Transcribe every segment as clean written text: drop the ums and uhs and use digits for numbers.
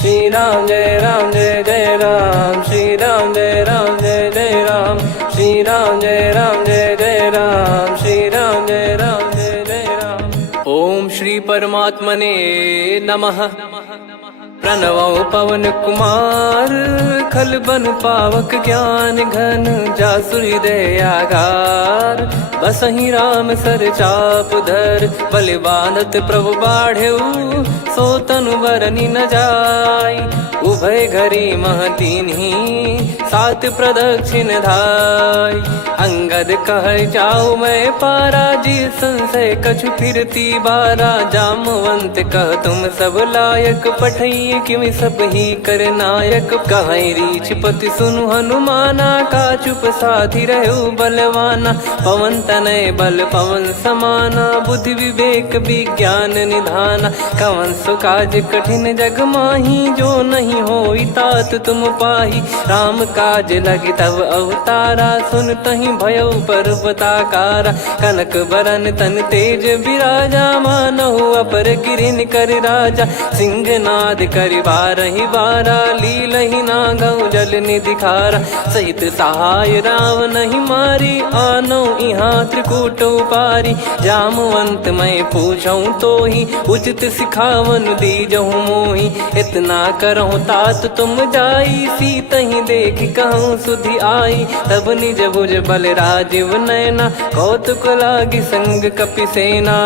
श्री राम जय जय राम, श्री राम जय जय राम, श्री राम जय जय राम, श्री राम जय जय राम। ओम श्री परमात्मने नमः। प्रणवो पवन कुमार, खल बन पावक ज्ञान घन, जासु हृदय आगार। बसहि राम सर चाप धर, बलि बांधत प्रभु बाढ़ेऊ, सो तनु बरनि न जाय। उभय घरी महतीन्ही, सात प्रदक्षिण धाय। अंगद कह जाऊ मैं पारा, जी संशय कछु फिरती बारा। जामवंत कह तुम सब लायक, पठई किमि सब ही कर नायक। कहीं रीछ पति सुनु हनुमाना, का चुप साधि रहु बलवाना। पवन तनय बल पवन समाना, बुद्धि विवेक विज्ञान निधाना। कवन सो काज कठिन जग माही, जो नहीं होई तात तुम पाही। राम काज लगी तब अवतारा, सुन तहि भयउ पर्वताकारा। कनक बरन तन तेज बिराजा, मानहु अपर गिरिन कर राजा। सिंहनाद करि बारहि बारा, लीलहि नागौ जल निधि खारा। सहित सहाय राम नहीं मारी, आनो इहाँ त्रिकूट उपारी। जामवंत मैं पूछऊँ तोहि, उचित सिखावन दीजहु मोहि। इतना करहु तात तुम जाई, सीतहि देख कहूँ सुधि आई। तब निज भुज बल राजीव नयना, कौतुक लागी संग कपिसेना।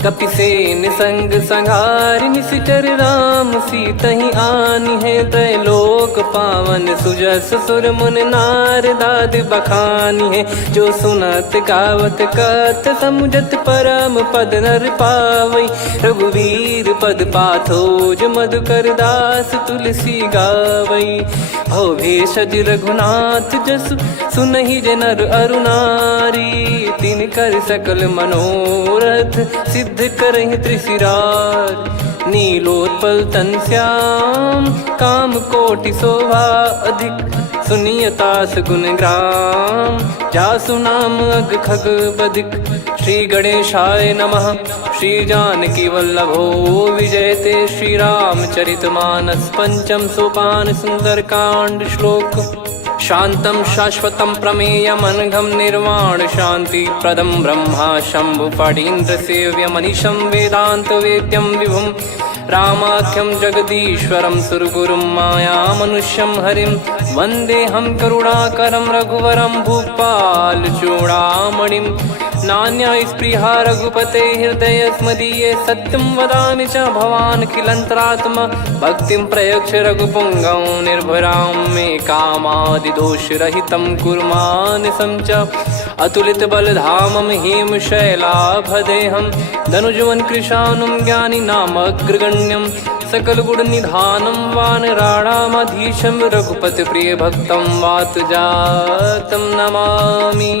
कपिसेन संग संघारि, निशिचर राम सीतहि आनी है। त्रैलोक पावन सुजस सुर मुन नार, दाद बखानी है। जो सुनत गावत कथ, समुझत परम पद नर पावई। रघुवीर पद पाथोज, मधुकर दास तुलसी गावई। भव भेषज रघुनाथ जसु, सुनहि जे नर अरु नारी। तिन कर सकल मनोरथ, सिद्ध करहि त्रिशिरार। नीलोत्पल तन श्याम, काम कोटि शोभा अधिक। सुनियतास गुण ग्राम, जासु नाम अग खग बदिक। श्री गणेशाय नमः। श्री जानकी वल्लभो विजयते, श्री रामचरित मानस। पंचम सोपान सुंदर कांड श्लोक। शांतं शाश्वतं प्रमेयमनघं, निर्वाण शांति प्रदं ब्रह्मा शंभु फणीन्द्र सेव्यमनिशं। वेदांत वेद्यं विभुं रामाख्यं जगदीश्वरं, सुरगुरुं माया मनुष्यं हरिं। वन्देऽहं करुणाकरं रघुवरं, भूपाल चूडामणिं। नान्या स्पृहा रघुपते हृदय स्मदीये, सत्यं वदामि च भवान् खिलन्तरात्मा। भक्तिं प्रयच्छ रघुपुङ्गं, निर्भरां मे कामादिदोषरहितं कुर्मानिसं च। अतुलित बलधामं हेमशैलाभदेहं, धनुजवन कृशानुं ज्ञानी नामग्रगण्यं। सकल गुण निधानं वानराणामधीशं, रघुपति प्रिय भक्तं वातजातं नमामि।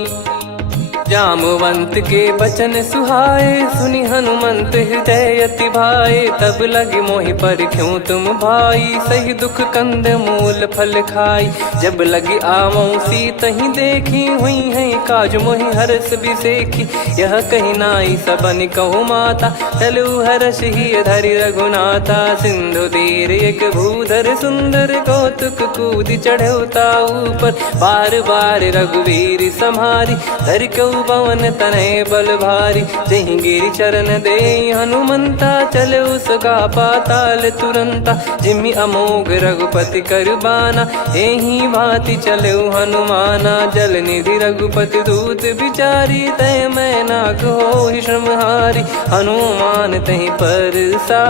जामवंत के बचन सुहाए, सुनि हनुमंत हृदय अति भाए। तब लगे मोहि पर क्यों तुम भाई, सही दुख कंद मूल फल खाई। जब लगे आवऊं सीतहि देखी, हुई है काज मोहि हरस बिसेखी। यह कही नाई सबन कहु माता, चलु हरष ही धरि रघुनाथा। सिंधु तीर एक भूधर सुंदर, कौतुक कूद चढ़ौता ऊपर। बार बार रघुवीर सम्हारी, धर कऊ पवन तनय बल भारी। जहि गिरि चरण दे हनुमंता, चले उसका पाताल तुरंता। जिमि अमोघ रघुपति कर बाना, एहि भांति चले हनुमाना। जल निधि रघुपति दूत बिचारी, तय मैं नाग होहि श्रमहारी। हनुमान तहि परसा,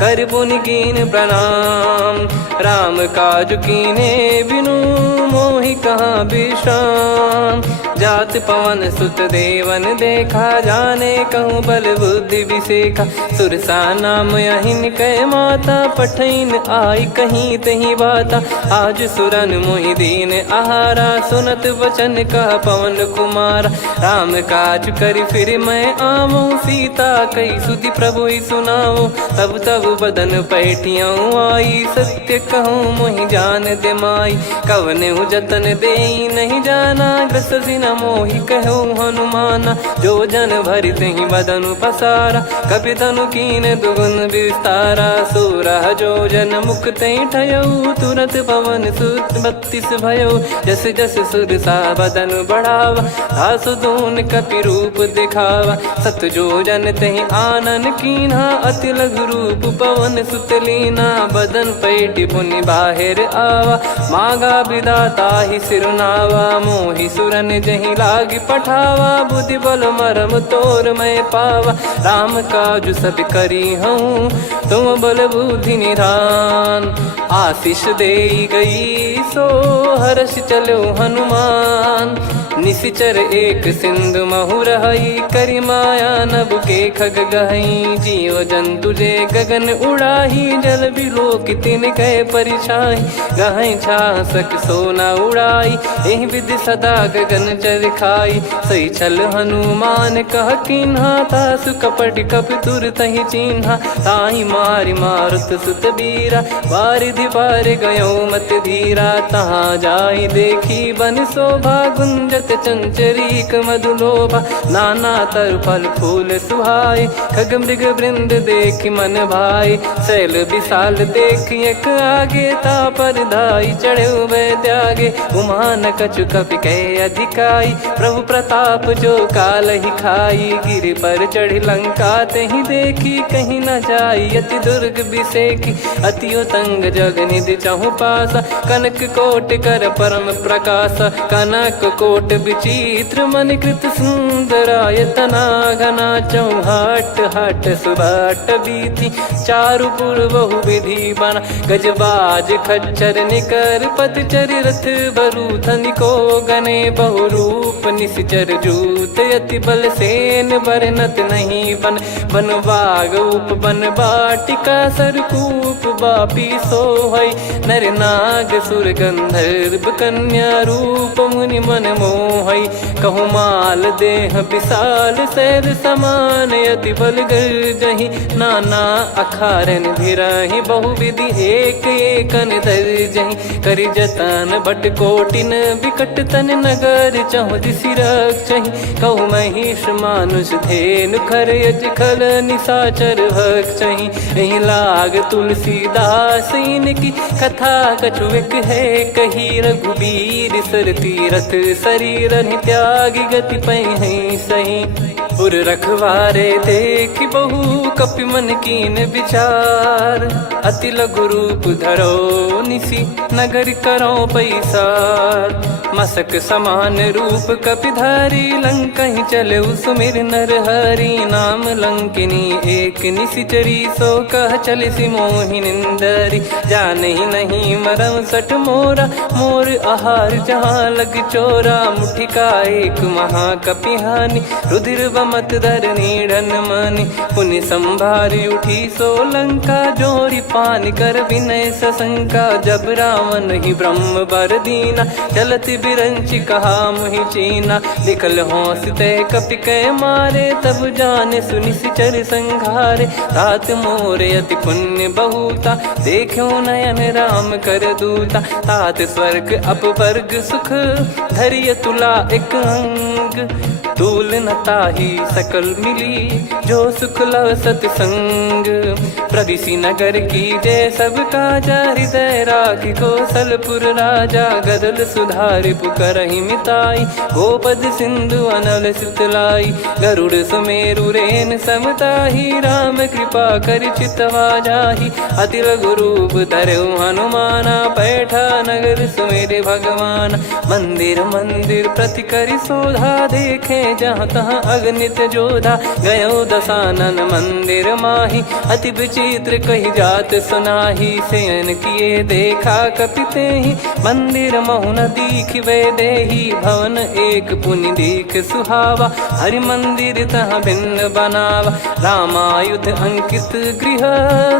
कर पुनि कीन प्रणाम। राम काज कीने बिनु, मोहि कहाँ विश्राम। जात पवन सुत देवन देखा, जाने कहूँ बल बुद्धि विसेखा। सुरसा नाम अहिन कै माता, पठैन आई कहीं तही बाता। आज सुरन मोहि दीन आहारा, सुनत वचन कह पवन कुमारा। राम काज करि फिर मैं आवऊं, सीता कई सुधि प्रभु ही सुनाओ। तब तब बदन पैठियाँ आई, सत्य कहूँ मोहि जान दे माई। कवने जतन दे नहीं जाना, ग्रसि न मोहि कहो हनुमाना। जो जन भरि तेहि बदनु पसारा, कपि तनु कीन दुगुन विस्तारा। सोरह जो जन मुख तेहि ठयऊ, तुरत पवन सुत 32 भयऊ। जस जस सुरसा बदन बढ़ावा, आसु दून कपि रूप दिखावा। सत जो जन तेहि आनन कीन्हा, अति लघु रूप पवन सुत लीना। बदन पैटि पुनि बाहिर आवा, मागा विधाता ही सिरुनावा। मोहि सुरन जहि लागी पठावा, बुद्धि बल मरम तोर मैं पावा। राम काजु सब करी हूँ, तुम बल बुद्धि निधान। आशीष देई गई सो हर्ष चलो हनुमान। निशिचर एक सिंधु महु रहई, करी माया नभ के खग गहई। जीव जंतु जे गगन उड़ाही, जल बिलोक तिन कह परिछाई। गहई छासक सोना उड़ाई, एहि विधि सदा गगन चर खाई। सही छल हनुमान कह कीन्हा, तासु कपट कप तुर तहि चिन्हा। ताहि मारि मारुत सुत बीरा, वारिधि पार गयो मत धीरा। तहाँ जाई देखी बन शोभा, गुंजत चंचरीक मधुलोभा। नाना तर फल फूल सुहाए, खग मृग वृंद देख मन भाई। शैल विशाल देख एक आगे, तापर धाई चढ़े वै त्यागे। उमान कछु कपि कह अधिकाई, प्रभु प्रताप जो काल ही खाई। गिर पर चढ़ी लंका तेहि देखी, कहीं न जाई अति दुर्ग बिसेकी। अति उतंग जग निधि चहु पासा, कनक कोट कर परम प्रकाश। कनक कोट विचित्र मन कृत सुंदरायतना। घना चौहाट हाट सुबाट बीती, चारु पुर बहु विधि बना। गजबाज खच्चर निकर पतचर, रथ बरु धनिको गने। बहु रूप निशिचर जूत, अति बल सेन बरनत नहीं बन। बन बाग उप बन बाटिका, सरकूप बापी सोहई। नर नाग सुर गंधर्व कन्या, रूप मुनि मन मोहई। कहु माल देह विशाल, शैल समान अति बल गर्जहि। नाना अखारन भिरहि, बहु विधि एक एकन दर्जहि। करि जतन बट कोटिन, बिकट तन नगर चहु दिसि रक्षहि। कहु महिष मानुष धेनु, खर यज खल निशाचर भक्षहि। एहि लाग तुलसीदास इनकी, कथा कछु एक है कही। रघुबीर सर तीरथ शरीर, त्यागी गति पै सही। पुर रखवारे देख बहु, कपि मन कीन विचार। अति लघु रूप धरो निसी, नगर करो पैसार। मसक समान रूप कपि धारी, लंकहि चले सुमिर नर हरि। नाम लंकिनी एक निशिचरी, सो कह चलिसि मोहि निंदरी। जानहि नहीं मरम सठ मोरा, मोर आहार जहाँ लग चोरा। मुठिका एक महाकपिहानि, रुधिर बमत धरनी ढन मानि। पुनि संभारी उठी सो लंका, जोरी पान कर विनय सशंका। जब रावण ही ब्रह्म बर दीना, चलत बिरंचि कहा मुहि चीना। लिखल होंस ते कपि कै मारे, तब जाने सुनि सिचर संघारे। तात मोरे अति पुण्य बहुता, देखो नयन राम कर दूता। तात स्वर्ग अपवर्ग सुख, धरिय तुला एक अंग। तूल न ताहि सकल मिली, जो सुख लव सतसंग। प्रविशि नगर की जय सब काजा, हृदय राखि कौशलपुर राजा। गदल सुधारि पुकरहि मिताई, गोपद सिंधु अनल सितलाई। गरुड़ सुमेरु रेन समताहि, राम कृपा करि चितवा जाहि। अति लघु रूप धरऊ हनुमाना, पैठा नगर सुमेरे भगवान। मंदिर मंदिर प्रति करि शोधा, देखे जहाँ तहाँ अगणित जोधा। गयो दशानन मंदिर माही, अति विचित्र कही जात सुनाही। शयन किए देखा कपि तेहि, मंदिर महु न दीख वे देही। भवन एक पुनि दीख सुहावा, हरि मंदिर तहाँ भिन्न बनावा। रामायुध अंकित गृह,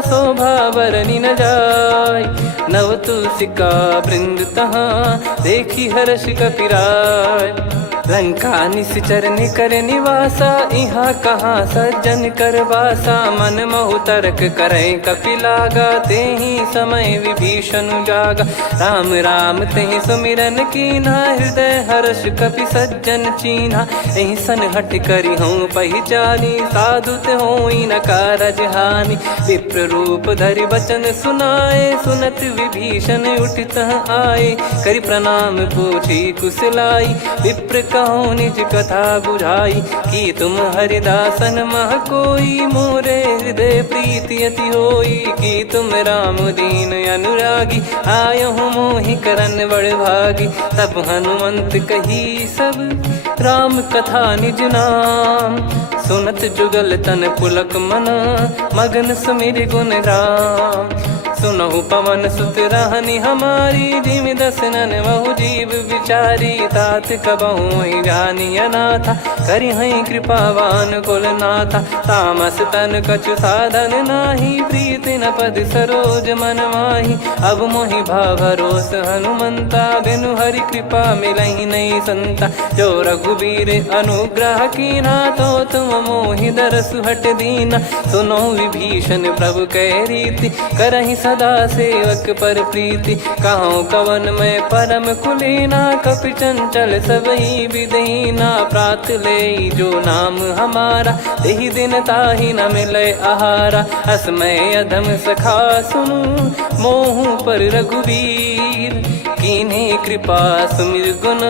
शोभा बरनि न जाय। नव तुलसी का वृंद तहाँ, देखी हर्ष कपिराय। लंका निश्चर निकर निवासा, इहाँ कहाँ सज्जन कर वासा। मन महु तर्क करे कपिलागा, तेहि समय विभीषण जागा। राम राम तेहि सुमिरन कीन्हा, हृदय हर्ष कपि सज्जन चीन्हा। एहि सन हट करि हूँ पहिचानी, साधु ते होई न कारज हानि। विप्र रूप धरि वचन सुनाए, सुनत विभीषण उठित आए। करि प्रणाम पूछी कुशलाई, विप्र कहो निज कथा बुझाई। कि तुम हरिदासन मह कोई, मोरे हृदय प्रीति अति होई। कि तुम राम दीन अनुरागी, आयहु मोहि करन बड़ भागी। तब हनुमंत कही सब राम कथा निज नाम, सुनत जुगल तन पुलक मना, मगन सुमिर गुण राम। सुनहु पवन सुत रहनी हमारी, जिमि दसनन महु जीव विचारी। तात कबहु ही जानी अनाथा, करि हई कृपावान कुल नाथा। तामस तन कछु साधन नाही, प्रीति न पद सरोज मन माही। अब मोहि भाव भरोस हनुमंता, बिनु हरि कृपा मिलहि नहीं संता। जो रघुबीर अनुग्रह कीन्हा, तो तुम मोहि दरसु हट दीना। सुनो विभीषण प्रभु कह रीति, करहि सदा सेवक पर प्रीति। कहूँ कवन में परम कुलीना, कपि चंचल सबही विदहीना। प्रात ले जो नाम हमारा, तेहि दिन ताहि न मिले आहारा। असमय अधम सखा सुनु, मोहु पर रघुवीर। कीन्ही कृपा सुमिर गुण,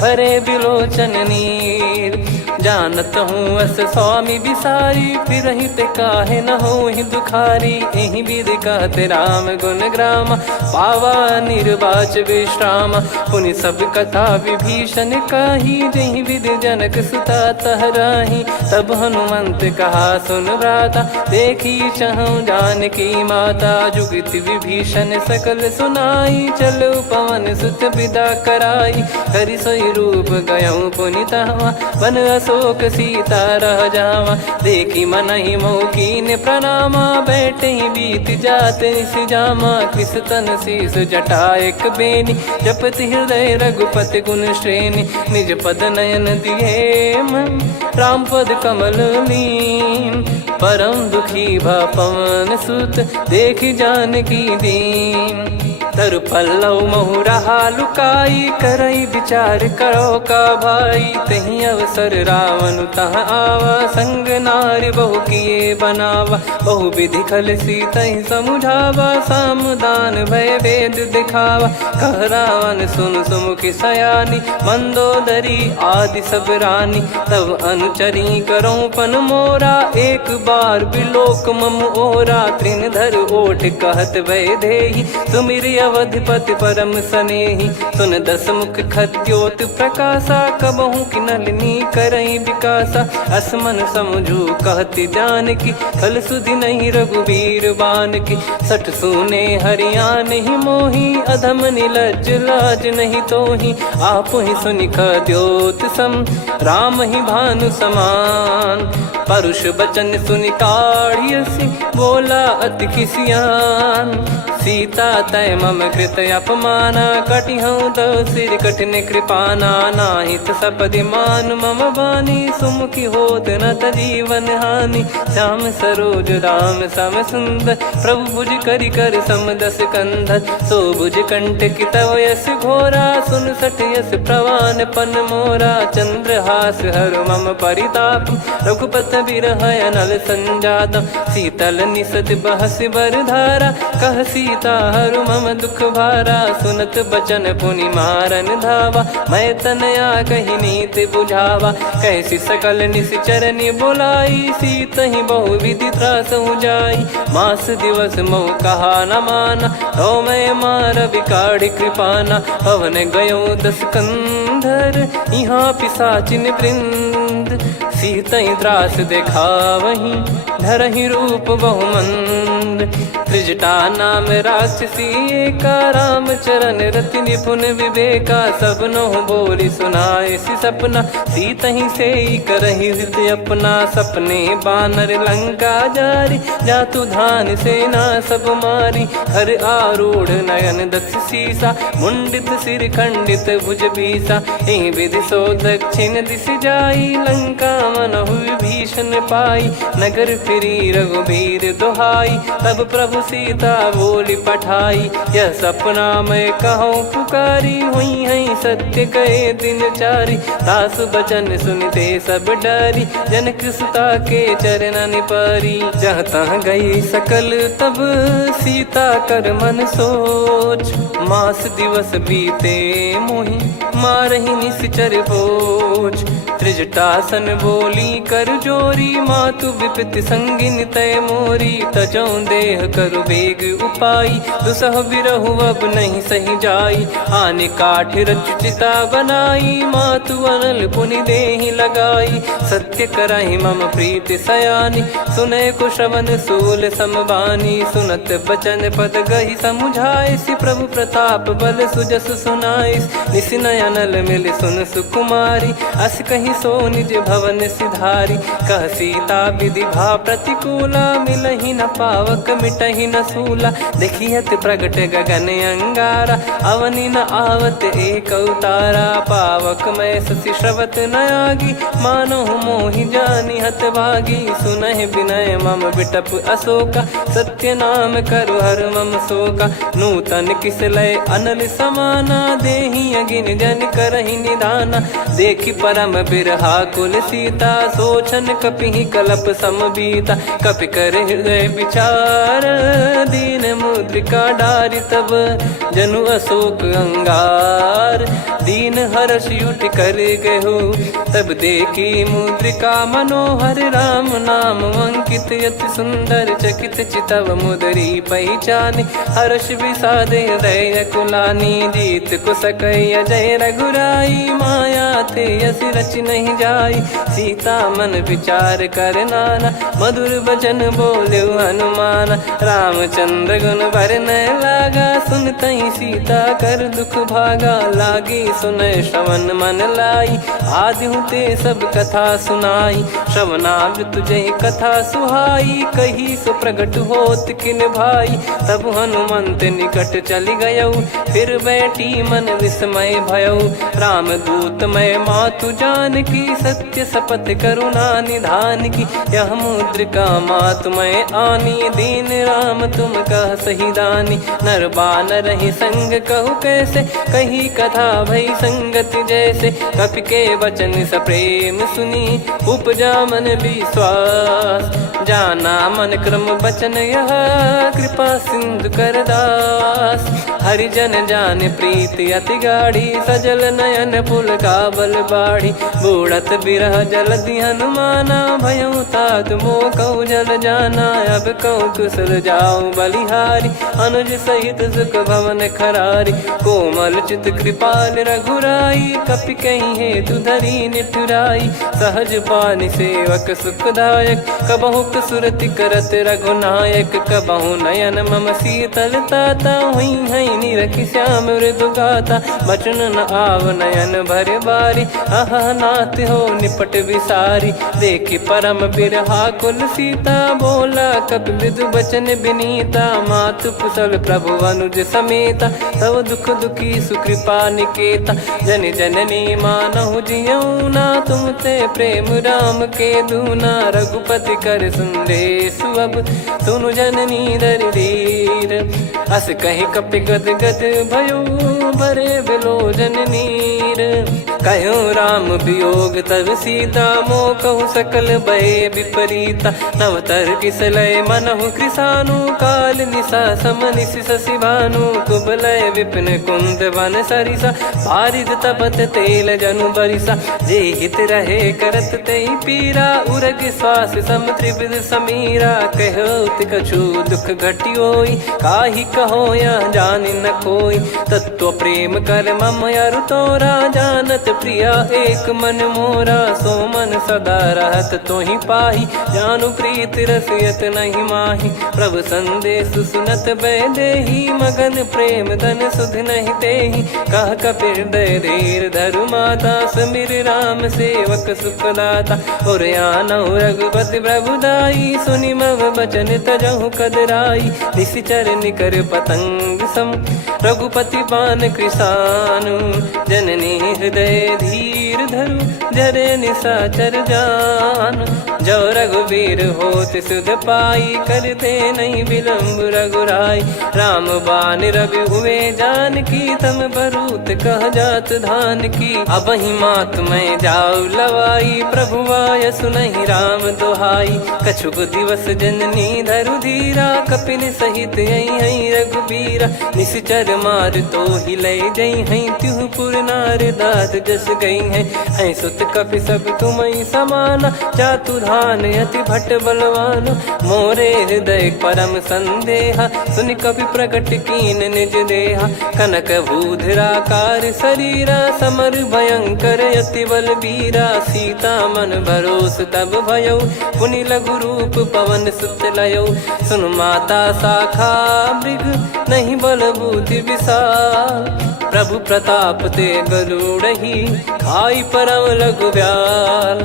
भरे बिलोचन नीर। जानत हूँ अस स्वामी बिसारी, फिरहि ते काहे न होहि दुखारी। एहि विधि कहते राम गुण ग्राम, पावा निर्वाच विश्राम। पुनि सब कथा विभीषण काही, जहि विधि जनक सुता तहराही। तब हनुमंत कहा सुन भ्राता, देखी चहु जानकी माता। जुगति विभीषण सकल सुनाई, चलो पवन सुत विदा कराई। करि सोई रूप गयऊँ पुनि तहवा, वन अशोक सीता रह जावा। देखी मनहि मोह कीन्ह प्रणामा, बैठे ही बीत जात निस जामा। कृस तन शीस जटा एक बेनी, जपति हृदय रघुपति गुण श्रेणी। निज पद नयन दिए मन, राम पद कमल लीन। परम दुखी भा पवन सुत, देखि जानकी दीन। तरु पल्लव महु रहा लुकाई, करई विचार करो का भाई। तहि अवसर रावण तह आवा, संग नारी बहु किए बनावा। बहु विधि खल सीतहि समुझावा, सामदान भय वेद दिखावा। कह रावण सुन सुमुखि सयानी, मंदोदरी आदि सब रानी। तब अनुचरी करो पन मोरा, एक बार बिलोक मम ओरा। तृण धर ओठ कहत भय देहि, सुमिर अवधिपति परम सनेहि। सुन दस मुख खद्योत प्रकाशा, कबहु कि नलिनी करई विकासा। असमन समझू कहति जानकी, खल सुधि नहीं रघुवीर बानकी। सठ सुने हरियाण ही मोही, अधम निलज्ज लाज नहीं तोही। आप ही सुनि खद्योत सम, राम ही भानु समान। परुष बचन सुनि काढ़ियसि, बोला अति किसियान। सीता तय मम कृत अपमाना, कटिहऊँ तव सिर कठिन कृपाना। नाहित सपदि मान मम बानी, सुमुखी होत न जीवन हानि। श्याम सरोज राम सम सुंदर, प्रभु भुज करि कर सम दस कंधर। सो भुज कंठ की तव यस घोरा, सुन सठ यस प्रवान पन मोरा। चंद्रहास हर मम परिताप, रघुपत बिरह अनल संजातम। शीतल निसत बहस बर धारा, कह सीता हरु मम दुख भारा। सुनत बचन पुनि मारन धावा, मैं तनया कहि नीति बुझावा। कैसी सकल निश्चरनि बुलाई, सीतहि बहु विधि त्रासहु जाई। मास दिवस मोह कहा न माना, तो मैं मार बिकाढ़ि कृपाना। पवन गयो दस कंधर, यहाँ पिशाचिन वृंद। मंद, सीतई त्रास देखावहीं धरहि रूप बहुमंद। त्रिजटा नाम राक्षसी एका, राम चरण रति निपुण विवेका। सबनो बोली सुनाए सि सपना, सीतहि से करहि हृद अपना। सपने बानर लंका जारी, जातु धान सेना सब मारी। हर आरूढ़ नयन दक्ष सीसा, मुंडित सिर खंडित भुज बीसा। एहि विधि सो दक्षिण दिश जाई, लंका मनहु विभीषण पाई। नगर फिरी रघुबीर दुहाई, तब प्रभु सीता बोली पठाई। यह सपना मैं कहूँ पुकारी, हुई है सत्य कहे दिन चारी। दास बचन सुनते सब डरी, जनक सुता के चरण परी। जहाँ तहाँ गई सकल तब सीता कर मन सोच। मास दिवस बीते मोहि मारहि निश्चर बोझ। त्रिजटासन बोली कर जोरी, मातु विपत्ति संगिन तय मोरी। तजौ देह करु बेग उपाई, दुसह बिरहु अब नहीं सही जाई। आने काठ रचिता बनाई, मातु अनल पुनि देहि लगाई। सत्य करहि मम प्रीति सयानी, सुनय को श्रवण सूल समबानी। सुनत बचन पद गहि समुझाए, सि प्रभु प्रताप बल सुजस सुनाइस। निस नयनल मिल सुन सुकुमारी, अस कहि सो निज भवन सिधारी। कह सीता विधि भा प्रतिकूला, मिलहि न पावक मिटहि न सूला। देखियत प्रगट गगन अंगारा, अवनि न आवत एक अवतारा। पावक मैं शशि श्रवत न आगी, मानो मोहि जानि हत भागी। सुनहि विनय मम बिटप अशोका, सत्य नाम करु हर मम शोका। नूतन किस लय अनल समाना, देहि अगिन जन करहि निदाना। देखि परम बिरहा कुल सीता, सोचन कपिहि कलप समबीता। कपि कर हृदय विचार, दीन मुद्रिका डारि तब जनु अशोक अंगार। दीन हर्ष उठ कर गहु, तब देखी मुद्रिका मनोहर। राम नाम अंकित अति सुंदर, चकित चितव मुदरी पहचान। हर्ष विषाद हृदय कुलानी, जीत को सकय जय रघुराई। माया थे यस रच नहीं जाई, सीता मन विचार कर नाना। मधुर बचन बोले हनुमान, रामचंद्र गुण बरनै लागा। सुनतहि सीता कर दुख भागा, लागी सुनय श्रवण मन लाई। आदि ते सब कथा सुनाई, श्रवणामृत जय कथा सुहाई। कही सो प्रगट होत किन भाई, तब हनुमंत निकट चली गयौ। फिर बैठी मन विस्मय भयौ, राम दूत मैं मातु जानकी। सत्य शपथ करुणा निधान की, यह मुद्रिका मातु मैं आनी। दीन राम तुम कह सही दानी, नर बानर ही संग कहु कैसे। कही कथा भई संगति जैसे, कपि के वचन सप्रेम सुनी। उपजा मन विश्वास, जाना मन क्रम बचन यह। कृपा सिंधु कर दास, हरिजन जान प्रीति अति गाढ़ी। सजल नयन पुल का बल बाढ़ी, बूढ़त बिरह जल दी हनुमाना। भयउ तात मोह कहु जल जाना, अब कहु कुशल जाऊं बलिहारी। अनुज सहित सुख भवन खरारी, कोमल चित कृपाल रघुराई। कपि कहीं हेतु धरी निठुराई, सहज पानि सेवक सुखदायक। कबहु सुरति करत रघुनायक, कबहु नयन मम शीतल ताता। हुई है निरखि श्याम मृदु गाता, बचन न आव नयन भर बारी। आहा नाथ हो निपट विसारी, देखि परम बिरहा कुल सीता। बोला कपि मृदु बचन बिनीता, मातु कुशल प्रभु अनुज समेता। तव दुख दुखी सुकृपा निकेता, जन जननी मानहु जियऊ ना। तुम ते प्रेम राम के दूना, रघुपति कर संदेश अब सुनु जननी दर धीर। अस कहि कपि गद गद भयो, भरे बिलोचन नीर। कहो राम वियोग तब सीता, मोह कहु सकल भय विपरीता। नवतर किसलय मनहु कृसानु, काल निशा समनिशि शशि भानु। कुबलय विपिन कुंद वन सरिसा, पारिद तपत तेल जनु बरिसा। जे हित रहे करत तेहि पीरा, उरग श्वास सम त्रिविध समीरा। कहो कछु दुख घटियोई, काहि कहो या जान न कोई। तत्व प्रेम कर मम अरु तोरा, जानत प्रिया एक मन मोरा। सो मन सदा रहत तो ही पाही, जानु प्रीत रसियत नहीं माही। प्रभु संदेश सुनत बैदेही, मगन प्रेम धन सुध नहीं तेही। कह कपिर दय धीर धरु माता, समिर राम सेवक सुखदाता। और आनौ रघुपति प्रभुदाई, सुनि मव बचन तजहु कदराई। निशिचर निकर पतंग सम, रघुपति पान कृसानु। जननी हृदय धीर धरु, जरे निशाचर जान। जो रघुवीर होत सुध पाई, करते नहीं विलम्ब रघुराई। राम बान रवि हुए जानकी, तम बरूत कह जात धान की। अब ही मात मैं जाऊ लवाई, प्रभु आय सुनहि राम दोहाई। कछुक दिवस जननी धरु धीरा, कपिन सहित यही रघुबीरा। निशिचर मार तो ही ले जई हैं, त्युह पुर नार दाद जस गई हैं। सुत कपि सब तुमहि समाना, जातु धान अति भट बलवान। मोरे हृदय परम संदेहा, सुनि कपि प्रकट कीन निज देहा। कनक भूधराकार शरीरा, समर भयंकर अति बलबीरा। सीता मन भरोस तब भयउ, पुनि लघु रूप पवन सुत लयउ। सुन माता शाखा मृग, नहीं बल बुद्धि विशाल। प्रभु प्रताप ते गरुड़ही, खाई परम लघु ब्याल।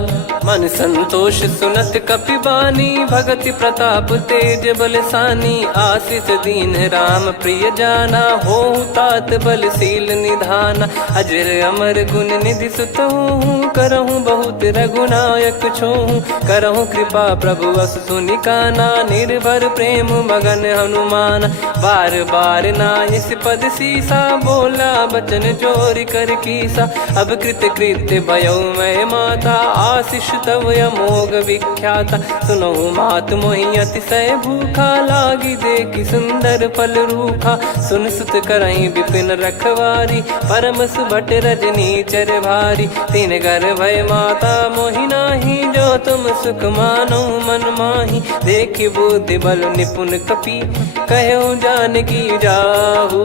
मन संतोष सुनत कपि बानी, भगति प्रताप तेज बलसानी। आशीष दीन राम प्रिय जाना, होहु तात बलशील निधाना। अजर अमर गुण निधि सुतहु, करहु बहुत रघुनायक छोहु। करहु कृपा प्रभु अस सुनि काना, निर्भर प्रेम मगन हनुमान। बार बार नायस पद सीसा, बोला बचन चोरी कर कीसा। अब कृत कृत्य भयउ मैं माता, आशीष तव अमोघ विख्याता। सुनहु मात मोहि अतिशय भूखा, लागी देखी सुंदर फल रूखा। सुन सुत करई विपिन रखवारी, परम सुभट रजनी चर भारी। तीन घर भय माता मोहि नाही, जो तुम सुख मानो मन माही। देखि बुद्धि बल निपुण कपि, कहु जानकी जाहु।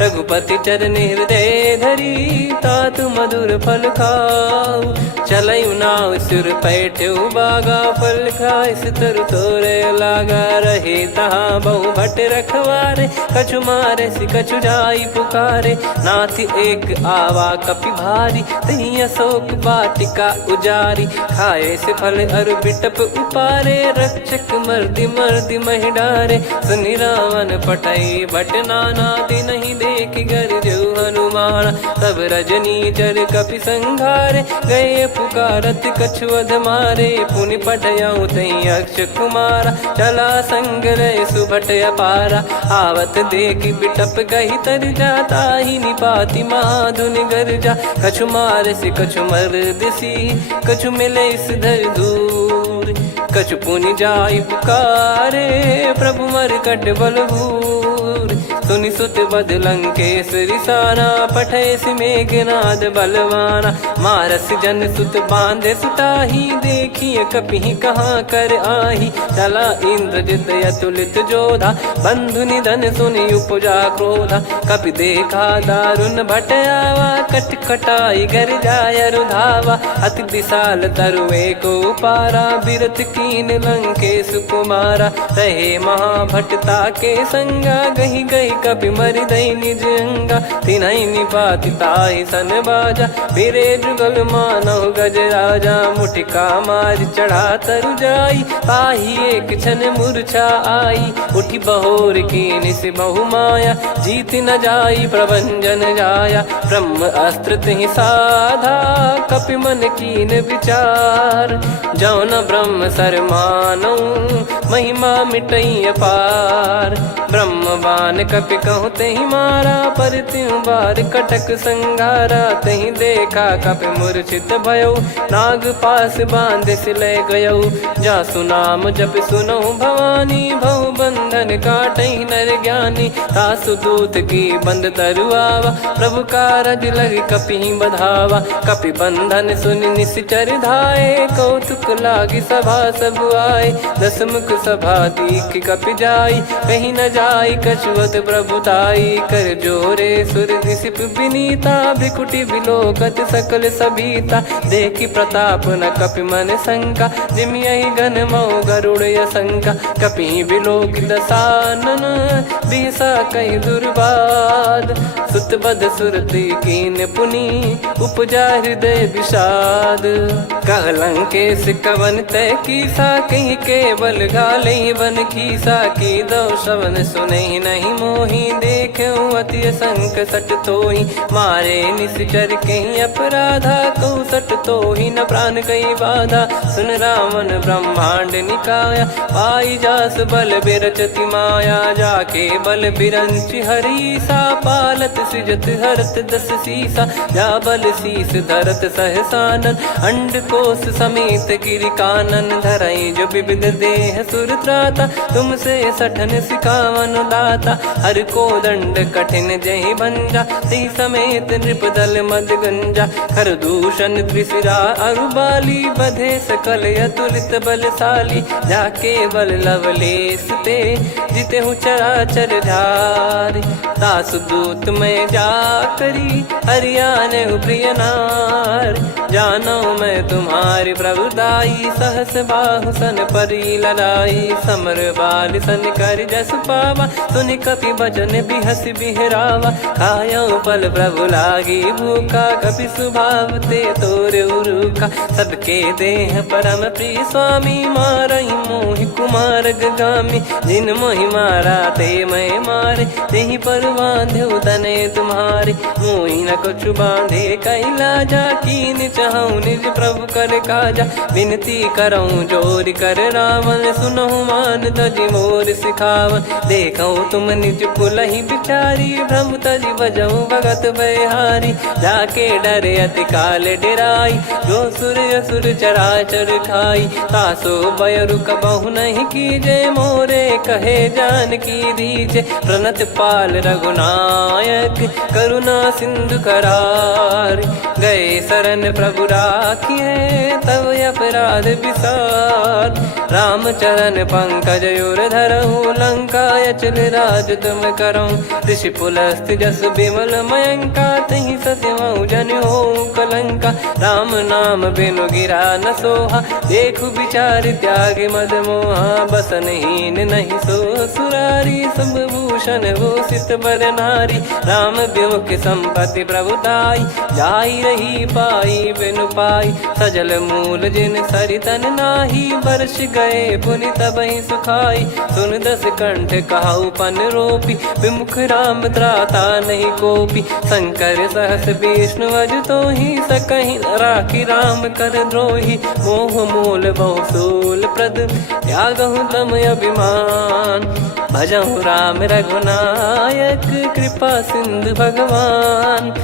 रघुपति चरण हृदय धरी, तात मधुर फल खाऊ। चलयु नाव सुर पैठ्यु बागा, फल खाइस तरु तोरे लागा। रहे तहाँ बहु भट रखवारे, कछु मारे सि कछु जाई पुकारे। नाथ एक आवा कपि भारी, तही अशोक वाटिका उजारी। खाए से फल अरु बिटप उपारे, रक्षक मर्दि मर्दि महि डारे। सुनि रावण पटई भट नाना, तिनहि देखि गरजउ हनुमान। तब रजनी चर कपि संघारे, गए पुकारत कछु अध मारे। पुनि पठयउ तई अक्ष कुमारा, चला संग रहे सुभट अपारा। आवत देखि बिटप गही तर जाता, ही निपाति महाधुनि गर्जा। कछु मार से कछु मर्दिसी, कछु मिले इस धर दूर। कछु पुनि जाई पुकारे, प्रभु मरकट बलभूर। सुनि सुत बद लंकेश्वरी साना, पठय मेघनाद बलवाना। मारस जन सुत बांधे सुताही, देखिए कपि कहाँ कर आही। चला इंद्रजित अतुलित जोधा, बंधु निधन सुनि उपजा क्रोधा। कपि देखा दारुण भट आवा, कट कटाई गर जाय रुधावा। अति विशाल तरुए को पारा, बिरत कीन लंकेश कुमारा। रहे महाभटता के संगा, गही गही कपि मरि दई निज अंगा। तिन्हि निपाति ताहि सन बाजा, फिरे जुगल मानव गज राजा। मुटिका मार चढ़ा तरु जाई, ताहि एक क्षण मूर्छा आई। उठि बहोर कीन से बहु माया, जीत न जाई प्रभंजन जाया। ब्रह्म अस्त्र तिहि साधा, कपि मन कीन विचार। जौ न ब्रह्म सर मानौ, महिमा मिटई अपार। ब्रह्म बान कपि कहु तहि मारा, पर त्यों बार कटक संगारा। तहि देखा कपि मूर्छित भयउ, नाग पास बांध सिले गयउ। जासु नाम जप सुनहु भवानी, भव बंधन काटहि नर ज्ञानी। तासु दूत की बंद तरुआवा, प्रभु कारज लग कपि बधावा। कपि बंधन सुनि निश्चर धाये, कौतुक लागी सभा सब आए। दस मुख सभा दीख कपि जाई, कहीं न जाई कछुवत प्रभुताई। कर जोरे सुर दिसिप विनीता, भ्रिकुटि बिलोकत सकल सबीता। देखि प्रताप न कपि मन शंका, जिमियहि गन मऊ गरुड़ असंका। कपि बिलोक दसानन, बिहसा कहि दुर्वाद। सुत बध सुरति कीन पुनि, उपजा हृदय विषाद। कहलंकेश कवन तय कीसा, कहीं केवल गाले बन खीसा। की दो श्रवण सुने नहीं मोही, देखे अति संक सट तोही। मारे निश्चर कहीं अपराधा, कहूँ सट तोही न प्राण कहीं बाधा। सुन रावण ब्रह्मांड निकाया, पाई जास बल बिरचति माया। जाके बल बिरंच हरीसा, पालत सृजत हरत दस सीसा। जा बल शीस धरत सहसानन, अंड कोश समेत गिरि कानन। धरई जो विविध देह सुर त्राता, तुमसे सठन सिखावन दाता। हर को दंड कठिन जहि भंजा, ती समेत नृप दल मद गंजा। खर दूषण त्रिशिरा अरुबाली, बधे सकल अतुलित बलशाली। जाके बल लवलेश ते, जिते हूँ चराचर धारी। दास दूत में जा करी, हरियाने प्रिय नार। जानो मैं तुम्हारी प्रभुताई, सहस बाहु सन परी लड़ाई। समर बाल सन कर जस पावा, सुनि कपि भजन बिहस बिहरावा। खायो पल प्रभु लागी भूखा, कपि स्वभाव ते तोर उरुखा। सबके देह परम प्रिय स्वामी, मारई मोहि कुमार गगामी। जिन मोहि मारा ते मैं मारे, तेहि पर बांधो तने तुम्हारे। मोहि न कुछ बांधे कैलाजा, कीन चाहूँ निज प्रभु कर काजा। विनती करऊँ जोर कर रावण, सुनहु मान तजि मोर सिखावन। देखऊँ तुम निज पुलहि बिचारी, भ्रम तजि बजऊँ भगत बहारी। जाके डरे अति काल डेराई, जो सुर असुर चराचर खाई। तासो बयरु कबहु नहीं कीजे, मोरे कहे जान की दीजे। प्रणत पाल रघुनायक, करुणा सिंधु करार। गए शरण प्रभु राखिए, तब अपराध विसार। राम चरण पंकज उर धरऊँ, लंका अचल राज तुम करऊँ। ऋषि पुलस्त जस विमल मयंका, तहि सत्यमऊ जन हो कलंका। राम नाम बिनु गिरा न सोहा, देखु विचार त्याग मद मोहा। बसनहीन नहीं सो सुरारी, सब भूषण भूषित बर नारी। राम विमुख संपत्ति प्रभुताई, जाई रही पाई बिनु पाई। सजल मूल जिन सरितन नाही, वर्ष गए पुनि तबहि सुखाई। सुन दस कंठ कहाऊ पन रोपी, विमुख राम त्राता नहीं कोपी। शंकर सहस विष्णु अज तोहि, सकहि न राखी राम कर द्रोही। मोह मूल बहु सूल प्रद, त्यागहु तम अभिमान। भजहु राम रघुनायक, कृपा सिंधु भगवान।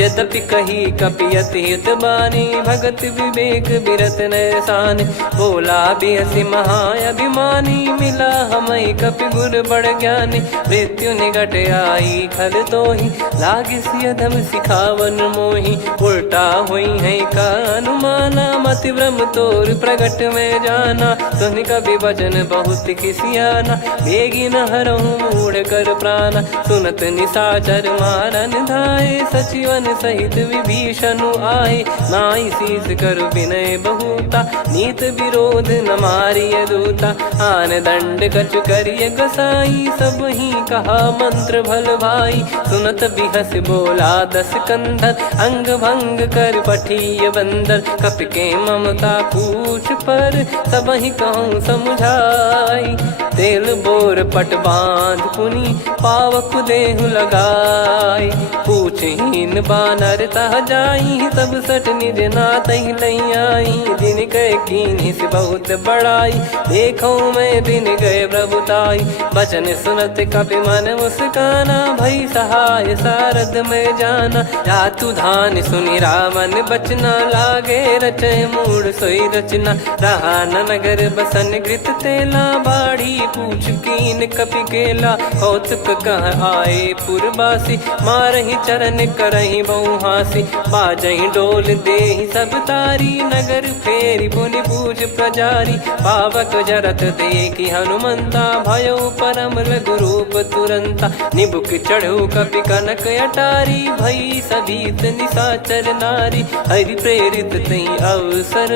यद्यपि कही कपियति हित बानी, भगत विवेक बिरत नैसान। बोला बिहसि महाअभिमानी, मिला हमई कपि गुर बड़ ज्ञानी। मृत्यु निकट आई खल तोहि, लागिसि अधम सिखावन मोहि। उल्टा हुई है का अनुमाना, मति भ्रम तोर प्रगट में जाना। सुन कवि वचन बहुत खिसियाना, बेगी न हरहु मूढ़ कर प्राणा। सुनत निशाचर मारन धाये, सचिवन सहित विभीषणु आए। नाई शीस कर विनय बहुता, नीत विरोध न मारिय दूता। आन दंड कछु करिय गसाई, सब ही कहा मंत्र भल भाई। सुनत बिहस बोला दस कंधर, अंग भंग कर पठिय बंदर। कपि के ममता पूछ पर, सब ही कहूँ समुझाई। तेल बोर पट बांध पुनि, पावक देहु लगाई। पूछहीन बानर तह जाई, सब सट निज नातहि लई आई। दिन गए कीन्ही से बहुत बड़ाई, देखो मैं दिन गए प्रभुताई। बचन सुनत कपि मन मुस्काना, भई सहाय सारद में जाना। जातु धान सुनि रावण बचना, लागे रचय मूढ़ सोई रचना। रहा न नगर बसन घृत तेला, बाढ़ी पूछ कीन कपि केला कौतुक कह आए पुरबासी मारही चरण करही बहु हासी बाजही डोल देहि सब तारी नगर फेरी पुनि पूज प्रजारी पावक जरत देखी हनुमंता भयो परम लघु रूप तुरंता निबुक चढ़ू कपि कनक अटारी भई सभीत निशाचर नारी हरि प्रेरित तई अवसर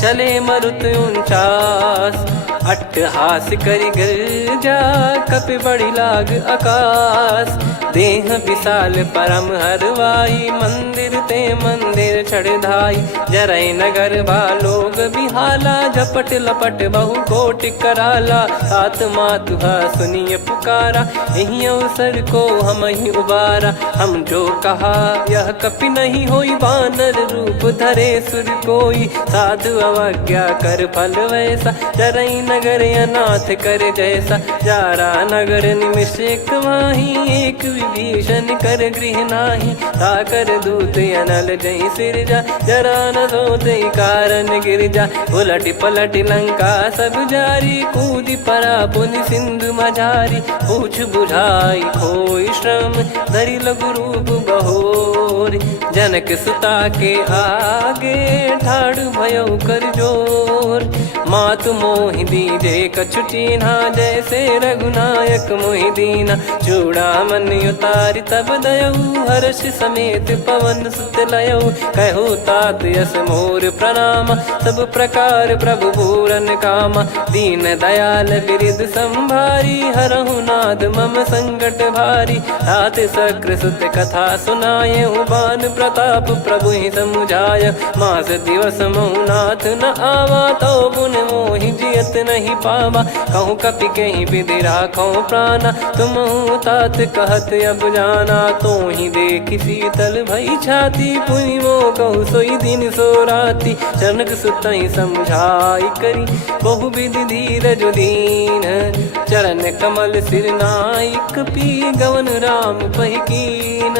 चले मरुत 49 अट्टहास करि गिरजा कपि बड़ी लाग आकाश देह विशाल परम हरवाई मंदिर ते मंदिर चढ़ाई जरई नगर बालोग बिहाला झपट लपट बहु कोट कराला सात मातुहा सुनिय पुकारा यही अवसर को हम ही उबारा हम जो कहा यह कपि नहीं होई बानर रूप धरे सुर कोई साधु अवज्ञा कर फल वैसा जरई नगर अनाथ कर जैसा जारा नगर निमिष एक माही एक विभीषण कर गृह नाही ताकर दूत अनल जय सिरजा जरा न सोते कारण गिरजा उलट पलट लंका सब जारी कूदी परा पुनि सिंधु मझारी पूछ बुझाई खोई श्रम धरि लघु रूप बहोरी जनक सुता के आगे ठाड़ भयो कर जोर मातु मोहि दीजे कछु चीन्हा जैसे रघुनायक मोहि दीना चूड़ामन उतारि तब दयऊ हर्ष समेत पवन सुत लयऊ कहु तात यस मोर प्रणाम सब प्रकार प्रभु पूरन कामा दीन दयाल बिरिद संभारी हरहु नाद मम संकट भारी तात सक्र सुत कथा सुनाये बान प्रताप प्रभु ही समुझाय मास दिवस महु नाथ न आवा तो पुन मोहि जियत नहीं पावा कहूँ कपि कहीं विधि राखो प्राणा तुम तात कहत अब जाना तो ही देख शीतल भई छाती पुनि मो कहु सोई दिन सो राती जनक सुतई समझाई करी बहु विधि धीरज दीन चरण कमल सिर नाइक पी गवन राम पहिकीन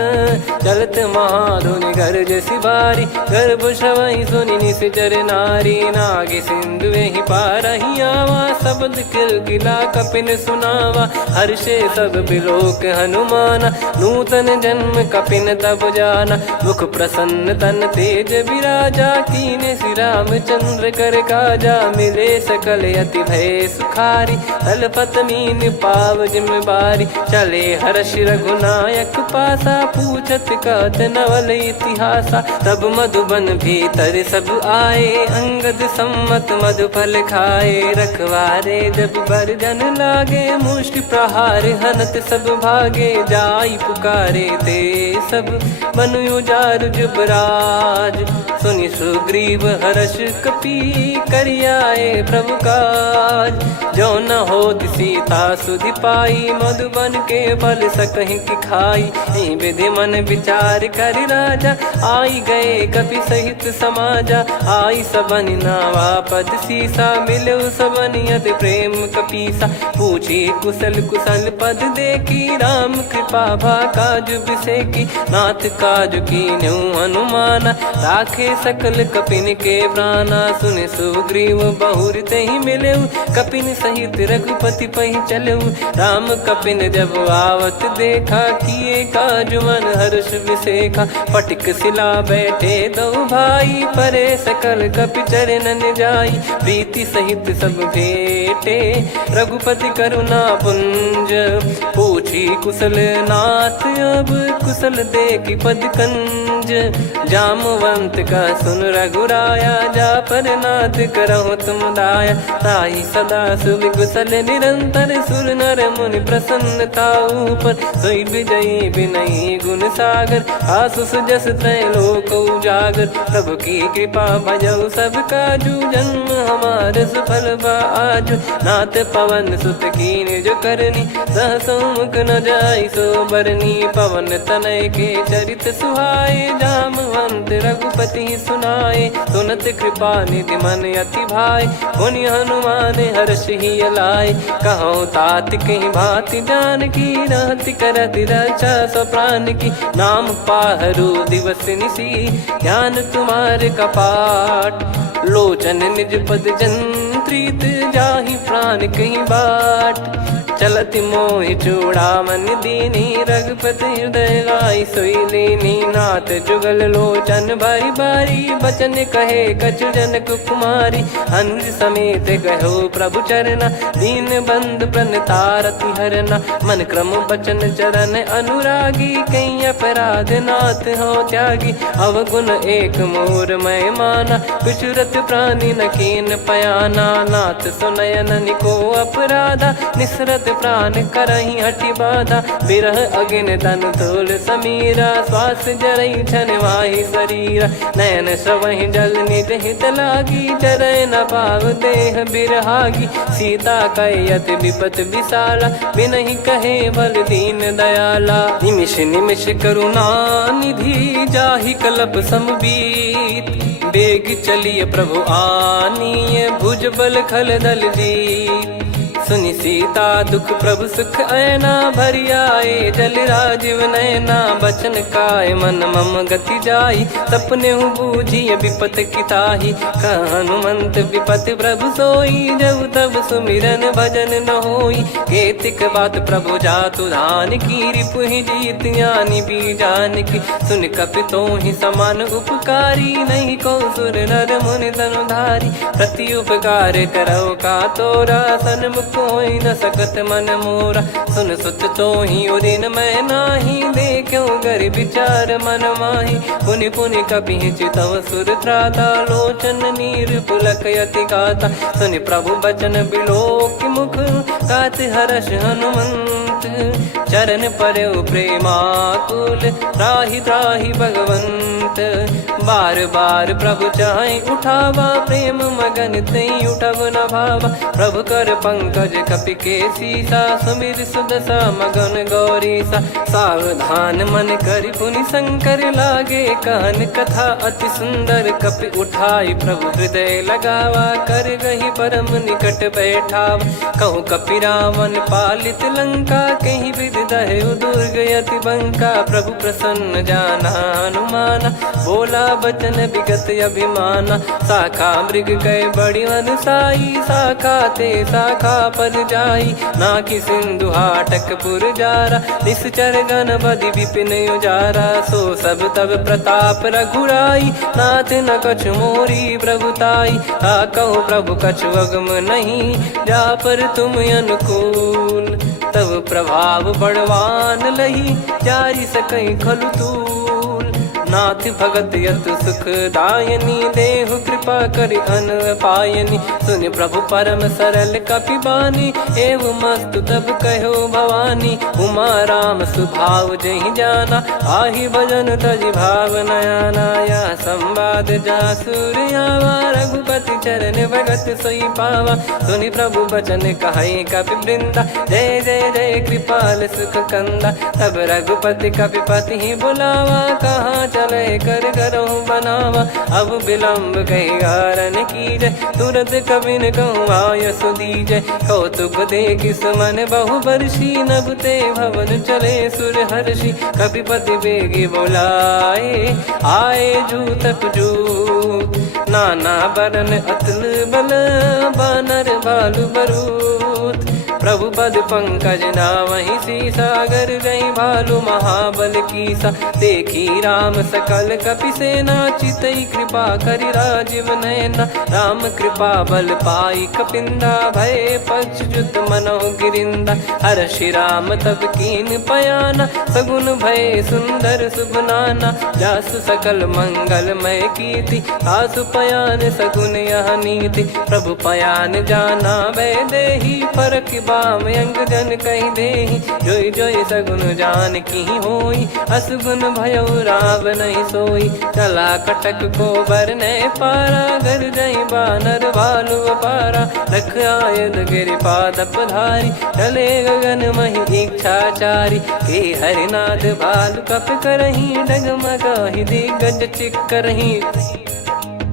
चलत महाधुनि गर्ज सिबारी गर्भ श्रवहि सुनि निश्चर नारी नागे सिंधु ही पारही आवा शब्द किलकिला कपिन सुनावा हर्षे सब बिलोक हनुमाना नूतन जन्म कपिन तब जाना मुख प्रसन्न तन तेज विराजा कीने श्री रामचंद्र कर काजा मिले सकल अति भय सुखारी तलपत मीन पाव जिम्मेवारी चले हर्ष रघुनायक पासा पूछत कहत नवल इतिहासा तब मधुबन भीतर सब आए अंगद सम्मत मधुफल खाए रखवारे जब बरजन लागे मुष्टि प्रहार हनत सब भागे जाई पुकारे ते सब मनु उजार जुबराज सुनि सुग्रीव हर्ष कपि करियाए प्रभु काज जो न हो सीता सुधि पाई मधुबन के फल सकहि की खाई विधि मन विचार कर राजा आई गए कपि सहित समाजा आई सबन नावा पद सीसा मिलो सबनियत प्रेम कपीसा पूछी कुशल कुशल पद देखी राम कृपा भा काज बिसेकी नाथ काज की न्यू हनुमाना राखे सकल कपिन के प्राणा सुन सुग्रीव बहुर ते ही मिले कपिन सहित रघुपति पहि चले राम कपिन जब आवत देखा किए काज मन हर्ष विसेखा पटिक सिला बैठे दो भाई परे सकल कपि चरणन जाई प्रीति सहित सब भेटे रघुपति करुणा पुंज पूछी कुशल नाथ अब कुशल देखी पद कंज जामवंत का सुन रघुराया जा पर नाथ करहु तुम दाया ताई सदा सुभि कुशल निरंतर सुर नर मुनि प्रसन्नता ऊपर सोई विजयी बिनयी गुण सागर आसु सुजस त्रैलोक उजागर प्रभु की कृपा भजऊ सब काजू जन्म हमार सफल बाजू नाथ पवन सुत कीन जो करनी सहसो मुख न जाई सो बरनी पवन तनय के चरित सुहाए जामवंत रघुपति सुनाए सुनत कृपा निधि मन अति भाई पुनि हनुमान हर्ष ही लाए कहो तात कहीं भांति जान की रहति करति रक्षा सो प्राण की नाम पाहरू दिवस निसी ध्यान तुम्हारे कपाट लोचन निज पद जन प्रीत जाहि प्राण कहीं बाट। चलत मोहि चूड़ामन दीनी रघुपति हृदय लाई सोई लीनी। नाथ जुगल लोचन बारी बारी बचन कहे कछु जनक कुमारी। हंस समेत गहो प्रभु चरना दीन बंद प्रणतारति हरना। मन क्रम बचन चरण अनुरागी कहीं अपराध नाथ हो त्यागी। अवगुण एक मोर मैं माना विचुरत प्राणी न कीन पयाना। नाथ सुनयन निको अपराधा निसरत प्राण करही हटि बाधा। बिरह अगिन तन तोल समीरा श्वास जरई छन वाहि शरीरा। नयन सवहि जल निज हित लागी चरय न पाव देह बिरहागी। सीता कयत विपत विशाला बिनहि कहे बल दीन दयाला। निमिष निमिष करुणा निधि जाहि कलप समबीत। बेग चलिए प्रभु आनीय भुज बल खल दल जीत। सुनि सीता दुख प्रभु सुख ऐना भरि आए जल राजीव नैना। बचन काय मन मम गति जाई सपने बूझी विपत किताही। हनुमंत विपत प्रभु सोई जब तब सुमिरन भजन न होई। केतिक बात प्रभु जातु धान की रिपुहि जीत ज्ञानी बीजान की। सुन कपितो ही समान उपकारी नहीं को सुर नर मुनि तनुधारी। प्रति उपकार करो का तोरा सन्मुख कोई न सकत मन मोरा। सुन सुत तो ही उदिन मैं नाही देखो गर विचार मन माही। पुनि पुनि कपि चितव सुर त्राता लोचन नीर पुलक यति गाता। सुनि प्रभु बचन बिलोक मुख गात हर्ष हनुमंत। चरण परयो प्रेमाकुल त्राहि त्राहि भगवंत। बार बार प्रभु चाहि उठावा प्रेम मगन तई उठब न भावा। प्रभु कर पंकज कपि के सीसा सुमिर सुदशा मगन गौरीसा। सावधान मन करि पुनि शंकर लागे कहन कथा अति सुंदर। कपि उठाई प्रभु हृदय लगावा कर गही परम निकट बैठावा। कहूँ कपि रावण पालित लंका कहीं विधि दहु दुर्ग यति बंका। प्रभु प्रसन्न जाना हनुमाना बोला बचन विगत अभिमाना। शाखा मृग गए बड़ी अनुसाई शाखा ते शाखा पर जाई। ना कि सिंधु हाटक पुर जारा निश्चर गण बदि विपिन उजारा। सो सब तब प्रताप रघुराई नाथ न कछु मोरी प्रभुताई। कहूँ प्रभु कछु अगम नहीं जा पर तुम अनुकूल। तब प्रभाव बड़वान लही जारी सकई खलु तूल। नाथ भगत यत सुख दायनी देहु कृपा करि अन पायनी। सुन प्रभु परम सरल कपि बानी एवं मस्तु तब कहो भवानी। उमा राम सुभाव जहि जाना आहि भजन तजि भाव नयाना। या संवाद जासुर आवा रघुपति चरण भगत सोई पावा। सुनि प्रभु बचन कहै कपि वृंदा जय जय जय कृपाल सुख कंदा। तब रघुपति कपि पति बुलावा कहाँ चले कर करहु बनावा। अब विलम्ब कही कारण कीजय तुरत कबिन कहूँ आयस दीजय। कौतुक देख सुमन बहु बरसी नभ ते भवन चले सुर हर्षि। कपिपति बेगी बोलाए आए जूतक जूत। नाना बरन अतुल बल बानर बालु बरूत। प्रभु पद पंकज नावहि सीसागर गई भालु महाबल कीसा। देखी राम सकल कपि सेना चितई कृपा करि राजीव नयना। राम कृपा बल पाई कपिंदा भय पक्ष जुत मनो गिरिंदा। हर्षि राम तब कीन पयाना सगुन भय सुंदर शुभ नाना। जासु सकल मंगलमय कीर्ति आसु पयान सगुन यह नीति। प्रभु पयान जाना वै देहि फरक बाम अंग जन कहीं देहि। जोई जोई सगुन जान की होई असगुन भयो राव नहीं सोई। चला कटक को बरने पारा घर जई बानर भालु पारा। रख आयद गिरि पाद पधारी चले गगन मही इच्छाचारी। के हरिनाथ भालु कप करही डगमगाहि दिग्गज चिक्करही।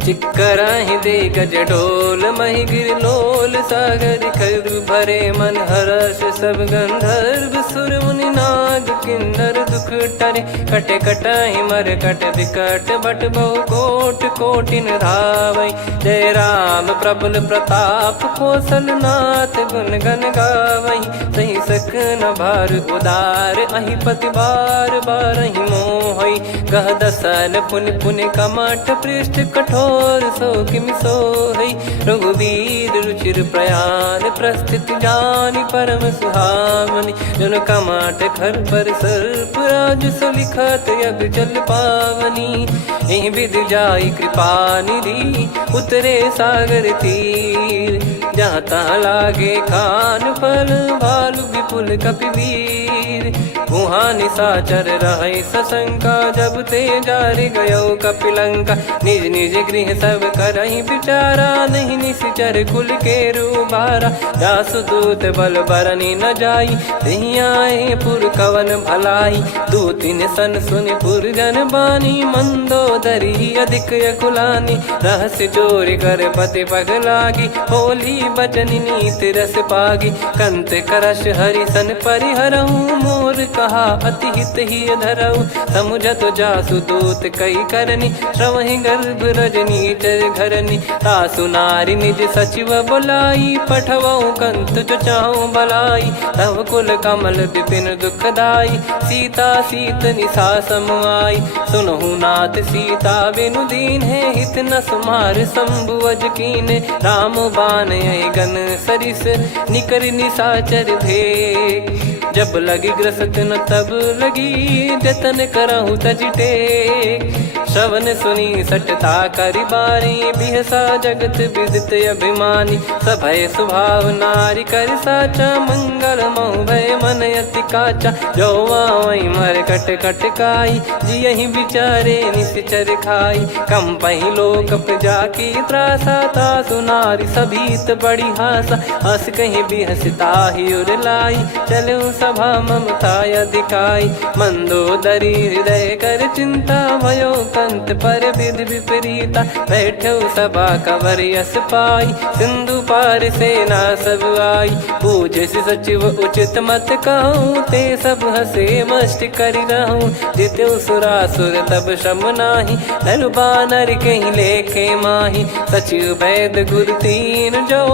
चिक्कराहि दे गज डोल महि गिर लोल सागर खर भरे मन हर्ष सब गंधर्व सुर मुनि नार। नाग किन्नर दुख टरे, कटे कटहि मर कट विकट बट बहु कोट कोटिन धावै। जय राम प्रबल प्रताप कौशलनाथ गुण गण गावै। सही सकन भार उदार अहि पति बार बारहि मोहै। गह दसन पुन पुन कमठ पृष्ठ कठोर सो किमि सोहै। रघुवीर रुचिर प्रयाण प्रस्थित जानि परम सुहावनि। जन कमठ खर पर सर्प राज सलिखत यग जल पावनी। एहि विधि जाई कृपा निधि उतरे सागर तीर। जहाँ तहाँ लागे खान फल भालु विपुल कपिवीर। वहाँ निशाचर रहै सशंका जब ते जारि गयो कपिलंका। निज निज गृह सब करहि विचारा नहीं निश्चर कुल के रूबारा। जासु दूत बल बरनि न जाई तेहि आए पुर कवन भलाई। दूतिन सन सुनि पुर जन बानी मंदोदरी अधिक यकुलानी। रहस्य चोरी कर पति पगलागी होली बचन नीति रस पागी। कंत करश हरिसन परिहरहु मोर कहा अति हित ही धरऊ। समुझत जासु दूत कई करनी श्रवहि गर्भ रजनी चर घरनी। तासु नारी निज सचिव बुलाई पठवऊ कंत जो चाहूं बलाई। तव कुल कमल विपिन दुखदाई सीता सीत निशा समाई। सुनहु नाथ सीता बिनु दीन है हित न सुमार शंभु अज कीने। राम बाण गन सरिस निकर निशाचर भेग। जब लगी ग्रसत न तब लगी जतन करहु तज टेक। श्रवण सुनी सटता करि बारी बिहसा जगत विदित अभिमानी। सभय स्वभाव नारी कर साचा मंगल मऊ भय मन अति काचा। जो आवै मर कट कट काई जियहि विचारे निश्चर खाई। कम पहि लोक जाकी त्रासा तासु नारी सभीत बड़ी हासा। हस कहीं बिहसता ही उर लाई चलऊ सभा ममता अधिकाई। मंदोदरी हृदय कर चिंता भयो कंत पर विधि विपरीता। बैठो सभा कवर यस पाई सिंधु पार सेना सब आई। पूज्य सचिव उचित मत कहूँ ते सब हसे मष्ट करि रहूँ। जित्यु सुरासुर तब श्रम नाही नर बानर कहीं लेखे माही। सचिव वैद गुरु तीन जो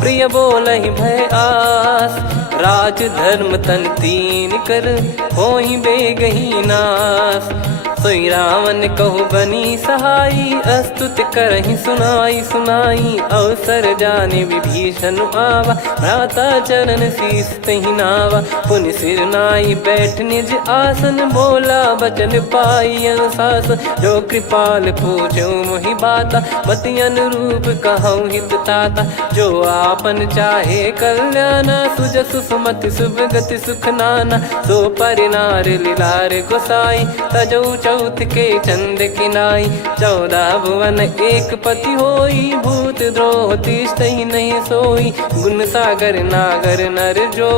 प्रिय बोलहि भय आस। राज धर्म तन तीन कर होई बेगही नास। सोई रावण कहु बनी सहाई अस्तुत करहि सुनाई सुनाई। अवसर जाने विभीषण आवा भ्राता चरण शीस तहि नावा। पुनि सिर नाई बैठ निज आसन बोला बचन पाई अनुशासन। जो कृपाल पूछो मोहि बाता मति अनुरूप कहूँ हित ताता। जो आपन चाहे कल्याणा सुजसु सुमति सुभगति सुख नाना। सो परिनार लीलार गोसाई तजौ चौथ के चंद किनाई। 14 भुवन एक पति होई भूत द्रोह तिष्ठहि नहीं सोई। गुण सागर नागर नर जो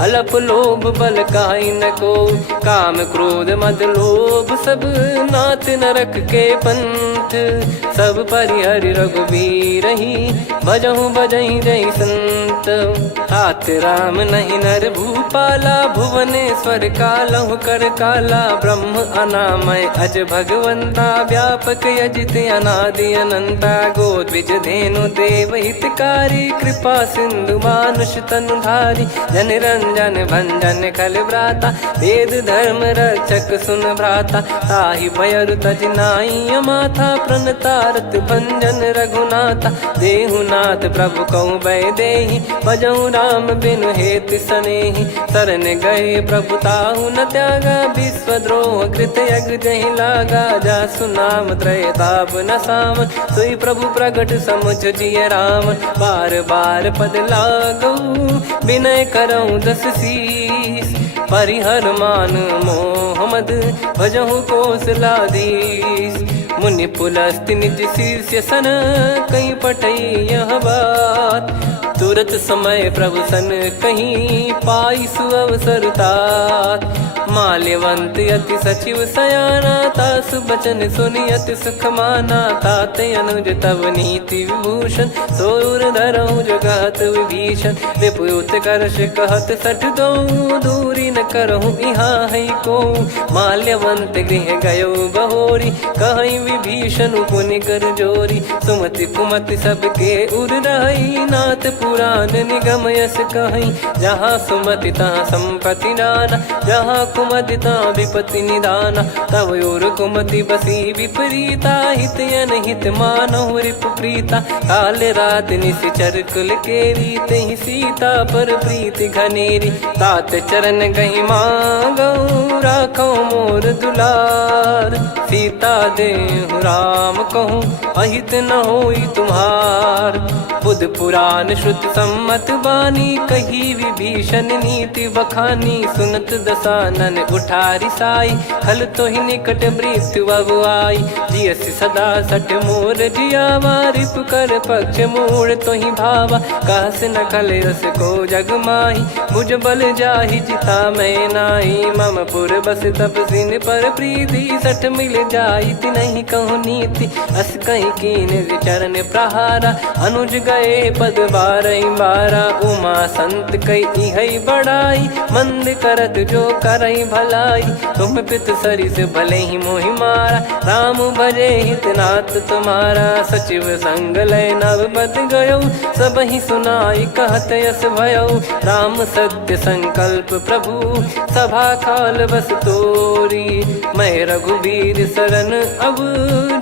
अलप लोभ बल काई न को। काम क्रोध मद लोभ सब नाथ नरक के पंथ। सब परिहरि रघुबीर ही भजहु भजहि जय संत। तात राम नहीं नर भूपाला भुवनेश्वर कालहु कर काला। ब्रह्म अनामय अज भगवंता व्यापक यजित अनादि अनंता। गोद्विज धेनु देव हितकारी कृपा सिंधु मानुष तनुधारी। जन रंजन भंजन खल भ्राता वेद धर्म रक्षक सुन भ्राता। ताहि भयरु तज नाई माथा प्रणतारत भंजन रघुनाथा। देहुनाथ प्रभु कहु भय देहि भजहु राम बिनु हेतु सनेहि। शरण गए प्रभु ताहु न त्यागा विश्वद्रोह कृत यज्ञ जहि लागा। जासु नाम त्रय ताप न सावन सोई प्रभु प्रगट समुझ जिय राम। बार बार पद लागऊ विनय करऊँ 10 शीस। परिहर मान मोह मद भजहु कौशलाधीश। मुनि पुलस्त्य निज शिष्य सन कहीं पठई यह बात। तुरत समय प्रभु सन कहीं पाई सुअवसर तात। माल्यवंत अति सचिव सयाना तासु बचन सुनि अति सुख माना। ताते अनुज तव नीति विभूषण सोर धरऊ जगत विभीषण। विपुत करश कहत सठ दो दूरी न करहु यहाँ है को। माल्यवंत गृह गयो बहोरी, कहीं विभीषण पुनि कर जोरी। सुमति कुमति सबके उर रही, नाथ पुराण निगम यस कहीं। जहाँ सुमति तहाँ संपत्ति नाना, जहाँ कुमति तहाँ विपत्ति निदाना। तब और कुमति बसी विपरीता, हित अनहित मानहु रिपु प्रीता। काल रात निश्चर कुल केरी, तहि सीता पर प्रीति घनेरी। तात चरण गही मांगऊ, राखो मोर दुलार। सीता देहु राम कहूँ, अहित न होई तुम्हार। बुध पुराण श्रुत सम्मत बानी, कही विभीषण नीति बखानी। सुनत दसानन उठारी साई, खल तो ही निकट मृत्यु अब आई। जियसि सदा सठ मोर जियावा, रिप कर पक्ष मूड़ तो ही भावा। कहस न खल रस को जग माही, मुझ बल जाहि जिता मैं नाई। मम पुर बस तपसिन पर प्रीति, सठ मिल जाई नहीं कहूँ नीति। अस कहीं कीन चरण प्रहारा, अनुज गए पद बारई बारा। उमा संत कई है बड़ाई, मंद करत जो करई भलाई। तुम पित सरिस भले ही मोहि मारा, राम भजे हित नाथ तुम्हारा। सचिव संग लय नव बद गयो, सब ही सुनाई कहत यस भयो। राम सत्य संकल्प प्रभु, सभा काल बस तोरी। मैं रघुबीर शरण अब,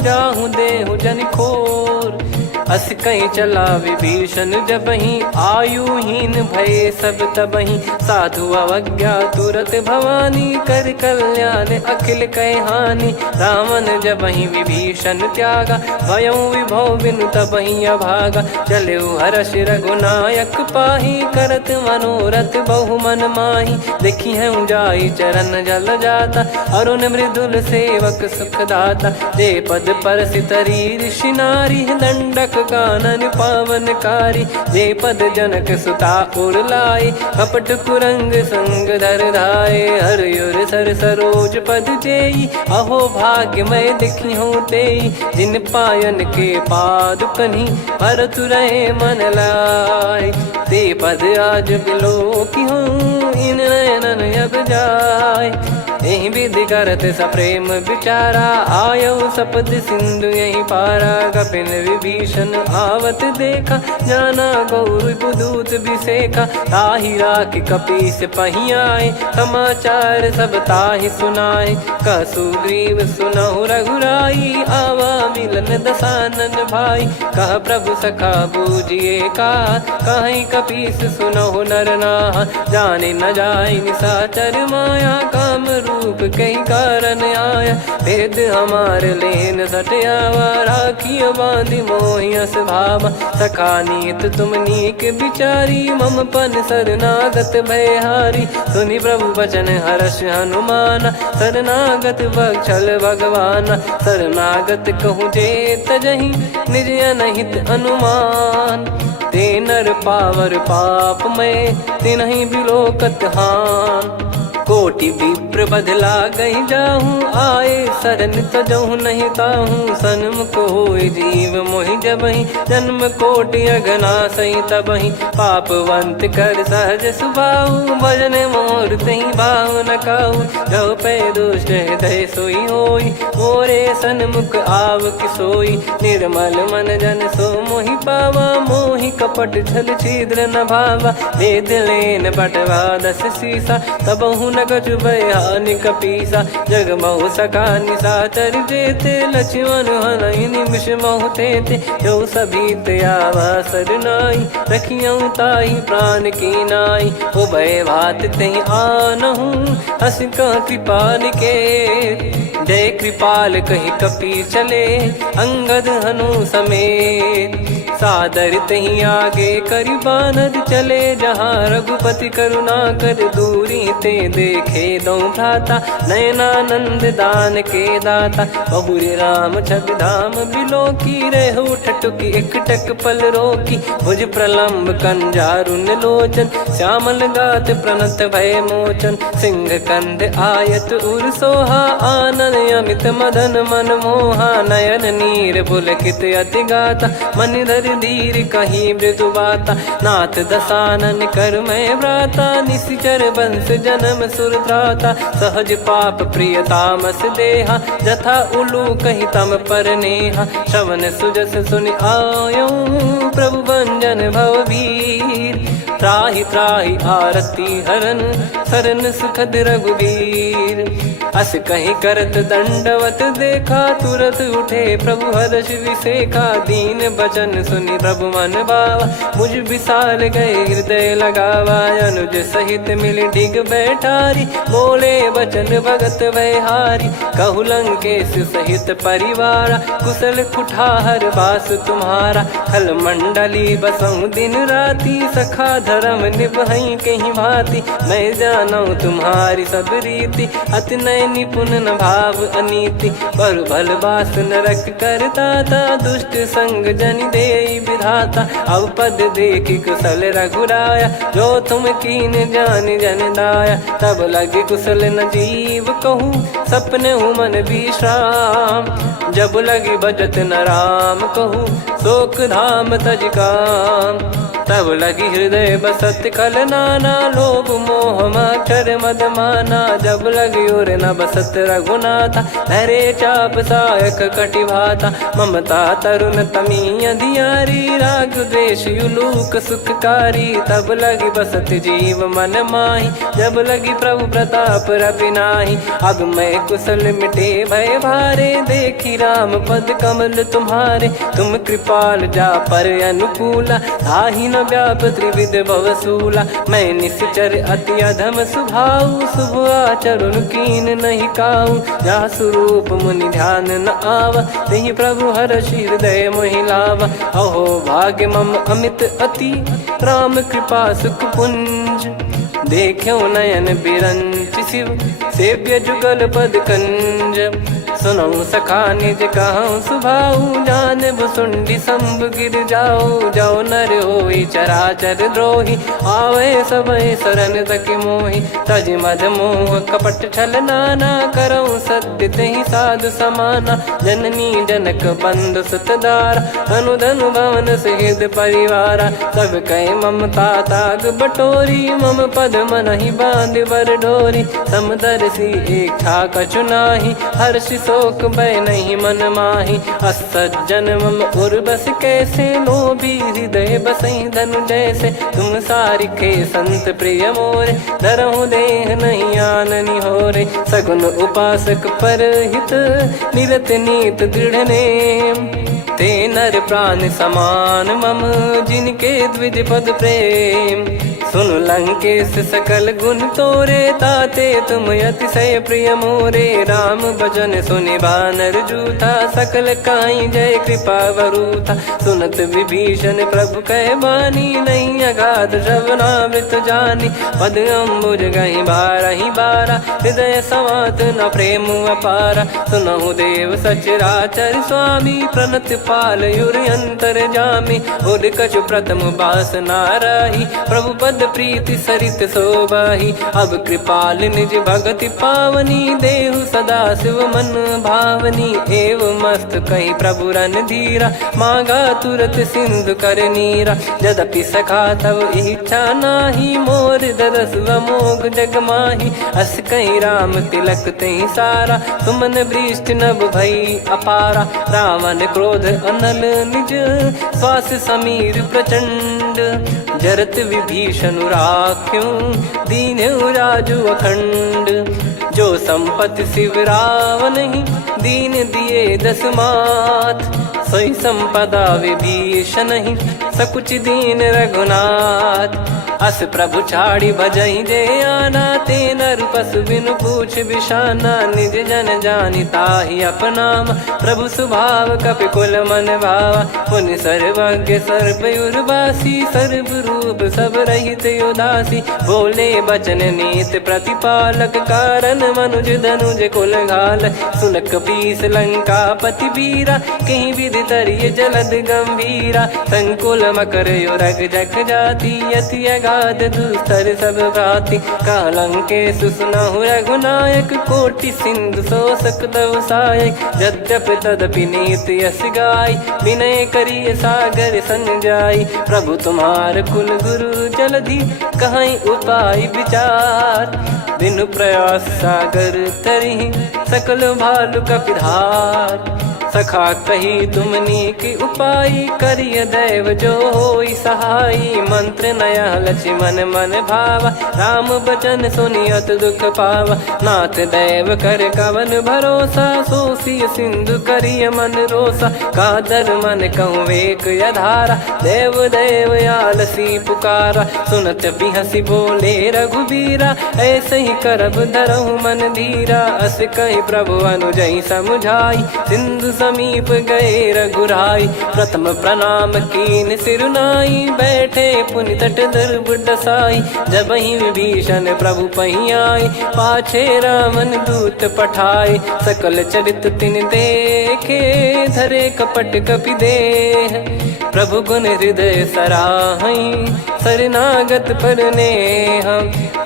जाहूँ देहु जन खोर। अस कहीं चला विभीषण जबहि, आयुहीन भय सब तबहि। साधु अवज्ञा तुरत भवानी, कर कल्याण अखिल कह हानि। रावण जबहि विभीषण त्यागा, भयउ विभव बिनु तबहि अभागा। चलऊ हर्ष रघुनायक पाही, करत मनोरथ बहु मन माही। देखी है जाई चरण जल जाता, अरुण मृदुल सेवक सुखदाता। जे पद पर सितरी ऋषि नारी, दंडक कानन पावनकारी। जे पद जनक सुता उर लाए, कपट कुरंग संग धर धाये। हरियुर सर सरोज पद जेई, अहो भाग्य मैं दिखी हूँ तेई। जिन पायन के पाद कन्ही, भरत रहे मन लाए। ते पद आज बिलो की हूँ, इन नयनन अब जाय। यही विधि करत सप्रेम विचारा, आयऊ सपद सिंधु यही पारा। कपिन विभीषण आवत देखा, जाना गौर बुदूत बिसेखा। ताहि राख कपीस पही आए, समाचार सब ताहि सुनाए। कह सुग्रीव सुनहु रघुराई, आवा मिलन दसानन भाई। कह प्रभु सखा बूझिए का, कहीं कपीस सुनहु नर नाहा। जाने न जाय निशाचर माया, काम रूप कई कारण आया। भेद हमार लेन सटयावा, राखियो बांधि मोहियस भावा। सखा नीत तुम नीक बिचारी, मम पन शरणागत भयहारी। सुनि प्रभु वचन हर्ष हनुमाना, शरणागत बक्षल भगवाना। शरणागत कहूँ जे तजहि, निज अनहित अनुमान। ते नर पावर पाप में, तिन्हि बिलोकत हान। कोटि विप्र बदला गई जाहूँ, आए शरण तजहु नहीं ताहूँ। सन्मुख होय जीव मोहि जबहि, जन्म कोटि अगना सही तबहि। पापवंत कर सहज सुभाऊ, भजन मोर तहि भाव न काहू। जो पै दुष्ट हृदय सोई होई, मोरे सन्मुख आव किसोई। निर्मल मन जन सो मोहि पावा, मोहि कपट छल छिद्र न भावा। वेद लेन बटवा दस सीसा, तबहु न कछु भयानि कपीसा। जग महु सखा निशाचर जेते, लक्ष्मण हनहि निमिष महु तेते। जो सभी त्यावा सरनाई, रखियऊ ताहि प्राण की नाई। उभय भात तहि आनहु, हस कह कृपाल के। जय कृपाल कहि कपी चले, अंगद हनु समेत। सादर तही आगे करि बानर चले, जहाँ रघुपति करुणा कर दूरी ते देखे दो भ्राता। नयनानंद दान के दाता, बहुरी राम छग धाम बिलो की। रेहु ठटुकी एकटक पल रोकी, भुज प्रलम्ब कंजारुन लोचन। श्यामल गात प्रणत भय मोचन, सिंह कंध आयत उर सोहा। आनन अमित मदन मन मोहा, नयन नीर पुलकित अति गाता। मनिधर कर धीर कहीं मृदु बाता, नाथ दसानन कर मैं व्राता, निशिचर बंस जन्म सुर त्राता, सहज पाप प्रिय तामस देहा, जथा उलू कही तम पर नेहा, श्रवण सुजस सुनि आयो प्रभु भंजन भववीर, त्राहि त्राहि आरती हरन सरन सुखद रघुवीर, अस कहीं करत दंडवत देखा, तुरत उठे प्रभु हर्ष विसेखा, दीन बचन सुनि प्रभु मन भावा, मुझ विशाल गए हृदय लगावा, अनुज सहित मिल डिग बैठारी, बोले बचन भगत वैहारी, कहु लंकेश सहित परिवारा, कुशल कुठार बास तुम्हारा, खल मंडली बसऊं दिन राती, सखा धर्म निभई कहीं भांति, मैं जानू तुम्हारी सब रीति, अति नय निपुण न भाव अनीति, पर भल बास नरक करता था, दुष्ट संग जन दे विधाता, अब पद देखी कुशल रघुराया, जो तुम कीन जान जन दाया, तब लगे कुशल न जीव कहूँ, सपने हूँ मन विश्राम, जब लगी बजत न राम कहूँ, शोक धाम तज काम, तब लगी हृदय बसत खल नाना, लोभ मोह मक्षर मद माना, जब लगी और न बसत रघुनाथा, धरे चाप सायक कटि भाता, ममता तरुण तमी अधियारी, राग द्वेष युलूक सुखकारी, तब लगी बसत जीव मन माही, जब लगी प्रभु प्रताप रवि नाही, अब मैं कुशल मिटे भय भारे, देखी राम पद कमल तुम्हारे, तुम कृपाल जा पर अनुकूला, ताहि न व्याप त्रिविध भवसूला, मैं निश्चर अति अधम सुभाऊ, शुभ आचरण कीन नहीं काऊ, जा स्वरूप मुनि ध्यान न आवा, तेहि प्रभु हर्ष हृदय मोहि लावा, अहो भाग्य मम अमित अति, राम कृपा सुख पुंज, देखो नयन बिरंच शिव, सेव्य जुगल पद कंज, सुनऊ सखा निज कहूँ सुभाऊ, जान भुसुंडी संभ गिर जाओ, जाओ नर होई चराचर द्रोही, आवे सबय शरण तक मोहि, तज मद मोह कपट छल नाना, करऊँ सत्य तेहि साधु समाना, जननी जनक बंधु सुतदारा, अनु धनु भवन सहित परिवारा, सब कहे ममता ताग बटोरी, मम पद मनहि बांध बर डोरी, समदर्शी इच्छा कछु नाही, हर्ष शोक भय नहीं मन माही, असज्जन मम उर्वश कैसे, लोभी हृदय बसई धनु जैसे, तुम सारिखे संत प्रिय मोरे, धरहु देह नहीं आननि होरे, सगुन उपासक पर हित, निरत नीत दृढ़ नेम, ते नर प्राण समान मम, जिनके द्विज पद प्रेम, सुन लंकेश सकल गुण तोरे, ताते तुम अतिशय प्रिय मोरे, राम भजन सुनि बानर जूथा, सकल काई जय कृपा वरूथा, सुनत विभीषण प्रभु कह बानी, नहीं अगाध श्रवणामृत जानी, पद अम्बुज गहि बारहि बारा, हृदय समात न प्रेम अपारा, सुनहु देव सचराचर स्वामी, प्रणत पाल युर अंतर जामी, उद कछु प्रथम बास नाराही, प्रभु पद प्रीति सरित शोभाही, अब कृपाल निज भगति पावनी, देहु सदा शिव मन भावनी, एव मस्त कही प्रभु रन धीरा, मांगा तुरत सिंधु कर नीरा, यद्यपि सखा तब इच्छा नाही, मोर दरस अमोघ जग माही, अस कहीं राम तिलक तहि सारा, सुमन वृष्ट नभ भई अपारा, रावण क्रोध अनल निज, श्वास समीर प्रचंड, जरत विभीषण राख्यों, दीन्हु राजु अखंड, जो संपत्ति शिव रावण ही, दीन दिए दस मात, सोई संपदा विभीषण ही, सकुच दीन रघुनाथ, अस प्रभु छाड़ी भजई जे आना, ते नर पशु बिनु पूछ बिशाना, निज जन जानि ताहि अपनाम, प्रभु स्वभाव कपि कुल मन भावा, मुनि सर्वज्ञ सर्वयुर्वासी, सर्व रूप सब रहित उदासी, बोले बचन नीत प्रतिपालक, कारण मनुज धनुज कुल घाल, सुन कपीस लंका पति वीरा, कहीं विधि तरिय जलद गंभीरा, संकुल मकर युरग जख जाति, यति गाद दुस्तर सब भांति कालंके सुसुनाहु रघुनायक कोटि सिंधु शोषक तव सहायक यद्यपि तदपि नीत यस गाय विनय करिय सागर सन जाई प्रभु तुम्हार कुल गुरु जलधि कहीं उपाय विचार बिनु प्रयास सागर तरिहि सकल भालु कपिधार सखा कही तुमनी की उपाय करिय दैव जो होई सहाई मंत्र नया लक्ष्मण मन भावा राम बचन सुनियत दुख पावा नाथ दैव कर कवन भरोसा सोसिय सिंधु करिय मन रोसा कादर मन कहूँ वेक यधारा देव देव आलसी पुकारा सुनत बिहसी बोले रघुबीरा ऐसे ही करब धरहु मन धीरा अस कही प्रभु अनुजई समुझाई सिंधु समीप गए रघुराई प्रथम प्रणाम कीन सिरुनाई बैठे पुनि तट दर्भ डसाई जब ही विभीषण प्रभु पही आए पाछे रामन दूत पठाए सकल चरित तिन देखे धरे कपट कपि देह प्रभु गुण हृदय सराहई शरणागत पर नेह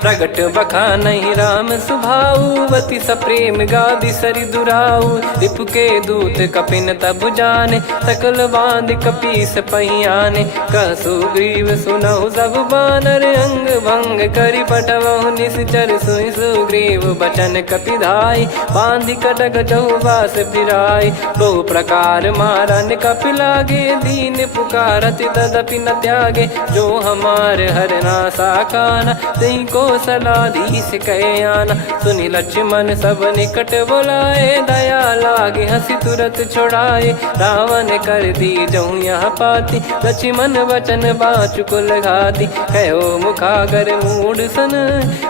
प्रगट बखानहि राम सुभाऊ वति सप्रेम गादि सरि दुराऊ रिपु के दूत कपिन तब जाने सकल बांध कपीस पहियाने कह सुग्रीव सुनहु सब बानर अंग भंग करि पटवहु निश्चर सुनि सुग्रीव बचन कपिधाई बांधि कटक चहुबास फिराई बहु प्रकार मारन कपि लागे दीन पुकारति तदपि न त्यागे जो हमार हरना साकाना तई को सलाधीश कहे आना सुनि लक्ष्मण सब निकट बुलाए दया लागे हंसी तुरत छोड़ाए रावण कर दी जहूँ यहाँ पाती लक्ष्मण वचन बाचु कुल घाती कहो मुखागर मूड सन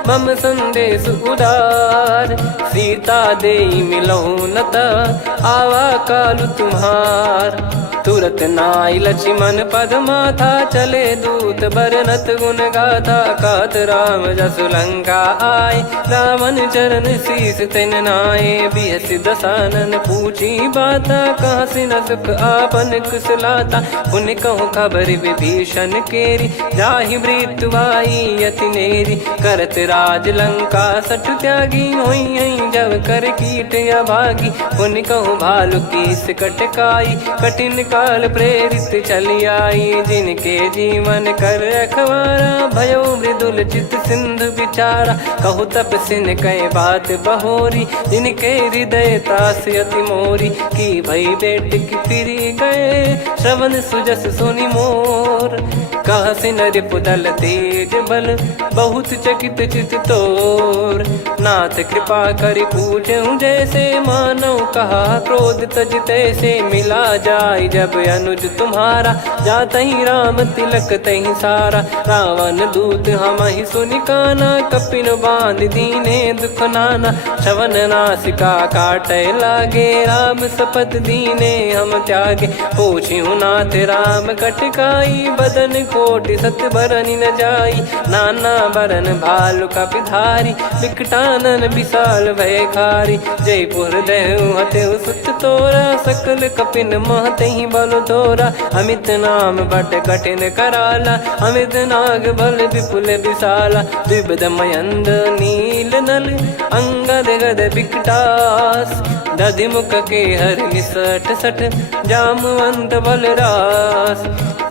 मम संदेश उदार सीता देई मिलहु नता आवा कालु तुम्हार तुरत नाई लक्ष्मण पद माथा चले दूत बरनत गुण गाथा कात राम जसु लंका आए रावण चरण शीस तिन नाये बिहसि दसानन पूछी बाता कहाँ से न सुख आपन कुशलाता पुन कहूँ खबर विभीषण केरी जाहि मृत्यु आई यति नेरी करत राज लंका सठ त्यागी होई जब कर कीट अभागी पुन कहूँ भालु कीस कटकाई कठिन काल प्रेरित चली आई जिनके जीवन कर रखवारा भयो मृदुल चित सिंधु विचारा कहु तप सिन कई बात बहोरी जिनके हृदय तास अति मोरी की भई बेट की फिरी गए श्रवण सुजस सुनि मोर कह सिन रिपुदल तेज बल बहुत चकित चित तोर नाथ कृपा करि पूछूं जैसे मानव कहा क्रोध तज तैसे मिला जाय जब अनुज तुम्हारा जात ही राम तिलक तही सारा रावण दूत हम ही सुनि काना कपिन बांध दीने दुख नाना श्रवण नासिका काटे लागे राम सपत दीने हम त्यागे पूछ्यू नाथ राम कटकाई बदन कोटि सत बरनि न जाई नाना बरन भालु कपिधारी विकटानन विशाल भय खारी जयपुर देहु हतेउ सुत तोरा सकल कपिन महतहि बल तोरा अमित नाम बट कठिन कराला अमित नाग बल विपुल विशाला द्विपद मयंद नील नल अंगद गद विकटास दधि मुख के हर निसठ सठ जामवंत बलरास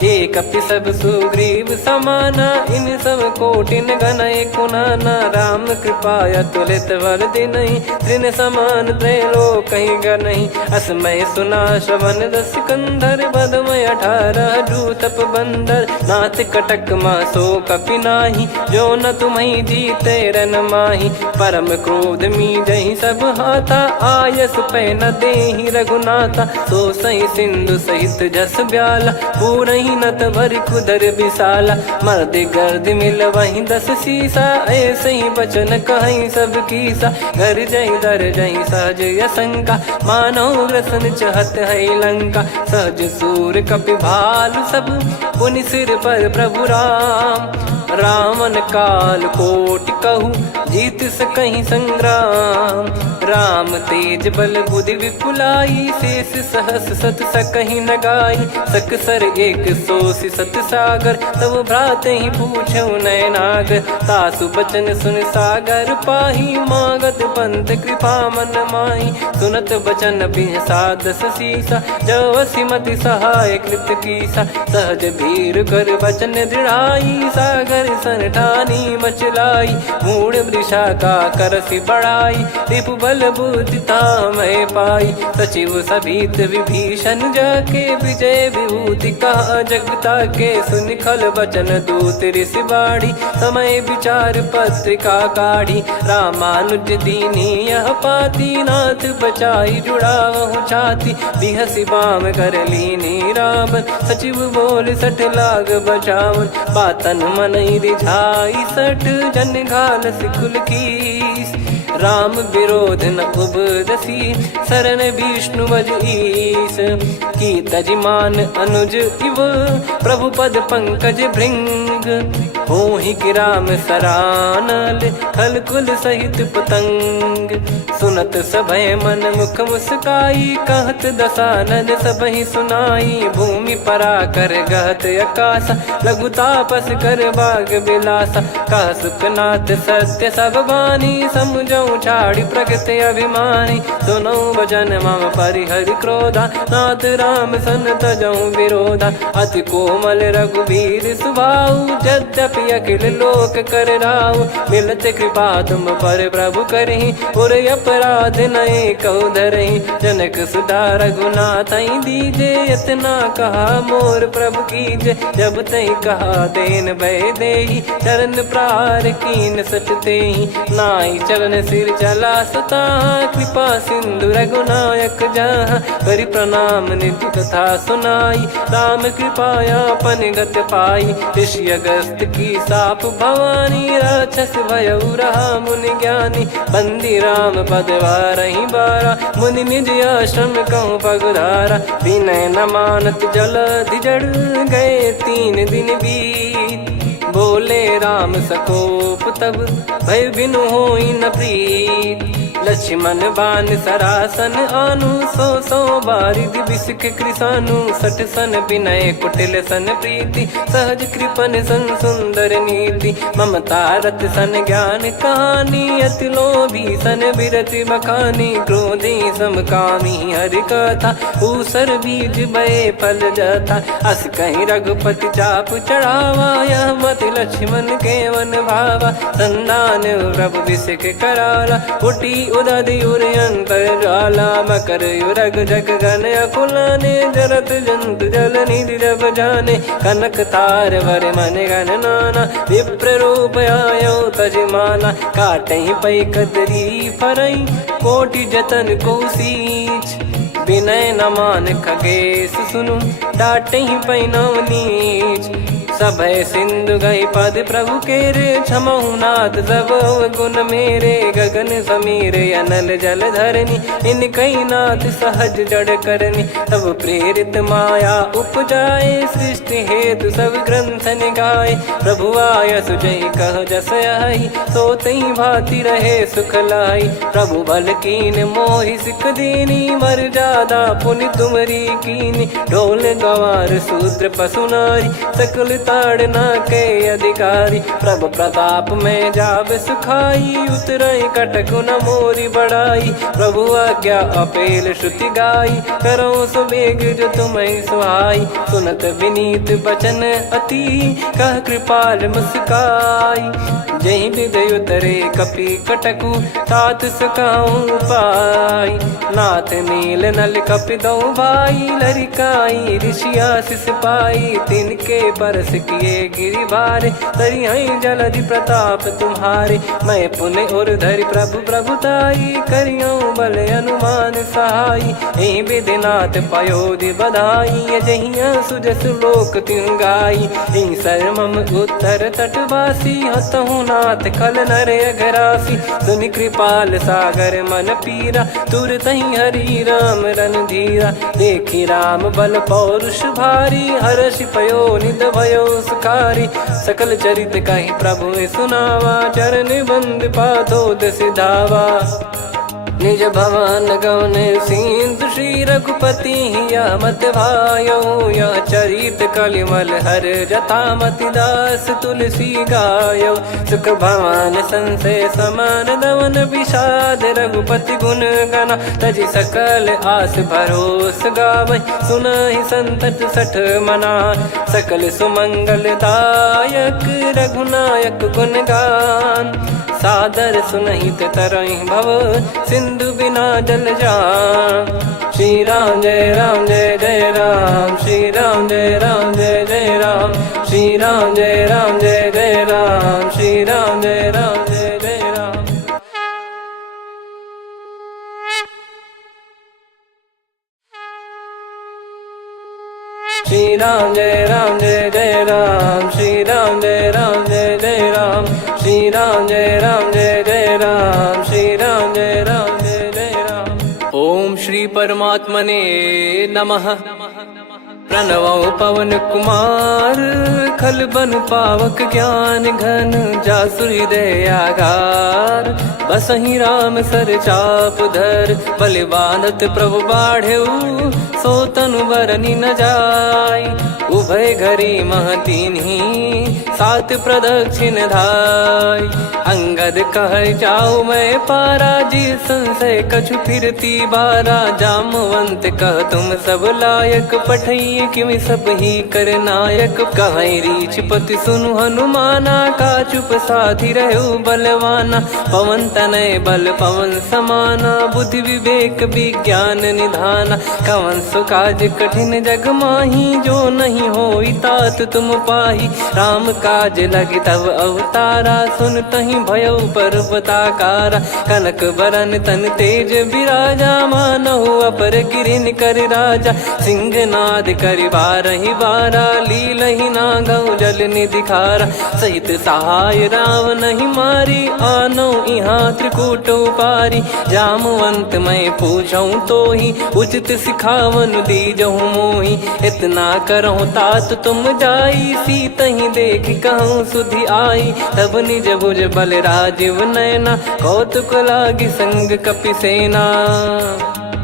एक अपि सब सुग्रीव समाना इन सब कोटिन गनय कुनाना राम कृपा अतुलित बल दिनहि त्रिन समान त्रैलोक कहीं गनहि असमय सुना श्रवण दस कंधर बदमय 18 जूतप बंदर नाथ कटक मासो कपि नाही जो न तुम्हि जीते रन माही परम क्रोध मी जहि सब हाथा आयस पै न देहि रघुनाथा सो सही सिंधु सहित जस ब्याला पूरहि नत भरि कुदर विशाला मर्द गर्द मिल वहीं 10 सीसा ऐसे ही बचन कहीं सब कीसा घर जहि दर जहि सहज यसंका मानव रसन चहत है लंका सहज सूर कपि भालु सब पुनि सिर पर प्रभु राम रावण काल कोटि कहु जीत सकहीं संग्राम। राम तेज बल बुद्धि विपुलाई, शेष सहस सत सकहीं न गाई। सकसर एक सोसी सत सागर, तब भ्रात ही पूछो नयनागर। तासु बचन सुन सागर पाही, मागत पंथ कृपा मन माही। सुनत बचन बिहसादस सीसा, जव सिमति सहाय कृत कीसा। सहज भीर कर बचन दृढ़ाई, सागर सन ठानी मचलाई। मूढ़ वृषा का करसि बढ़ाई, रिपु बल बुद्धि तामय पाई। सचिव सभीत विभीषण जाके, विजय विभूति कहा जगता के। सुनि खल बचन दूत ऋषि बाड़ी, समय विचार पत्रिका काढ़ी। रामानुज दीनी यह पाती, नाथ बचाई जुड़ावहु छाती। बिहसि बाम कर लीनी रावण, सचिव बोल सठ लाग बचावन। बातन मनई रिझाई सठ, जन घाल सिकुल कीस। राम विरोध न उपदसी, शरण विष्णु बज ईस। की तजिमान अनुज इव, प्रभु पद पंकज भृंग। होहि कि राम सरानल, खल कुल सहित पतंग। सुनत सभय मन मुख मुस्काई, कहत दसानन सबहि सुनाई। भूमि परा कर गहत आकाशा, लघु तापस कर बाग बिलासा। कह सुखनाथ सत्य सब बानी, समुझौ छाड़ी प्रगति अभिमानी। सुनो भजन मम परिहरि क्रोधा, नाथ राम सन तजौ विरोधा। अति कोमल रघुवीर सुभाऊ, यद्यपि अखिल लोक कर राऊ। मिलत कृपा तुम पर प्रभु करहि, पुर अपराध नए कौ धरहि। जनक सुधा रघुनाथ दीजे, इतना कहा मोर प्रभु कीजे। जब तई कहा देन भय देहि, चरण प्रार कीन सट तेहि। नाई चरण सिर चला सता, कृपा सिंधु रघुनायक जहाँ। करि प्रणाम निधि कथा सुनाई, राम कृपाया पन गत पाई। ऋषि अगस्त की साप भवानी, राक्षस भयउ रहा मुनि ज्ञानी। बंदी राम पद वारहि बारा, मुनि निज आश्रम कहूँ पगुधारा। विनय न मानत जलधि जड़, गए 3 दिन बीत। बोले राम सकोप तब, भय बिनु होई न प्रीत। लक्ष्मण बान सरासन आनु, 100 बारिधि बिसक कृसानु। 60 सन विनय कुटिल सन प्रीति, सहज कृपन सन सुंदर नीति। ममता रत सन ज्ञान कहानी, अति लोभी सन बिरति बखानी। क्रोधी समकामी हरि कथा, ऊसर बीज बये फल जथा। अस कहीं रघुपति चाप चढ़ावा, यह मत लक्ष्मण के वन भावा। संदान प्रभु बिसक कराला, उठी उदधि उर अंतर ज्वाला। मकर युरग जग गण अकुलाने, जरत जंतु जल निधि जब जाने। कनक तार वर मन गण नाना, विप्र रूप आयो तजमाना। काटहि पै कदरी फरई, कोटि जतन को सींच। विनय न मान खगेश सुनु, डांटहि पै नव नीच। सभय सिंधु गई पद प्रभु केरे, क्षमहु नाथ सब गुण मेरे। गगन समीरे अनल जल धरनी, इन कई नाथ सहज जड़ करनी। तब प्रेरित माया उपजाए, सृष्टि हेतु सब ग्रंथ निगाए। प्रभु आय सुजई कह जस आई, सोतई भांति रहे सुख लाई। प्रभु बल कीन मोहि सिख दीनी, मर्यादा पुनि तुमरी कीनी। ढोल गवार शूद्र पशु नारी, सकल ताड़ना के अधिकारी। प्रभु प्रताप में जाब सुखाई, उतरई कटक न मोरी बढ़ाई। प्रभु आज्ञा अपेल श्रुति गाई, करो सुबेग जो तुम्हें सुहाई। सुनत विनीत बचन अति, कह कृपाल मुस्काई। जहि हृदय उतरे कपि कटकु, तात सकाऊं पाई। नाथ नील नल कपि दो भाई, लरिकाई ऋषि आशीष पाई। तिनके परस किए गिरि भारे, तरिहै जलधि प्रताप तुम्हारे। मैं पुन और धरि प्रभु प्रभुताई, करियौ बल अनुमान सहाई। एहि विधिनाथ पयोधि बधाई, जहिया सुजस लोक तिहुँ गाई। एहि सरमम उत्तर तटवासी, हतहु रघुनाथ खल नर अघरासी, सुनि कृपाल सागर मन पीरा, तुरतहि हरि राम रणधीरा। देखि राम बल पौरुष भारी, हर्षि पयो निध भयो सुखारी। सकल चरित कहि प्रभु सुनावा, चरण बंद पादोद सिधावा। निज भवन गौन सिंधु श्री रघुपति हिया मत भायो, यह चरित कलिमल हर जथा मति दास तुलसी गायो। सुख भवन संशय समान दवन विषाद, रघुपति गुण गना तजि सकल आस भरोस गावै। सुनहि संतत सठ मना, सकल सुमंगल दायक रघुनायक गुण गान। सादर सुनहित तरहि भव, सिंधु बिना जल जान। श्री राम जय जय राम, श्री राम जय जय राम, श्री राम जय जय राम, श्री राम जय जय राम। श्री राम जय जय राम, श्री राम जय जय राम, श्री राम जय जय राम, श्री राम जय जय राम। ओम श्री परमात्मने नमः। प्रणवो पवन कुमार, खल बन पावक ज्ञान घन, जासु हृदय आगार। बसहि राम सर चाप धर, बलि बांधत प्रभु बाढ़ऊ, सो तनु बरनि न जाय। उभय घरी महतीन्ही, सात प्रदक्षिण धाय। अंगद कह जाऊ मैं पारा, जी संशय कछु फिरती बारा। जामवंत कह तुम सब लायक, पठई किमि सब ही कर नायक। कहै रीछ पति सुनु हनुमाना, का चुप साधि रहु बलवाना। पवन तनय बल पवन समाना, बुद्धि विवेक विज्ञान निधाना। कवन सो काज कठिन जग माही, जो नहीं होई तात तुम पाही। राम काज लगी तब अवतारा, सुन तहि भयउ पर्वताकारा। कनक बरन तन तेज बिराजा, मानहु अपर गिरिन कर राजा। सिंहनाद करि बारहि बारा, लीलहि नागौ जल निधि खारा। सहित सहाय राम नहीं मारी, आनो इहाँ त्रिकूट उपारी। जामवंत मैं पूछऊँ तोहि, उचित सिखावन दीजहु मोहि। इतना करहु तात तुम जाई, सीतहि देख कहूँ सुधि आई। तब निज भुज बल राजीव नयना, कौतुक लागी संग कपिसेना।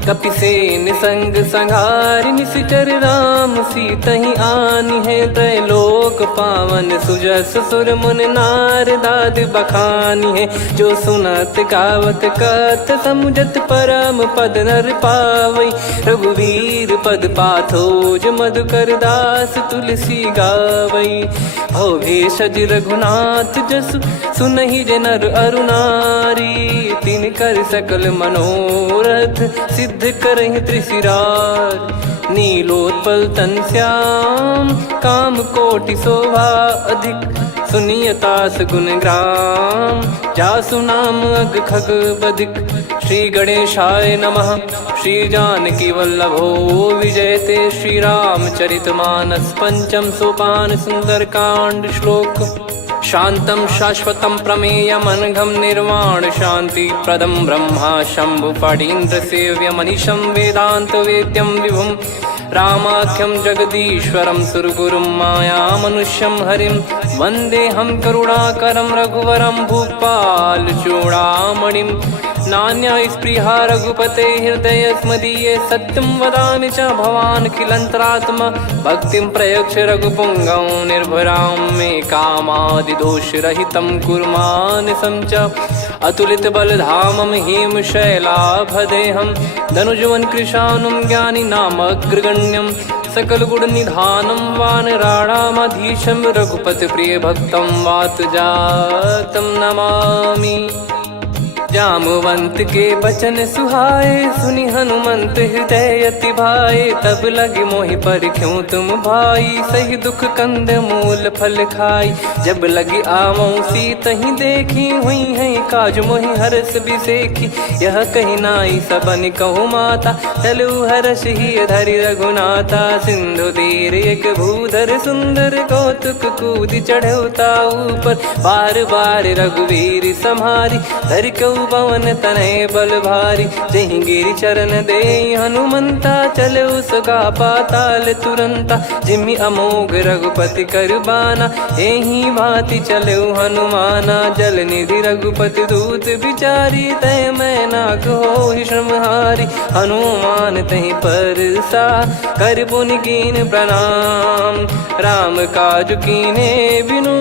कपिसेन संग संघारि निशिचर राम, सीतहि आनि है त्रैलोक पावन। सुजस सुर मुन नार दाद बखानी है, जो सुनत गावत कथ समुझत परम पद नर पावै। रघुवीर पद पाथोज मधुकर दास तुलसी गावै। भव भेषज रघुनाथ जसु, सुनहि जे नर अरु नारी। तिन कर सकल मनोरथ, सिद्ध करहि त्रिशिरार। नीलोत्पल तन श्याम, काम कोटि शोभा अधिक। सुनियतास गुण ग्राम, जासु नाम अग खग बधिक। श्री गणेशाय नमः। श्री जानकी वल्लभो विजयते, श्री रामचरित मानस पंचम सोपान सुंदरकांड श्लोक। शांतं शाश्वतं प्रमेयमनघं निर्वाण शांति प्रदं ब्रह्मा शंभु फणीन्द्र सेव्य मनीषं वेदांत वेद्यं विभुं। रामाख्यं जगदीश्वरं सुरगुरुं माया मनुष्यं हरिं। वन्देऽहं करुणाकरं रघुवरं भूपाल चूडामणिं। नान्या स्पृहा रघुपते हृदय स्मदीये, सत्यं वदामि च भवान् खिलन्तरात्मा। भक्तिं प्रयच्छ रघुपुङ्गं निर्भरां मे कामादिदोषरहितं कुर्मानसं च। अतुलित बलधामं हेमशैलाभदेहं, धनुजवन कृशानुं ज्ञानिनामग्रगण्यं। सकल गुण निधानं वानराणामधीशं, रघुपति प्रिय भक्तं वातजातं नमामि। जामवंत के बचन सुहाए, सुनि हनुमंत हृदय अति भाए। तब लगे मोहि पर क्यों तुम भाई, सही दुख कंद मूल फल खाई। जब लगी आवऊं सीत ही देखी, हुई है काज मोहि हरस बिसेखी। यह कही नाई सबन कहु माता, चलू हरष ही धरि रघुनाथा। सिंधु तीर एक भूधर सुंदर, कौतुक कूद चढ़ौता ऊपर। बार बार रघुवीर सम्हारी, धरि कहु पवन तनय बल भारी। जहि गिरि चरण दे हनुमंता, चलो सगा पाताल तुरंता। जिमि अमोघ रघुपति कर बाना, एहि भांति चलो हनुमाना। जल निधि रघुपति दूत बिचारी, तय मैं नाग होहि श्रमहारी। हनुमान तहि परसा, कर पुनि कीन प्रणाम। राम काज कीने बिनु,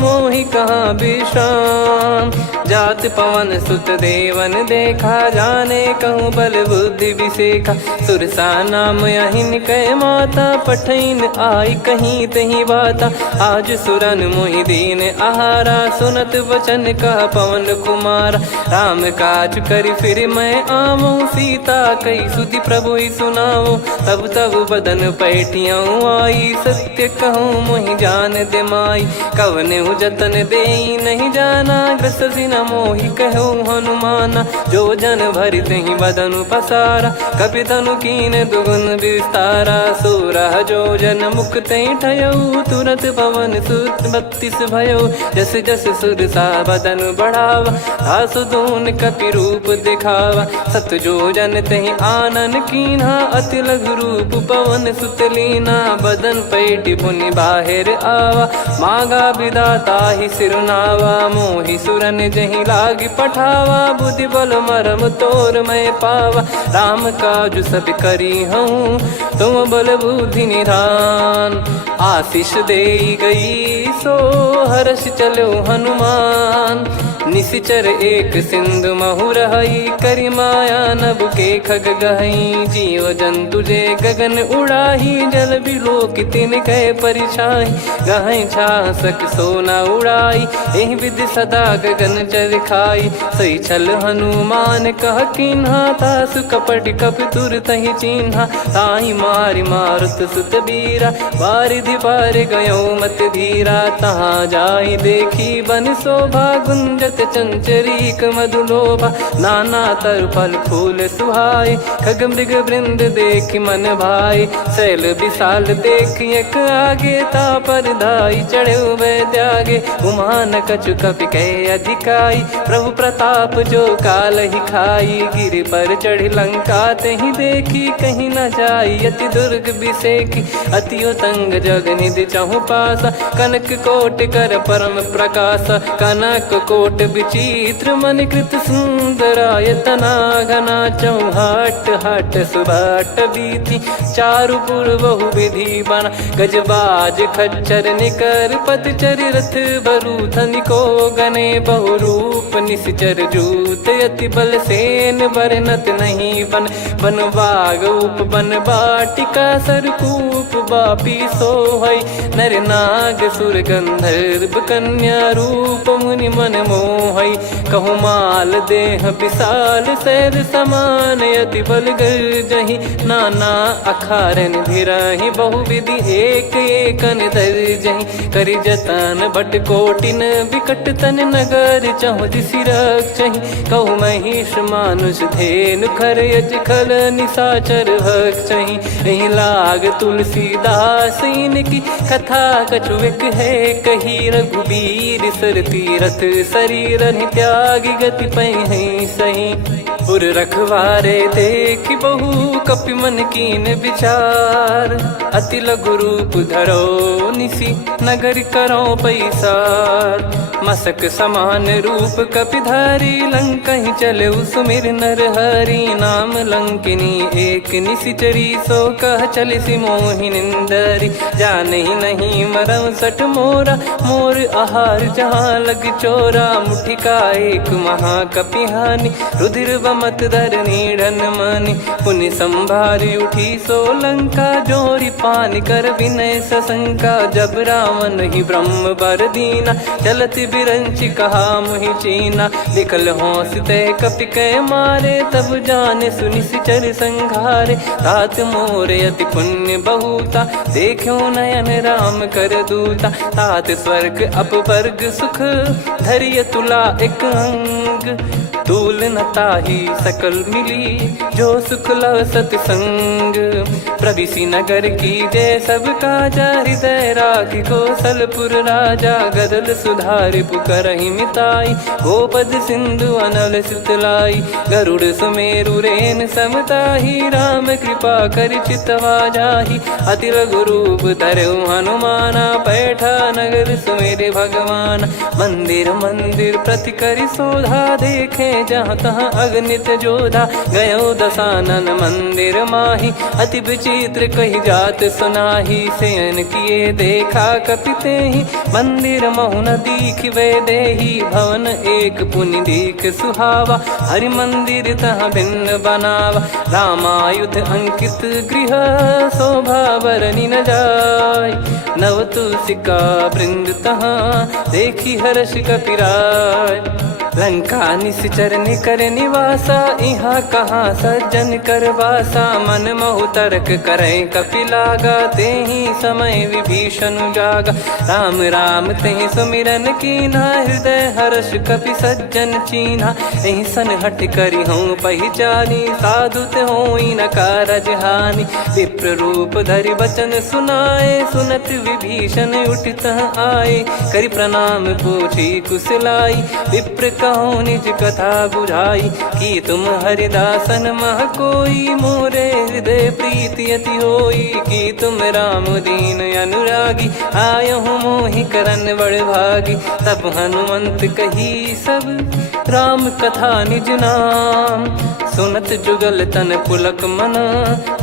मोहि कहाँ विश्राम। जात पवन सुत देवन देखा, जाने कहूँ बल बुद्धि विसेखा। सुरसा नाम अहिन कै माता, पठैन आई कहीं तहीं बाता। आज सुरन मोहि दीन आहारा, सुनत वचन कह पवन कुमारा। राम काज करि फिर मैं आवऊं, सीता कई सुधि प्रभु ही सुनाओ। तब तब बदन पैठियाँ आई, सत्य कहूँ मोहि जान दे माई। कवने जतन देई नहीं जाना, ग्रसि न मोहि कहूँ हनुमाना। जो जन भरि तहि बदनु पसारा, कपि तनु कीन दुगुन विस्तारा। सोरह जो जन मुख तहि ठयऊ, तुरत पवन सुत 32 भयऊ। जस जस सुरसा बदन बढ़ावा, आसु दून कपि रूप दिखावा। सत जो जन तहि आनन कीन्हा, अति लघु रूप पवन सुत लीना। बदन पैठि पुनि बाहिर आवा, मांगा विधाता ही सिरुनावा। मोहि सुरन जहि लागी पठावा, बुद्धि बल मरम तोर मैं पावा। राम काज सब करी हूँ, तुम बल बुद्धि निधान। आशीष देई गई सो, हर्ष चलो हनुमान। निशिचर एक सिंधु महु रहई, करि माया नभ के खग गहई। जीव जंतु जे गगन उड़ाही, जल बिलोक तिन कह परिछाई। गहई छासक सोना उड़ाई, एहि विधि सदा गगन चर खाई। सही छल हनुमान कह कीन्हा, तासु कपट कपि तुर तहि चिन्हा। ताहि मारि मारुत सुत बीरा, बारिधि पार गयो मत धीरा। तहाँ जाई देखी बन शोभा, गुंजत चंचरीक मधुलोभा। नाना तरु फल फूल सुहाए, खग मृग वृंद देख मन भाई। शैल विशाल देख एक आगे, तापर धाई चढ़े वै त्यागे। उमान कछु कपि कह अधिकाई, प्रभु प्रताप जो काल ही खाई। गिर पर चढ़ी लंका तहि देखी, कहीं न जाई अति दुर्ग बिसेखी। अति उतंग जग निधि चहु पासा, कनक कोट कर परम प्रकाशा। कनक कोट विचित्र मन कृत सुंदरायतना। घना चौहाट हाट सुबाट बीथी, चारु पुर बहु विधि बना। गजबाज खच्चर निकर पतचर, रथ बरु धनिको गने। बहु रूप निश्चर जूत, अति बल सेन बरनत नहीं बन। बन बाग उप बन बाटिका, सरकूप बापी सोहई। नर नाग सुर गंधर्व कन्या, रूप मुनि मन मोहई। कहु माल देह विशाल, शैल समान अति बल गर्जहि। नाना अखारन भिराहि, बहु विधि एक एकन दर्जहि। करि जतन भट कोटिन, विकट तन नगर चहु दिसि रक्षहि। कहु महिष मानुष धेनु, खर यज खल निशाचर भक्षहि। एहि लाग तुलसीदास इनकी, कथा कछु एक है कही। रघुबीर सर तीरथ शरीर, त्यागी गति पै सही। पुर रखवारे देख बहु, कपि मन कीन विचार। अति लघु रूप धरो निसी, नगर करो पैसार। मसक समान रूप कपि धारी, लंकहि चले सुमिर नर हरि। नाम लंकिनी एक निशिचरी, सो कह चलिसि मोहि निंदरी। जानहि नहीं मरम सठ मोरा, मोर आहार जहाँ लग चोरा। मुठिका एक महाकपि हानि, रुधिर बमत धरनी ढन मनि पुनि संभारी उठी सोलंका जोरी पानी कर विनय सशंका जब रावण ही ब्रह्म बर दीना चलत बिरंची कहा मुहि चीना निकल होंस ते कपि कै मारे तब जाने सुनि सिचर संघारे तात मोरे अति पुण्य बहुता देखो नयन राम कर दूता तात स्वर्ग अपवर्ग सुख धरिय तुला एक अंग तूल न ताही सकल मिली जो सुख लव सतसंग प्रविसी नगर की जय सब काजा हृदय राखी कौशलपुर राजा गदल सुधारि पुकरहि मिताई गोपद सिंधु अनल सितलाई गरुड़ सुमेरु रेन समताही राम कृपा कर चितवा जाही अति लघु रूप धरऊ हनुमाना बैठा नगर सुमेरे भगवान मंदिर मंदिर प्रति करि शोधा देखे जहाँ तहाँ अगणित जोधा गयो दशानन मंदिर माही अति विचित्र कही जात सुनाही सेन किए देखा कपिते ही मंदिर महु न दीख वे देही भवन एक पुनि दीख सुहावा हरि मंदिर तहाँ भिन्न बनावा रामायुध अंकित गृह शोभा बरनी न जाय नव तुलसी का वृंद तहाँ देखी हर्ष कपिराय लंका निश्चर निकर निवासा यहाँ कहाँ सज्जन कर वासा मन महु तर्क करे कपिलागा ते ही समय विभीषण जागा राम राम ते सुमिरन कीना हृदय हर्ष कपि सज्जन चीन्हा यही सन हट करी हूँ पहचानी साधु ते होई न कारज हानि विप्र रूप धरि वचन सुनाए सुनत विभीषण उठित आए करि प्रणाम पूछी कुशलाई विप्र कहो निज कथा बुझाई कि तुम हरिदासन मह कोई मोरे हृदय प्रीति अति होई कि तुम राम दीन अनुरागी आयहु मोहि करन बड़ भागी तब हनुमंत कही सब राम कथा निज नाम सुनत जुगल तन पुलक मन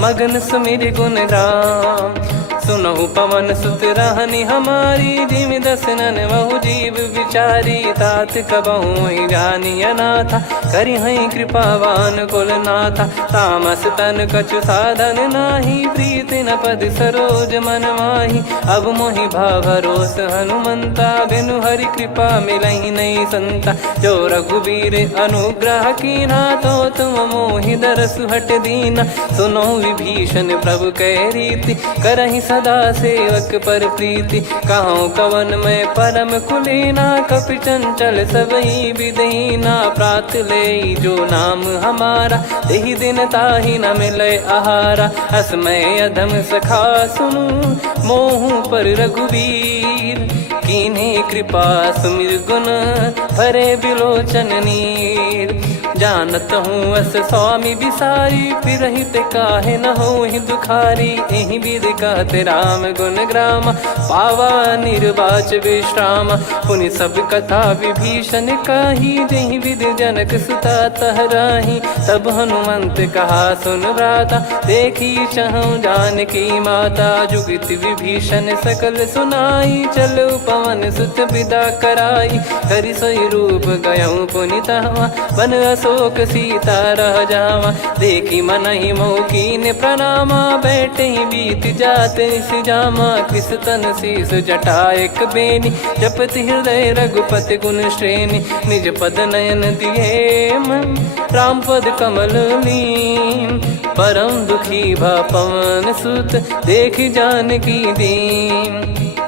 मगन सुमिर गुण राम सुनहु पवन सुत रहनी हमारी जिमि दसनन बहु जीव विचारी तात कबहु ही जानी अनाथा करि हई कृपावान कुल नाथा तामस तन कछु साधन नाही प्रीति न पद सरोज मन माही अब मोहि भाव भरोस हनुमंता बिनु हरि कृपा मिलहि नहीं संता जो रघुबीर अनुग्रह कीना तो तुम मोहि दरस हट दीना सुनो विभीषण प्रभु कह रीति करहि सदा सेवक पर प्रीति कहूँ कवन में परम कुलीना कपि चंचल सबही विदहीना प्रात ले जो नाम हमारा तेहि दिन ताहि न मिले आहारा असमय अधम सखा सुनु मोहु पर रघुवीर कीन्हे कृपा सुमिर गुण भरे बिलोचन नीर जानत हूँ अस स्वामी बिसारी फिर हित काहे न हो ही दुखारी एहि विध कहते राम गुण ग्राम पावा निर्वाच विश्राम पुनि सब कथा विभीषण काही जहि विध जनक सुता तहराही तब हनुमंत कहा सुन भ्राता देखी चहु जानकी माता जुगित विभीषण सकल सुनाई चलो पवन सुत विदा कराई करि सोई रूप गयऊँ पुनि तहवा बन अशोक सीता रह जावा देखी मन ही मौकीन प्रणामा बैठे ही बीत जाते जामा कृष तन शीस जटा एक बेनी जपति हृदय रघुपति गुण श्रेणी निज पद नयन दिए मन राम पद कमल लीन परम दुखी भा पवन सुत देखी जानकी दीन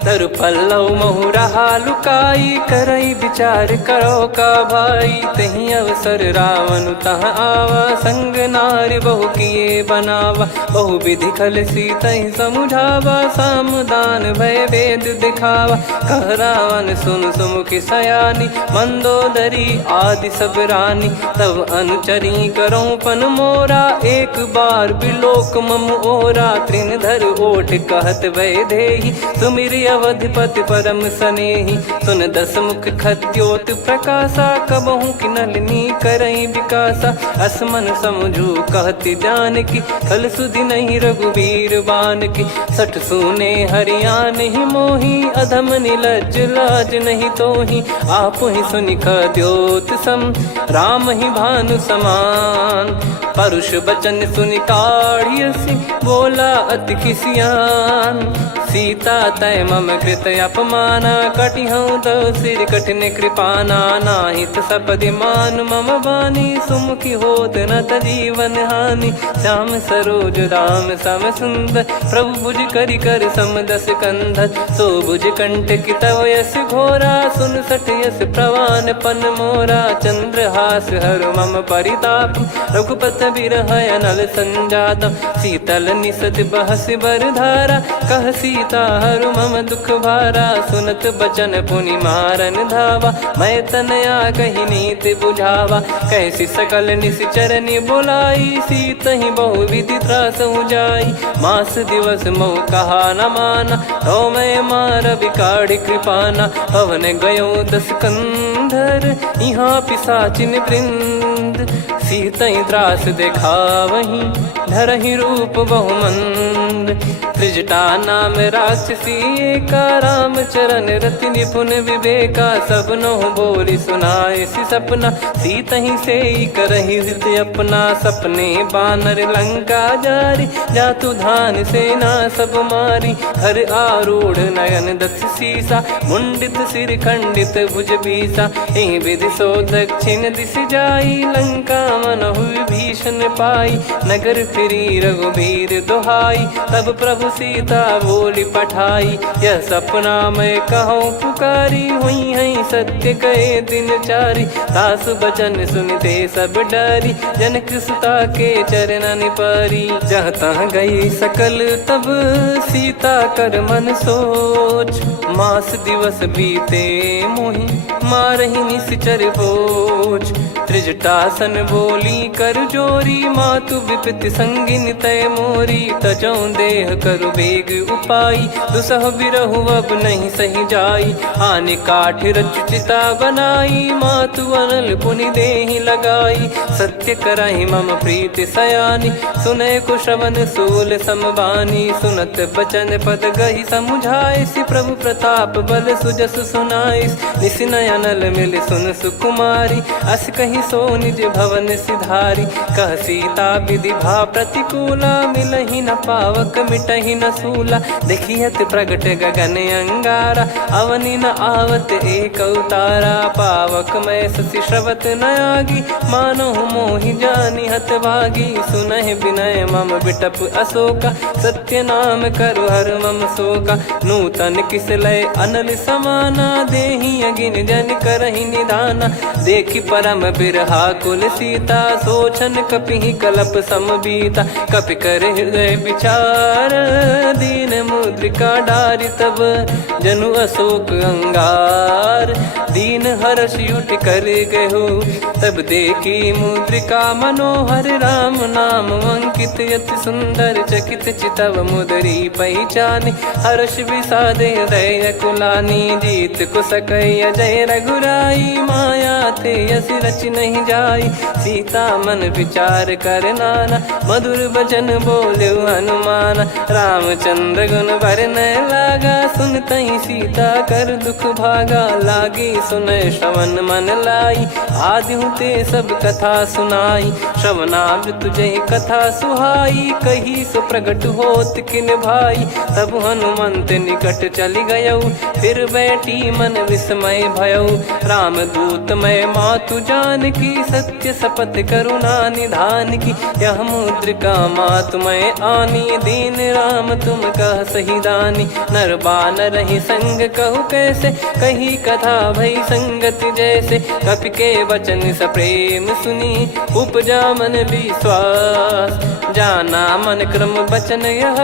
तरु पल्लव महु रहा लुकाई करई विचार करो का भाई तही अवसर रावण तह आवा संग नारी बहु किए बनावा बहु विधि खल सीतहि समुझावा सामदान भय वेद दिखावा कह रावण सुन सुमुखी सयानी मंदोदरी आदि सब रानी तब अनुचरी करो पन मोरा एक बार बिलोक मम ओरा तृण धर ओट कहत वै देहि सुमिर अवधिपति परम सनेही। सुन दस मुख खद्योत प्रकाशा, कबहू की नलिनी करई विकासा। असमन समझू कहती जान की, फल सुधि नहीं रघुबीर बान की। सठ सुने हरियाण ही मोही, अधम निलज लाज नहीं तोही। आप ही सुनि खद्योत सम, राम ही भानु समान। परुष बचन सुनि काढ़ियसि, बोला अति किसियान। सीता तय मम कृत अपमाना, कटिहऊँ तो सिर कठिन कृपाना। नाहित सपदि मान मम बानी, सुमुखी होत न जीवन हानि। श्याम सरोज राम सम सुंदर, प्रभु भुज करि कर सम दस कंधर। सो भुज कंठ की तव यस घोरा, सुन सठ यस प्रवान पन मोरा। चंद्रहास हर मम परिताप, रघुपत बिरह अनल संजात। शीतल निसत बहस बर धारा, कह सीता हरु मम दुख भारा। सुनत बचन पुनि मारन धावा, मैं तनया कही नीति बुझावा। कैसी सकल निश्चरनि बुलाई, सीत ही बहु विधि त्रास जाई। मास दिवस मोह कहा न माना, तो मैं मार बिकाढ़ी कृपाना। पवन गयो दस कंधर, यहाँ पिशाचिन वृंद। सीतहि त्रास देखावहीं, धरहि रूप बहुमंद। त्रिजटा नाम राक्षसी एका, राम चरण रति निपुण विवेका। सबनो बोली सुनाए सि सपना, सीतहि सेई करहि हृद अपना। सपने बानर लंका जारी, जातु धान सेना सब मारी। हर आरूढ़ नयन दस सीसा, मुंडित सिर खंडित भुज बीसा। एहि विधि सो दक्षिण दिश जाई, लंका मनहु भीषण पाई। नगर फिरी रघुबीर दुहाई, तब प्रभु सीता बोली पठाई। यह सपना मैं कहूँ पुकारी, हुई है सत्य कहे दिन चारी। सासु बचन सुनते सब डरी, जनक सुता के चरण परी। जहाँ तहाँ गई सकल तब, सीता कर मन सोच। मास दिवस बीते मोहि, मारहि निश्चर बोझ। त्रिजटासन बोली कर जोरी, मातु विपति संगिन तय मोरी। तजौ देह करु बेग उपाई, दुसह बिरहु अब नहीं सही जाई। आने काठ रचु चिता बनाई, मातु अनल पुनि देहि लगाई। सत्य करहि मम प्रीति सयानी, सुनय को श्रवण सूल समबानी। सुनत बचन पद गहि समुझाइसि, प्रभु प्रताप बल सुजस सुनाइस। निसिनय अनल मिल सुन सुकुमारी, अस कहि सो निज भवन सिधारी। कह सीता विधि भा प्रतिकूला, मिलहि न पावक मिटहि न सूला। देखियत प्रगट गगन अंगारा, अवनि न आवत एक अवतारा। पावक मैं ससि श्रवत न आगी, मानो मोहि जानि हत भागी। सुनहि विनय मम बिटप अशोका, सत्य नाम करु हर मम शोका। नूतन किस लय अनल समाना, देहि अगिन जन करहि निधाना। देखि परम बिरहा कुल सीता, सोचन कपिहि कलप समबीता। कपि कर हृदय विचार, दीन मुद्रिका डारि तब। जनु अशोक अंगार, दीन हर्ष उठ कर गहो। तब देखी मुद्रिका मनोहर, राम नाम अंकित अति सुंदर। चकित चितव मुदरी पहचानी, हर्ष विषाद हृदय कुलानी। जीत को सकय जय रघुराई, माया थे यस रच नहीं जाई। सीता मन विचार कर नाना, मधुर बचन बोले हनुमान। रामचंद्र गुण बरनय लागा, सुनतहि सीता कर दुख भागा। लागी सुनय श्रवण मन लाई, आदिहु ते सब कथा सुनाई। श्रवणाब तुझे कथा सुहाई, कही सो प्रगट होत किन भाई। तब हनुमंत निकट चली गयऊ, फिर बैठी मन विस्मय भयऊ। राम दूत मैं मातु जान की, सत्य शपथ करुणा निधान की। यह मुद्रिका मातु मैं आनी, दीन राम तुम कह सही दानी। नर बानर ही संग कहु कैसे, कही कथा भई संगति जैसे। कपि के वचन सप्रेम सुनी, उपजा मन विश्वास। जाना मन क्रम बचन यह,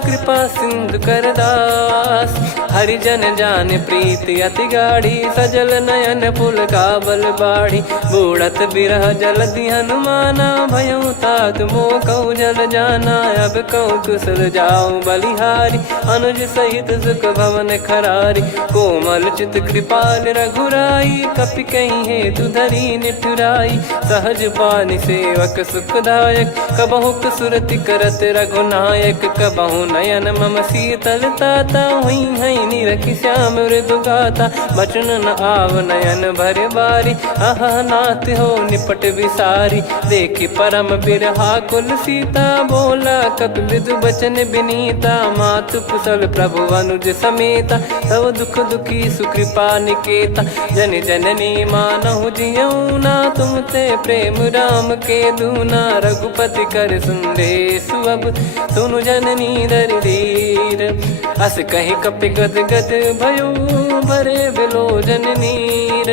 कृपा सिंधु कर दास। हरिजन जान प्रीति अति गाढ़ी, सजल नयन पुल काबल बाढ़ी। बूढ़त बिरह जलधि हनुमाना, भयउ तात मोह कहु जल जाना। अब कहु कुशल जाऊं बलिहारी, अनुज सहित सुख भवन खरारी। कोमल चित कृपाल रघुराई, कपि कहीं हेतु धरी निठुराई। सहज पानि सेवक सुखदायक, कबहु सुरति करत रघुनायक। कबहु नयन मम शीतलता, हुई हई निरखि श्याम मृदु गाता। बचन न आव नयन भर बारी, आहा नाथ हो निपट विसारी। देखि परम बिरहा कुल सीता, बोला कपि मृदु बचन बिनीता। मातु कुशल प्रभु अनुज समेता, तव दुख दुखी सुकृपा निकेता। जन जननी मानहु जियऊ ना, तुम ते प्रेम राम के दूना। रघुपति कर संदेशु अब, सुनु जननी दर धीर। अस कहि कपि गद गद भयो, भरे बिलोचन नीर।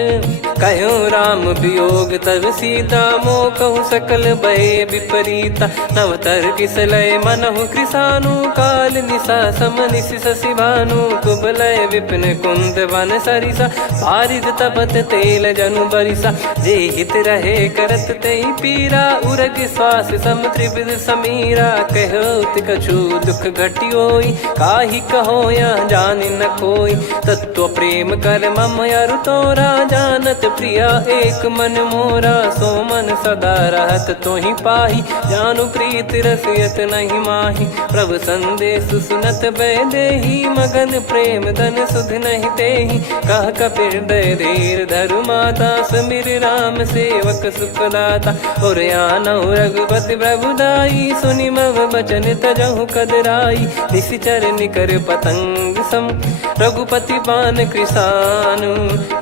कहूँ राम वियोग तब सीता, मोह कहूँ सकल भय विपरीता। नवतर किसलय मनहु कृसानु, काल निशा समनिशि शशि भानु। कुबलय विपिन कुंद वन सरिसा, पारिद तपत तेल जनु बरिसा। जे हित रहे करत तेहि पीरा, उरग श्वास सम त्रिविध समीरा। कहत कछु दुख घटियोई, काहि कहो या जानि न कोई। तत्व प्रेम कर मम अरु तोरा, जानत प्रिया एक मन मोरा। सो मन सदा रहत तोहि पाही, जानु प्रीत रसियत नहीं माही। प्रभु संदेश सुनत बैदेही, मगन प्रेम धन सुध नहीं तेहि। कह कपिर दय धीर धरु माता, सुमिर राम सेवक सुखदाता। और आनहु रघुपति प्रभु दाई, सुनि मव बचन तजहु कदराई। निशिचर निकर पतंग सम, रघुपति पान कृसानु।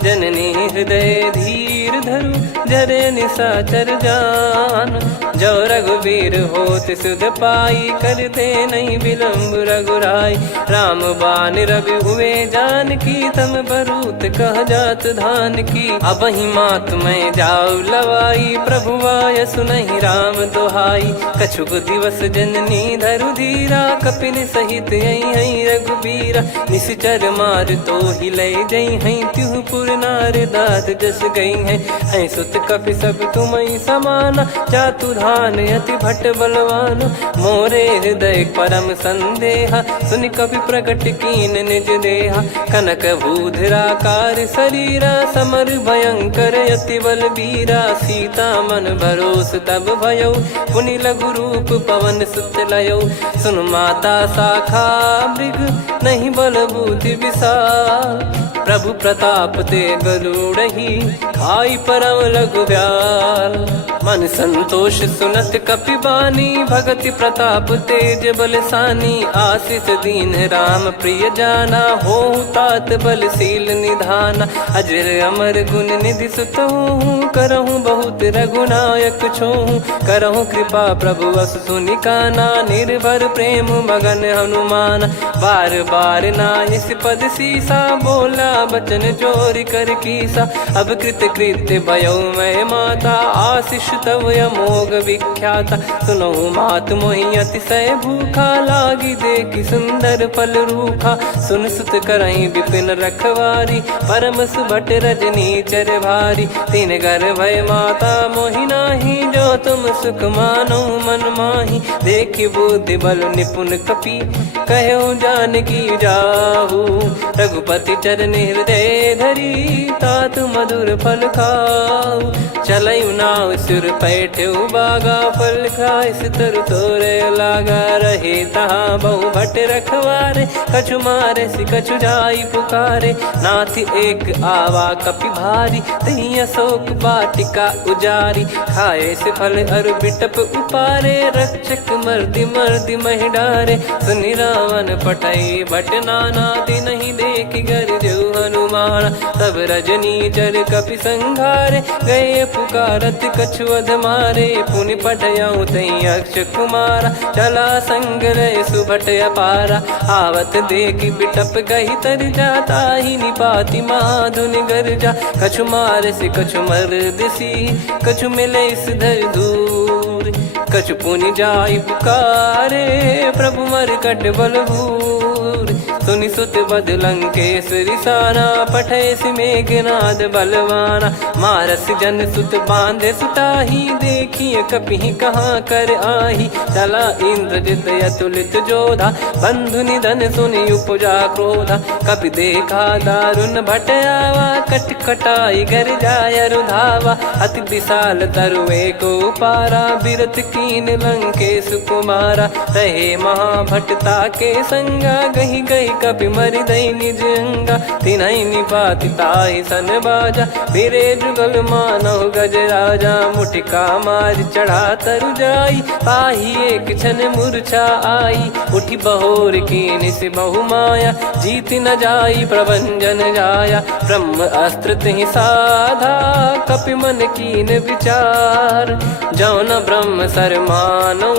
जननी हृदय धीर धरु, जरे निशाचर जान। जो रघुवीर होत सुध पाई, कर दे नहीं विलम्ब रघुराई। राम बान रवि हुए जानकी, तम बरूत कह जात धान की। अब ही मात मैं जाऊ लवाई, प्रभु आय सुनहि राम दोहाई। कछुक दिवस जननी धरु धीरा, कपिन सहित यही रघुबीरा। निशिचर मार तो ही ले जई हैं, त्यों पुर नार दाद जस गई हैं। सुत कपि सब तुमहि समाना, चातुधान अति भट्ट बलवान। मोरे हृदय परम संदेहा, सुन कपि प्रकट कीन निज देहा। कनक भूधराकार शरीरा, समर भयंकर अति बलबीरा। सीता मन भरोस तब भयउ, पुनि लघु रूप पवन सुत लयउ। सुन माता शाखा मृग, नहीं बल बुद्धि विशाल। प्रभु प्रताप ते गरुड़हि, खाई परम लघु ब्याल। मन संतोष सुनत कपि बानी, भगति प्रताप तेज बलसानी। आशीष दीन राम प्रिय जाना, होहु तात बलशील निधाना। अजर अमर गुण निधि सुतहु, करहु बहुत रघुनायक छोहु। करहु कृपा प्रभु अस सुनि काना, निर्भर प्रेम मगन हनुमान। बार बार नायस पद सीसा, बोला बचन चोरी कर कीसा। अब कृत कृत्य भयो मैं माता, आशीष तव अमोघ विख्याता। सुनहु मात मोहि अतिशय भूखा, लागी देखि सुंदर फल रूखा। सुन सुत करहि विपिन रखवारी, परम सुभट रजनी चर भारी। तीन घर भय माता मोहि नाही, जो तुम सुख मानो मन माही। देखि बुद्धि बल निपुण कपि, कहु जानकी जाहु। रघुपति चरण हृदय धरी, तात मधुर फल खाऊ। चलऊ नाव सुर पैठऊ बागा, फल खाइस तरु तोरे लागा। रहे तहाँ बहु भट रखवारे, कछु मारे सि कछु जाई पुकारे। नाथ एक आवा कपि भारी, तही अशोक वाटिका उजारी। खाए से फल अरु बिटप उपारे, रक्षक मर्दि मर्दि महि डारे। सुनि रावण पटई भट नाना, तिनहि देखि गरजऊ हनुमान। तब रजनी चर कपि संघारे, गए पुकारत कछु अध मारे। पुनि पटयऊ तई अक्ष कुमारा, चला संग रहे सुभट अपारा। आवत देखि बिटप गही तर जाता, ही निपाति माधुन गर्जा। कछु मार से कछु मर्द सी, कछु मिले इस धर दूर। कछु पुनि जाई पुकारे, प्रभु मर कट बलभूर। सुनि सुत बद लंकेश्वरी साना, पठैसि मेघनाद बलवाना। मारस जन सुत बांधे सुताही, देखिए कपिहि कहाँ कर आही। चला इंद्रजित अतुलित जोधा, बंधु निधन सुनि उपजा क्रोधा। कपि देखा दारुण भट आवा, कट कटाई घर जाय रुधावा। अति विशाल तरुए को पारा, बिरत कीन लंकेश कुमारा। रहे महाभटता के संगा, गही गही कपि मरि दई निज अंगा। तिन्है निपाति ताहि सन बाजा, बिरे जुगल मानव गज राजा। मुटिका मार चढ़ा तरु जाई, पाही एक क्षण मूर्छा आई। उठी बहोर कीन से बहु माया, जीत न जाई प्रभंजन जाया। ब्रह्म अस्त्र तिहि साधा, कपि मन कीन विचार। जौ न ब्रह्म सर मानौ,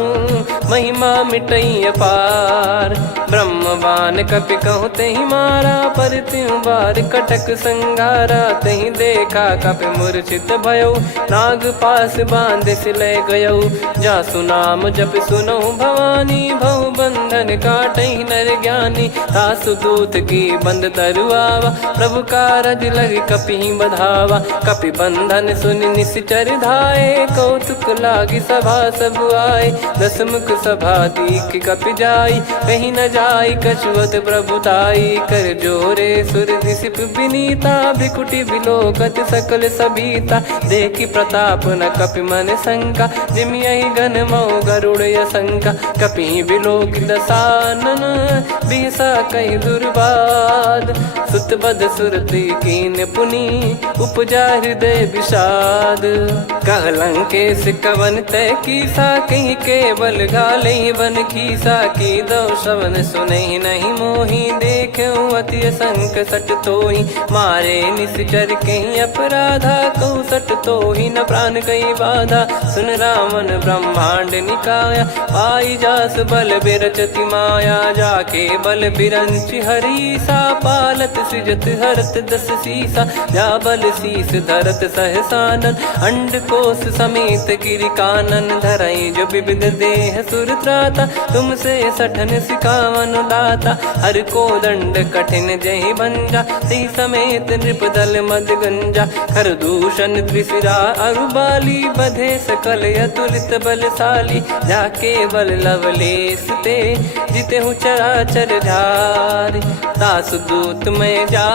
महिमा मिटई अपार। ब्रह्म बान कपि कहु तेहि मारा, पर त्यों बार कटक संगारा। तेहि देखा कपि मूर्छित भयौ, नाग पास बांध सिले गयौ। जासु नाम जप सुनौ भवानी, भव बंधन काटहि नर ज्ञानी। तासु दूत की बंद तरुआवा, प्रभु कारज लग कपि बधावा। कपि बंधन सुनि निश्चर धाये, कौतुक लागी सभा सब आए। दसमुख सभा दीख कपि जाई, कहीं न जाई कछुवत प्रभुताई। कर जोरे सुर दिसिप विनीता, भ्रिकुटि बिलोकत सकल सबीता। देखि प्रताप न कपि मन शंका, जिमियहि घन मऊ गरुड़ असंका। कपि बिलोक दसानन, बिहसा कहि दुर्बाद। सुत बद सुरति कीन पुनि, उपजा हृदय विषाद। कह लंकेश कवन तय कीसा, कहीं केवल घाले बन खीसा। की दो श्रवण सुनहि नहीं मोही, देखऊं अति संक सट तोहि। मारे निश्चर कहीं अपराधा, कहूँ सट तोहि न प्राण कहीं बाधा। सुन रावण ब्रह्मांड निकाया, पाई जास बल बिरचति माया। जाके बल बिरंच हरीसा, पालत सृजत हरत दस सीसा। जा बल शीस धरत सहसानन, अंड कोश समेत गिरि कानन। धरई जो विविध देह सुर त्राता, तुमसे सठन सिखावन दाता। हर को दंड कठिन जहि भंजा, ती समेत नृप दल मद गंजा। कर दूषण त्रिशिरा अरुबाली, बधे सकल अतुलित बलशाली। जाके बल लवलेस ते, जिते हूँ चराचर झारी। दास दूत में जा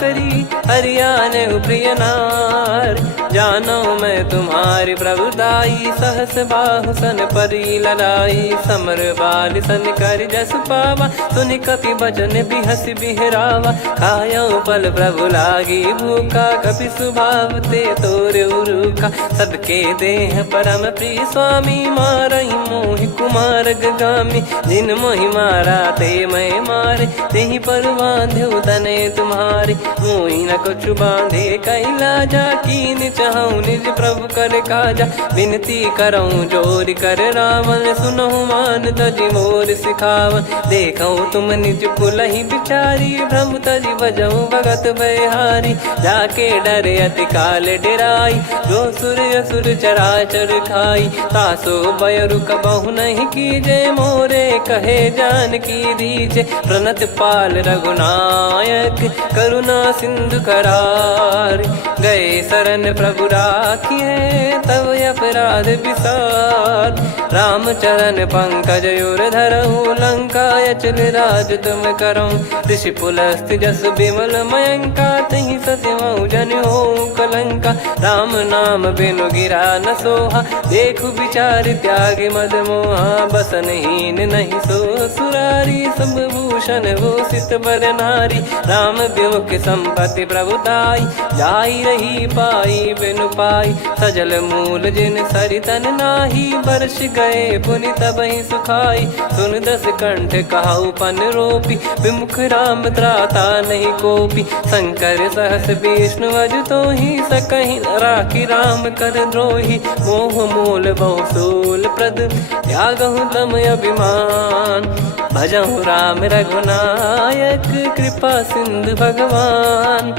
करी, हरियाने प्रिय नार। जानो मैं तुम्हारी प्रभुताई, सहस बाहु सन परी लड़ाई। समर बाल सन कर जस पावा, सुनि कपि बचन बिहस बिहरावा। खायो पल प्रभु लागी भूखा, कपि स्वभाव ते तोर उरुखा। सबके देह परम प्रिय स्वामी, मारहि मोहि कुमार गगामी। जिन मोहि मारा ते मैं मारे, तेहि पर बांधो तने तुम्हारे। मोहि न कछु बांधे कैलाजा, कीन चाहूं निज प्रभु कर काजा। विनती करऊं जोरि कर रावण, सुनहु मान तजि मोर सिखावन। देखऊं तुम निज कुलहि बिचारी, भ्रम तजि बजऊं भगत बयहारी। जाके डरे अति काल डेराई, जो सुर असुर चराचर खाई। तासो बयरु कबहु नहीं कीजे, मोरे कहे जान की दीजे। प्रणत पाल रघुनायक, करुणा सिंधु करार। गए शरण प्रभु राखिए, तब अपराध विसार। राम चरण पंकज उर धरऊं, लंका अचल राज तुम करऊं। ऋषि पुलस्त्य जस विमल मयंका, तहि ससिमऊ जन होऊं कलंका। राम नाम बिनु गिरा न सोहा, देखु विचार त्याग मद मोहा। बसनहीन नहीं सो सुरारी, सब भूषण भूषित बर नारी। राम विमुख संपत्ति प्रभुताई, जाई रही पाई बिनु पाई। सजल मूल जिन सरितन नाही, बरस गए पुनि तबहि सुखाई। सुन दस कंठ कहाऊ पन रोपी, विमुख राम त्राता नहीं कोपी। शंकर सहस विष्णु अज तोहि, सकहि न राखी राम कर द्रोही। मोह मूल बहु सूल प्रद, त्यागहु तम अभिमान। भजहु राम रघुनायक, कृपा सिंधु भगवान।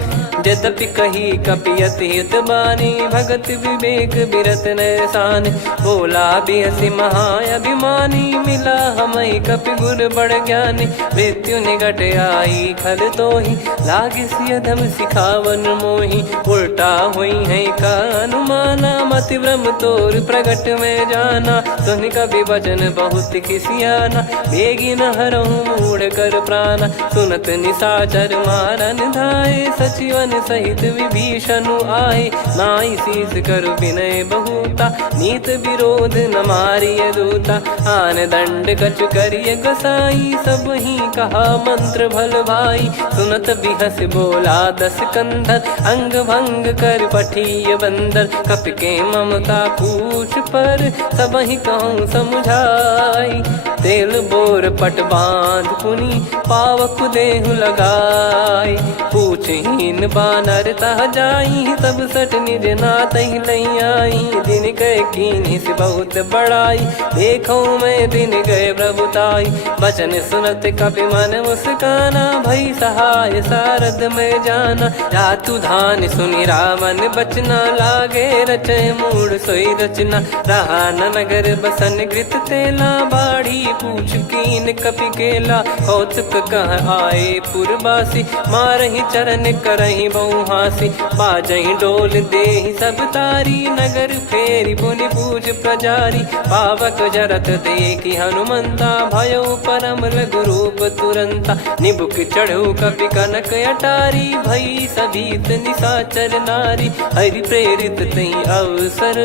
यद्यपि कही कपियत हित बानी भगत विवेक बिरत नैसान बोला बियसि महाअभिमानी मिला हमई कपि गुर बड़ ज्ञानी मृत्यु निकट आई खल तो ही लागिस अधम सिखावन मोही उल्टा हुई है का अनुमाना मति भ्रम तोर प्रगट में जाना सुन कवि वचन बहुत खिसियाना बेगी न हरहु मूढ़ कर प्राण सुनत निशाचर मारन धाये सचिवन सहित विभीषण आए नाई शीस कर विनय बहुता नीत विरोध न मारिय दूता आन दंड कछु करिय गोसाई सब ही कहा मंत्र भल भाई सुनत बिहस बोला दस कंधर अंग भंग कर पठिय बंदर कपि के ममता पूछ पर सब ही कहूँ समझाई तेल बोर पट बांध पुनी पावक देहु लगाई पूछहीन बानर तह जाई तब सट निज नाथ लई आई दिन गए कीनी से बहुत बड़ाई देखो मैं दिन गए प्रभुताई बचन सुनत कपि मन मुस्काना भई सहाय सारद में जाना जातु धान सुनि रामन बचना लागे रचय मूड सोई रचना रहा न नगर बसन कृत तेला बाढ़ी पूछ कीन कपि केला कौतुक कह आए पुरबासी मारहि चरण करहि बहुहासी बाजहि डोल देहि सब तारी नगर फेरी पुनि पूज प्रजारी पावक जरत देखि हनुमंता भयो परम लघु रूप तुरंता निबुक चढ़ऊ कपि कनक अटारी भई सभीत निशाचर नारी हरि प्रेरित तई अवसर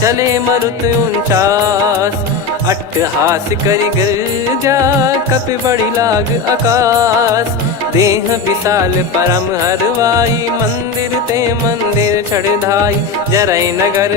चले मरुत 49 अट्टहास करि गिरजा कपि बड़ी लाग आकाश देह विशाल परम हरवाई मंदिर ते मंदिर चढ़ाई जरई नगर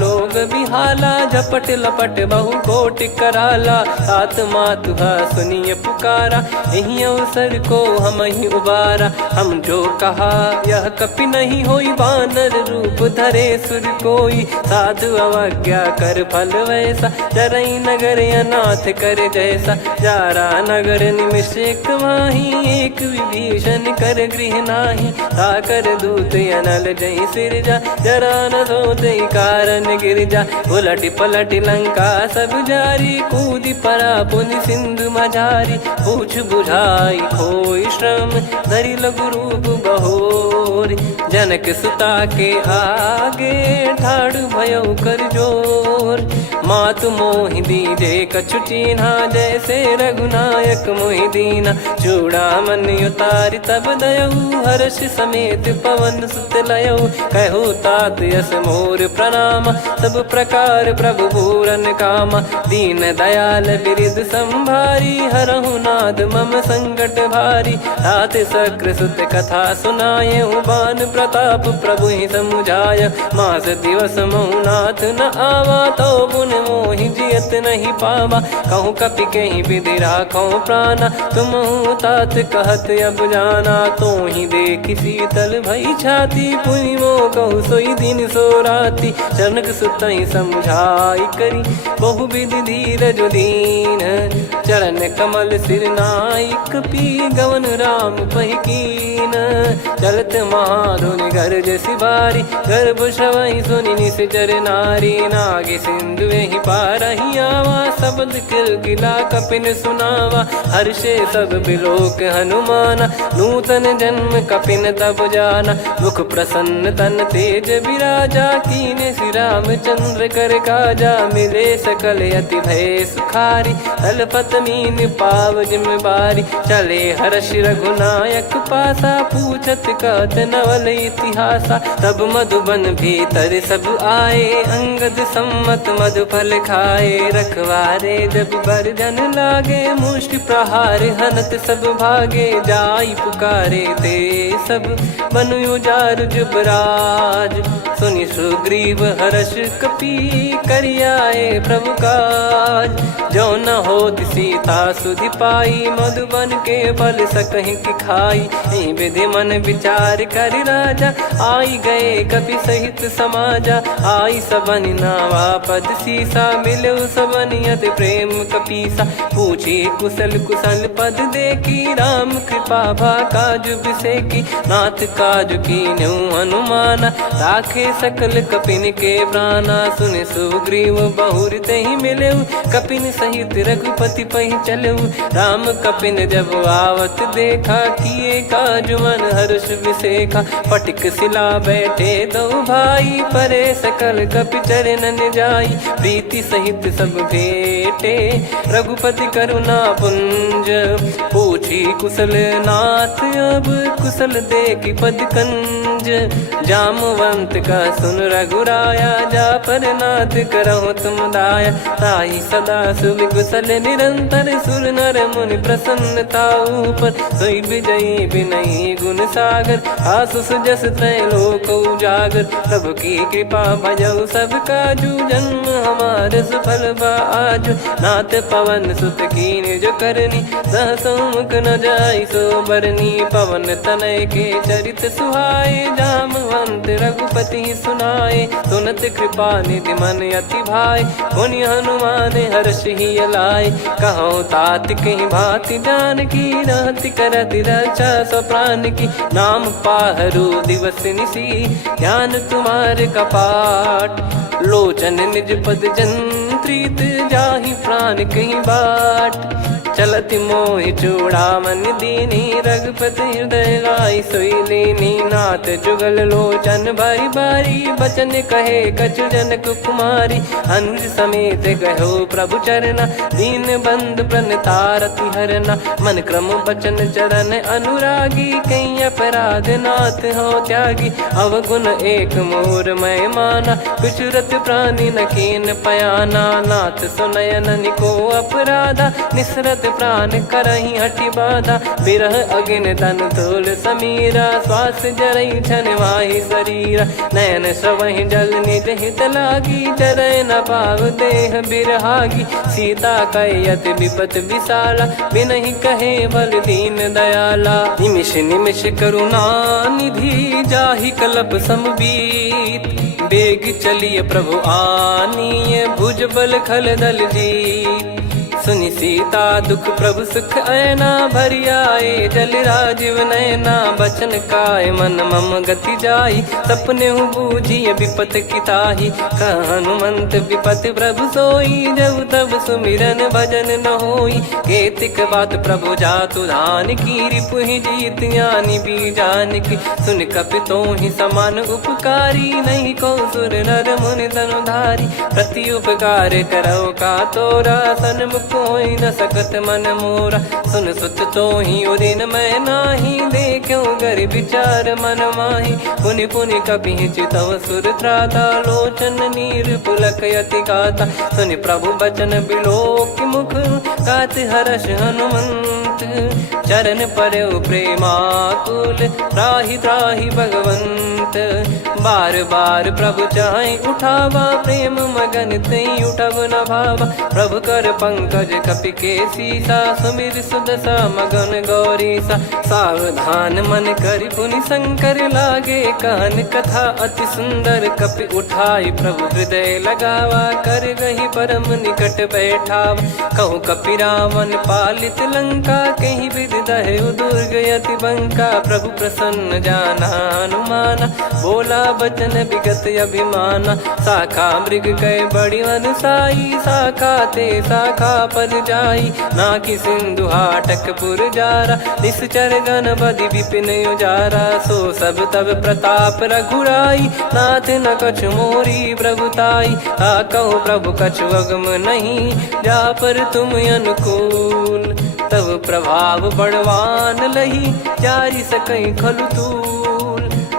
लोग बिहाला झपट लपट बहु कोट कराला सात मातुहा सुनिय पुकारा यही अवसर को हम ही उबारा हम जो कहा यह कपि नहीं होई बानर रूप धरे सुर कोई साधु अवज्ञा कर फल वैसा जरई नगर अनाथ कर जैसा जारा नगर निमिष एक माही एक विभीषण कर गृह नाही ताकर दूत अनल जय सिरजा जरा न सोते कारण गिरजा उलट पलट लंका सब जारी कूदी परा पुनि सिंधु मझारी पूछ बुझाई खोई श्रम धरि लघु रूप बहोरी जनक सुता के आगे ठाड़ भयो कर जोर मातु मोहि दीजे कछु चिन्हा जैसे रघुनायक मोहि दीना चूड़ामन उतारि तब दयऊ हर्ष समेत पवन सुत लयऊ कहु तात यस मोर प्रणाम सब प्रकार प्रभु पूरन कामा दीन दयाल बिरिद संभारी हरहु नाद मम संकट भारी तात सक्र सुत कथा सुनाये बान प्रताप प्रभु ही समुझाय मास दिवस मौनाथ न आवा तो पुन मोहि जियत नहीं पावा कहूँ कपि कहीं विधि राखो प्राणा तुम तात कहत अब जाना तो ही देख शीतल भई छाती पुनि मो कहु सोई दिन सो राती जनक सुतई समझाई करी बहु विधि धीरज दीन चरण कमल सिर नाइक पी गवन राम पहिकीन चलत महाधुनि गर्ज सिबारी गर्भ श्रवई सुनि निश्चर नारी नागे सिंधु ही पारही आवा शब्द किलकिला कपिन सुनावा हर्षे सब बिलोक हनुमाना नूतन जन्म कपिन तब जाना मुख प्रसन्न तन तेज विराजा कीने श्री रामचंद्र कर काजा मिले सकल अति भय सुखारी तलपत मीन पाव जिम्मेवारी चले हर्ष रघुनायक पासा पूछत कहत नवल इतिहासा तब मधुबन भीतर सब आए अंगद सम्मत मधुफल खाए रखवारे जब बरजन लागे मुष्टि प्रहार हनत सब भागे जाई पुकारे ते सब बनु उजार जुबराज सुनि सुग्रीव हर्ष कपि करियाए प्रभु काज जो न होत सीता सुधि पाई मधुबन के फल सकहि की खाई विधि मन विचार कर राजा आई गए कपि सहित समाजा आई सबन नावा पद सीसा मिलो सबन करत प्रेम कपीसा। पूछी कुशल कुशल पद देखी राम कृपा भा काज बिसेकी। नाथ काज कीन्हु हनुमाना राखे सकल कपिन के प्राणा। सुन सुग्रीव बहुर तेहि मिलेउ कपिन सहित रघुपति पहि चलेउ। राम कपिन जब आवत देखा किए काज मन हर्ष विसेखा। फटिक सिला बैठे दो भाई परे सकल कपि चरणन जाई। प्रीति सहित सब भेटे रघुपति करुणा पुंज। पूछी कुशल नाथ अब कुशल देखी पद कंज। जामवंत का सुन रघुराया जा पर नाथ करहु तुम दाया। ताई सदा सुविकुशल निरंतर सुर नर मुनि प्रसन्नता ऊपर। सोई विजयी विनयी गुण सागर आसु सुजस त्रैलोक उजागर। प्रभु की कृपा भजऊ सब काजू जन्म हमारे सफल बा आजु। नाथ पवन सुत कीन्ह जो करनी सहसो मुख न जाई सो बरनी। पवन तनय के चरित सुहाए जामवंत रघुपति सुनाए। सुनत कृपा निधि मन अति भाई पुनि हनुमान हर्ष ही लाए। कहो तात कहीं भांति जान की रहति करति रक्षा सो प्राण की। नाम पाहरु दिवस निसी ध्यान तुम्हारे कपाट। लोचन निज पद जंत्रित जाहि प्राण कहीं बाट। चलति मोहि चूड़ामन दीनी रघुपति हृदय लाई सोई लीनी। नाथ जुगल लोचन बारी बारी बचन कहे कछु जनक कुमारी। अनुज समेत गहो प्रभु चरना दीन बंद प्रणतारति हरना। मन क्रम बचन चरण अनुरागी कहीं अपराध नाथ हो त्यागी। अवगुण एक मोर मैं माना कुछुरत प्राणी न कीन पयाना। नाथ सुनयन निको अपराधा निसरत प्राण करही हटि बाधा। बिरह अगिन तन तोल समीरा श्वास जरई छन वाहि शरीरा। नयन श्रवहि जल निज हित लागी चरय न पाव देह बिरहागी। सीता कयत विपत विशाला बिनहि कहे बल दीन दयाला। निमिष निमिष करुणा निधि जाहि कलप समबीत। बेग चलिए प्रभु आनीय भुज बल खल दल जीत। सुनि सीता दुख प्रभु सुख ऐना भरि आए। जल राजीव नयना बचन काय मन मम गति जाई। सपने हूँ बूझिए विपत किताही हनुमंत विपत प्रभु सोई। जब तब सुमिरन भजन न होई केतिक बात प्रभु जातु धान की। रिपु ही जीत ज्ञानी बीजान की सुन कपि तो ही समान उपकारी। नहीं को सुर नर मुनि धनुधारी प्रति उपकार करो का तोरा। सन्मुख कोई न सकत मन मोरा सुन सुत तो ही उदिन मैं नाही। देखो गर विचार मन माही पुनि पुनि कपि चितव सुर त्राता। लोचन नीर पुलक यति गाता सुनि प्रभु बचन बिलोक मुख। गात हर्ष हनुमंत चरण परउ प्रेमाकुल। त्राहि त्राहि भगवंत बार बार प्रभु चाहि उठावा। प्रेम मगन तई उठब न भावा। प्रभु कर पंकज कपि के सीसा सुमिर सुदशा मगन गौरीसा। सावधान मन करि पुनि शंकर लागे कहन कथा अति सुंदर। कपि उठाई प्रभु हृदय लगावा कर गही परम निकट बैठावा। कहु कपि रावण पालित लंका कहीं विधि दहु दुर्ग यति बंका। प्रभु प्रसन्न जाना हनुमाना बोला बचन विगत अभिमाना। शाखा मृग कय बड़ी अनुसाई शाखा ते शाखा पर जाई। नाकि सिंधु हाटक पुर जारा निश्चर गण बदि विपिन उजारा। सो सब तब प्रताप रघुराई नाथ न कछु मोरी प्रभुताई। कहो प्रभु कछु अगम नहीं जा पर तुम अनुकूल। तब प्रभाव बड़वान लही जारी सकई खलु तूल।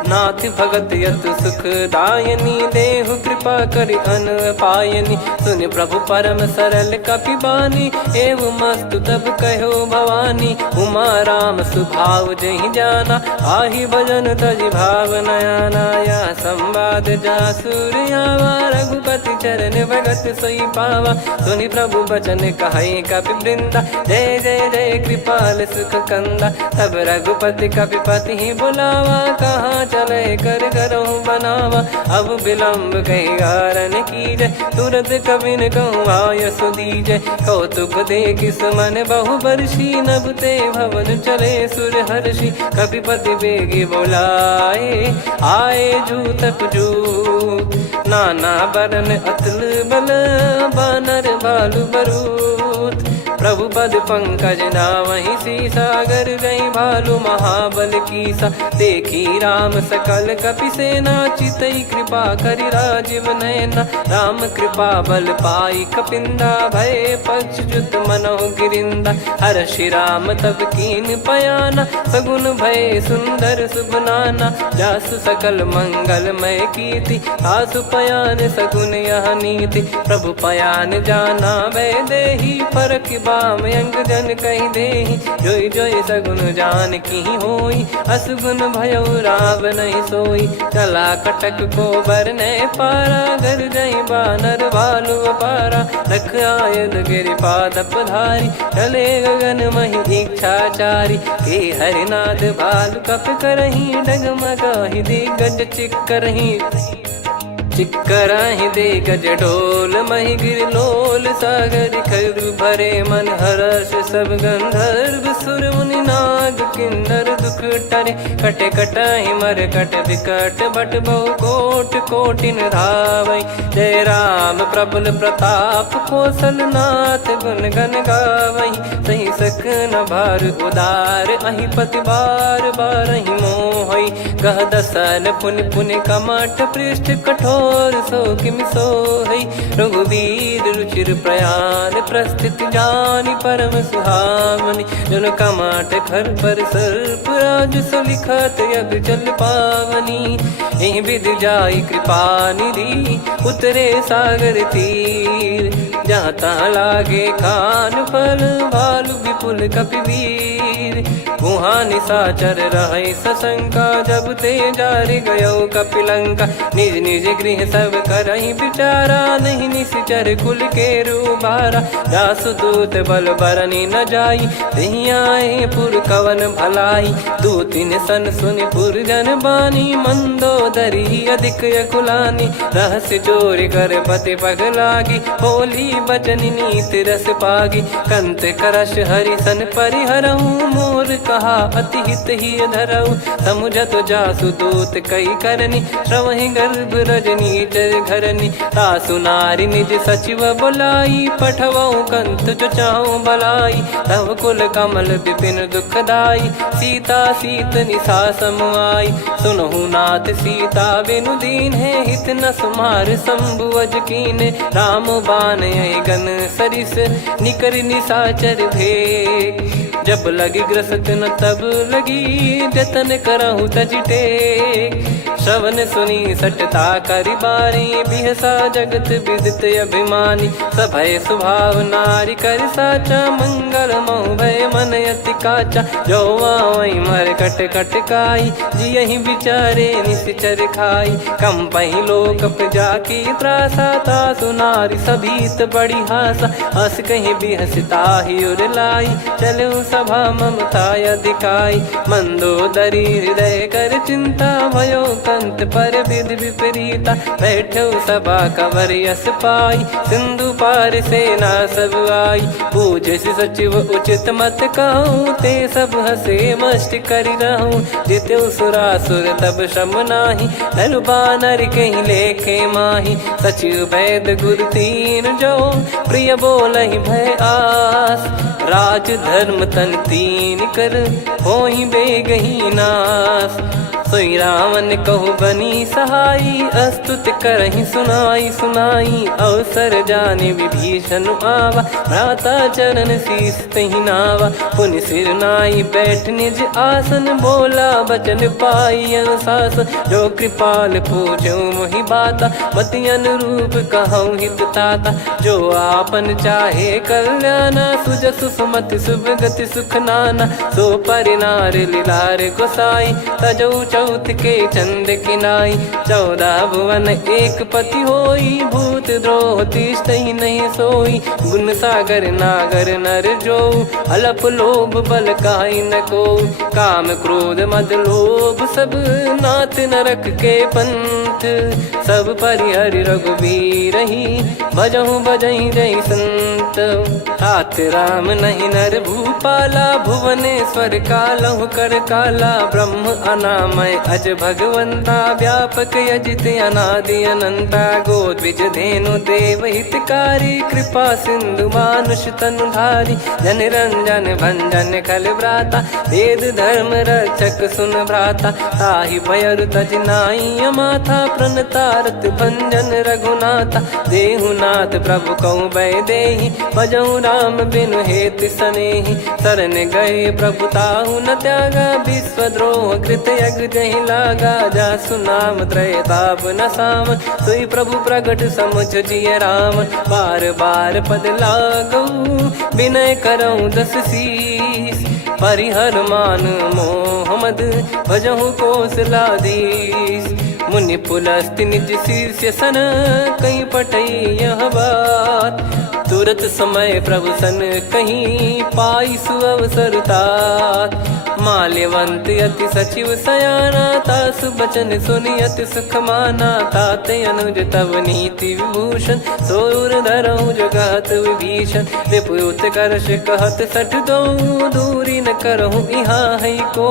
नाथ भगत यतु सुख दायनी देहु कृपा करि अन पायनी। सुन प्रभु परम सरल कपि बानी एवं मस्तु तब कहो भवानी। उमा राम सुभाव जहि जाना आहि भजन तजि भाव नयाना। या संवाद जासुर आवा रघुपति चरण भगत सोई पावा। सुनि प्रभु बचन कहै कपि वृंदा जय जय जय कृपाल सुख कंदा। तब रघुपति कपिपति बुलावा कहाँ चले कर करहु बनावा। अब विलम्ब कही कारण कीजय, तुरत कबिन कहूँ आयस दीजय। कौतुक देखिस मन बहु बरसी, नभ ते भवन चले सुर हर्षि। कपिपति बेगी बोलाए, आए जूतक जूत। नाना बरन अतुल बल, बानर भालु बरूत। प्रभु पद पंकज नावहि सीसा, गर गई भालु महाबल कीसा। देखी राम सकल कपि सेना, चितई कृपा करि राजीव नयना। राम कृपा बल पाई कपिंदा, भय पक्ष जुत मनोह गिरिंदा। हर्षि राम तब कीन पयाना, सगुन भय सुंदर शुभ नाना। जासु सकल मंगलमय कीर्ति, आसु पयान सगुन यह नीति। प्रभु पयान जाना वै देहि, फरक बाम अंग जन कहि देहि। जोई जोई सगुन जान की होई, असगुन भयो राव नहीं सोई। चला कटक को बरने पारा, घर जई बानर भालु अपारा। रख आयद गिरिपाद पधारी, चले गगन महि इच्छाचारी। के हरिनाथ भालु कप करही, डगमगाहि दिग्गज चिक्करही। चिक्कराहि दे गज ढोल, महि गिर लोल। सागर खर भरे मन हर्ष, सब गंधर्व सुर मुनि नाग किन्नर दुख टरे। कटे कटाहि मर कट विकट, बट बहु कोट कोटिन धावै। जय राम प्रबल प्रताप, कौशल नाथ गुण गन गावै। सही सकन भार उदार, अहि पति बार बारहि मोहै। गह दसन पुन पुन कमठ, पृष्ठ कठोर सो किमि सोहै। रघुवीर रुचिर प्रयाण, प्रस्थित जानि परम सुहावनि। जन कमाट खर पर सर्प, राज सलिखत यग जल पावनी। एहि विधि जाई कृपा निधि, उतरे सागर तीर। जहाँ तहाँ लागे खान फल, भालु विपुल कपिवीर। गुहा निशाचर रहै सशंका, जब ते जारि गयो कपिलंका। निज निज गृह सब करहि विचारा, नहीं निश्चर कुल के रूबारा। जासुदूत बल बरनि न जाई, तेहि आए पुर कवन भलाई। दूतिन सन सुनि पुर जन बानी, मंदोदरी अधिक यकुलानी। रहस्य चोरी कर पति पग लागी, होली बचन नीत रस पागी। कंत करश हरिसन परिहरहु, मोर कहा अति हित ही धरऊ। समुझत जासुदूत कई करनी, श्रवहि गर्भ रजनी चर घरनी। तासु नारी निज सचिव बोलाई, पठवऊ कंत जो चाहूं बलाई। तव कुल कमल विपिन दुखदाई, सीता सीत निशा समाई। सुनहु नाथ सीता बिनु दीन है, हित न सुमार शंभु अज कीने। राम बान गन सरिस, निकर निशाचर भेग। जब लगी ग्रसत न तब लगी, जतन करहु तज टेक। श्रवण सुनी सटता करि बारी, बिहसा जगत विदित अभिमानी। सभय स्वभाव नारी कर साचा, मंगल महु भय मन अति काचा। जो आवै मर कट कट काई, जियहि विचारे निश्चर खाई। कम पहि लोक जाकी त्रासा, तासु नारी सभीत बड़ी हासा। हस कहीं बिहसता ही उर लाई, चलऊ सभा ममता अधिकाई। मंदोदरी हृदय कर चिंता, भयो कंत पर विधि विपरीता। बैठो सभा कवर यस पाई, सिंधु पार सेना सब आई। पूज्य सचिव उचित मत कहूँ, ते सब हसे मस्त करि रहूं। जित्यु सुरासुर तब श्रम नाही, नर बानर कहीं लेखे माही। सचिव वैद गुरु तीन जो, प्रिय बोलहि भय आस। राज धर्म तन तीन कर, होहि बेगहि नास। सोई रावण कहु बनी सहाई, अस्तुत करहि सुनाई सुनाई। अवसर जाने विभीषण आवा, भ्राता चरण शीस तहि नावा। पुनि सिर नाई बैठ निज आसन, बोला बचन पाई अनुशासन। जो कृपाल पूछो मोहि बाता, मति अनुरूप कहूँ हित ताता। जो आपन चाहे कल्याणा, सुजसु सुमति शुभ गति सुख नाना। सो परिनार लीलार गोसाई, तजौ चौथ के चंद किनाई 14 भुवन एक पति होई भूत द्रोह तिष्ठ ही नहीं सोई गुण सागर नागर नर जो अलप लोभ बल काई न को काम क्रोध मद लोभ सब नाथ नरक के पंथ सब परिहरि रघुबीर ही भजहु भजहि जय संत तात राम नहीं नर भूपाला भुवनेश्वर कालहु कर काला ब्रह्म अनामय अज भगवंता व्यापक यजित अनादि अनंता गोद्विज धेनु देव हितकारी कृपा सिंधु मानुष तनुधारी जन रंजन भंजन खल भ्राता वेद धर्म रक्षक सुन भ्राता ताहि भयर तज नाई माथा प्रणतारत भंजन रघुनाथा देहुनाथ प्रभु कहु बै देहि भजहु राम बिनु हेत सनेहि शरण गए प्रभु ताहु न त्यागा विश्वद्रोह कृत यज्ञ जहि लागा जासु नाम त्रय ताप न साम सोई प्रभु प्रगट समुझ जिय राम बार बार पद लागऊ विनय करऊँ दस शीस परिहर मान मोह मद भजहु कौशलाधीश मुनि पुलस्ति निज शीर्ष सन कहीं पटई यह बात तुरत समय प्रभु सन कहीं पाई सुअवसर तात माल्यवंत अति सचिव सयाना तासु बचन सुनि अति सुख माना ताते अनुज तव नीति विभूषण सोर धरहु जगत विभीषण रिपुत करश कहत सठ दो दूरी न करहु इहाँ है को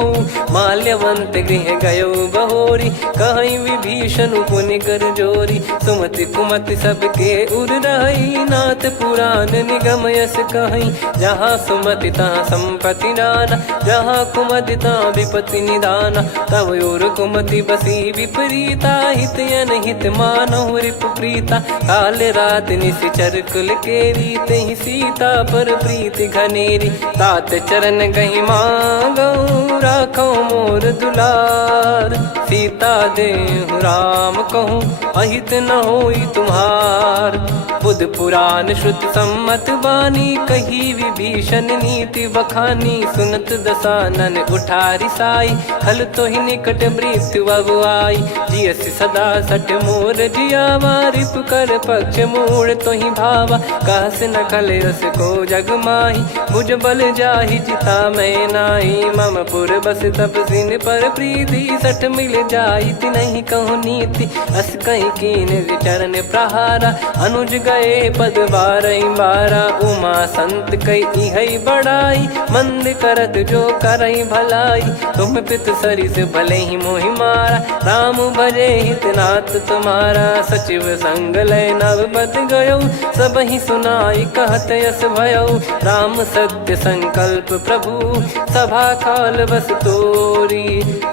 माल्यवंत गृह गयो बहोरी कहीं विभीषण पुनि कर जोरी सुमति कुमति सबके उर रही नाथ पुराण निगम यस कहीं जहाँ सुमति तहाँ संपत्ति नाना जहाँ कुमति तहाँ विपत्ति निदाना तव और कुमति बसी विपरीता हित अनहित मानहु रिप प्रीता काल रात निशिचर कुल केरी तेहि सीता पर प्रीति घनेरी तात चरण गहि मांगऊ राखो मोर दुलार सीता देहु राम कहूँ अहित न होई तुम्हार बुध पुराण श्रुत सम्मत वाणी कही विभीषण नीति बखानी सुनत दसानन उठारी साई खल तो ही निकट मृत्यु अब आई जियसि सदा सट मोर जियावा रिप कर पक्ष मूड़ तो ही भावा कहस न खल रस को जग माही मुझ बल जाहि जिता मैं नाही मम पुर बस तपसिन पर प्रीति सठ मिल जाई नहीं कहूँ नीति अस कहीं कीन चरण प्रहारा अनुज गए पद बारा उमा संत कई है बड़ाई मंद करत जो करई भलाई तुम पित सरिस भले ही मोहि मारा राम भजे हितनाथ तुम्हारा सचिव संग लय नवपत गयो सब ही सुनाई कहत यस भयो राम सत्य संकल्प प्रभु सभा काल बस तोरी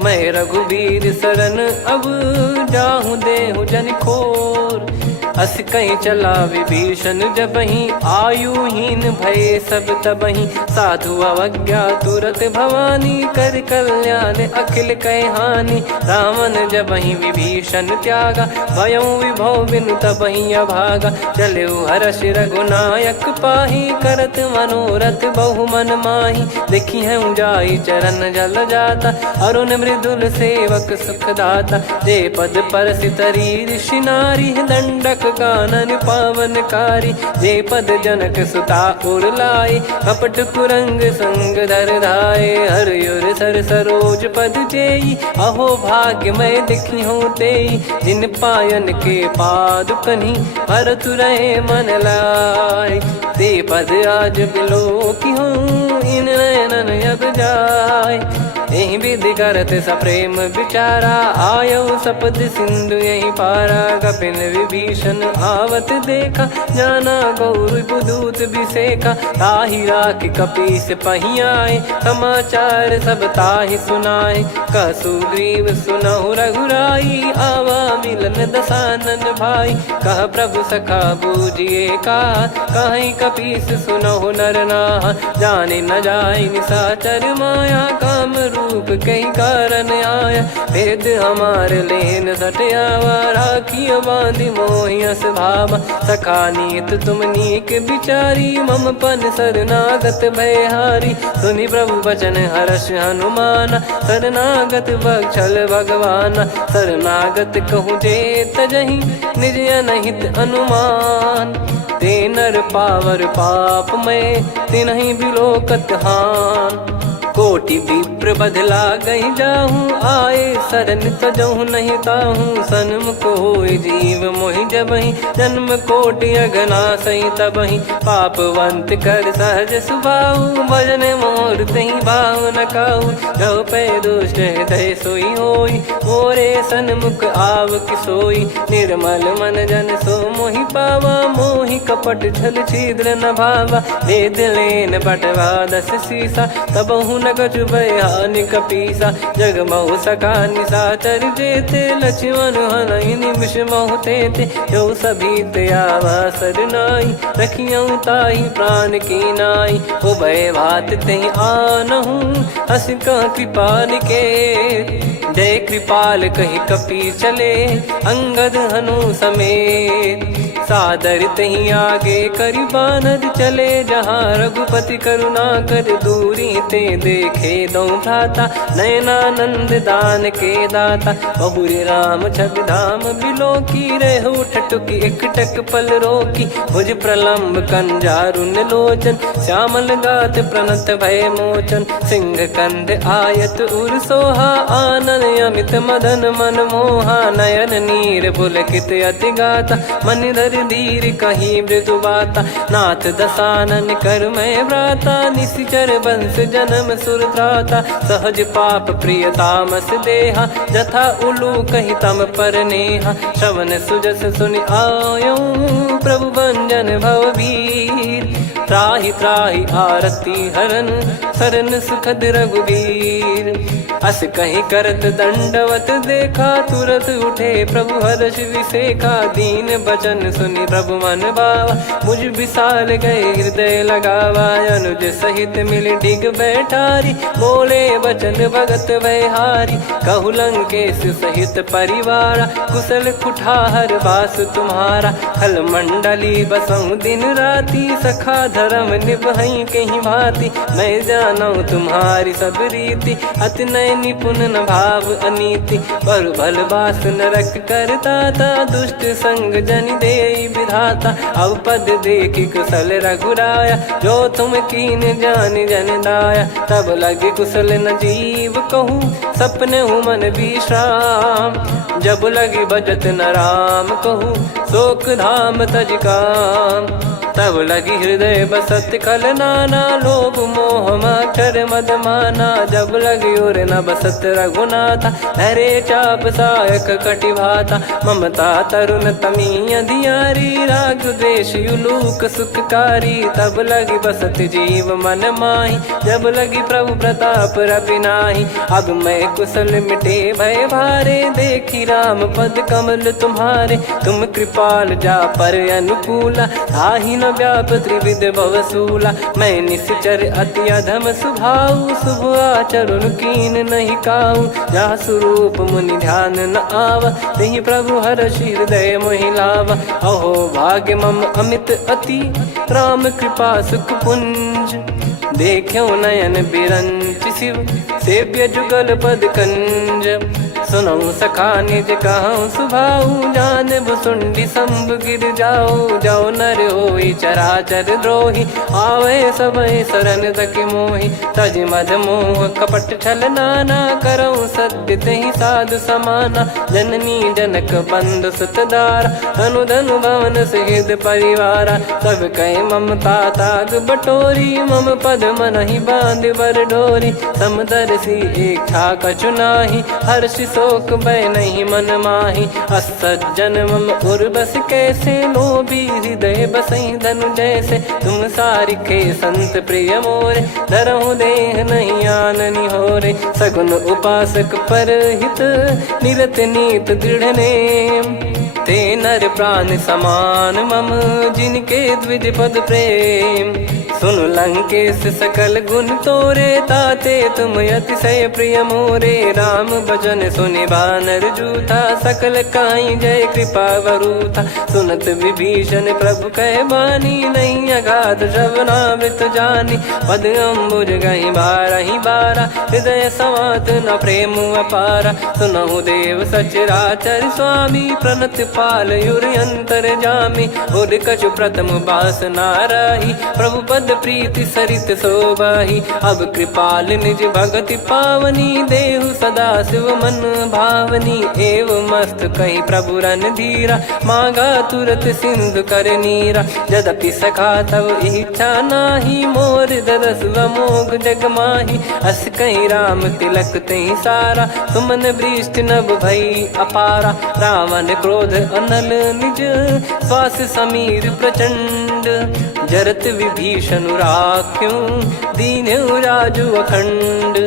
मैं रघुबीर शरण अब जाहूँ देहु जन खोर अस कहीं चला विभीषण जबहि आयुहीन भय सब तबहि साधु अवज्ञा तुरत भवानी कर कल्याण अखिल कह हानि रावण जबहि विभीषण त्यागा भयउ विभव बिनु तबहि अभागा चलऊ हर्ष रघुनायक पाही करत मनोरथ बहु मन माही देखी है जाई चरण जल जाता अरुण मृदुल सेवक सुख दाता जे पद पर सितरी ऋषि नारी दंडक कानन पावनकारी जे पद जनक सुता उर लाई कपट कुरंग संग धर धाये हरियुर सर सरोज पद जेई अहो भाग्य मैं दिखी हूँ तेई जिन पायन के पाद कन्ही भरत रहे मन लाय ते पद आज बिलो की हूँ इन नयनन अब जाय यही विधि करत सप्रेम विचारा आयो सपद सिंधु यही पारा कपिन विभीषण आवत देखा जाना गौर बुदूत बिसेखा ताहि राख कपीस पहियाए समाचार सब ताहि सुनाए कसु ग्रीव सुनहु रघुराई आवा मिलन दसानन भाई कह प्रभु सखा बूझिए का कहीं कपीस सुनहु नर नाह जाने न जाय निशाचर माया काम रूप कई कारण आया, भेद हमारे लेन सटयावा, राखिया बांधी मोहियस भावा, सखा नीत तुम नीक बिचारी, मम पन शरणागत भयहारी, सुनि प्रभु वचन हर्ष हनुमाना, शरणागत बक्षल भगवाना, शरणागत कहूँ जे तजहि निज अनहित अनुमान, ते नर पावर पाप में तिन्हि बिलोकत हान, कोटि विप्र बदला गई जाहूँ, आए शरण तजहु नहीं ताहूँ, सन्मुख होय जीव मोहि जबहि, जन्म कोटि अगना सही तबहि, पापवंत कर सहज सुभाऊ, भजन मोर तहि भाव न काहू, जो पै दुष्ट हृदय सोई होई, मोरे सन्मुख आव किसोई, निर्मल मन जन सो मोहि पावा, मोहि कपट छल छिद्र न भावा, वेद लेन बटवा दस सीसा, तबहु न कछु बयान कपीसा, जग महु सका निशाचर जेते, लक्ष्मण हनहि निमिष महु तेते, जो सभी त्यावा सरनाई, रखियऊ ताहि प्राण की नाई, उभय भात तेहि आनहु, हस कह कृपाल के, जय कृपाल कहि कपि चले, अंगद हनु समेत, सादर तही आगे करि बानर चले, जहाँ रघुपति करुणा कर दूरी ते देखे दो भ्राता, नयनानंद दान के दाता, बहुरी राम छवि धाम बिलो की, रेहु ठटुकी एकटक पल रोकी, भुज प्रलम्ब कंजारुन लोचन, श्यामल गात प्रणत भय मोचन, सिंह कंद आयत उर सोहा, आनन अमित मदन मन मोहा, नयन नीर पुलकित अति गाता, मन धर धीर कहीं मृदु बाता, नाथ दसानन कर मैं भ्राता, निशिचर वंश जन्म सुर त्राता, सहज पाप प्रिय तामस देहा, जथा उलू कहि तम पर नेहा, श्रवण सुजस सुनि आयो, प्रभु भंजन भवभीर, त्राहि त्राहि आरती हरन, शरण सुखद रघुबीर, अस कहीं करत दंडवत देखा, तुरत उठे प्रभु हर्ष विसेखा, दीन बचन सुनि प्रभु मन भावा, मुझ विशाल गए हृदय लगावा, अनुज सहित मिल डिग बैठारी, बोले बचन भगत वैहारी, कहु लंकेश सहित परिवारा, कुशल कुठार बास तुम्हारा, खल मंडली बसऊं दिन राती, सखा धर्म निभई कहीं भांति, मैं जानू तुम्हारी सब रीति, अति नय निपुण न भाव अनीति, पर भल बास नरक करता था, दुष्ट संग जन दे विधाता, अब पद देखी कुशल रघुराया, जो तुम कीन जान जन दाया, तब लगे कुशल न जीव कहूँ, सपने हूँ मन विश्राम, जब लगी बजत न राम कहूँ, शोक धाम तज काम, तब लगी हृदय बसत खल नाना, लोभ मोह मक्षर मद माना, जब लगी उर न बसत रघुनाथा, हरे चाप सायक कटि भाता, ममता तरुण तमी अधियारी, राग द्वेष युलूक सुखकारी, तब लगी बसत जीव मन माही, जब लगी प्रभु प्रताप रवि नाही, अब मैं कुशल मिटे भय भारे, देखी राम पद कमल तुम्हारे, तुम कृपाल जा पर अनुकूला, आही न व्याप त्रिविध भवसूला, मैं निश्चर अति अधम सुभाऊ, शुभ आचरण कीन नहीं काऊ, जहाँ स्वरूप मुनि ध्यान न आवा, तहि प्रभु हर्ष हृदय मोहि लावा, अहो भाग्य मम अमित अति, राम कृपा सुख पुंज, देखो नयन बिरंच शिव, सेव्य जुगल पद कंज, सुनऊ सखा निज कहूँ सुभाऊ, जान भुसुंडी शंभ गिर जाओ, जाओ नर होई चराचर द्रोही, आवे सबय शरण तक मोहि, तज मद मोह कपट छल नाना, करऊँ सत्य तहि साधु समाना, जननी जनक बंधु सुतदारा, धनु धनु भवन सहित परिवारा, सब कहे ममता ताग बटोरी, मम पद मनहि बांध बर डोरी, समदर्शी इच्छा कछु नाही, हर्ष शोक भय नहीं मन माही, असज्जन मम उर्वश कैसे, लोभी हृदय बसई धनु जैसे, तुम सारिखे संत प्रिय मोरे, धरहु देह नहीं आननि होरे, सगुन उपासक पर हित, निरत नीत दृढ़ नेम, ते नर प्राण समान मम, जिनके द्विज पद प्रेम, सुन लंकेश सकल गुण तोरे, ताते तुम अतिशय प्रिय मोरे। राम भजन सुनि बानर जूथा, सकल काई जय कृपा वरूथा। सुनत विभीषण प्रभु कह बानी, नहीं अगाध श्रवणामृत जानी। पद अम्बुज गहि बारहि बारा, हृदय समात न प्रेम अपारा। सुनहु देव सचराचर स्वामी, प्रणत पाल युर अंतर जामी। उर कछु प्रथम बास नाराही, प्रभु पद प्रीति सरित शोभाही। अब कृपाल निज भगति पावनी, देहु सदा शिव मन भावनी। एव मस्त कही प्रभु रन धीरा, मांगा तुरत सिंधु कर नीरा। यद्यपि सखा तब इच्छा नाही, मोर दरस मोग जग माही। अस कहीं राम तिलक तही सारा, सुमन वृष्टि नभ भई अपारा। रावण क्रोध अनल निज, श्वास समीर प्रचंड। जरत विभीषण राख्यों, दीन्हु राजु अखंड।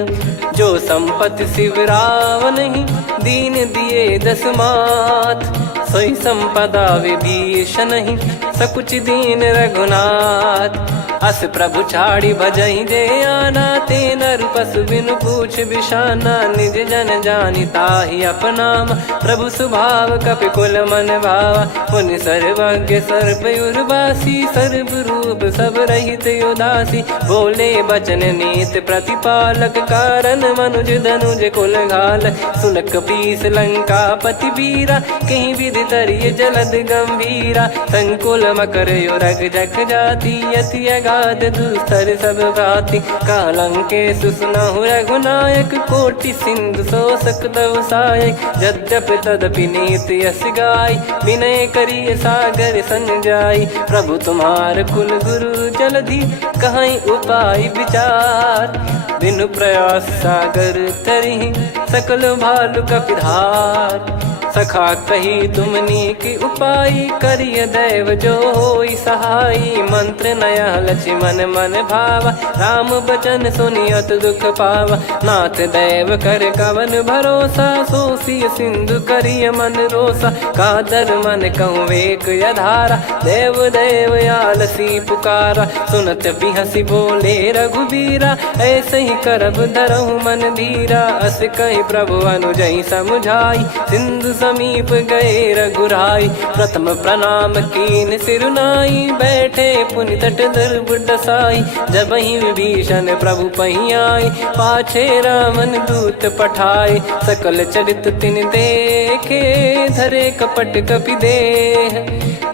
जो संपत्ति शिव रावण ही, दीन दिए दस मात। सोई संपदा विभीषण ही, सकुच दीन रघुनाथ। अस प्रभु छाड़ी भजई जे आना, ते नर पशु बिनु पूछ बिशाना। निज जन जानि ताहि अपनाम, प्रभु स्वभाव कपि कुल मन भावा। मुनि सर्वज्ञ सर्वयुर्वासी, सर्व रूप सब रहित उदासी। बोले बचन नीत प्रतिपालक, कारण मनुज धनुज कुल घाल। सुन कपीस लंका पति वीरा, कहीं विधि तरिय जलद गंभीरा। संकुल मकर युरग जख जाति, यति अगाध दुस्तर सब भाति। कालंकेश सुनहु रघुनायक, कोटि सिंधु शोषक तव सहायक। यद्यपि तदपि नीति यस गाय, विनय करिय सागर सन जाई। प्रभु तुम्हार कुल गुरु जलधि, कहीं उपाय विचार। बिनु प्रयास सागर तरिहि, सकल भालु कपिधार। सखा कही तुमनी की उपाय, करिय दैव जो होई सहाई। मंत्र नया लक्ष्मण मन भावा, राम बचन सुनियत दुख पावा। नाथ दैव कर कवन भरोसा, सोसिय सिंधु करिय मन रोसा। कादर मन कहूँ वेक यधारा, देव देव आलसी पुकारा। सुनत बिहसी बोले रघुबीरा, ऐसे ही करब धरहु मन धीरा। अस कही प्रभु अनुजई समुझाई, सिंधु समीप गए रघुराई। प्रथम प्रणाम कीन सिरुनाई, बैठे पुनि तट दर्भ डसाई। जब ही विभीषण प्रभु पही आई, पाछे रावण दूत पठाए। सकल चरित तिन देखे, धरे कपट कपि देह।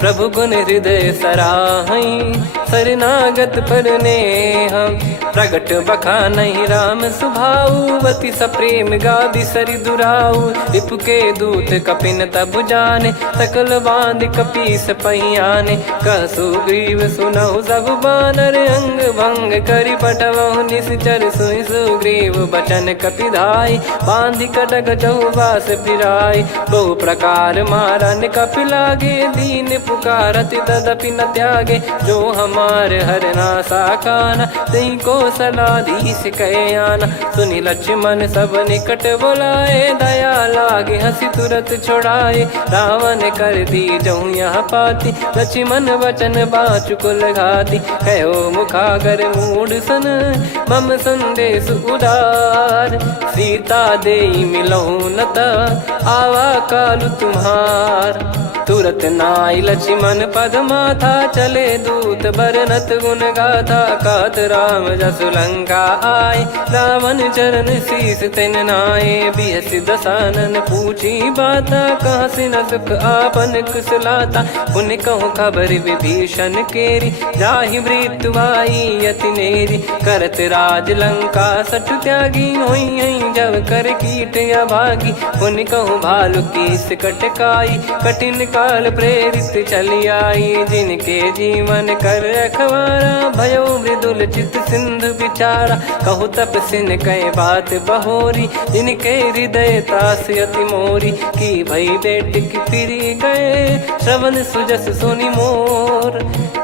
प्रभु गुण हृदय सराहई, शरणागत पर नेह। प्रगट बखानहि राम सुभाऊ, अति सप्रेम गादि सरि दुराऊ। रिपु के दूत कपिन तब जाने, सकल बांध कपीस पहियाने। कह सुग्रीव सुनहु सब बानर, अंग भंग करि पठवहु निश्चर। सुनि सुग्रीव बचन कपिधाई, बांधि कटक चहुबास फिराई। बहु प्रकार मारन कपि लागे, दीन पुकारत तदपि न त्यागे। जो हमार हरना साकाना, तई को सलाधीश कहे आना। सुनि लक्ष्मण सब निकट बुलाए, दया लागे हंसी तुरत छुड़ाए। रावण कर दी जऊँ यहाँ पाती, लक्ष्मण वचन बाचु कुल घाती। कहो मुखागर मूढ़ सन, मम संदेश उदार। सीता देई मिलहु नता, आवा कालु तुम्हार। तुरत नाई लक्ष्मण पद माथा, चले दूत बरनत गुण गाथा। कात राम जसु लंका आए, रावण चरण शीस तिन नाये। बिहसि दसानन पूछी बाता, कहाँ से न सुख आपन कुशलाता। पुन कहूँ खबर विभीषण केरी, जाहि मृत्यु आई अति नेरी। करत राज लंका सठ त्यागी, होई जब कर कीट अभागी। पुन कहूँ भालु कीस कटकाई, कठिन काल प्रेरित चली आई। जिनके जीवन कर रखवारा, भयो मृदुल चित सिंधु विचारा। कहु तपसिन कई बात बहोरी, जिनके हृदय तास अति मोरी। की भई बेट की फिरी गए, श्रवण सुजस सुनि मोर।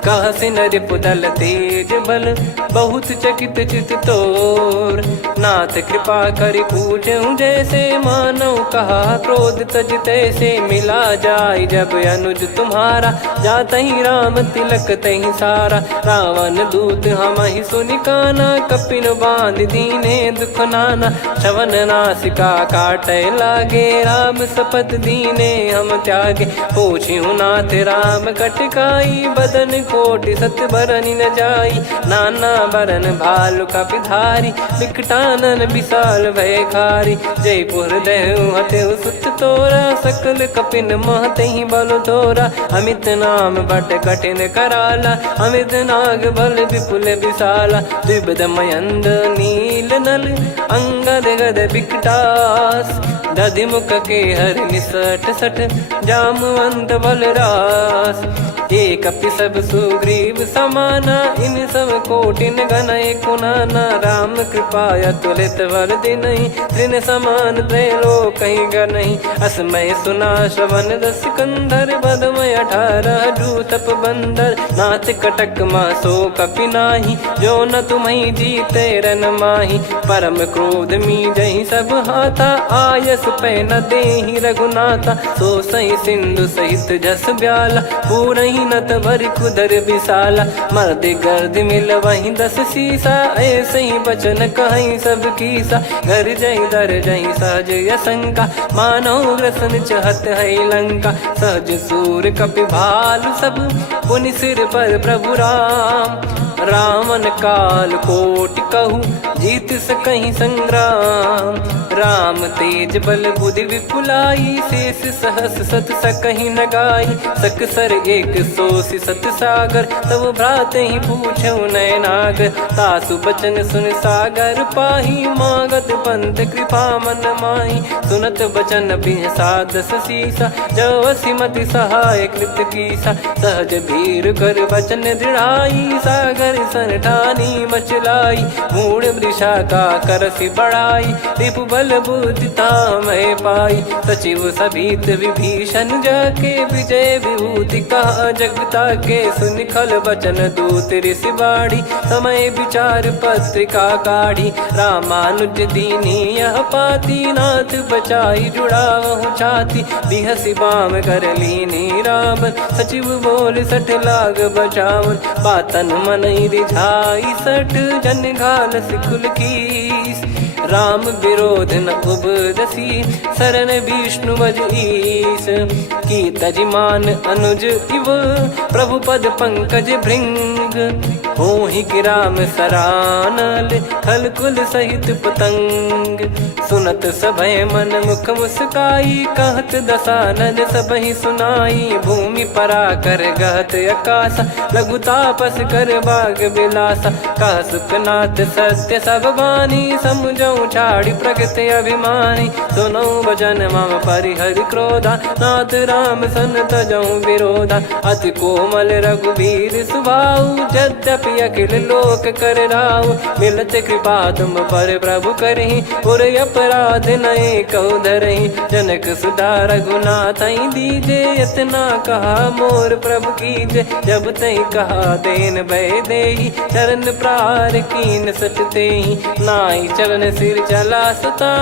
कह से नर पुदल तेज बल बहुत चकित चित तोर। नाथ कृपा कर पूछूं जैसे मानव कहा क्रोध तज तैसे मिला जाय जब अनुज तुम्हारा जात ही राम तिलक तही सारा। रावण दूत हम ही सुनि काना कपिन बांध दीने दुख नाना। श्रवण नासिका काटे लागे राम शपथ दीने हम त्यागे। पूछ्यू नाथ राम कटकाई बदन कोटि सत बरनि न जाई। नाना बरन भालु कपिधारी विकटानन विशाल भयखारी। जयपुर देहु हतेउ सुत तोरा सकल कपिन महतहि बल तोरा। अमित नाम बट कठिन कराला अमित नाग बल विपुल विशाला। द्विबद मयंद नील नल अंगद गद विकटास। दधि मुख के हर निसठ सठ जामवंत बलरास। एक कपि सब सुग्रीव समाना इन सब कोटिन गनय कुनाना। राम कृपा अतुलित बल दिनहि तृण समान त्रैलोक गनहि। असमय सुना श्रवण दस कंधर बदमय 18 जूतप बंदर। नाथ कटक मासो कपि नाही जो न तुम्हि जीते रन माही। परम क्रोध मी जहि सब हाथा आयस पै न देहि रघुनाथा। सो सही सिंधु सहित जस ब्याला पूरहि नत भर कुदर विशाला। मर्द गर्द मिल वहीं 10 सीसा ऐसे ही बचन कहीं सब कीसा। घर जय दर जय सहज यसंका मानव ग्रसन चहत है लंका। सहज सूर कपि भालु सब पुनि सिर पर प्रभु राम। रामन काल कोटि कहु जीत सकहि संग्राम। राम तेज बल बुद्धि विपुलाई शेष सहस सत सकहि न गाई। सकसर एक सोसि सत सागर तब भ्रात ही पूछौ नयनागर। तासु बचन सुन सागर पाही मागत पंथ कृपा मन माही। सुनत बचन बिहसा 10 सीसा जवसि मति सहाय कृत कीसा। सहज भीर कर बचन दृढ़ाई सागर सन ठानी मचलाई। मूढ़ वृषा का करसि बढ़ाई रिपु बल बुद्धि तामय पाई। सचिव सभीत विभीषण जाके विजय विभूति कहा जगता के। सुनि खल बचन दूत ऋषि बाड़ी समय विचार पत्रिका काढ़ी। रामानुज दीनी यह पाती नाथ बचाई जुड़ावहु छाती। बिहसि बाम कर लीनी राम सचिव बोल 60 लाग बचावन। बातन मन रिझाई 60 जन घाल सिकुल कीस। राम विरोध न उपदसी शरण विष्णु बज ईस। की तजिमान अनुज इव प्रभु पद पंकज भृंग। होहि कि राम सरानल खल कुल सहित पतंग। सुनत सभय मन मुख मुस्काई कहत दसानन सबहि सुनाई। भूमि परा कर गहत आकाशा लघु तापस कर बाग बिलासा। कह सुखनाथ सत्य सब बानी समुझौ छाड़ी प्रकृति अभिमानी। सुनो भजन मम परिहरि क्रोधा नाथ राम सन तजौ विरोधा। अति कोमल रघुवीर सुभाऊ यद्यपि अखिल लोक कर राऊ। मिलत कृपा तुम पर प्रभु करहि पुर अपराध नए कहु धरहि। जनक सुधा रघुनाथ दीजे इतना कहा मोर प्रभु कीजे। जब तई कहा देन भय देहि चरण प्रार कीन सटतेहि। नाई चरण सिर चला सता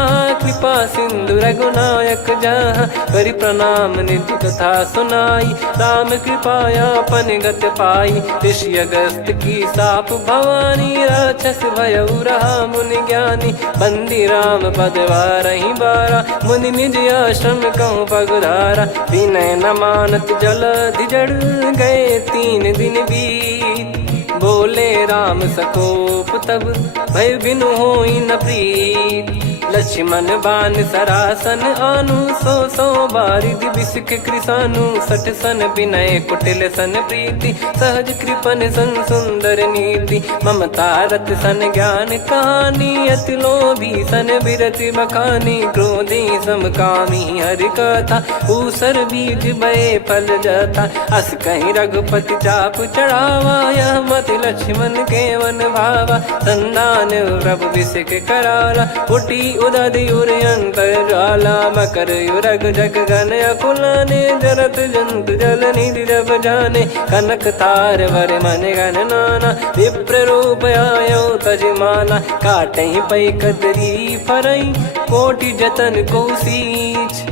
कृपा सिंधु रघुनायक जहाँ। करि प्रणाम नित्य कथा सुनाई राम कृपाया पन गत पाई। ऋषि अगस्त की साप भवानी राक्षस भयउ रहा मुनि ज्ञानी। बंदी राम पद वारहि बारा मुनि निज आश्रम कहूँ पगुधारा। विनय न मानत जल जड़ गए 3 दिन बीत। बोले राम सकोप तब भय बिनु होई न प्रीत। लक्ष्मण बान सरासन आनु 100 बारिधि बिसिख कृसानु। 60 सन विनय कुटिल सन प्रीति सहज कृपन सन सुंदर नीति। ममता रत सन ज्ञान कहानी अति लोभी सन बिरति बखानी। क्रोधी समकामी हरि कथा ऊसर बीज भय फल जाता। अस कहीं रघुपति चाप चढ़ावा यह मत लक्ष्मण के वन भावा। संदान प्रभु बिसिख कराला उठी उदधियुर अंतर्ज्वाला मकर युरग जग गण अकुलाने जरत जंत जल निधि जब जाने कनक तार वर मन गण नाना विप्र रूप आयो तजमाना काटहि पै कदरी फरई कोटि जतन को सींच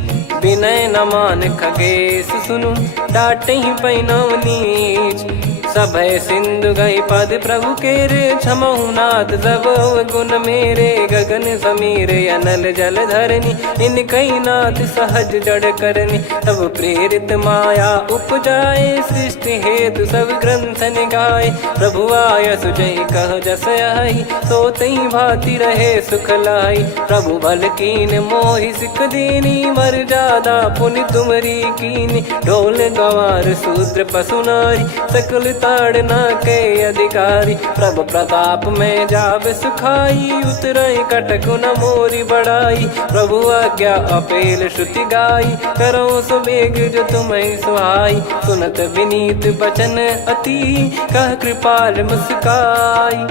विनय न मान खगेश सुनु डाटहि पै नव नीच सभय सिंधु गई पद प्रभु केरे क्षमहु नाथ सब गुण मेरे गगन समीरे अनल जल धरनी इन कई नाथ सहज जड़ करनी तब प्रेरित माया उपजाए सृष्टि हेतु सब ग्रंथ निगाए प्रभु आय सुजय कह जस आई सो तई भांति रहे सुख लाई प्रभु बल कीन मोहि सिख दीनी मर जादा पुनि तुमरी कीनी ढोल गवार शूद्र पशु नारी सकल ताड़ना के अधिकारी प्रभु प्रताप में जाब सुखाई उतरई कटक न मोरी बढ़ाई प्रभु आज्ञा अपेल श्रुति गाई करो सुबेग जो तुम्हें सुहाई सुनत विनीत बचन अति कह कृपाल मुस्काई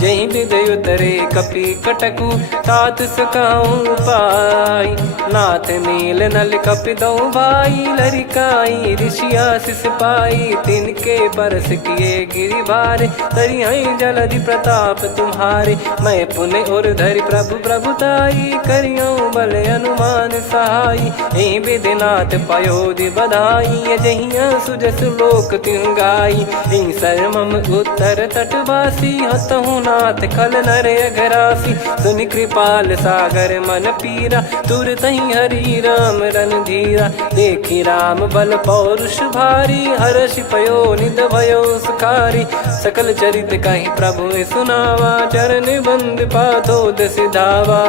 जही विदय उतरे कपि कटकु तात सकाऊं पाई नाथ नील नल कपि दो भाई लरिकाई ऋषिया शिष पाई तिनके परस किए गिरि भारे तरियाई जलधि प्रताप तुम्हारे मैं पुण्य और धरि प्रभु प्रभुताई करियो बल अनुमान सहाई यही विधिनाथ पयोधि बधाई जहिया सुजस लोक तिहु गाई यही सरमम उत्तर तटवासी हतहु नाथ खल नर अघरासी सुनि कृपाल सागर मन पीरा तुरत ही हरि राम रणधीरा देखी राम बल पौरुष भारी हर्षि पयो निध भयो सुखारी सकल चरित कहीं प्रभु सुनावा चरण बंद पाथोद सिधावा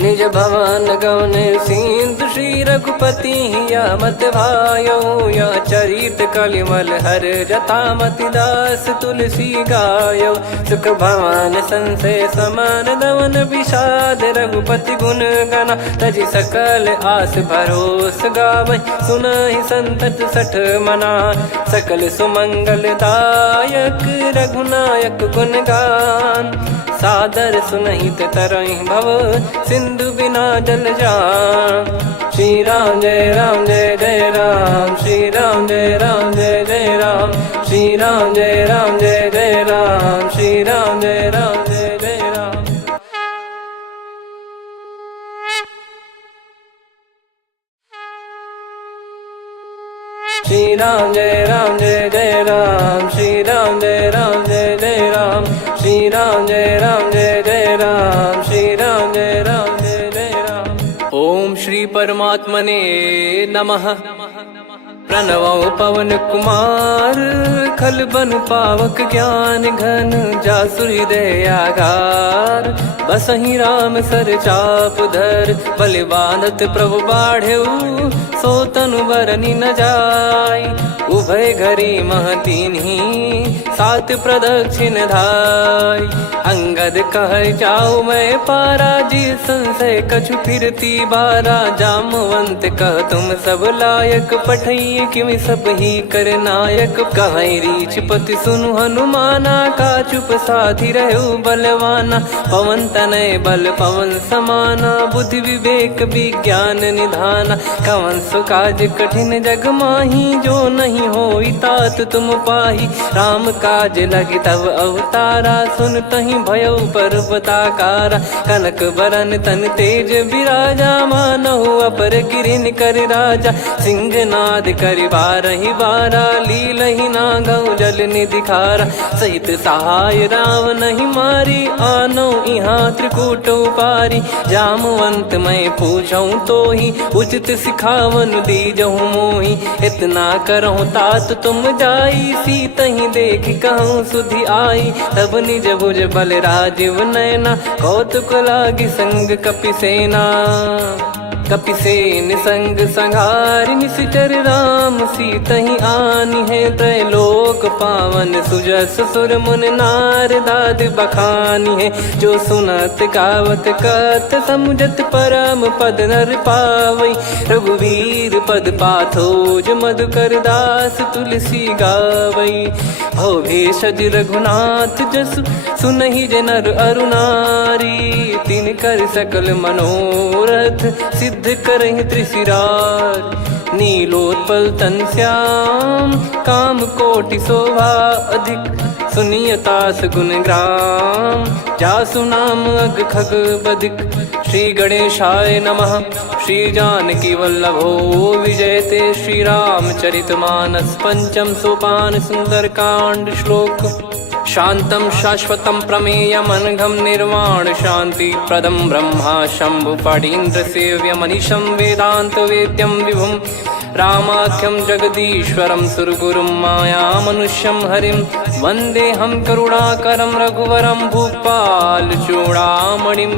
निज भवन गौन सिंधु श्री रघुपति या मत भायो या चरित कलिमल हर जता मति दास तुलसी गायो सुख भवन संशय समान दवन विषाद रघुपति गुण गना तजि सकल आस भरोस गावै सुनहि संतत सठ मना सकल सुमंगल दायक रघुनायक गुण गान सादर सुनहित तरहि भव सिंधु बिना जल जान श्री राम जय जय राम श्री राम जय जय राम श्री राम जय जय राम श्री राम जय जय राम श्री राम जय जय राम श्री राम जय जय राम श्री राम जय जय राम श्री राम जय जय राम। ओम श्री परमात्मने नमः। प्रणवो पवन कुमार खल बन पावक ज्ञान घन जासु हृदय आगार बसहि राम सर चाप धर बलि बांधत प्रभु बाढ़ेऊ सो तनु बरनि न जाय उभय घरी महतीन्ही सात प्रदक्षिण धाय अंगद कह जाऊ मैं पारा जी संशय कछु फिरती बारा जामवंत कह तुम सब लायक पठई किमि सब ही कर नायक कहीं रीछ पति सुनु हनुमाना का चुप साधि रहो बलवाना पवन तनय बल पवन समाना बुद्धि विवेक विज्ञान निधाना कवन सो काज कठिन जग माही जो नहीं होई तात तुम पाही राम काज लगी तब अवतारा सुन तहि भयो पर्वताकारा कनक बरन तन तेज विराजा मानहु अपर गिरिन कर राजा सिंहनाद कर बारहि बारा लीलहि नागौ जल निधि खारा सहित सहाय राम नहीं मारी आनो इहाँ त्रिकूट पारी जामवंत मैं पूछऊं तो ही उचित सिखावन दीजहु मोही इतना करहु तात तुम जाई सीत ही देख कहूँ सुधि आई तब निज भुज बल राजीव नैना कौतुक लागी संग कपिसेना कपिसेन संग संहारि निशिचर राम सीतहि आनि है त्रैलोक पावन सुजस सुर मुन नार दाद बखानी है जो सुनत गावत कत समुझत परम पद नर पावई रघुवीर पद पाथोज मधुकर दास तुलसी गावई हो भेषज रघुनाथ जसु सुनहि जे नर अरु नारी। तिन कर सकल मनोरथ सिद्ध करहि त्रिशिरार। नीलोत्पल तन श्याम काम कोटि शोभा अधिक। सुनियतास गुण ग्राम जासु नाम अग खग बधिक। श्री गणेशाय नमः। श्री जानकी वल्लभो विजयते। श्री रामचरितमानस पंचम सोपान सुंदरकांड श्लोक। शांतं शाश्वतं प्रमेयम् अनघं निर्वाण शांति प्रदं ब्रह्मा शंभु फणीन्द्र सेव्य मनीषं वेदांत वेद्यं विभुं। रामाख्यं जगदीश्वरं सुरगुरुं माया मनुष्यं हरिं। वन्देऽहं करुणाकरं रघुवरं भूपाल चूडामणिं।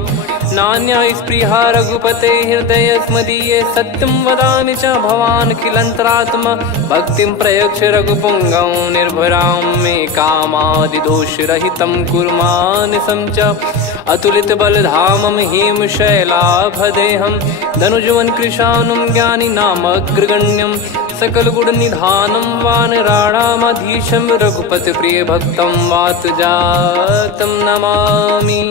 नान्या स्पृहा रघुपते हृदय स्मदीये। सत्यं वदामि च भवान् खिलन्तरात्मा। भक्तिं प्रयच्छ रघुपुङ्गं निर्भरां मे कामादिदोषरहितं कुर्मानसं च। अतुलित बलधामं हेमशैलाभदेहं। धनुजवन कृशानुं ज्ञानी नामग्रगण्यं। सकल गुण निधानं वानराणामधीशं। रघुपति प्रिय भक्तं वात जातं नमामि।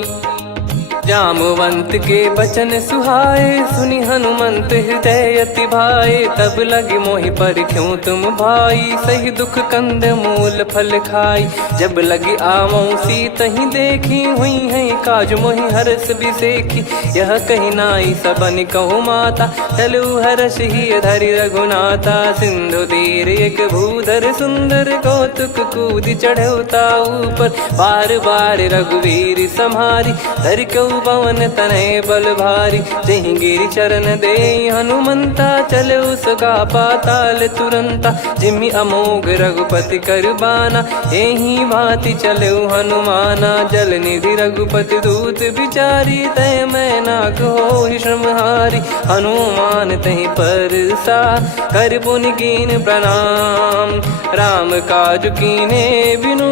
जामवंत के बचन सुहाए सुनि हनुमंत हृदय अति भाए। तब लगे मोहि पर क्यों तुम भाई सही दुख कंद मूल फल खाई। जब लगी आवों सीत ही देखी हुई है काज मोहि हरस बिसेखी। यह कही नाई सबन कहु माता चलु हरष ही धरि रघुनाथा। सिंधु तीर एक भूधर सुंदर कौतुक कूद चढ़ौता ऊपर। बार बार रघुवीर सम्हारी धरि कऊ पवन तनय बल भारी। जहि गिरि चरण दे हनुमंता चले उसका पाताल तुरंता। जिमि अमोघ रघुपति कर बाना एहि भांति चले हनुमाना। जल निधि रघुपति दूत बिचारी तय मैं नाक होहि श्रमहारी। हनुमान तहि परसा कर पुनि कीन प्रणाम। राम काज कीने बिनु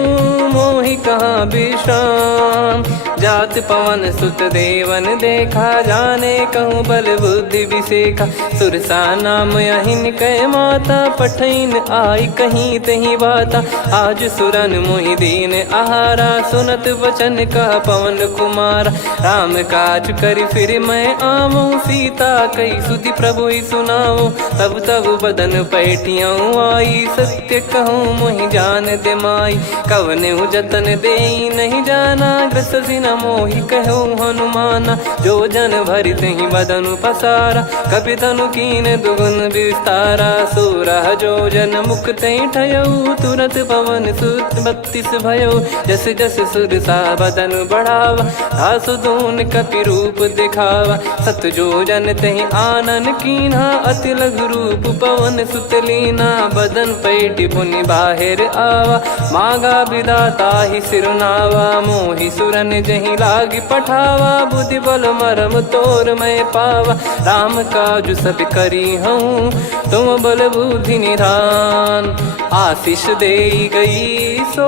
मोहि कहाँ विश्राम। जात पवन सुत देवन देखा जाने कहूँ बल बुद्धि विसेखा। सुरसा नाम यहिन कै माता पठैन आई कहीं तही बाता। आज सुरन मोहि दीन आहारा सुनत वचन कह पवन कुमारा। राम काज करि फिर मैं आवूं सीता कई सुधि प्रभु ही सुनाऊं। तब तब बदन पैठियाँ आई सत्य कहूँ मोहि जान दे माई। कवने जतन दे नहीं जाना ग्रसिन मोहि कहूँ हनुमाना। जो जन भरि तहि बदनु पसारा कपि तनु कीन दुगुन विस्तारा। सोरह जो जन मुख तहि ठयऊ तुरत पवन सुत 32 भयऊ। जस जस सुरसा बदनु बढ़ावा आसु दून कपि रूप दिखावा। सत जो जन तहि आनन कीन्हा अति लघु रूप पवन सुत लीना। बदन पैठि पुनि बाहिर आवा मांगा विधाता ही सिरुनावा। मोहि सुरन जहि लागी पठावा बुद्धि बल मरम तोर मैं पावा। राम काज सब करी हूँ तुम बल बुद्धि निधान। आशीष दे गई सो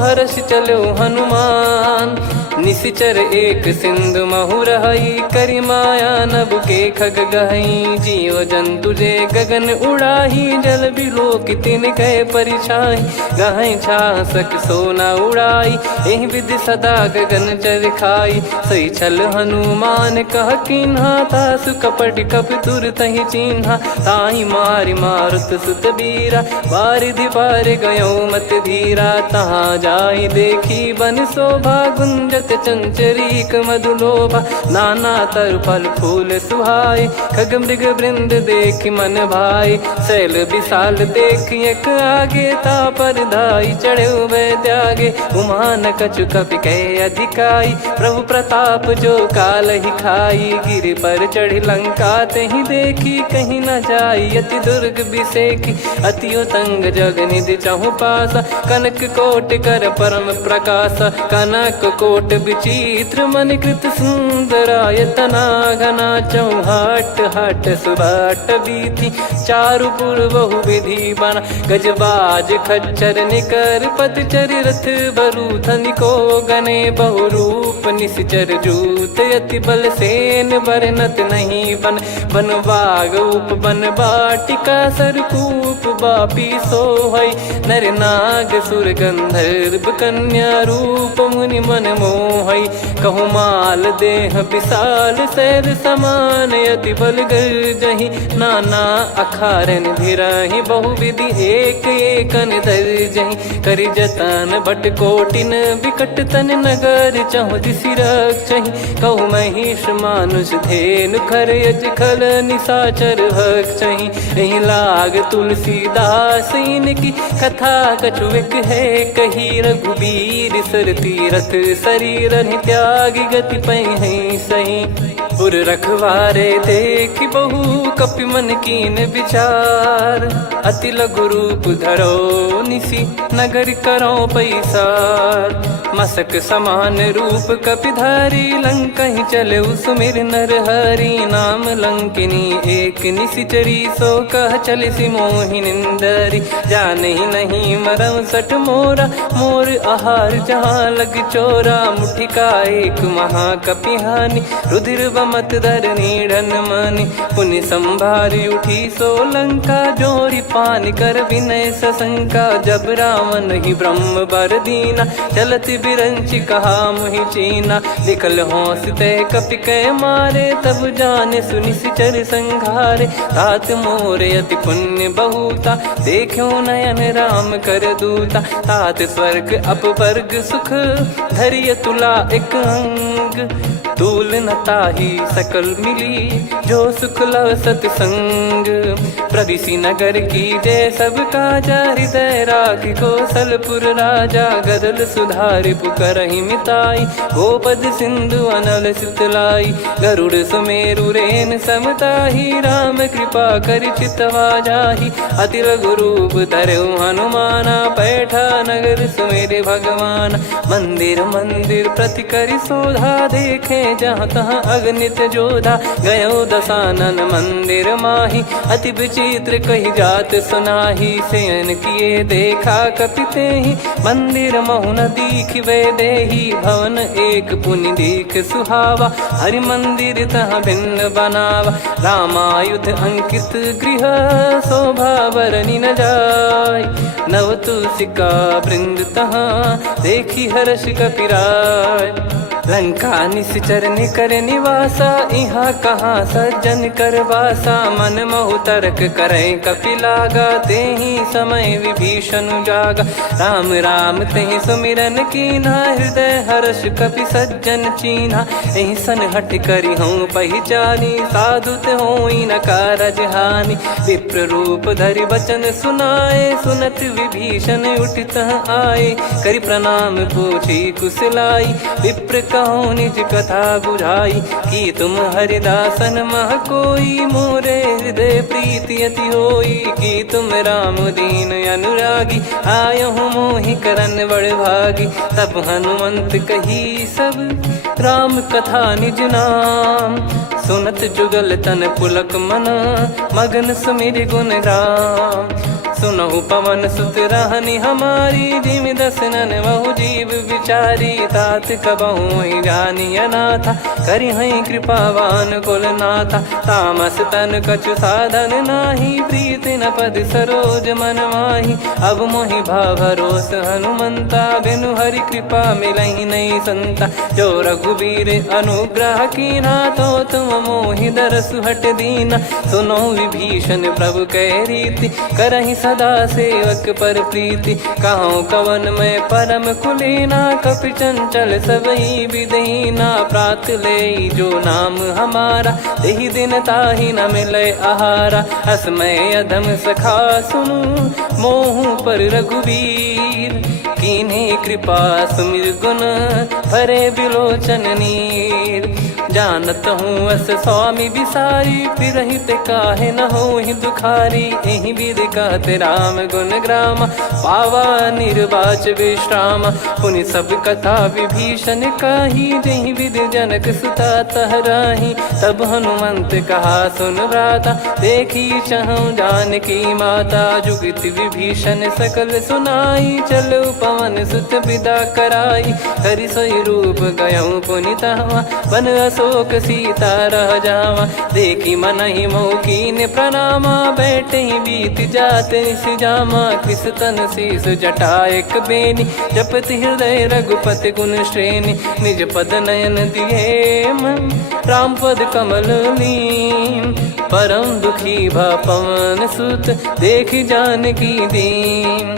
हर्ष चलो हनुमान। निशिचर एक सिंधु महु रहई करी माया नभ के खग गहई। जीव जंतु जे गगन उड़ाही जल बिलो कितिन गए परिछाई। गहई छासक सोना उड़ाई एहि विधि सदा गगन चर खाई। सही छल हनुमान कह कीन्हा तासु कपट कप तुर तहि चिन्हा। ताहि मारि मारुत सुत बीरा बारिधि पार गयो मत धीरा। तहाँ जाई देखी बन शोभा गुंजत चंचरीक मधुलोभा। नाना तरु फल फूल सुहाई खग मृग वृंद देख मन भाई। शैल विशाल देख एक आगे तापर धाई चढ़े वै त्यागे। उमा न कछु कपि कह अधिकाई प्रभु प्रताप जो काल ही खाई। गिर पर चढ़ी लंका तहि देखी कहीं न जाई अति दुर्ग बिसेखी। अति उतंग जग निधि चहु पासा कनक कोट कर परम प्रकाशा। कनक कोट विचित्र मन कृत सुंदरायतना घना चौहाट हाट सुबाट बीथी चारु पुर बहु विधि बना गजबाज खच्चर निकर पतचर रथ बरु धनिको गने बहु रूप निश्चर जूत अति बल सेन बरनत नहीं बन बन बाग उप बन बाटिका सरकूप बापी सोहई नर नाग सुर गंधर्व कन्या रूप मुनि मन मोहई कहु माल देह विशाल शैल समान अति बल गर्जहि नाना अखारन भिराहि बहुविधि एक एकन दर्जहि करि जतन बट कोटिन विकट तन नगर चहु दिसि रक्षहि कहु महिष मानुष धेनु खर यज खल निशाचर भक्षहि एहि लाग तुलसीदास इनकी कथा कछुक है कही रघुबीर सर तीरथ शरीर त्यागी गति पै सही पुर रखवारे देख बहु कपि मन कीन विचार अति लघु रूप धरो निसी नगर करो पैसार मसक समान रूप कपिधारी लंकहि चले सुमिर नर हरि नाम लंकिनी एक निशिचरी सो कह चले सि मोहि निंदरी जानहि नहीं मरम सठ मोरा मोर आहार जहाँ लग चोरा मुठिका एक महाकपिहानि रुधिर बमत धरनी ढन मानि पुनि संभारी उठी सो लंका जोरी पान कर विनय सशंका जब रावण ही ब्रह्म बर दीना चलति बिरंचि कहा मुहि चीना निकल हौसते कपि कै मारे तब जाने सुनि सिचर संघारे तात मोरे अति पुण्य बहुता देखो नयन राम कर दूता तात स्वर्ग अपवर्ग सुख धरिय तुला एक अंग तूल न ताहि सकल मिली जो सुख लव सतसंग प्रदिशि नगर की जय सब काजा हृदय राख कौशलपुर राजा गदल सुधारि पुकरहि मिताई गोपद सिंधु अनल सितलाई गरुड़ सुमेरु रेन समताहि राम कृपा कर चितवा जाहि अति लघु रूप धरऊ हनुमाना बैठा नगर सुमेरे भगवान मंदिर मंदिर प्रति करि शोधा देखे जहाँ तहाँ अगणित जोधा गयो दशानन मंदिर माही अति विचित्र कही जात सुनाही सेन किए देखा कपिते ही मंदिर महु न दीख वे देही भवन एक पुनि दीख सुहावा हरि मंदिर तहाँ भिन्न बनावा रामायुध अंकित गृह शोभा बरनी न जाय नव तुलसिका वृंद तहाँ देखी हर्ष कपिराय लंका निश्चर निकर निवासा इहाँ कहाँ सज्जन कर वासा मन महु तर्क करे कपिलागा तेहि समय विभीषण जागा राम राम तेहि सुमिरन कीन्हा हृदय हर्ष कपि सज्जन चीन्हा एहि सन हट करि हूँ पहिचानी साधु ते होई न कारज हानि विप्र रूप धरि वचन सुनाए सुनत विभीषण उठित आए करि प्रणाम पूछी कुशलाई विप्र कहो निज कथा बुझाई कि तुम हरिदासन मह कोई मोरे हृदय प्रीति अति होई कि तुम राम दीन अनुरागी आयहु मोहि करन बड़ भागी तब हनुमंत कही सब राम कथा निज नाम सुनत जुगल तन पुलक मन मगन सुमिर गुण राम सुनहु पवन सुत रहनी हमारी जिमि दसनन बहु जीव विचारी तात कबहु जानी अनाथा करि हई कृपावान कुल नाथा तामस तन कछु साधन नाही प्रीति न पद सरोज मन माही अब मोहि भाव भरोस हनुमंता बिनु हरि कृपा मिलहि नहीं संता जो रघुबीर अनुग्रह कीना तो तुम मोहि दरसु हट दीना सुनो विभीषण प्रभु कह रीति करहि सदा सेवक पर प्रीति कहूँ कवन में परम कुलीना कपि चंचल सबई विदहीना प्रात ले जो नाम हमारा तेहि दिन ताहि न मिले आहारा असमय अधम सखा सुनु मोहु पर रघुवीर कीन्हे कृपा सुमिर गुण भरे बिलोचन नीर जानत हूँ अस स्वामी बिसारी, फिर ही ते काहे न हो ही दुखारी। यही विधि कहते राम गुण ग्राम, पावा निर्वाच विश्राम। पुनि सब कथा विभीषण काही, जही विधि जनक सुता तहराही। तब हनुमंत कहा सुन भ्राता, देखी चहु जानकी माता। जुगित विभीषण सकल सुनाई, चलो पवन सुत विदा कराई। हरि सोई रूप गयऊँ पुनि तहवा, बन अशोक सीता रह जावा। देखी मनहि मौकीन प्रणामा, बैठे ही बीत जात निस जामा। कृस तन शीस जटा एक बेनी, जपति हृदय रघुपति गुण श्रेणी। निज पद नयन दिए मन, राम पद कमल लीन। परम दुखी भा पवन सुत, देखी जानकी दीन।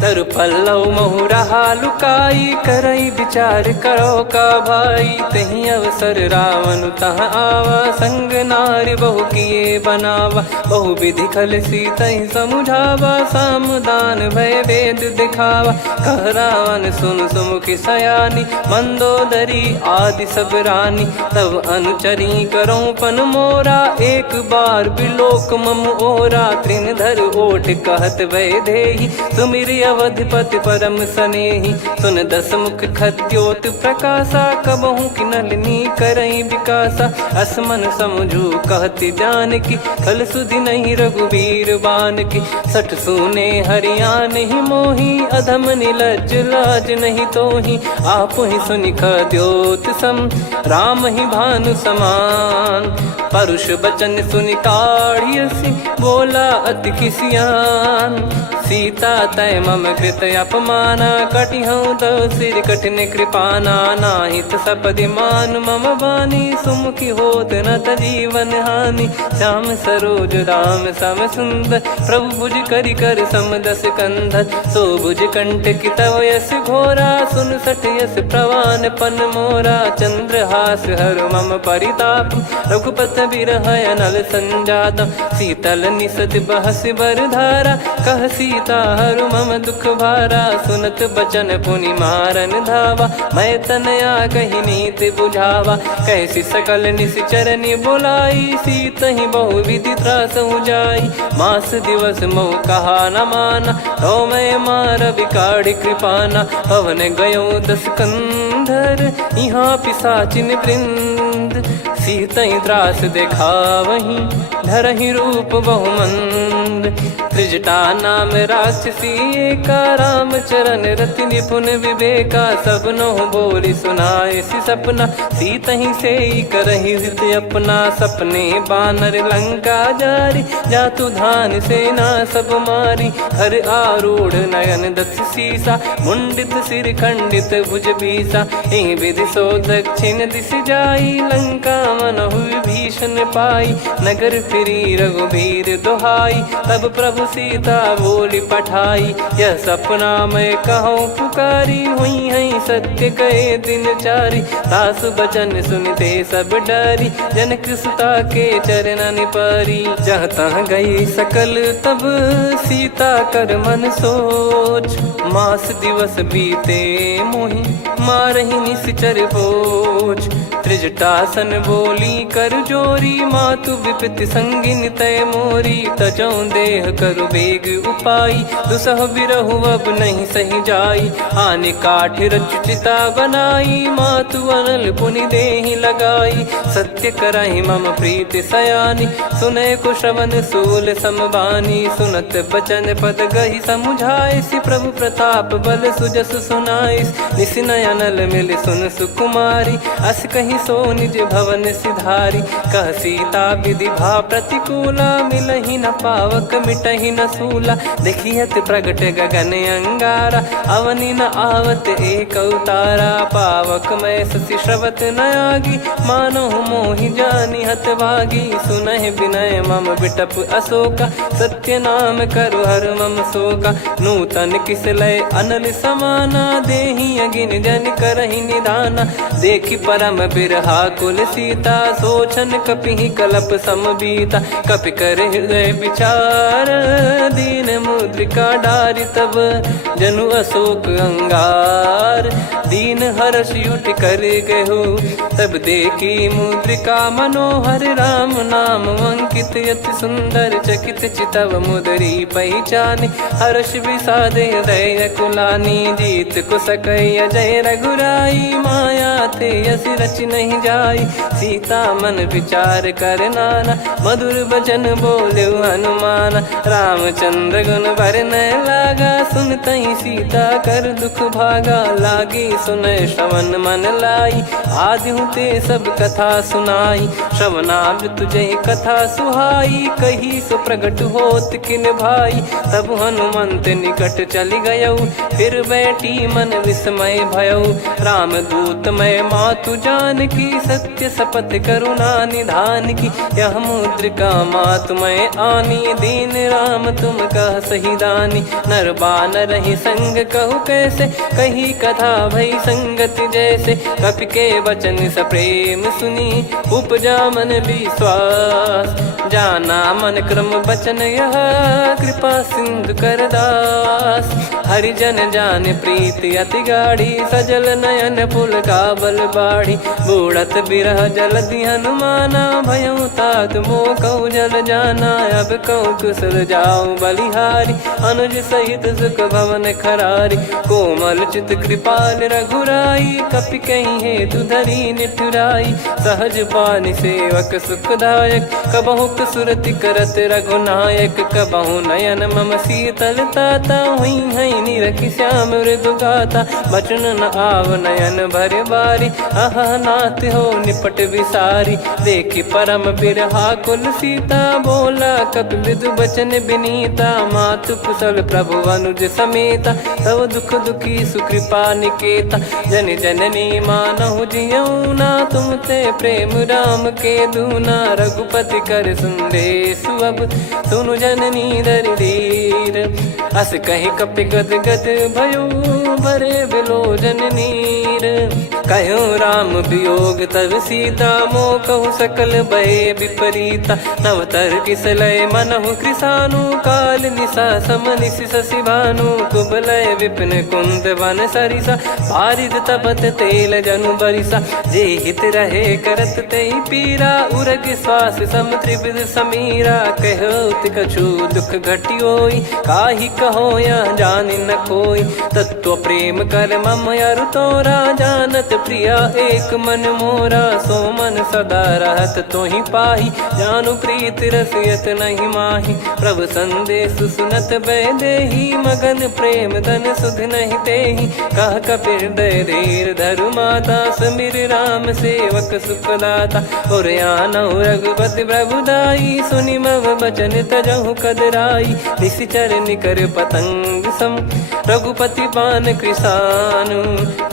तरु पल्लव महु रहा लुकाई, करई विचार करो का भाई। तही अवसर रावण तहाँ आवा, संग नारी बहु किए बनावा। बहु विधि खल सीतहि समुझावा, सामदान भय वेद दिखावा। कह रावण सुन सुमुखी सयानी, मंदोदरी आदि सब रानी। तब अनुचरी करो पन मोरा, एक बार बिलोक मम ओरा। तृण धर ओठ कहत भय देहि, सुमिर अवधिपति परम सनेहि। सुन दस मुख खद्योत प्रकाशा, कबहु की नलिनी करई विकासा। असमन समझू कहति जानकी, खल सुधि नहीं रघुवीर बान की। सठ सुने हरियाण ही मोही, अधम निलज लाज नहीं तोही। आप ही सुनि खद्योत सम, राम ही भानु समान। परुष बचन सुनि काढ़ियसि, बोला अति किसियान। सीता तय मम कृत अपमाना, कटिहऊँ तो सिर कठिन कृपाना। नाहित सपदि मान मम बानी, सुमुखी होत न जीवन हानि। श्याम सरोज राम सम सुंदर, प्रभु भुज करि कर सम दस कंधर। सो भुज कंठ की तव यस घोरा, सुन सठ यस प्रवान पन मोरा। चंद्रहास हर मम परिताप, रघुपत बिरह अनल संजात। शीतल निसत बहस बर धारा, कह सीता हरु मम दुख भारा। सुनत बचन पुनि मारन धावा, मैं तनया कही नीति बुझावा। कैसी सकल निश्चरनि बुलाई, सीत ही बहु विधि त्रास जाई। मास दिवस मोह कहा न माना, तो मैं मार बिकाढ़ी कृपाना। पवन गयो दस कंधर, यहाँ पिशाचिन वृंद। सीतहि त्रास देखावहीं, धरहि रूप बहुमंद। त्रिजटा नाम राक्षसी एका, राम चरण रति निपुण विवेका। सबनो बोली सुनाए सि सपना, सीतहि से करहि हृद अपना। सपने बानर लंका जारी, जातु धान सेना सब मारी। हर आरूढ़ नयन दस सीसा, मुंडित सिर खंडित भुज बीसा। एहि विधि सो दक्षिण दिश जाई, लंका मनहु विभीषण पाई। नगर फिरी रघुबीर दुहाई, तब प्रभु सीता बोली पठाई। यह सपना मैं कहूँ पुकारी, हुई है सत्य कहे दिन चारी। सासु बचन सुनते सब डरी, जनक सुता के चरण परी। जहाँ तहाँ गई सकल तब सीता कर मन सोच। मास दिवस बीते मोहि, मारहि निश्चर बोझ। त्रिजटासन बोली कर जोरी, मातु विपति संगिन तय मोरी। तजौ देह करु बेग उपाई, दुसह बिरहु अब नहीं सही जाई। आने काठ रचिता बनाई, मातु अनल पुनि देहि लगाई। सत्य करहि मम प्रीति सयानी, सुनय को श्रवण सूल समबानी। सुनत बचन पद गहि समुझाए, सि प्रभु प्रताप बल सुजस सुनाइस। निस नयनल मिल सुन सुकुमारी, अस कहि सो निज भवन सिधारी। कह सीता विधि भा प्रतिकूला, मिलहि न पावक मिटहि न सूला। देखियत प्रगट गगन अंगारा, अवनि न आवत एक अवतारा। पावक मैं ससि श्रवत न आगी, मानो मोहि जानि हत भागी। सुनहि विनय मम बिटप अशोका, सत्य नाम करु हर मम शोका। नूतन किस लय अनल समाना, देहि अगिन जन करहि निधाना। देखि परम बिरहा कुल सीता, सोचन कपि कलप सम बीता। कपि कर हृदय विचार, दीन मुद्रिका डारि तब जनु अशोक अंगार। दीन हर्ष युट कर गहु, तब देखी मुद्रिका मनोहर। राम नाम अंकित अति सुंदर, चकित चितव मुदरी पहचानी। हर्ष विषाद हृदय कुलानी, जीत को सकय जय रघुराई। माया थे यस रच नहीं जाई, सीता मन विचार कर नाना। मधुर बचन बोले हनुमान, रामचंद्र गुण बरनय लागा। सुनतहि सीता कर दुख भागा, लागी सुनय श्रवण मन लाई। आदिहु ते सब कथा सुनाई, श्रवणाब तुझे कथा सुहाई। कही सो प्रगट होत किन भाई, तब हनुमंत निकट चली गयऊ। फिर बैठी मन विस्मय भयऊ, राम दूत मैं मातु जानकी। सत्य शपथ करुणा निधान की, यह मुद्रिका मातु मैं आनी। दीन राम तुम कह सही दानी, नर बानर ही संग कहु कैसे। कही कथा भई संगति जैसे, कपि के वचन सप्रेम सुनी। उपजा मन विश्वास, जाना मन क्रम बचन यह। कृपा सिंधु कर दास, हरिजन जान प्रीति अति गाढ़ी। सजल नयन पुल काबल बाढ़ी, बूढ़त बिरह जलधि हनुमाना। भयउ तात मोह कहु जल जाना, अब कहु कुशल जाऊं बलिहारी। अनुज सहित सुख भवन खरारी, कोमल चित कृपाल रघुराई। कपि कहीं हेतु धरी निठुराई, सहज पानि सेवक सुखदायक। कबहु सुरति करत रघुनायक, कबहु नयन मम शीतल ताता। हुई हई निरखि श्याम मृदु गाता, बचन न आव नयन भर बारी। अह नाथ हो निपट विसारी, देखि परम बिरहा कुल सीता। बोला कपि मृदु बचन बिनीता, मातु कुशल प्रभु अनुज समेता। तव दुख दुखी सुकृपा निकेता, जन जननी मानहु जियऊ ना। तुम ते प्रेम राम के दूना, रघुपति कर संदेशु अब सुनु जननी दरि धीर। अस कहि कपि गद गद भयो, भरे बिलोचन नीर। कहूँ राम वियोग तब सीता, मोह कहु सकल भय विपरीता। नव तर किसलय मनहु कृसानु, काल निशा सम निशि शशि भानु। कुबलय विपिन कुंद वन सरिसा, पारिद तपत तेल जनु बरिसा। जे हित रहे करत ते पीरा, उरग श्वास सम त्रिविध समीरा। कहो कछु दुख घटियोई, काहि कहो या जानि न कोई। तत्व प्रेम कर मम अरु तोरा, जानत प्रिया एक मन मोरा। सो मन सदा रहत तोहि पाही, जानु प्रीत रसियत नहीं माही। प्रभु संदेश सुनत भय देहि, मगन प्रेम धन सुध नहीं तेहि। कह कपिर दय धीर धरु माता, समीर राम सेवक सुखदाता। और आनहु रघुपति प्रभु दाई, सुनि मव बचन तजहु कदराई। निशिचर निकर पतंग सम, रघुपति पान कृसानु।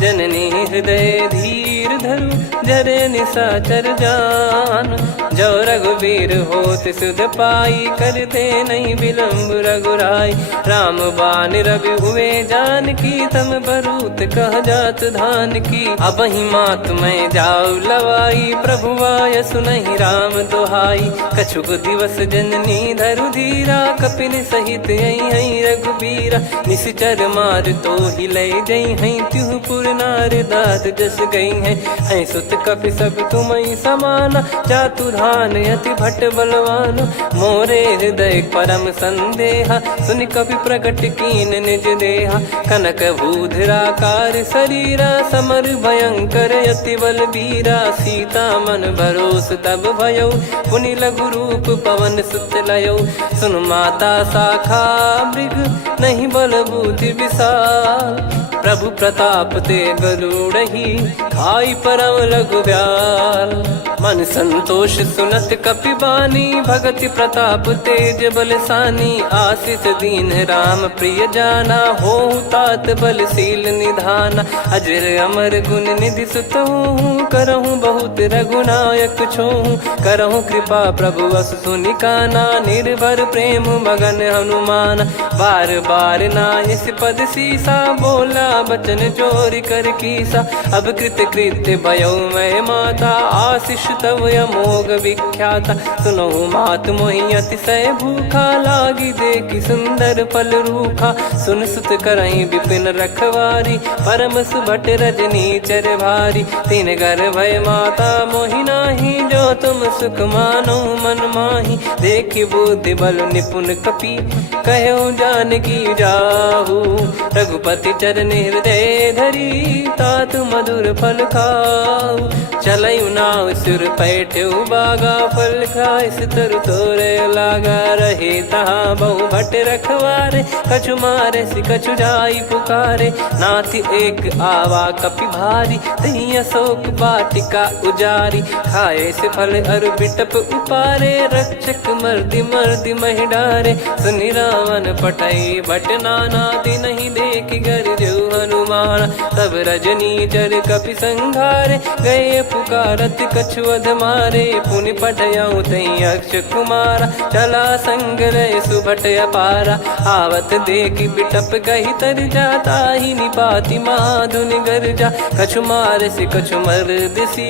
जननी हृदय धीर धरु, जरे निशाचर जान। जो रघुवीर होत सुध पाई, करते नहीं विलंब रघुराई। राम बान रवि हुए जानकी, तम बरूत कह जात धान की। अब ही मात मैं जाऊ लवाई, प्रभु आय सुनहि राम दोहाई। कछुक दिवस जननी धरु धीरा, कपिन सहित हई रघुबीरा। निश्चर मार तो ही लय जई हई, त्युह पुर नार दाद जस गई है। सुत कपि सब तुम समाना, जातु धान अति भट बलवान। मोरे हृदय परम संदेहा, सुनि कपि प्रकट कीन निज देहा। कनक भूधराकार शरीरा, समर भयंकर अति बलबीरा। सीता मन भरोस तब भयऊ, पुनि लघु रूप पवन सुत लयऊ। सुन माता शाखा मृग, नहीं बल बुद्धि विशाल। प्रभु प्रताप ते गरुड़हि, खाई परम लघु ब्याल। मन संतोष सुनत कपि बानी, भगति प्रताप तेज बलसानी। आशीष दीन राम प्रिय जाना, होहु तात बलशील निधाना। अजर अमर गुण निधि सुतहु, करहु बहुत रघुनायक छोहु। करहु कृपा प्रभु अस सुनि काना, निर्भर प्रेम मगन हनुमान। बार बार नायस पद सीसा, बोला बचन चोरी कर कीसा। अब कृत कृत्य भयो मैं माता, आशीष तव अमोघ विख्याता। सुनो मात मोहि अतिशय भूखा, लागी देखी सुंदर फल रूखा। सुन सुत करई विपिन रखवारी, परम सुभट रजनी चर भारी। तीन घर भय माता मोहि नाही, जो तुम सुख मानो मन माही। देखी बुद्धि बल निपुण कपि, कहो जानकी जाहू। रघुपति चरण हृदय धरी, तात मधुर फल खाऊ। चलऊ नाव सुर पैठऊ बागा, फल खाइस तरु तोरे लागा। रहे तहाँ बहु भट रखवारे, कछु मारे सि कछु जाई पुकारे। नाथ एक आवा कपि भारी, तही अशोक वाटिका उजारी। खाए से फल अरु बिटप उपारे, रक्षक मर्दि मर्दि महि डारे। सुनि रावण पटई भट नाना, नहीं देखि गरजु हनुमान। तब रजनी चर कपि संघारे, गए पुकारत कछु अध मारे। पुनि पटयऊ तई अक्ष कुमारा, चला संग रहे सुभट अपारा। आवत देखि बिटप कही तर जाता, ही निपाति माधुन गर्जा। कछु मार से कछु मर्द सी,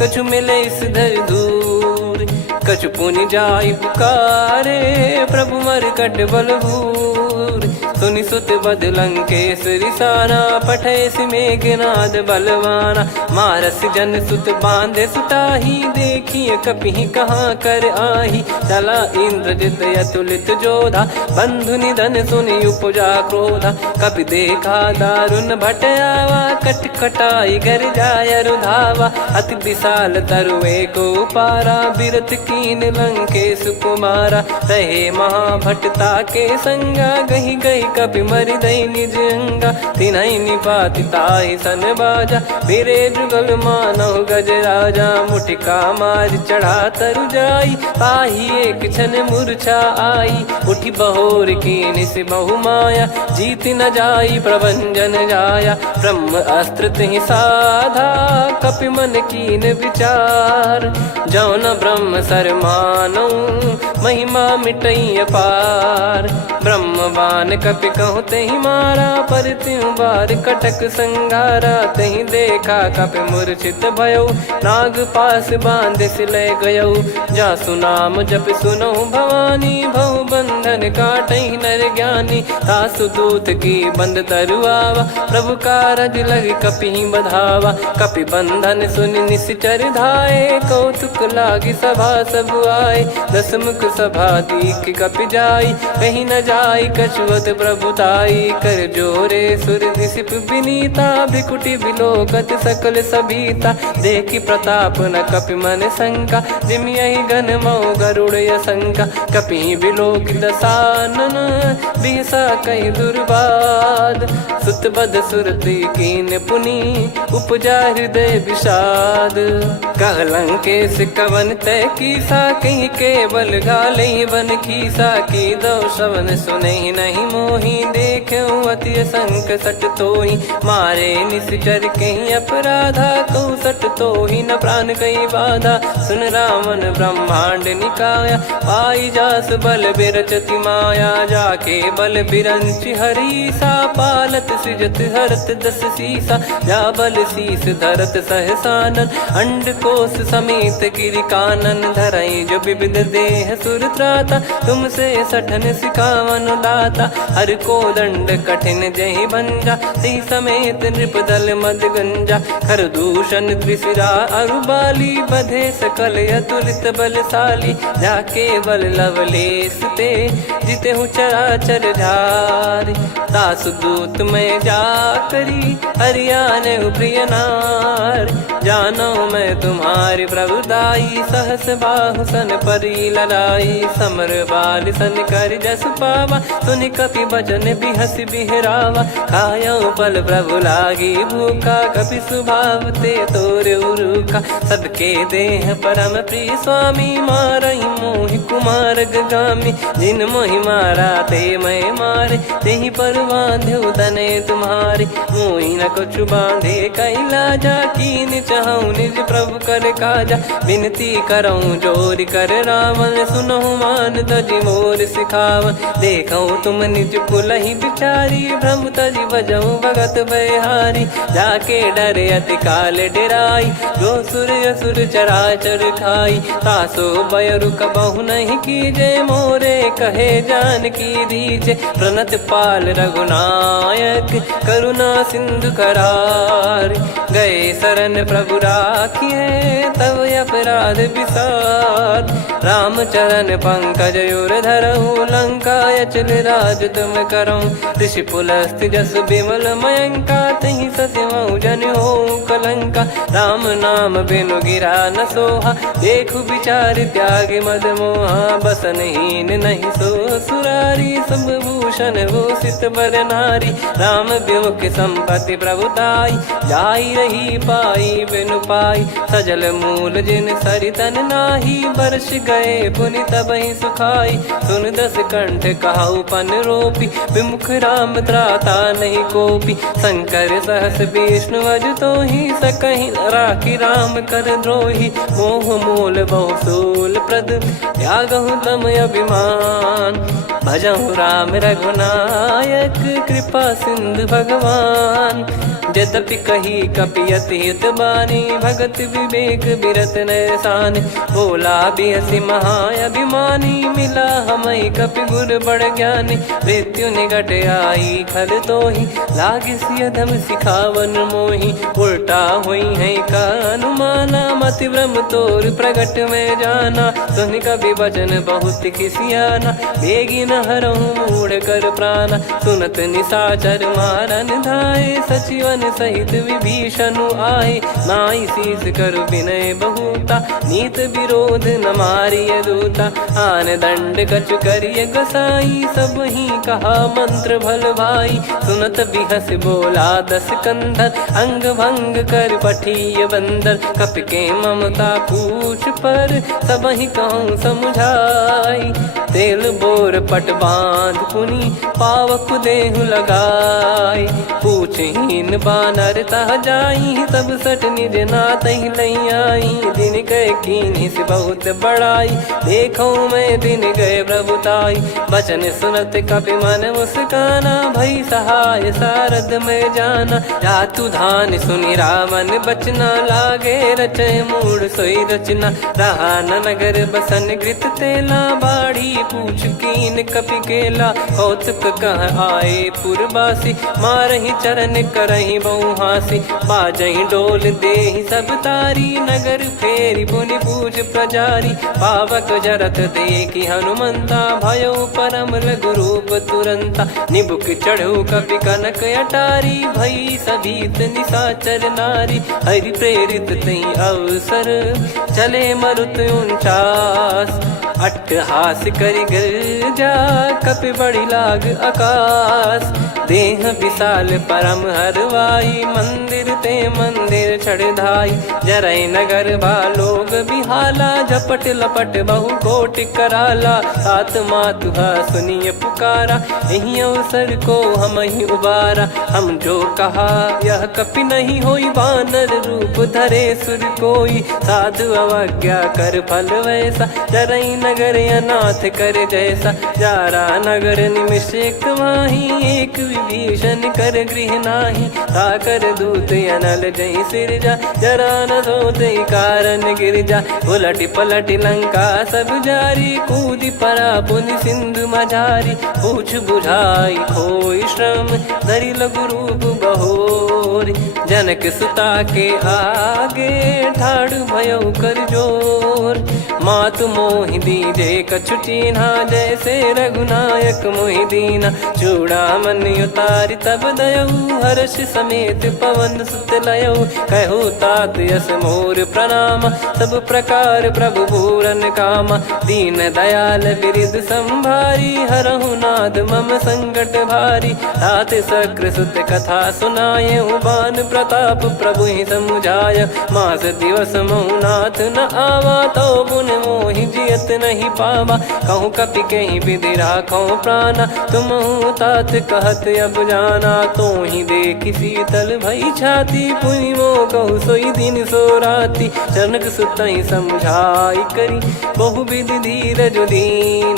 कछु मिले इस धर दूर। कछु पुनि जाई पुकारे, प्रभु मरकट बलभूर। सुनि सुत बद लंकेश्वरी साना, पठे सि मेघनाद बलवाना। मारस जन सुत बांधे सुताही, देखिए कपि कहाँ कर आही। चला इंद्रजित अतुलित जोधा, बंधु निधन सुनि उपजा क्रोधा। कपि देखा दारुण भट आवा, कट कटाई गर जाय रुधावा। अति विशाल तरुए को पारा, बिरत कीन लंकेश कुमारा। रहे महाभटता के संगा, गही गही कपि मरि दई निज अंगा। तिन्हि निपाति ताहि सन बाजा, फिरे जुगल मानव गज राजा। मुटिका मार चढ़ा तरु जाई, ताहि एक क्षण मूर्छा आई। उठी बहोर कीन से बहु माया, जीत न जाई प्रभंजन जाया। ब्रह्म अस्त्र तिहि साधा, कपि मन कीन विचार। जौ न ब्रह्म सर मानौ, महिमा मिटई अपार। ब्रह्मवान कपि कहु तहि मारा, पर त्यों बार कटक संगारा। तहि देखा कपि मूर्छित भयउ, नाग पास बांध सिले गयउ। जासु नाम जप सुनौ भवानी, भव बंधन काटहि नर ज्ञानी। तासु दूत की बंद तरुआवा, प्रभु कारज लग कपि बधावा। कपि बंधन सुनि निश्चर धाये, कौतुक लागी सभा सब आए। दस मुख सभा दीख कपि जाई, कहीं न जाई कछुअत प्रभुताई। कर जोरे सुर दिसिप विनीता, भ्रिकुटि बिलोकत सकल सबीता। देखि प्रताप न कपि मन शंका, जिमियहि घन मऊ गरुड़ असंका। कपि बिलोक दसानन, बिहसा कहि दुर्बाद। सुत बद सुरति कीन पुनि, उपजा हृदय विषाद। कह लंकेश कवन तय कीसा, कहीं केवल गाले बन खीसा। की दो श्रवण सुनहि नहीं मोही, देखऊं अति संक सट तोहि। मारे निश्चर कहीं अपराधा, कहूँ सट तोहि न प्राण कहीं बाधा। सुन रावण ब्रह्मांड निकाया, पाई जास बल बिरचति माया। जाके बल बिरंच हरीसा, पालत सृजत हरत दस सीसा। जा बल शीस धरत सहसानन, अंड कोश समेत गिरि कानन। धरई जो विविध देह सुर त्राता, तुमसे सठन सिखावन दाता। हर को दंड कठिन जहि भंजा, ती समेत नृप दल मद गंजा। खर दूषण त्रिशिरा अरुबाली, बधे सकल अतुलित बलशाली। जाके बल लवलेस ते, जिते हूँ चराचर झारी। दास दूत में जा करी, हरियाने प्रिय नार। जानो मैं तुम्हारी प्रभुदाई, सहस बाहु सन परी लड़ाई। समर बाल सन कर जस पावा, सुनि कपि बचन बिहस बिहरावा। खायऊ पल प्रभु लागी भूखा, कपि स्वभाव ते तोर उरुखा। सबके देह परम प्रिय स्वामी, मारई मोहि कुमार गगामी। जिन मोहि मारा ते मैं मारे, तेहि पर बांधे तने तुम्हारे। मोहि न कुछ बांधे कैला, जा कीन चहूँ निज प्रभु कर काजा। विनती करऊँ जोर कर रावण, सुनहु मान तजी मोर सिखावन। देखऊँ तुम निज कुलहि बिचारी, भ्रम तजी बजऊँ भगत बहारी। जाके डरे अति काल डेराई, जो सुर असुर चराचर खाई। तासो बयरु कबहु नहीं कीजे, मोरे कहे जान की दीजे। प्रणत पाल रघुनायक, करुणा सिंधु करार। गए शरण प्रभु राखिए, तब अपराध विसार। राम चरण पंकज उर धरहु, लंका अचल राज तुम करऊँ। ऋषि पुलस्त्य जस विमल मयंका, तहि सत्यमऊ जन हो कलंका। राम नाम बिनु गिरा न सोहा, देखु विचार त्याग मद मोहा। बसनहीन नहीं सो सुरारी, सब भूषण भूषित बर नारी। राम विमुख संपत्ति प्रभुताई, जाई रही पाई बिनु पाई। सजल मूल जिन सरितन नाही, बरस गए पुनि तबहि सुखाई। सुन दस कंठ कहाऊ पन रोपी, विमुख राम त्राता नहीं कोपी। शंकर सहस विष्णु अज तोहि, सकहि न राखी राम कर द्रोही। मोह मूल बहु सूल प्रद, त्यागहु तम अभिमान। भजहु राम रघुनायक, कृपा सिंधु भगवान। यद्यपि कही कपियति हित बानी, भगत विवेक बिरत नैसान। बोला बिहसि महाअभिमानी, मिला हमई कपि गुर बड़ ज्ञानी। मृत्यु निकट आई खल तोहि, लागिसि अधम सिखावन मोहि। उल्टा हुई है का अनुमाना, मति भ्रम तोर प्रगट में जाना। सुनि कपि वचन बहुत खिसियाना, बेगी न हरहु मूढ़ कर प्राणा। सुनत निशाचर मारन धाये, सचिवन सहित विभीषण आए। नाई शीस कर विनय बहुता, नीत विरोध न मारिय दूता। आन दंड कछु करिय गसाई, सब ही कहा मंत्र भल भाई। सुनत बिहस बोला दस कंधर, अंग भंग कर पठिय बंदर। कपि के ममता पूछ पर, सब ही कहूँ समझाई। तेल बोर पट बांध पुनि, पावक देहु लगाई। पूछहीन बानर तह जाई, तब सट निज नाथ ही लई आई। दिन गए कीन्ही से बहुत बड़ाई, देखो मैं दिन गए प्रभुताई। बचन सुनत कपि मन मुस्काना, भई सहाय सारद में जाना। जातु धान सुनि रावण बचना, लागे रचय मूढ़ सोई रचना। रहा न नगर बसन घृत तेला, बाढ़ी पूछ कीन कपि केला। कौतुक कह आए पुरबासी, मारहि चरण करहि बहु हासी। बाजहि डोल देहि सब तारी, नगर फेरी पुनि पूज प्रजारी। पावक जरत देखि हनुमंता, भयो परम लघु रूप तुरंता। निबुक चढ़ऊ कपि कनक अटारी, भई सभीत निशाचर नारी। हरि प्रेरित तई अवसर, चले मरुत 49। अट्टहास करि गिरजा, कपि बड़ी लाग आकाश। देह विशाल परम हरवाई, मंदिर ते मंदिर चढ़धाई। जरई नगर बालोग बिहाला, झपट लपट बहु कोटि कराला। सात मातुहा सुनिय पुकारा, यही अवसर को हम ही उबारा। हम जो कहा यह कपि नहीं होई, वानर रूप धरे सुर कोई। साधु अवज्ञा कर फल वैसा, जरई नगर अनाथ कर जैसा। जारा नगर निमिष एक माही, एक विभीषण कर गृह नाही। ताकर दूत अनल जय सिरजा, जरा न सोते कारण गिरजा। उलटि पलटि लंका सब जारी, कूदि परा पुनि सिंधु मझारी। पूछ बुझाई खोई श्रम, धरि लघु रूप बहोरी। जनक सुता के आगे, ठाड़ भयउ कर जोर। मातु मोहि दीजे कछु चीन्हा, जैसे रघुनायक मोहि दीना। चूड़ामणि उतारि तब दयऊ, हर्ष समेत पवन सुत लयऊ। कहु तात यस मोर प्रणाम, सब प्रकार प्रभु पूरन कामा। दीन दयाल बिरिद संभारी, हरहु नाद मम संकट भारी। तात सक्र सुत कथा सुनाये, बान प्रताप प्रभु ही समुझाय। मास दिवस महु नाथ न आवा, तो पुन मोहि जियत नहीं पावा। कहूँ कपि कहीं विधि राखो प्राणा, तुम तात कहत अब जाना। तो ही देखी शीतल भई छाती, पुनि मो कहु सोई दिन सो राती। जनक सुतहि समझाई करी, बहु विधि धीरज दीन।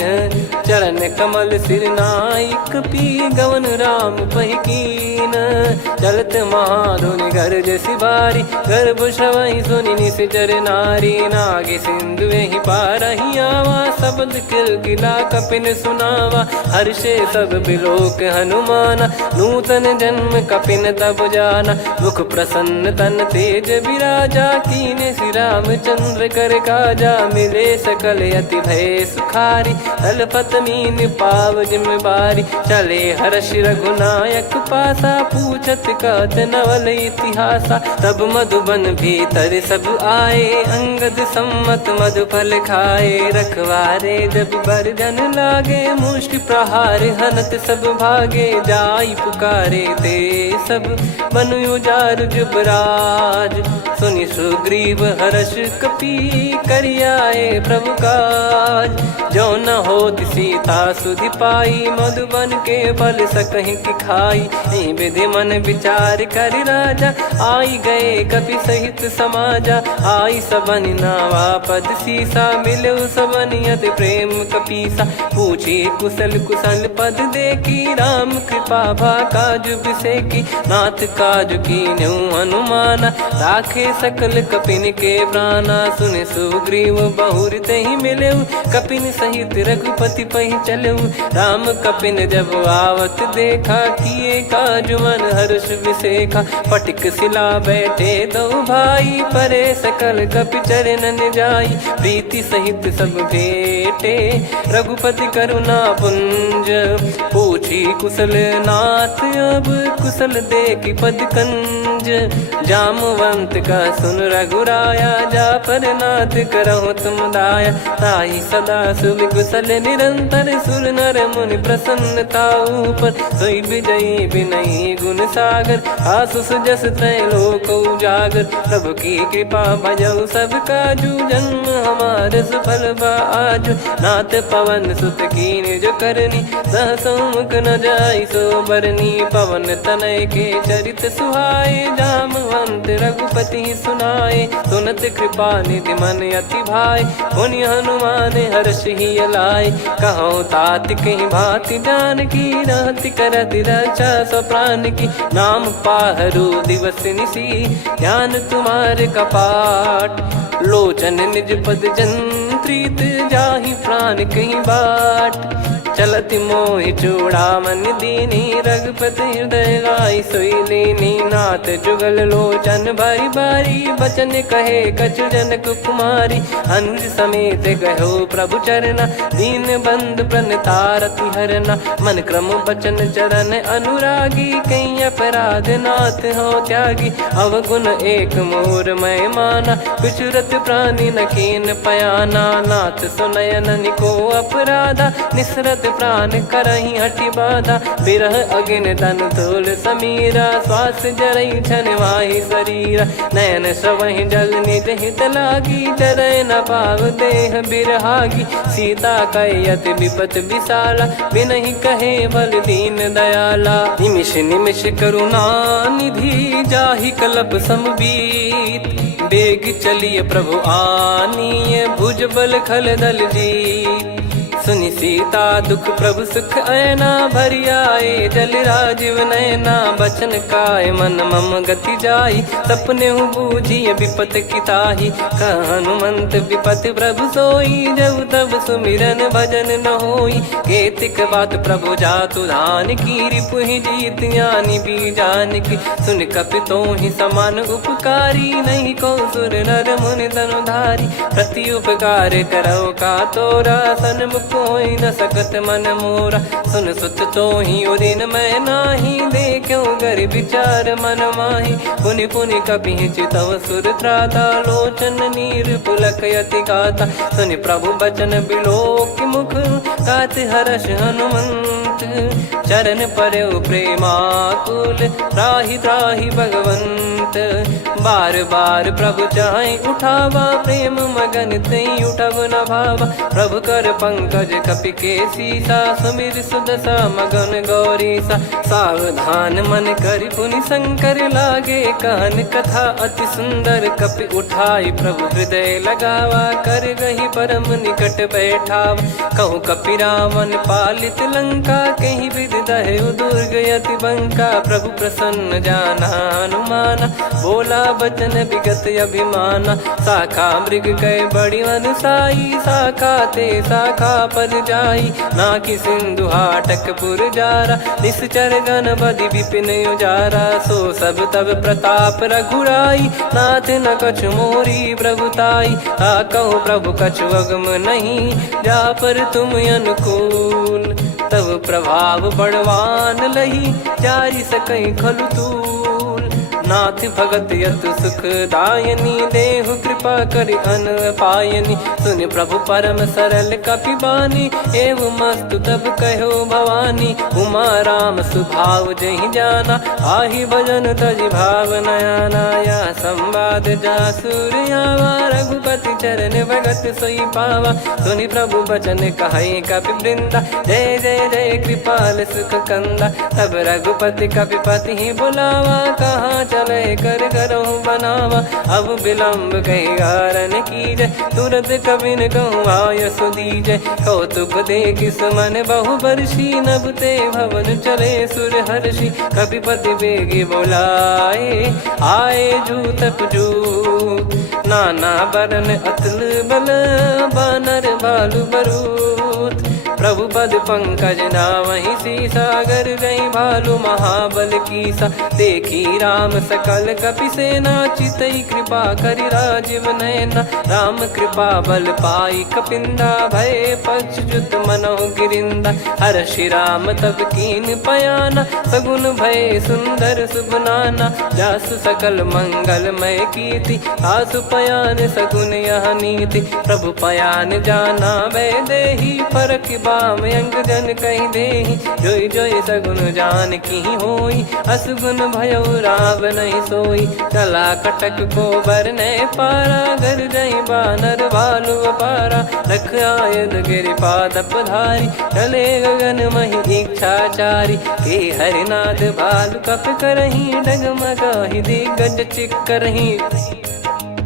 चरण कमल सिर नायक, पी गवन राम पहिकीन। चलत महाधुनि गरज सिबारी, गर्भ श्रवहि सुनि निश्चर नारी। नागे सिंधु ही पारहि आवा, शब्द किलकिला कपिन सुनावा। हर्षे सब बिलोक हनुमाना, नूतन जन्म कपिन तब जाना। मुख प्रसन्न तन तेज विराजा, कीने श्री रामचंद्र कर काजा। मिले सकल अति भय सुखारी, तलपत मीन पाव जिम्मेवारी। चले हर्ष रघुनायक पासा, पूछत कहत नवल इतिहासा। तब मधुबन भीतर सब आए, अंगद सम्मत मधुफल खाए। रखवारे जब बरजन लागे, मुष्टि प्रहार हनत सब भागे। जाई पुकारे ते सब, बन उजार जुबराज। सुनि सुग्रीव हर्ष कपि, करियाए प्रभु काज। जो न होत सीता सुधि पाई, मधुबन के बल सकहि की खाई। विधि मन विचार कर राजा, आई गए कपि सहित समाजा। आई सबनि नावा पद सीसा, मिलु सबनि अति प्रेम कपीसा। पूछी कुशल कुशल पद देखी, राम कृपा भा काज बिसेकी। नाथ काज कीन्हु हनुमाना, राखे सकल कपिन के प्राणा। सुनि सुग्रीव बहुर तेहि मिलेउ, कपिन सहित रघुपति पहि चलेउ। राम कपिन जब आवत देखा, किए काज मन हर्ष विसेखा। पटिक सिला बैठे दो भाई, परे सकल कपि चरणन जाई। प्रीति सहित सब भेटे, रघुपति करुणा पुंज। पूछी कुशल नाथ अब, कुशल देखि पद कंज। जामवंत का सुन रघुराया, जा पर नाथ करहु तुम दाया। ताहि सदा सुभि कुशल निरंतर, सुर नर मुनि प्रसन्नता ऊपर। सोई विजयी विनयी गुण सागर, आसु सुजस त्रैलोक उजागर। प्रभु की कृपा भजऊ सब काजू, जन्म हमार सफल बा आजु। नाथ पवन सुत कीन्ह जो करनी, सहसो मुख न जाई सो बरनी। पवन तनय के चरित सुहाए, जामवंत रघुपति सुनाए। सुनत कृपा निधि मन अति भाई, पुनि हनुमान हर्ष ही लाए। कहो तात कहीं भांति जान की, रहति करति रक्षा सो प्राण की। नाम पाहरु दिवस निसी, ध्यान तुम्हारे कपाट। लोचन निज पद जंत्रित, जाहि प्राण कहीं बाट। चलति मोहि चूड़ामन दीनी, रघुपति हृदय लाई सोई लीनी। नाथ जुगल लोचन बारी बारी, बचन कहे कछु जनक कुमारी। अनुज समेत गयो प्रभु चरना, दीन बंधु प्रणतारति हरना। मन क्रम बचन चरण अनुरागी, कहीं अपराध नाथ हो त्यागी। अवगुण एक मोर मैं माना, बिचुरत प्राणी न कीन पयाना। नाथ सुनयन को अपराधा, निसरत प्राण करहि हटि बाधा। बिरह अगिन तन तोल समीरा, श्वास जरई छन वाहि शरीरा। नयन श्रवहि जल निज हित लागी, चरय न पाव देह बिरहागी। सीता कयत विपत विशाला, बिनहि कहे बल दीन दयाला। निमिष निमिष करुणा निधि, जाहि कल्प समबीत। बेग चलिए प्रभु आनीय, भुज बल खल दल जीत। सुनि सीता दुख प्रभु सुख ऐना, भरि आए जल राजीव नैना। बचन काय मन मम गति जाई, सपने बूझी विपत किताही। हनुमंत विपत प्रभु सोई, जब तब सुमिरन भजन न होई। केतिक बात प्रभु जातु धान की, रिपुहि जीत ज्ञानी बीजान की। सुन कपि तोहि समान उपकारी, नहीं को सुर नर मुनि तनुधारी। प्रति उपकार करो का तोरा, सन्मुख कोई न सकत मन मोरा। सुन सुत तो ही उदिन मैं नाही, देखो गर विचार मन माही। पुनि पुनि कपि चितव सुर त्राता, लोचन नीर पुलक यति गाता। सुनि प्रभु बचन बिलोक मुख, गात हर्ष हनुमंत। चरण परउ प्रेमाकुल, त्राहि त्राहि भगवंत। बार बार प्रभु चाहे उठावा, प्रेम मगन तई उठब न भावा। प्रभु कर पंकज कपि के सीसा, सुमिर सुदशा मगन गौरीसा। सावधान मन कर पुनि शंकर लागे, कहन कथा अति सुंदर कपि उठाई। प्रभु हृदय लगावा, कर गही परम निकट बैठावा। कहूँ कपि रावण पालित लंका, कहीं विधि दहु दुर्ग अति बंका। प्रभु प्रसन्न जाना हनुमाना, बोला बचन विगत अभिमाना। शाखा मृग कह बड़ी अनुसाई, शाखा ते शाखा पर जाई। ना कि सिंधु हाटक पुर जारा, निश्चर गण बधि विपिन उजारा। सो सब तब प्रताप रघुराई, नाथ न कछु मोरी प्रभुताई। कहूँ प्रभु कछु अगम नहीं, जा पर तुम अनुकूल। तब प्रभाव बड़वान लही, जारी सकई खलु तूल। नाथ भगत यतु सुख दायनी, देहु कृपा करि अन पायनी। सुन प्रभु परम सरल कपि बानी, एवं मस्तु तब कहो भवानी। उमा राम सुभाव जहि जाना, आहि भजन तजि भाव नया नाया। संवाद जासुर आवा, रघुपति चरण भगत सोई पावा। सुनि प्रभु बचन कहै कपि वृंदा, जय जय जय कृपाल सुख कंदा। तब रघुपति कपिपति ही बुलावा, कहाँ चले कर करहु बनावा। अब विलम्ब कही कारण कीजय, तुरत कबिन कहूँ आयस दीजय। कौतुक देख सुमन बहु बरसी, नभ ते भवन चले सुर हर्षि। कपिपति बेगी बोलाए, आए जूतक जूत। नाना बरन अतुल बल, बानर भालु बरूत। प्रभु पद पंकज नामहि सीसा, गर गई भालु महाबल कीसा। देखी राम सकल कपि सेना, चितई कृपा करि राजीव नयना। राम कृपा बल पाई कपिंदा, भय पक्षजुत मनोह गिरिंदा। हर्षि राम तब कीन पयाना, सगुन भय सुंदर सुबनाना। जासु सकल मंगलमय कीर्ति, आसु पयान सगुन यह नीति। प्रभु पयान जाना वै देहि, फरक बाम अंग जन कहि देहि। जोई जोई सगुन जान की होई, असगुन भयो राव नहीं सोई। कला कटक को बरने पारा, घर जई बानर भालु अपारा। लख आयद गिरिपाद पधारी, चले गगन महि इच्छाचारी। के हरिनाथ भालु कप करही, डगमगाहि दिग्गज चिक्करही।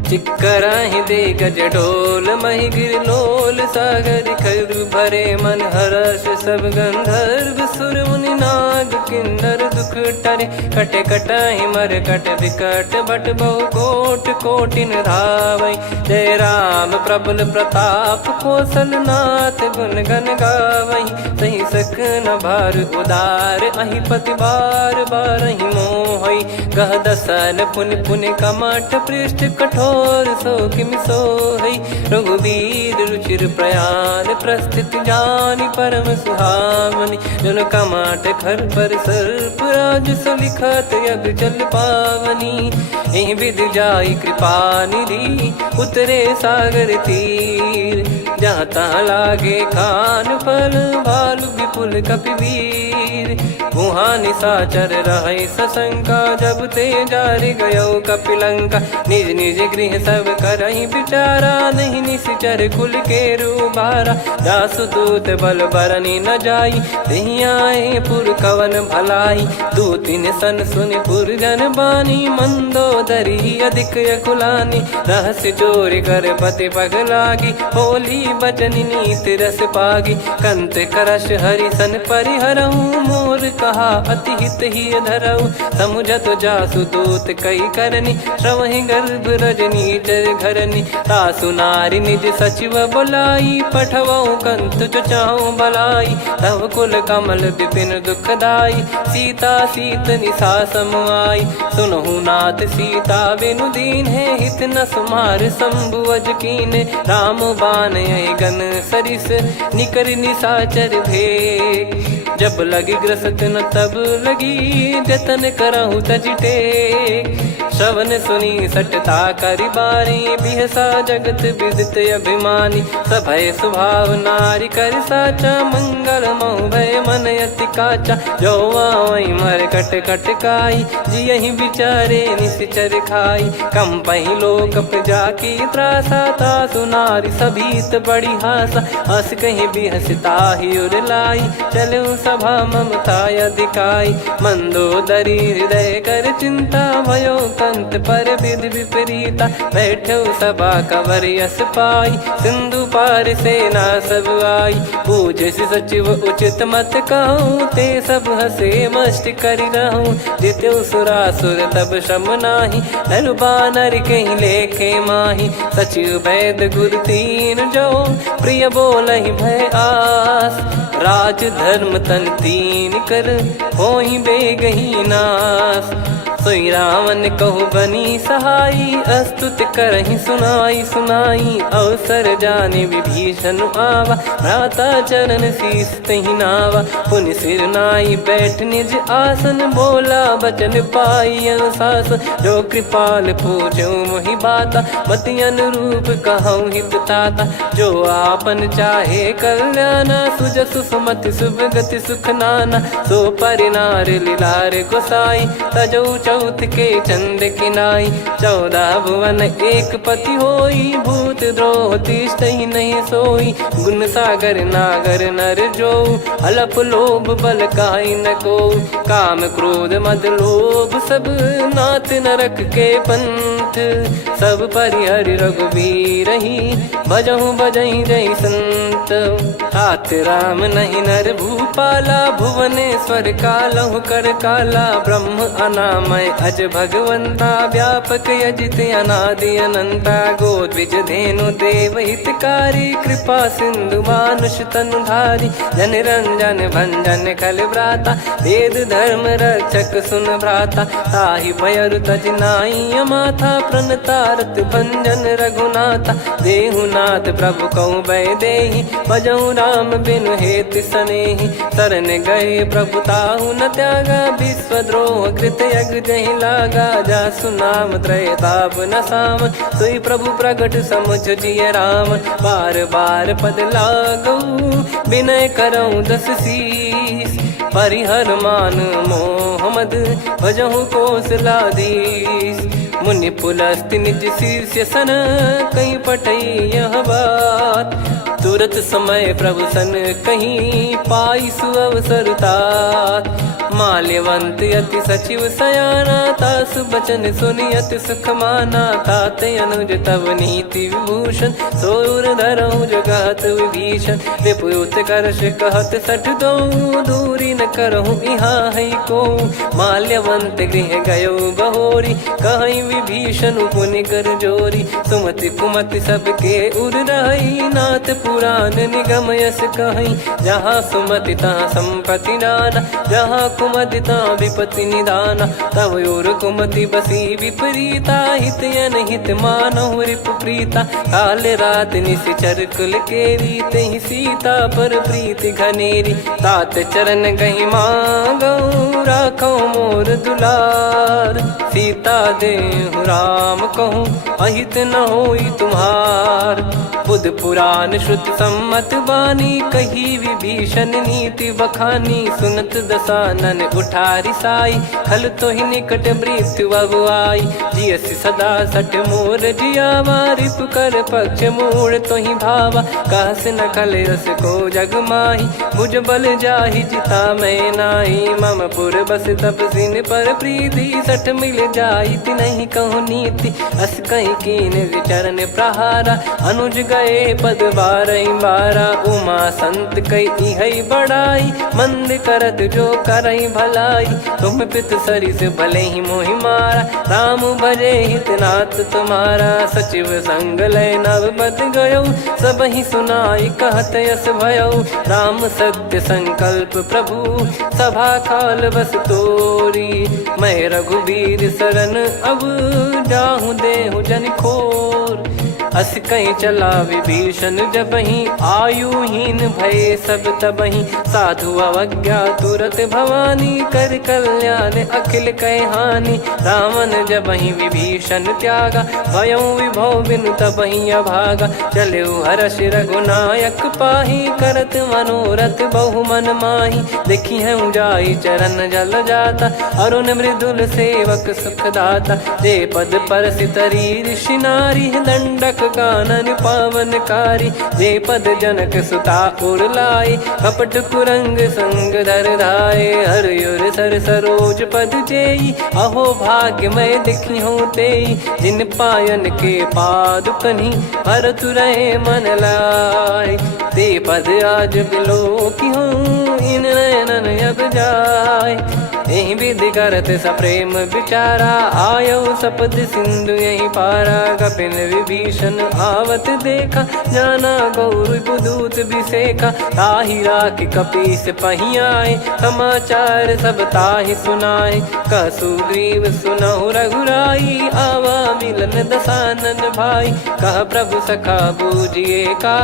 चिक्कराहि दे गज ढोल, महि गिर लोल। सागर खर भरे मन हर्ष, सब गंधर्व सुर मुनि नाग किन्नर दुख टरे। कटे कटाहि मर कट विकट, भट बहु कोट कोटिन धावै। जय राम प्रबल प्रताप, कौशल नाथ गुण गन गावै। सही सख न भार उदार, अहि पति बार बारहि मोहै। गह दसन पुन पुन कमठ, पृष्ठ कठोर सो किमि सोहै। रघुवीर रुचिर प्रयाण, प्रस्थित जानि परम सुहावनी। जन कमाट खर पर सर्प, राज सलिखत यग जल पावनी। एहि विधि जाई कृपा निधि, उतरे सागर तीर। जहाँ तहाँ लागे खान फल, भालु विपुल कपिवीर। वहाँ निशाचर रहै सशंका, जब ते जारि गयो कपिलंका। निज निज गृह सब करहि विचारा, नहीं निश्चर कुल के रूबारा। दासु दूत बल बरनी न जाई, तेहि आए पुर कवन भलाई। दूतिन सन सुनि पुर जन बानी, मंदोदरी अधिक अकुलानी। रहस्य चोरी कर पति पग लागी, होली बचन नीत रस पागी। कंत करश हरि सन परिहरहु, मोर कहा अति हित ही धरऊ। समुझत जासु दूत कई करनी, श्रवहि गर्भ रजनी चर घरनी। तासु नारी निज सचिव बुलाई, पठवऊ कंत जो चाहूं भलाई। तव कुल कमल विपिन दुखदाई, सीता सीत निशा समाई। सुनहु नाथ सीता बिनु दीन है, हित न सुमार शंभु अज कीने। राम बान गन सरिस, निकर निशाचर भेग। जब लगी ग्रसत न तब लगी, जतन करहु तज टेक। श्रवण सुनी सटता करि बारी, बिहसा जगत विदित अभिमानी। सभय स्वभाव नारी कर साचा, मंगल मोह भय मन अति काचा। जो आवई मर कट कट काई, जियहि विचारे निश्चर खाई। कम पही लोक जाकी त्रासा, तासु नारी सभीत बड़ी हासा। हस कहीं भी हंसता ही उर लाई, चलूं सभा ममता अधिकाई। मंदोदरी हृदय कर चिंता, भयो कंत पर विधि विपरीता। बैठो सभा कवर यस पाई, सिंधु पार सेना सब आई। पूजे सचिव उचित मत कहूँ, ते सब हसे मस्त करि रहूं। जित्यु सुरासुर तब श्रम नाही, नर बानर कहीं लेखे माही। सचिव वैद गुरु तीन जो, प्रिय बोलहि भय आस। राज धर्म तन तीन कर, होहि बेगहि नास। सोई रावण कहु बनी सहाई, अस्तुत करहि सुनाई सुनाई। अवसर जाने विभीषण आवा, भ्राता चरण शीस तहि नावा। पुनि सिर नाई बैठ निज आसन, बोला बचन पाई अनुशासन। जो कृपाल पूछो मोहि बाता, मति अनुरूप कहूँ हित ताता। जो आपन चाहे कल्याणा, सुजसु सुमति शुभ गति सुख नाना। सो परिनार लीलार गोसाई, तजौ चौथ के चंद किनाई। 14 भुवन एक पति होई, भूत द्रोह तिष्ठहि नहीं सोई। गुण सागर नागर नर जो, अलप लोभ बल काई न को। काम क्रोध मद लोभ सब, नाथ नरक के पंथ। सब परिहरि रघुवीर ही, भजहु भजहि जय संत। तात राम नहीं नर भूपाला, भुवनेश्वर कालहु कर काला। ब्रह्म अनामय अज भगवंता, व्यापक यजित अनादि अनंता। गोद्विज धेनु देव हितकारी, कृपा सिंधु मानुष तनुधारी। जन रंजन भंजन खल भ्राता, वेद धर्म रक्षक सुन भ्राता। ताहि भयरु तज नाई माथा, प्रणतारत भंजन रघुनाथा। देहुनाथ प्रभु कहु भय देहि, भजहु राम बिनु हेतु सनेहि। शरण गए प्रभु ताहु न त्यागा, विश्वद्रोह कृत यज्ञ जहि लागा। जासु नाम त्रय ताप न साम, सोई प्रभु प्रगट समुझ जिय राम। बार बार पद लागऊ, विनय करऊँ दस शीस। परिहर मान मोह मद, भजहु कौशलाधीश। मुनि पुलस्त्य निज शीर्ष सन, कहीं पटई यह बात। तुरत समय प्रभु सन कहीं, पाई सुअवसर तात। माल्यवंत अति सचिव सयाना, तासु बचन सुनि अति सुख माना। तात अनुज तव नीति विभूषण, सोर धरहु जगत विभीषण। विपुत करश कहत सठ दो, दूरी न करहु यहाँ है को। माल्यवंत गृह गयो बहोरी, कहीं विभीषण पुनि कर जोरी। सुमति कुमति सबके उर रही, नाथ पुराण निगम यस कहीं। जहाँ सुमति तहाँ संपत्ति नाना, जहाँ कुमति तहाँ विपत्ति निदाना। तव और कुमति बसी विपरीता, हित अनहित मानहु रिप प्रीता। काल रात निशिचर कुल केरी, तहि सीता पर प्रीति घनेरी। तात चरण गहि मांगऊ, राखो मोर दुलार। सीता देहु राम कहूँ, अहित न होई तुम्हार। बुध पुराण श्रुति सम्मत बानी, कही विभीषण नीति बखानी। सुनत दसानन उठारी साई, खल तो ही निकट मृत्यु अब आई। जियसि सदा सठ मोर जियावा, रिप कर पक्ष मूड़ तो ही भावा। कहस न खल रस को जग माही, भुज बल जाहि जिता मैं नाही। मम पुर बस तपसिन पर प्रीति, सठ मिल जाई तिनहि कहूँ नीति। अस कहीं कीन विचरण प्रहारा, अनुज गए पद बारहि बारा। उमा संत कई इहै बड़ाई, मंद करत जो करई भलाई। तुम पित सरिस भले ही मोहि मारा, राम भजे हितनाथ तुम्हारा। सचिव संग लय नवबत गयो, सब ही सुनाई कहत यस भयो। राम सत्य संकल्प प्रभु, सभा काल बस तोरी। मैं रघुबीर शरण अब, जाहु देहु जन खोर। अस कहीं चला विभीषण जबहि, आयुहीन भये सब तबहि। साधु अवज्ञा तुरत भवानी, कर कल्याण अखिल कह हानि। रावण जबहि विभीषण त्यागा, भयउ विभव बिनु तबहि अभागा। चलऊ हर्ष रघुनायक पाहि, करत मनोरथ बहु मन माहि। देखी हूँ जाई चरण जल जाता, अरुण मृदुल सेवक सुखदाता। जे पद परसि तरी ऋषि नारी, दंडक कानन पावनकारी। जे पद जनक सुता उर लाई, कपट कुरंग संग धर धाये। हरियुर सर सरोज पद जेई, अहो भाग्य मैं दिखी हूँ तेई। जिन पायन के पाद कन्ही, भरत रहे मन लाय। ते पद आज बिलो की हूँ, इन नयनन अब जाय। यही विधि करत सप्रेम विचारा, आयो सपद सिंधु यही पारा। कपिन विभीषण आवत देखा, जाना गौर बुदूत बिसेखा। ताहि राख कपीस पही आए, समाचार सब ताहि सुनाए। कह सुग्रीव सुनहु रघुराई, आवा मिलन दसानन भाई। कह प्रभु सखा बूझिए का,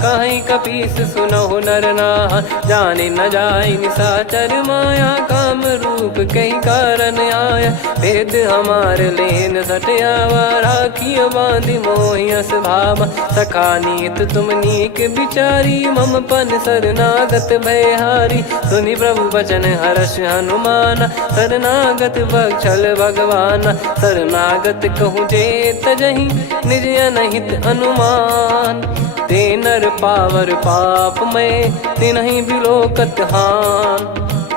कहीं कपीस सुनहु नर नाहा। जाने न जाय निशाचर माया, काम रूप कई कारण आया। भेद हमार लेन सटयावा, राखिय बांधि मोहियस भावा। सखा नीत तुम नीक बिचारी, मम पन शरणागत भयहारी। सुनि प्रभु बचन हर्ष हनुमाना, शरणागत बक्षल भगवाना। शरणागत कहूँ जे तजहि, निज अनहित अनुमान। ते नर पावर पाप में, तिन्हि बिलोकत हान।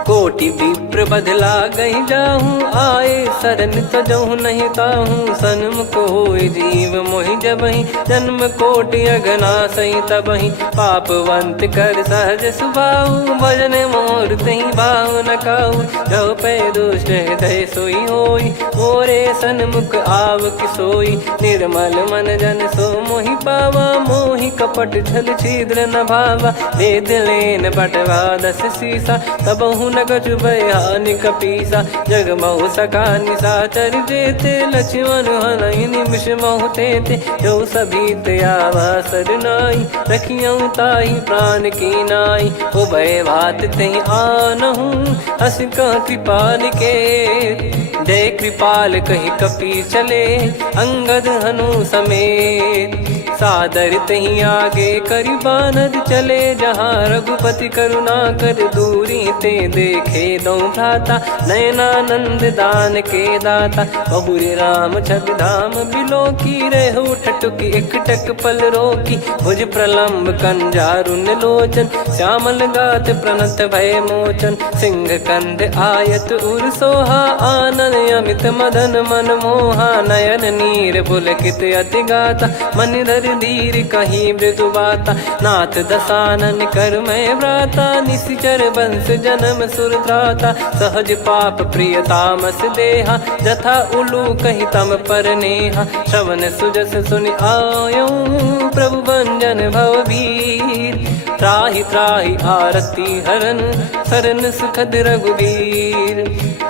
कोटि विप्र बदला गई जाहूँ, आए शरण तजहु नहीं ताहूँ। सन्मुख होय जीव मोहि जबहि, जन्म कोटि अगना सही तबहि। पापवंत कर सहज सुभाऊ, भजन मोर तहि भाव न काऊ। जो पै दुष्ट हृदय सोई होई, मोरे सन्मुख आव किसोई। निर्मल मन जन सो मोहि पावा, मोहि कपट छल छिद्र न भावा। वेद लेन बटवा दस सीसा, तबहु न कछु बयानि कपीसा। जग महु सका निशाचर जेते, लक्ष्मण हनहि निमिष महु तेते। जो सभी त्यावा सरनाई, रखियऊँ ताहि प्राण की नाई। उभय भात तहि आनहूँ, अस कह कृपाल के। जय कृपाल कहि कपी चले, अंगद हनु समेत। सादर तही आगे करि बानर चले, जहाँ रघुपति करुणा कर दूरी ते देखे दो भ्राता। नयनानंद दान के दाता, बहुरे राम छवि धाम बिलो की। रहु ठटुकी एकटक पल रोकी, भुज प्रलम्ब कंजारुन लोचन। श्यामल गात प्रणत भय मोचन, सिंह कंध आयत उर सोहा। आनन अमित मदन मन मोहा, नयन नीर पुलकित अति गाता। मन धर धीर कहीं मृदु बाता, नाथ दसानन कर मैं व्राता। निशिचर वंश जन्म सुरत्राता, सहज पाप प्रिय तामस देहा। जथा उलू कही तम पर नेहा, श्रवण सुजस सुनि आयो। प्रभु भंजन भवभीर, त्राहि त्राहि आरती हरन। शरण सुखद रघुबीर,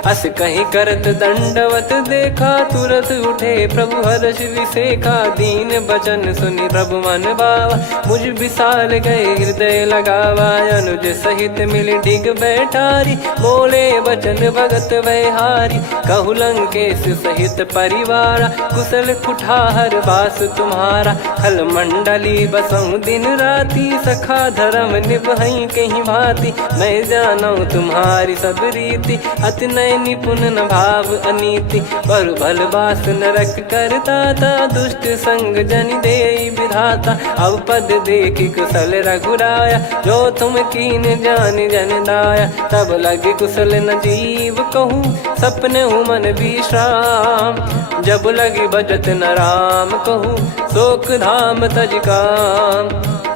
अस कहीं करत दंडवत देखा। तुरत उठे प्रभु हर्ष विसेखा, दीन बचन सुनि प्रभु मन भावा। मुझ विशाल गए हृदय लगावा, अनुज सहित मिल डिग बैठारी। बोले बचन भगत भयहारी, कहु लंकेश सहित परिवारा। कुशल कुठार बास तुम्हारा, खल मंडली बसऊं दिन राती। सखा धर्म निभई कहीं भांति, मैं जानू तुम्हारी सब रीति। अति नय निपुण न भाव अनीति, पर भल बास नरक करता था। दुष्ट संग जन दे विधाता, अब पद देखी कुशल रघुराया। जो तुम कीन जान जन दाया, तब लगे कुशल न जीव कहूँ। सपने मन विश्राम, जब लगी बजत न राम कहूँ। शोक धाम तज काम,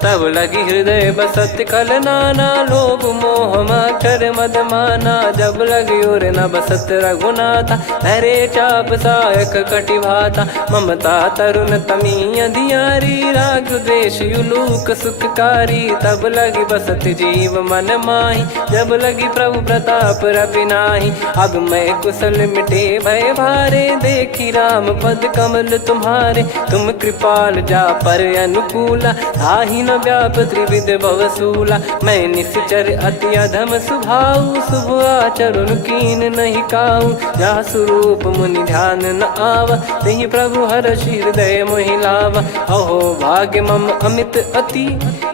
तब लगी हृदय बसत कल नाना। लोभ मोह मक्षर मद माना, जब लगी उर न बसत रघुनाथा। हरे चाप सायक कटि भाता, ममता तरुण तमी अधियारी। राग द्वेष युलूक सुखकारी, तब लगी बसत जीव मन माही। जब लगी प्रभु प्रताप रवि नाही, अब मैं कुशल मिटे भय भारे। देखी राम पद कमल तुम्हारे। तुम कृपाल जा पर अनुकूला, ताहि न व्याप त्रिविध भवसूला। मैं निश्चर अति अधम सुभाऊ, शुभ आचरण कीन नहीं काऊ। जा स्वरूप मुनि ध्यान न आवा, तेहि प्रभु हर्षि हृदय मोहि लावा। अहो भाग्य मम अमित अति,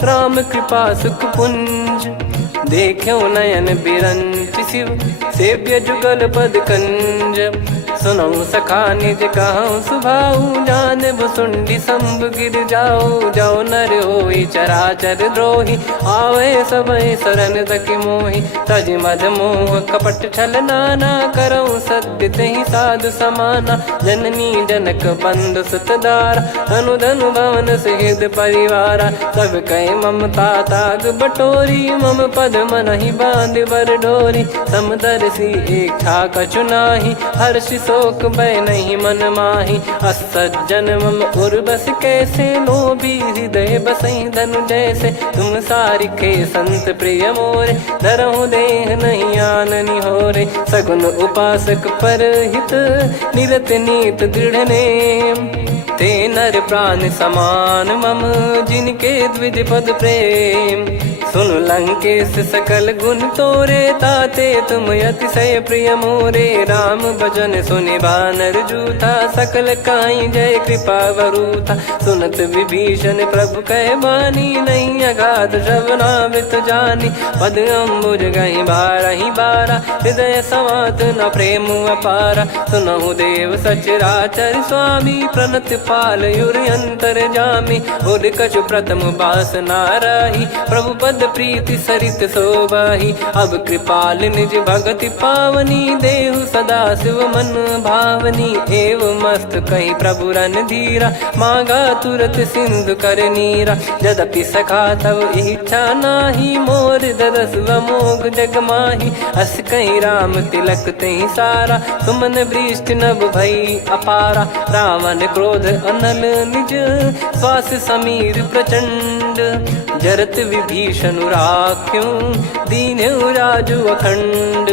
राम कृपा सुख पुंज। देखो नयन बिरंच शिव, सेव्य जुगल पद कंज। सुनऊ सखा निज कहूँ सुभाऊ, जान भुसुंडी शंभ गिर जाओ। जाओ नर होई चराचर द्रोही, आवे सबय शरण तकी मोहि। तज मद मोह कपट छल नाना, करऊँ सत्य तेहि साधु समाना। जननी जनक बंधु सुतदारा, धनु धनु भवन सहित परिवारा। सब कहे ममता ताग बटोरी, मम पद मनहि बांध बर डोरी। समदर्शी इच्छा कछु नाही, हर्ष शोक भय नहीं मन माही। असज्जन मम उर्वश कैसे, लोभी हृदय बसई धनु जैसे। तुम सारिखे संत प्रिय मोरे, धरहु देह नहीं आननि होरे। सगुन उपासक परहित, निरत नीत दृढ़ नेम। ते नर प्राण समान मम, जिनके द्विज पद प्रेम। सुन लंकेश सकल गुण तोरे, ताते तुम अतिशय प्रिय मोरे। राम भजन सुनि बानर जूथा, सकल काई जय कृपा वरूथा। सुनत विभीषण प्रभु कह बानी, नहीं अगाध श्रवणामृत जानी। पद अम्बुज गहि बारहि बारा, हृदय समात न प्रेम अपारा। सुनहु देव सचराचर स्वामी, प्रणत पाल युर अंतर जामी। उर कछु प्रथम बास नाराही, प्रभु पद प्रीति सरित शोभाही। अब कृपाल निज भगति पावनी, देहु सदा शिव मन भावनी। एव मस्त कही प्रभु रन धीरा, मांगा तुरत सिंधु कर नीरा। यद्यपि सखा तब इच्छा नाही, मोर दरस मोग जग माही। अस कहीं राम तिलक तेहि सारा, सुमन वृष्टि नभ भई अपारा। रावण क्रोध अनल निज, श्वास समीर प्रचंड। जरत विभीषण राख्यों, दीन्हु राजु अखंड।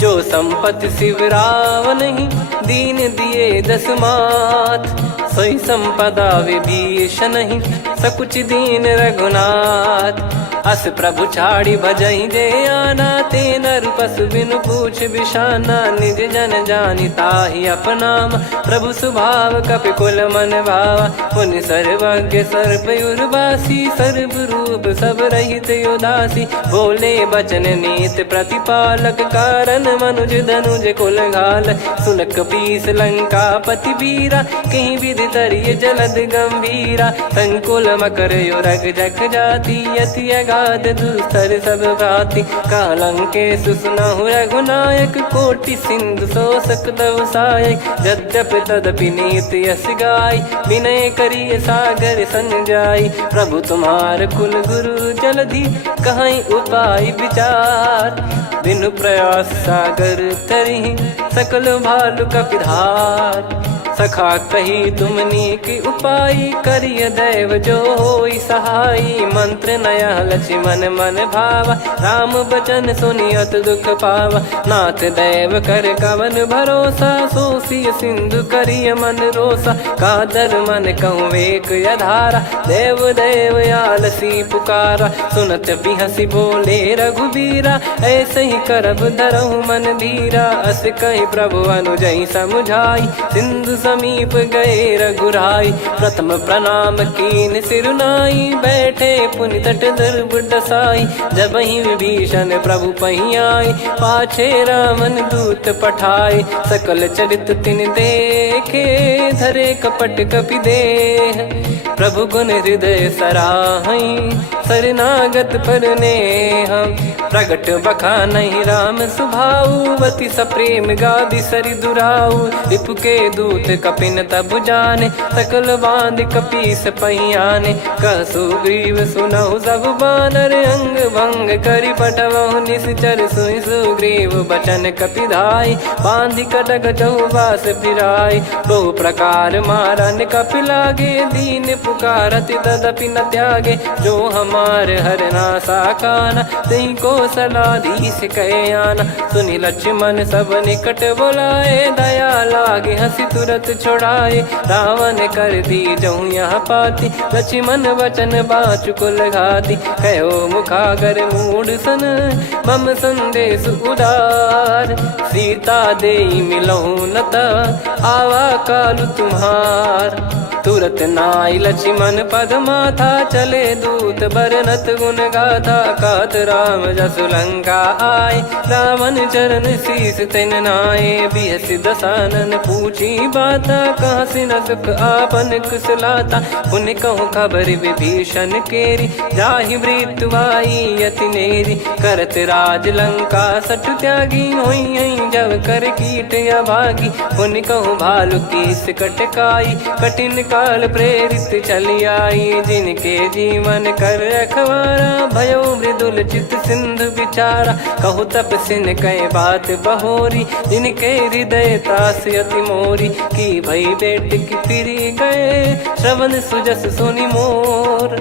जो संपत्ति शिव रावण ही, दीन दिए दस मात। सोई संपदा विभीषण ही, सकुच दीन रघुनाथ। अस प्रभु छाड़ी भजई जे आना, ते नर पशु बिनु पूछ बिशाना। निज जन जानि ताहि अपनाम, प्रभु स्वभाव कपि कुल मन भावा। मुनि सर्वज्ञ सर्वयुर्वासी, सर्व रूप सब रहित उदासी। बोले बचन नीत प्रतिपालक, कारण मनुज धनुज कुल घाल। सुन कपीस लंका पति वीरा, कहीं विधि तरिय जलद गंभीरा। संकुल मकर युरग जग जाति, यति अगाध दुस्तर सब घाति। कालंकेश सुनहु रघुनायक, कोटि सिंधु शोषक तव सहायक। यद्यपि तदपि नीति यस गाय, विनय करिय सागर सन जाई। प्रभु तुम्हार कुल गुरु जलधि, कहीं उपाय विचार। बिनु प्रयास सागर तरिहि, सकल भालु कपिधार। सखा कही तुमनी की उपाय, करिय दैव जो होई सहाई। मंत्र नया लक्ष्मण मन भावा, राम बचन सुनियत दुख पावा। नाथ दैव कर कवन भरोसा, सोसिय सिंधु करिय मन रोसा। कादर मन कहूँ एक यधारा, देव देव आलसी पुकारा। सुनत बिहसी बोले रघुबीरा, ऐसे ही करब धरहु मन धीरा। अस कही प्रभु अनुजई समुझाई, सिंधु समीप गए रघुराई। प्रथम प्रणाम कीन सिरुनाई, बैठे पुनि तट दर्भ डसाई। जब ही विभीषण प्रभु पही आई, पाछे रामन दूत पठाए। सकल चरित तिन देखे, धरे कपट कपि देह। प्रभु गुण हृदय सराहई, शरणागत पर नेह। प्रगट बखानहि राम सुभाऊ, बति सप्रेम गादि सरि दुराऊ। रिपु के दूत कपिन तब जाने, सकल बांध कपीस पहियाने। कह सुग्रीव सुनहु सब बानर, अंग भंग करि पठवहु निश्चर। सुनि सुग्रीव बचन कपिधाई, बांधि कटक चहुबास फिराई। बहु प्रकार मारन कपि लागे, दीन पुकारति तदपि न त्यागे। जो हम कुमार हरना साकाना, तई को सलाधीश कहे आना। सुनि लक्ष्मण सब निकट बुलाए, दया लागे हंसी तुरत छुड़ाए। रावण कर दी जऊँ यहाँ पाती, लक्ष्मण वचन बाचु कुल घाती। कहो मुखागर मूड सन, मम संदेश उदार। सीता देई मिलहु नता, आवा कालु तुम्हार। तुरत नाई लक्ष्मण पद माथा, चले दूत बरनत गुण गाथा। कहत राम जसु लंका आए, रावण चरण शीस तिन नाये। बिहसि दसानन पूछी बाता, कहाँ से न सुख आपन कुशलाता। पुन कहूँ खबर विभीषण केरी, जाहि मृत्यु आई अति नेरी। करत राज लंका सठ त्यागी, होई जब कर कीट अभागी। पुन कहूँ भालु कीस कटकाई, कठिन काल प्रेरित चली आई। जिनके जीवन कर रखवारा, भयो मृदुल चित सिंधु विचारा। कहु तपसिन कई बात बहोरी, जिनके हृदय तास अति मोरी। की भई बेट की फिरी गए, श्रवण सुजस सुनि मोर।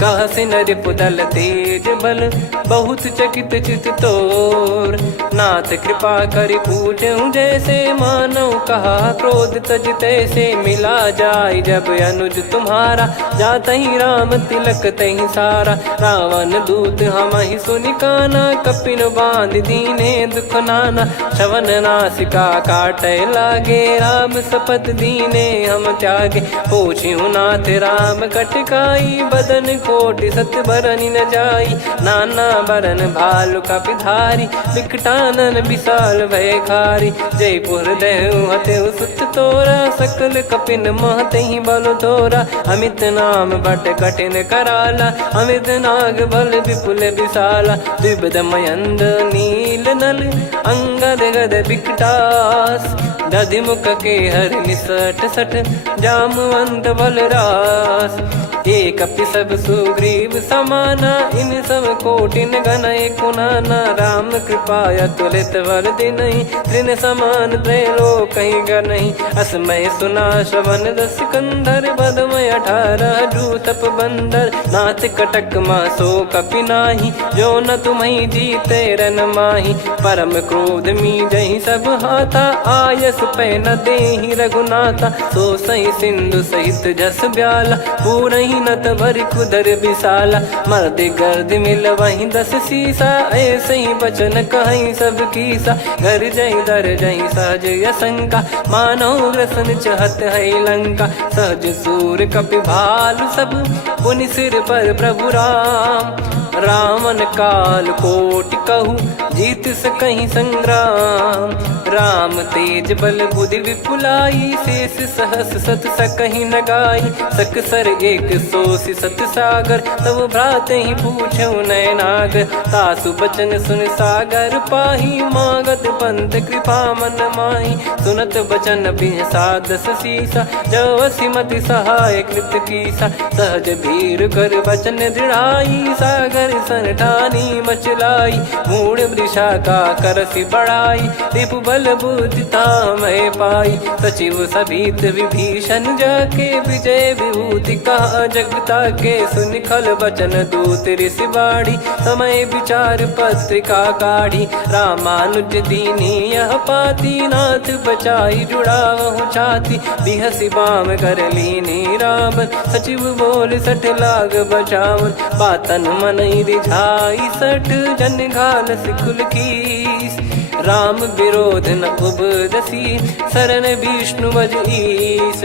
कह सिन रिपुदल तेज बल, बहुत चकित चित तोर। नाथ कृपा करि पूछऊँ जैसे, मानव कहा क्रोध तज तैसे। मिला जाय जब अनुज तुम्हारा, जातहि राम तिलक तहि सारा। रावण दूत हमहि सुनि काना, कपिन बांध दीने दुख नाना। श्रवण नासिका काटै लागे, राम शपथ दीने हम त्यागे। पूछिहु नाथ राम कटकाई, बदन कोटि सत बरनि न जाई। नाना बरन भालु कपिधारी, विकटानन विशाल भयखारी। जयपुर देहु हतेउ सुत तोरा, सकल कपिन महतहि बल तोरा। अमित नाम बट कठिन कराला, अमित नाग बल विपुल विशाला। द्विविध मयंद नील नल, अंगद गद विकटास। दधिमुख के हर निसठ सठ, जामवंत बलरास। एक कपि सब सुग्रीव समाना, इन सब कोटिन गनय कुनाना। राम कृपा अतुलित बल दिनहि, तृण समान त्रैलोकहि गनहि। असमय सुना श्रवण दस कंधर, बदमय 18 जूतप बंदर। नाथ कटक मासो कपि नाही, जो न तुम्हि जीते रन माही। परम क्रोध मीजहि सब हाथा, आयस पै न देहि रघुनाथा। सो सही सिंधु सहित जस ब्याला, पूरहि नत भर कुदर विशाला। मर्द गर्द मिल वहीं 10 सीसा, ऐसे ही बचन कहीं सब कीसा। घर जय दर जय सहज यसंका, मानो ग्रसन चहत है लंका। सहज सूर कपि भालु सब, पुनि सिर पर प्रभु राम। रामन काल कोटि कहु, जीत सकहि संग्राम। राम तेज बल बुद्धि विपुलाई, शेष सहस सत सकहि न गाई। सकसर एक सोसि सत सागर, तब भ्राते ही पूछौ नयनागर। तासु बचन सुन सागर पाही, मागत पंथ कृपा मन माही। सुनत बचन बिहसा 10 सीसा, जवसि मति सहाय कृत कीसा। सहज भीर कर बचन दृढ़ाई, सागर सन ठानी मचलाई। मूढ़ वृषा का करसि बढ़ाई, रिपु बल बुद्धि तामय पाई। सचिव सभीत विभीषण जाके, विजय विभूति कहा जगता के। सुनि खल बचन दूत ऋषि बाढ़ी, समय विचार पत्रिका काढ़ी। रामानुज दीनी यह पाती, नाथ बचाई जुड़ावहु छाती। बिहसि बाम कर लीनी राम, सचिव बोल सठ लाग बचावन। बातन मन रिझाई सठ, जन घाल सिकुल कीस। राम विरोध न उपदसी, शरण विष्णु बज ईस।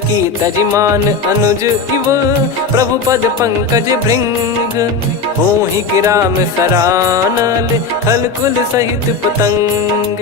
की तजिमान अनुज इव, प्रभु पद पंकज भृंग। होहि कि राम सरानल, खल कुल सहित पतंग।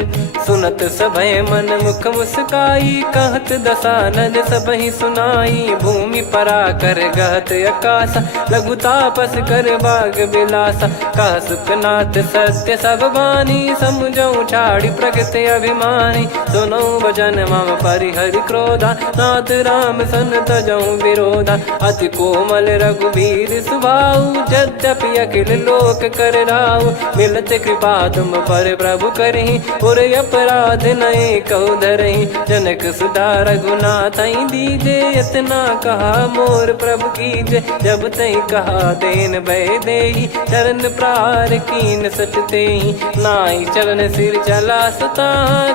सुनत सभय मन मुख मुस्काई, कहत दसानन सबहि सुनाई। भूमि परा कर गहत आकाशा, लघु तापस कर बाग बिलासा। कह सुखनाथ सत्य सब बानी, समुझौ छाड़ी प्रकृति अभिमानी। सुनो भजन मम परिहरि क्रोधा, नाथ राम सन तजौ विरोधा। अति कोमल रघुवीर सुभाऊ, यद्यपि की अखिल लोक कर राव। मिलत कृपा तुम पर प्रभु करही, और अपराध नए कौ धरही। जनक सुधा रघुनाथ दीजे, इतना कहा मोर प्रभु कीजे। जब तई कहा देन भय देही, चरण प्रार कीन सटते ही। नाई चरण सिर चला सता,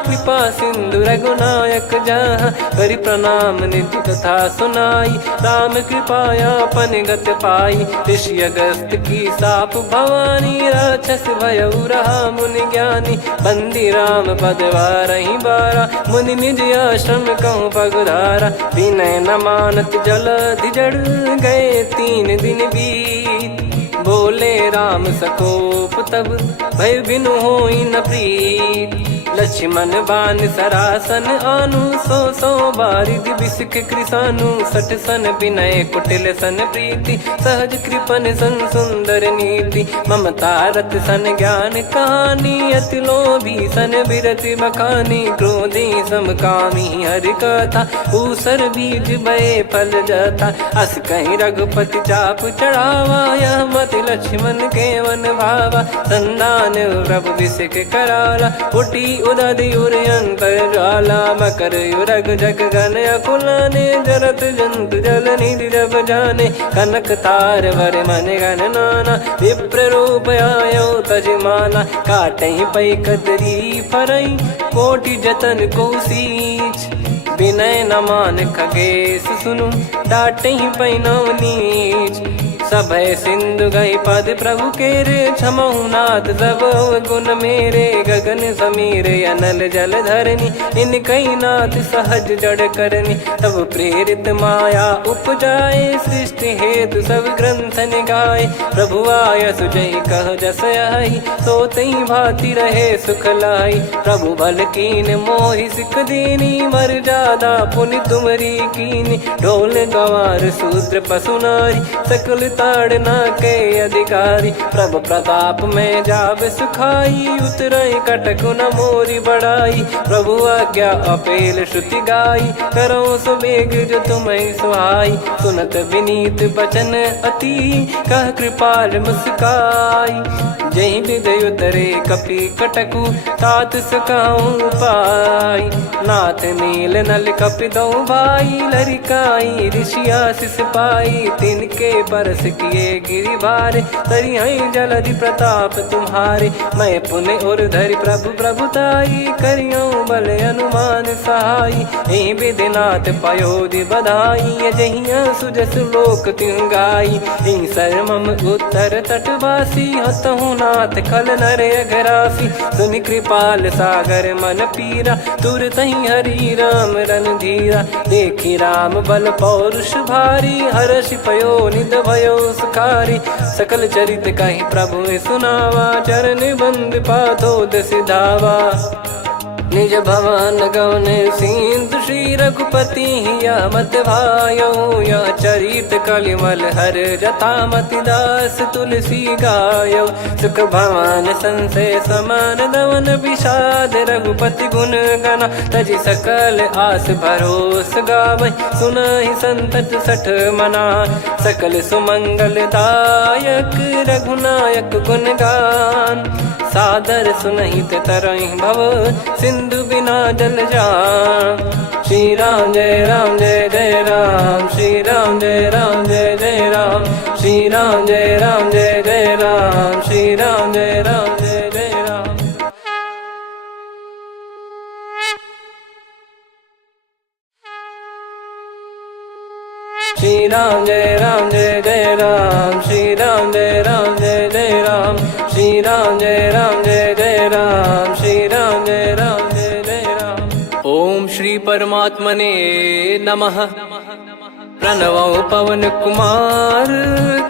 कृपा सिंधु रघुनायक जहाँ। करि प्रणाम निज कथा सुनाई, राम कृपाया पन गत पाई। ऋषि अगस्त की साप भवानी, राक्षस भयउ रहा मुनि ज्ञानी। बंदी राम पद वारहि बारा, मुनि निज आश्रम कहूँ पगुधारा। विनय न मानत जलधि जड़, गए 3 दिन बीत। बोले राम सकोप तब, भय बिनु होई न प्रीत। लक्ष्मण बान सरासन आनु, 100 बारिद बिसिख कृसानु। 60 सन विनय कुटिल सन प्रीति, सहज कृपन सन सुंदर नीति। ममता रत सन ज्ञान कहानी, अति लोभी सन बिरति बखानी। क्रोधी समकामी हरि कथा, ऊसर बीज बये फल जथा। अस कहीं रघुपति चाप चढ़ावा, यह मत लक्ष्मण के मन भावा। संदान प्रभु बिसिख कराला, उठी उदधि उर अंतर ज्वाला। मकर युरग जग गण अकुलाने, जरत जंतु जल निधि जब जाने। कनक तार वर मन गण नाना, विप्र रूप आयो तजमाना। काटहि पै कदरी फरई, कोटि जतन को सींच। विनय न मान खगेश सुनु, डांटहि पै नव नीच। सभय सिंधु गई पद प्रभु केरे, क्षमहु नाथ सब गुण मेरे। गगन समीरे अनल जल धरनी, इन कई नाथ सहज जड़ करनी। तब प्रेरित माया उपजाए, सृष्टि हेतु सब ग्रंथ निगाए। प्रभु आय सुजई कह जस आई, सोतई भांति रहे सुख लाई। प्रभु बल कीन मोहि सिख दीनी, मर्यादा पुनि तुमरी कीनी। ढोल गवार शूद्र पशु नारी, सकल ताड़ना के अधिकारी। प्रभु प्रताप में जाब सुखाई, उतरई कटक न मोरी बढ़ाई। प्रभु आज्ञा अपेल श्रुति गाई, करो सुबेग जो तुम्हें सुहाई। सुनत विनीत बचन अति, कह कृपाल मुस्काई। जही विदय उतरे कपि कटकु, तात सकाऊं पाई। नाथ नील नल कपि दो भाई, लरिकाई ऋषि आशीष पाई। तिनके परस किए गिरि भारे, तरिहै जलधि प्रताप तुम्हारे। मैं पुण्य और धरि प्रभु प्रभुताई, करियऊं बल अनुमान सहाई। एहि विधिनाथ पयोधि बधाई, जहिया सुजस लोक तिहुँ गाई। एहि सरमम उत्तर तटवासी, हतहु नाथ खल नर अघरासी। सुनि कृपाल सागर मन पीरा, तुरतहि हरि राम रणधीरा। देखि राम बल पौरुष भारी, हर्षि पयो निध भयो सुखारी। सकल चरित कहि प्रभु सुनावा, चरण बंद पादोद सिधावा। निज भवन गौन सिंधु, श्री रघुपति हिया मत भायो। यह चरित कलिमल हर जथा, मति दास तुलसी गायो। सुख भवन संशय समान दवन, विषाद रघुपति गुण गना। तजि सकल आस भरोस गावै, सुनहि संतत सठ मना। सकल सुमंगल दायक, रघुनायक गुण गान। सादर सुनहित तरहि भव, सिंधु बिना जल जान। श्री राम जय राम जय जय राम, श्री राम जय राम जय जय राम। श्री राम जय राम जय जय राम, श्री राम जय राम जय जय राम। श्री राम जय राम जय जय राम, श्री राम जय राम जय जय राम। श्री राम जय राम जय जय राम, श्री राम जय राम जय जय राम। ओम श्री परमात्मने नमः। प्रणवौ पवन कुमार,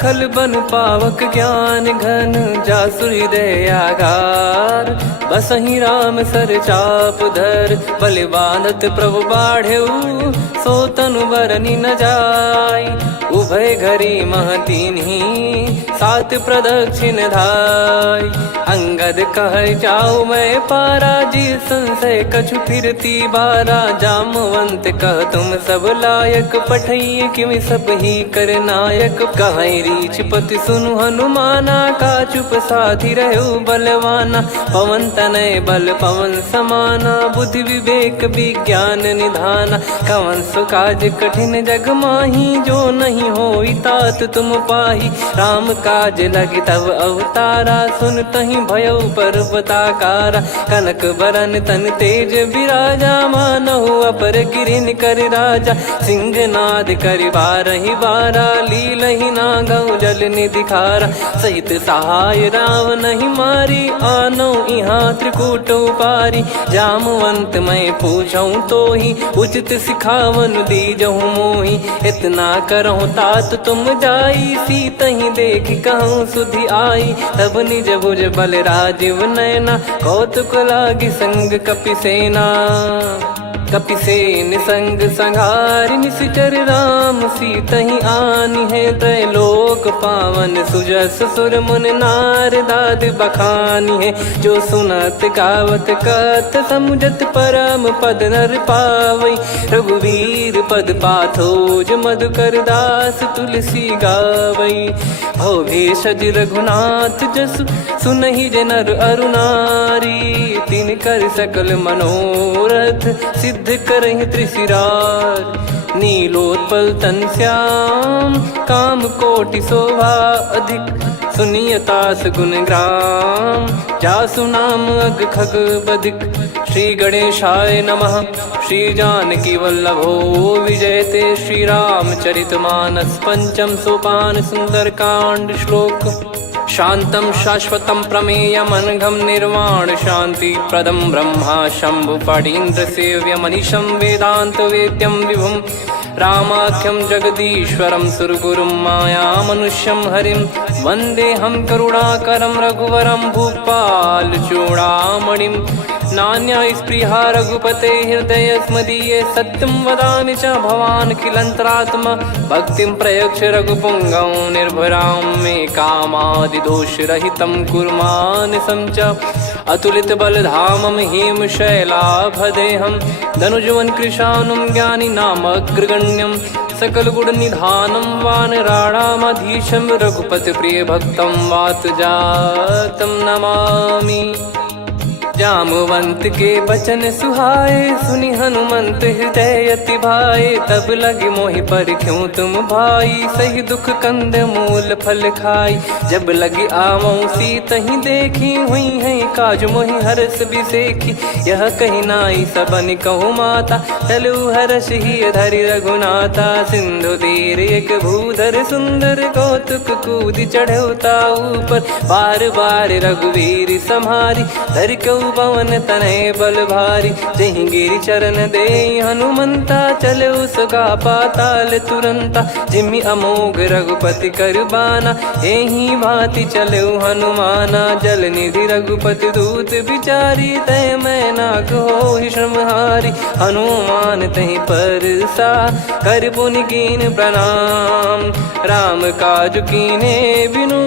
खल बन पावक ज्ञान घन। जासु हृदय आगार, बसहि राम सर चाप धर। बलि बांधत प्रभु बाढ़ेउ, सो तनु बरनि न जाय। उभय घरी मह दीन्ही, सात प्रदक्षिण धाय। अंगद कह जाऊ मैं पारा, जी संशय कछु फिरती बारा। जामवंत कह तुम सब लायक, पठई किमि सब ही कर नायक। कहीं रीछ पति सुनु हनुमाना, का चुप साधि रहु बलवाना। पवन तनय बल पवन समाना, बुद्धि विवेक विज्ञान निधाना। कवन सो काज कठिन जग माही, जो नहीं होई तात तुम पाही। राम काज लगी तब अवतारा, सुन तहि भयउ पर्वताकारा। कनक बरन तन तेज बिराजा, मानहु अपर गिरिन कर राजा। सिंहनाद करि बारहि बारा, लीलहि नागौ जल निधि खारा। सहित सहाय रावणहि मारी, आनौ इहाँ त्रिकूट उपारी। जामवंत मैं पूछऊँ तोहि, उचित सिखावन दीजहु मोहि। इतना करहु तात तुम जाई, सीतहि देख कहूँ सुधि आई। तब निज भुज बल राजीव नयना, कौतुक लागी संग कपिसेना। कपिसेन संग संहारि निशिचर राम, सीतहि आनि है त्रैलोक पावन। सुजस सुर मुन नार दाद बखानी है, जो सुनत गावत कथ समुझत परम पद नर पावई। रघुवीर पद पाथोज मधुकर दास तुलसी गावई। भव भेषज रघुनाथ जसु, सुनहि जे नर अरु नारी। तिन कर सकल मनोरथ, सिद्ध करहि त्रिशिरार। नीलोत्पल तन श्याम, काम कोटि शोभा अधिक। सुनियतास गुण ग्राम, जासु नाम अग खग बदिक। श्री गणेशाय नमः। श्री जानकी वल्लभो विजयते, श्री रामचरित मानस। पंचम सोपान सुंदर कांड श्लोक। शांतं शाश्वतं प्रमेयमनघं निर्वाण शांति प्रदं ब्रह्मा शंभु फणीन्द्र सेव्य मनीषं वेदांत वेद्यं विभुं। रामाख्यं जगदीश्वरं सुरगुरुं माया मनुष्यं हरिं। वन्देऽहं करुणाकरं रघुवरं भूपाल चूडामणिं। नान्या स्पृहा रघुपते हृदय स्मदीये, सत्यं वदामि च भवान् खिलन्तरात्मा। भक्तिं प्रयच्छ रघुपुङ्गं निर्भरां मे कामादिदोषरहितं कुर्मानसं च। अतुलित बलधामं हेमशैलाभदेहं, धनुजवन कृशानुं ज्ञानिनामग्रगण्यं। सकल गुण निधानं वानराणामधीशं, रघुपति प्रिय भक्तं वात जातं नमामि। जामवंत के बचन सुहाए, सुनि हनुमंत हृदय अति भाए। तब लगे मोहि पर क्यों तुम भाई, सही दुख कंद मूल फल खाई। जब लगी आवऊँ सीतहि देखी, हुई है काज मोहि हरस बिसेखी। यह कही नाई सबन कहु माता, चलु हरष ही धरि रघुनाथा। सिंधु तीर एक भूधर सुंदर, कौतुक कूद चढ़ौता ऊपर। बार बार रघुवीर सम्हारी, धरि कहु पवन तनय बल भारी। जहि गिरि चरण दे हनुमंता, चले उसका पाताल तुरंता। जिमि अमोघ रघुपति कर बाना, एहि भांति चले हनुमाना। जल निधि रघुपति दूत बिचारी, तय मैं नाक होहि श्रमहारी। हनुमान तहि परसा, कर पुनि कीन प्रणाम। राम काज कीने बिनु,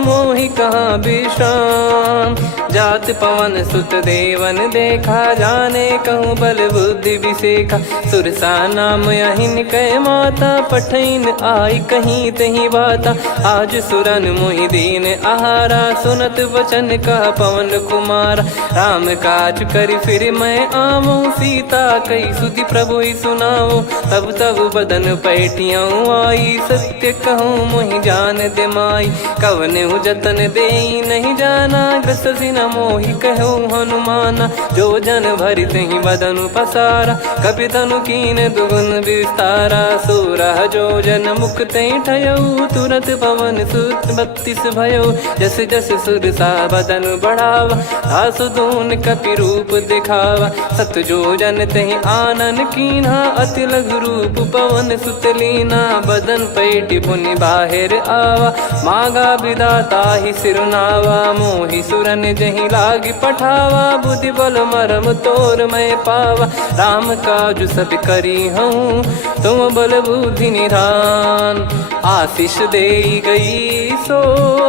मोहि कहाँ विश्राम। जात पवन सुत देवन देखा, जाने कहूँ बल बुद्धि विसेखा। सुरसा नाम अहिन कै माता, पठैन आई कहीं तही बाता। आज सुरन मोहि दीन आहारा, सुनत वचन कह पवन कुमारा। राम काज करि फिर मैं आवऊँ, सीता कई सुधि प्रभु ही सुनाओ। तब तब बदन पैठियाँ आई, सत्य कहूँ मोहि जान दे माई। कवने जतन देई नहीं जाना, ग्रसि न मोहि कहूँ हनुमाना। जो जन भरि तहि बदनु पसारा, कपितनु कीन दुगुन विस्तारा। सोरह जो जन मुख तहि ठयऊ, तुरत पवन सुत 32 भयऊ। जस जस सुरसा बदनु बढ़ावा, आसु दून कपि रूप दिखावा। सत जो जन तहि आनन कीन्हा, अति लघु रूप पवन सुत लीना। बदन पैठि पुनि बाहिर आवा, मागा विधाता ही सिरुनावा। मोहि सुरन जहि नहीं लागी पठावा, बुद्धि बल मरम तोर मैं पावा। राम काज सब करी हूँ तुम बल बुद्धि निधान, आशीष दे गई सो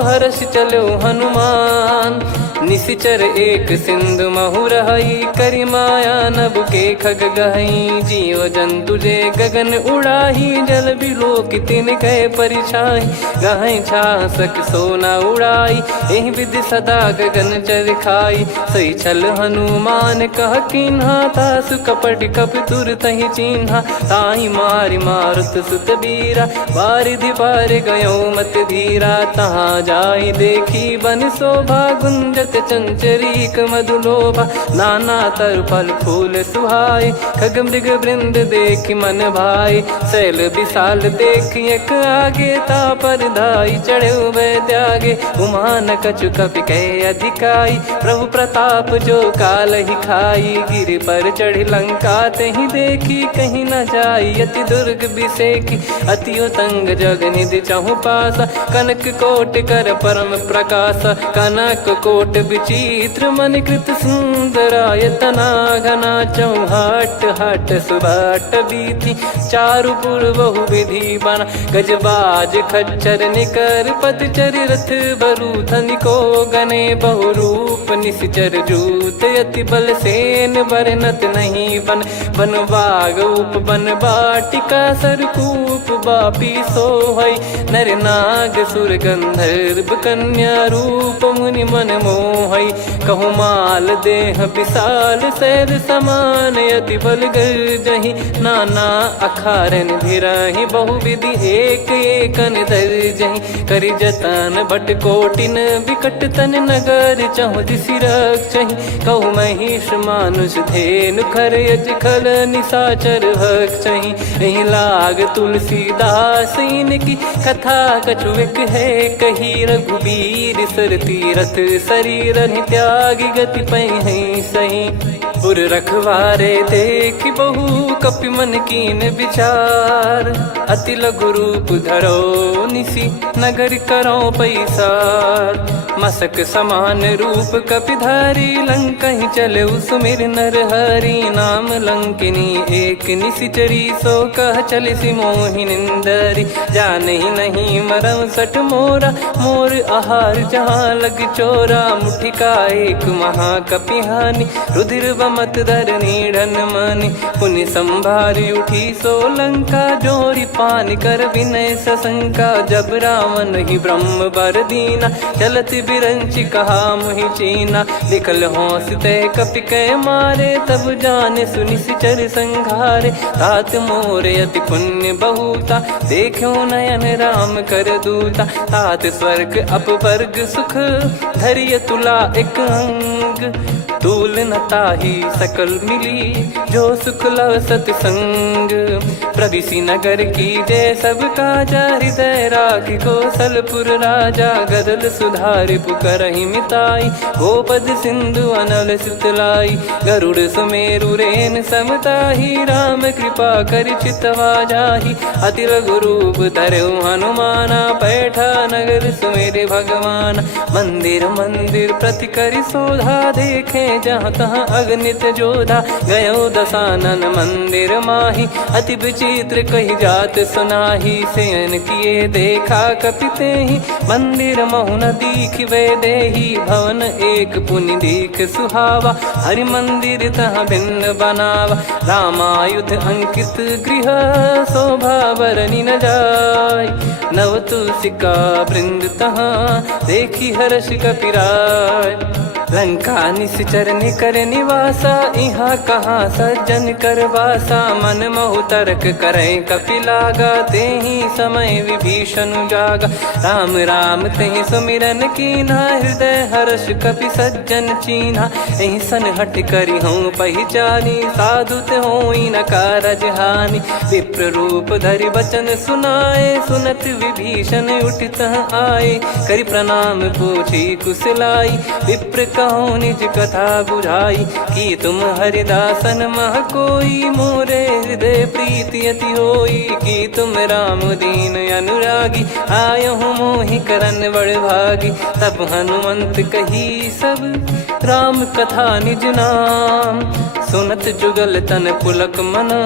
हर्ष चलो हनुमान। निशिचर एक सिंधु महु रहई, करी माया नभ के खग गहई। जीव जंतु जे गगन उड़ाही, जल बिलो कि तिन गए परिछाई। गहई छासक सोना उड़ाई, एहि विधि सदा गगन चर खाई। सही छल हनुमान कह किन्हा, तासु कपट कप तुर तहि चिन्हा। ताहि मारि मारुत सुत बीरा, बारिधि पार गयो मत धीरा। तहाँ जाई देखी बन शोभा, गुंजत चंचरीक मधुलोभा। नाना तर फल फूल सुहाए, खग मृग वृंद देखि मन भाई। शैल विशाल देखि एक आगे, तापर धाई चढ़े वै त्यागे। उमा न कछु कपि कहे अधिकाई, प्रभु प्रताप जो काल ही खाई। गिर पर चढ़ी लंका तहि देखी, कहीं न जाई अति दुर्ग बिसेकी। अति उतंग जग निधि चहु पासा, कनक कोट कर परम प्रकाशा। कनक कोट विचित्र मन कृत सुंदरायतना घना। चौहाट हाट सुबाट बीथी, चारु पुर बहु विधि बना। गजबाज खच्चर निकर पतचर, रथ बरु धनिको गने। बहु रूप निशिचर जूत, अति बल सेन बरनत नहीं बन। बन बाग उप बन बाटिका, सरकूप बापी सोहई। नर नाग सुर गंधर्व कन्या, रूप मुनि मन मोहई। कहु माल देह विशाल, शैल समान अति बल गर्जहि। नाना अखारन भिराहि, बहु विधि एक एकन दर्जहि। करि जतन भट कोटिन, विकट तन नगर चहु दिसि रक्षहि। कहु महिष मानुष धेनु, खर यज खल निशाचर भक्षहि। एहि लाग तुलसीदास इनकी, कथा कछुक है कही। रघुबीर सर तीरथ शरीर, त्यागी गति पै सही। पुर रखवारे देख बहु, कपि मन कीन विचार। अति लघु रूप धरो निसी, नगर करो पैसार। मसक समान रूप कपिधारी, लंकहि चले सुमिर नर हरि। नाम लंकिनी एक निशिचरी, सो कह चलिसि मोहि निंदरी। जानहि नहीं मरम सठ मोरा, मोर आहार जहाँ लग चोरा। मुठिका एक महाकपिहानि, रुधिर बमत धरनी ढन मानि। पुनि संभारी उठी सो लंका, जोरी पान कर विनय सशंका। जब रावण ही ब्रह्म बर दीना, चलत बिरंचि कहा मुहि चीना। लिखल होंस ते कपि कै मारे, तब जाने सुनि सिचर संघारे। तात मोरे अति पुण्य बहुता, देखो नयन राम कर दूता। तात स्वर्ग अपवर्ग सुख, धरिय तुला एक अंग। तूल न ताहि सकल मिली, जो सुख लव सतसंग। प्रदिशि नगर की जय सब काजा, हृदय राखि कौशलपुर राजा। गदल सुधारि पुकारहि मिताई, गोपद सिंधु अनल सितलाई। गरुड़ सुमेरु रेन समताहि, राम कृपा करि चितवा जाहि। अति लघु रूप धरऊ हनुमाना, पैठा नगर सुमेरे भगवान। मंदिर मंदिर प्रति करि शोधा, देखे जहाँ तहाँ अगणित जोधा। गयो दशानन मंदिर माही, अति विचित्र कही जात सुनाही। शयन किए देखा कपितेहि, मंदिर महु न दीखिबे देहि। भवन एक पुनि दीख सुहावा, हरि मंदिर तहाँ भिन्न बनावा। रामायुध अंकित गृह, शोभा बरनि न जाय। नव तुलसिका वृंद तहाँ, देखी हर्ष कपिराय। लंका निश्चर निकर निवासा, इहाँ कहाँ सज्जन कर वासा। मन महु तर्क करै कपिलागा, तेहि समय विभीषण जागा। राम राम तेहि सुमिरन कीन्हा, हृदय हर्ष कपि सज्जन चीन्हा। एहि सन हट करि हूँ पहिचानी, साधु ते होई न कारज हानि। विप्र रूप धरि वचन सुनाए, सुनत विभीषण उठित आए, करि प्रणाम पूछी कुशलाई। विप्र कहो निज कथा बुझाई, कि तुम हरिदासन मह कोई। मोरे हृदय प्रीति अति होई, कि तुम राम दीन अनुरागी। आयहु मोहि करन बड़ भागी, तब हनुमंत कही सब राम कथा निज नाम। सुनत जुगल तन पुलक मना,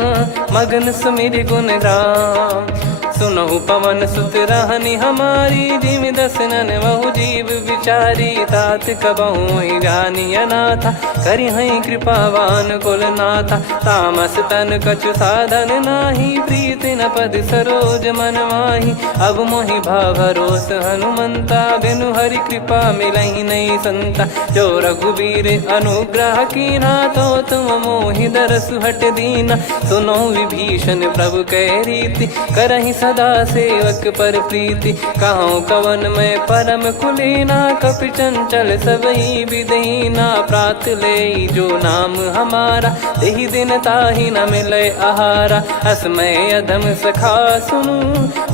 मगन सुमिर गुण राम। सुनहु पवन सुत रहनि हमारी, जिमि दसनन बहु जीव विचारी। तात कबहु ही जानिय नाथा, करिहै कृपावान कुल नाथा। तामस तन कछु साधन नाही, प्रीति न पद सरोज मन माही। अब मोहि भाव भरोस हनुमंता, बिनु हरि कृपा मिलहि नहीं संता। जो रघुबीर अनुग्रह कीना, तो तुम मोहि दरसु हट दीना। सुनो विभीषण प्रभु कह रीति, करहि सदा सेवक पर प्रीति। कहूँ कवन में परम कुलीना, कपि चंचल सबही विदहीना। प्रात ले जो नाम हमारा, तेहि दिन ताहि न मिले आहारा। असमय अधम सखा सुनु,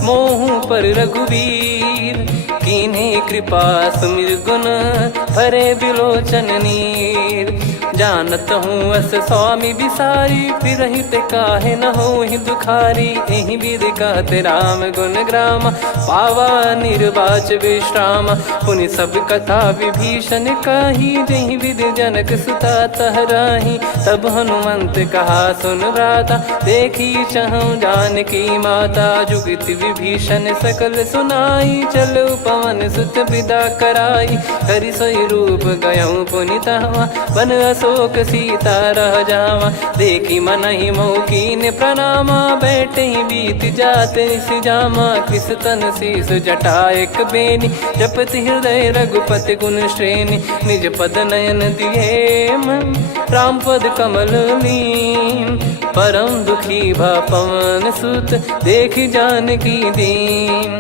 मोहु पर रघुवीर। कीन्हे कृपा सुमिर गुण, भरे बिलोचन नीर। जानत हूँ अस स्वामी बिसारी, फिरहि ते काहे न होहि दुखारी। एहि विधि कहते राम गुण ग्राम, पावा निर्वाच विश्राम। पुनि सब कथा विभीषण काही, जहि विधि जनक सुता तहराही। तब हनुमंत कहा सुन भ्राता, देखी चहु जानकी माता। जुगित विभीषण सकल सुनाई, चलो पवन सुत विदा कराई। हरि सोई रूप गयऊँ पुनि तहवा, बन अशोक सीता रह जावा। देखी मनहि मौकीन प्रणामा, बैठे ही बीत जात निस जामा। कृस तन शीस जटा एक बेनी, जपति हृदय रघुपति गुण श्रेणी। निज पद नयन दिए मन, राम पद कमल लीन। परम दुखी भा पवन सुत, देखी जानकी दीन।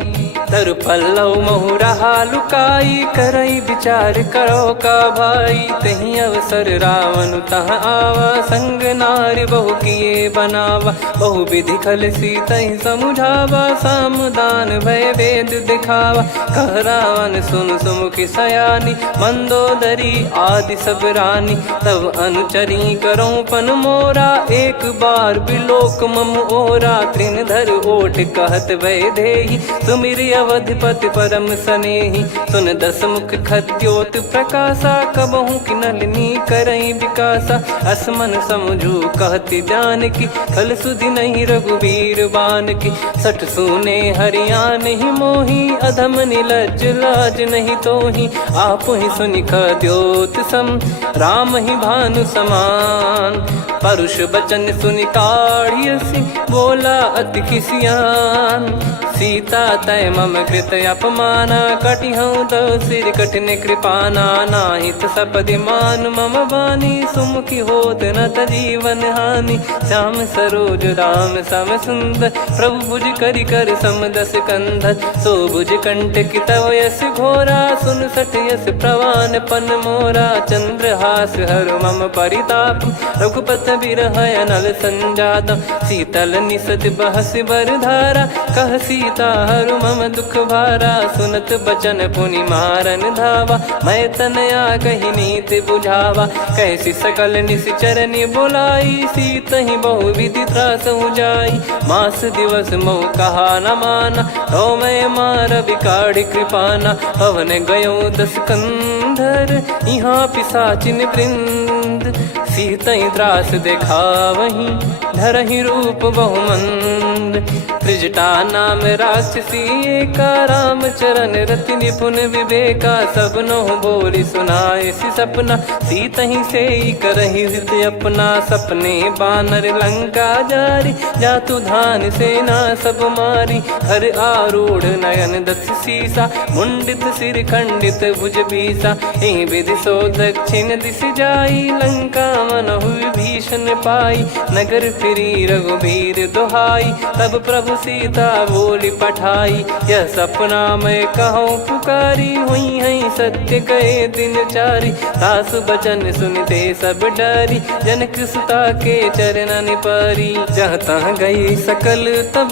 तरु पल्लव महु रहा लुकाई, करई विचार करो का भाई। तही अवसर रावण तह आवा, संग नारी बहु किए बनावा। बहु विधि खल सीतहि समुझावा, सामदान भय वेद दिखावा। कह रावण सुन सुमुखी सयानी, मंदोदरी आदि सब रानी। तब अनुचरी करो पन मोरा, एक बार बिलोक मम ओरा। तृण धर ओट कहत भय देहि, सुमिर अवधिपति परम सनेहि। सुन दस मुख खद्योत प्रकाशा, कबहु की नलिनी करई विकासा। असमन समझू कहति जानकी, खल सुधि नहीं रघुबीर बान की। सठ सुने हरियाण ही मोही, अधम निलज लाज नहीं तोही। आप ही सुनि खद्योत सम, राम ही भानु समान। परुष बचन सुनि काढ़ियसि, बोला अति किसियान। सीता तय मम कृत अपमाना, कटिहऊँ तो सिर कठिन कृपाना। नाहित सपदि मान मम बानी, सुमुखी होत न तजीवन हानि। श्याम सरोज राम सम सुंदर, प्रभु भुज करि कर सम दस कंधर। सो भुज कंटक तव यस घोरा, सुन सठ यस प्रवान पन मोरा। चंद्रहास हर मम परिताप, रघुपत बिरह अनल संजात। शीतल निसत बहस बर धारा, कह सीता हरु मम दुख भारा। सुनत बचन पुनि मारन धावा, मैं तनया कही नीति बुझावा। कैसी सकल निश्चरनि बुलाई, सीतहि बहु विधि त्रास जाई। मास दिवस मोह कहा न माना, तो मैं मार बिकाढ़ कृपाना। पवन गयो दस कंधर, यहाँ पिशाचिन वृंद। सीतहि त्रास देखावहीं, धरहि रूप बहुमंद। त्रिजटा नाम राक्षसी एका, राम चरण रति निपुण विवेका। सब नोह बोली सुनाए सि सपना, सीतहि से करहि हित अपना। सपने बानर लंका जारी, जातु धान सेना सब मारी। हर आरूढ़ नयन दस सीसा, मुंडित सिर खंडित भुज बीसा। एहि विधि सो दक्षिण दिश जाई, लंका मनहु विभीषण पाई। नगर फिरी रघुबीर दुहाई, तब प्रभु सीता बोली पठाई, यह सपना मैं कहूँ पुकारी, हुई है सत्य कहे दिन चारी। सासु बचन सुनते सब डरी, जनक सुता के चरण परी। जहाँ तहाँ गई सकल तब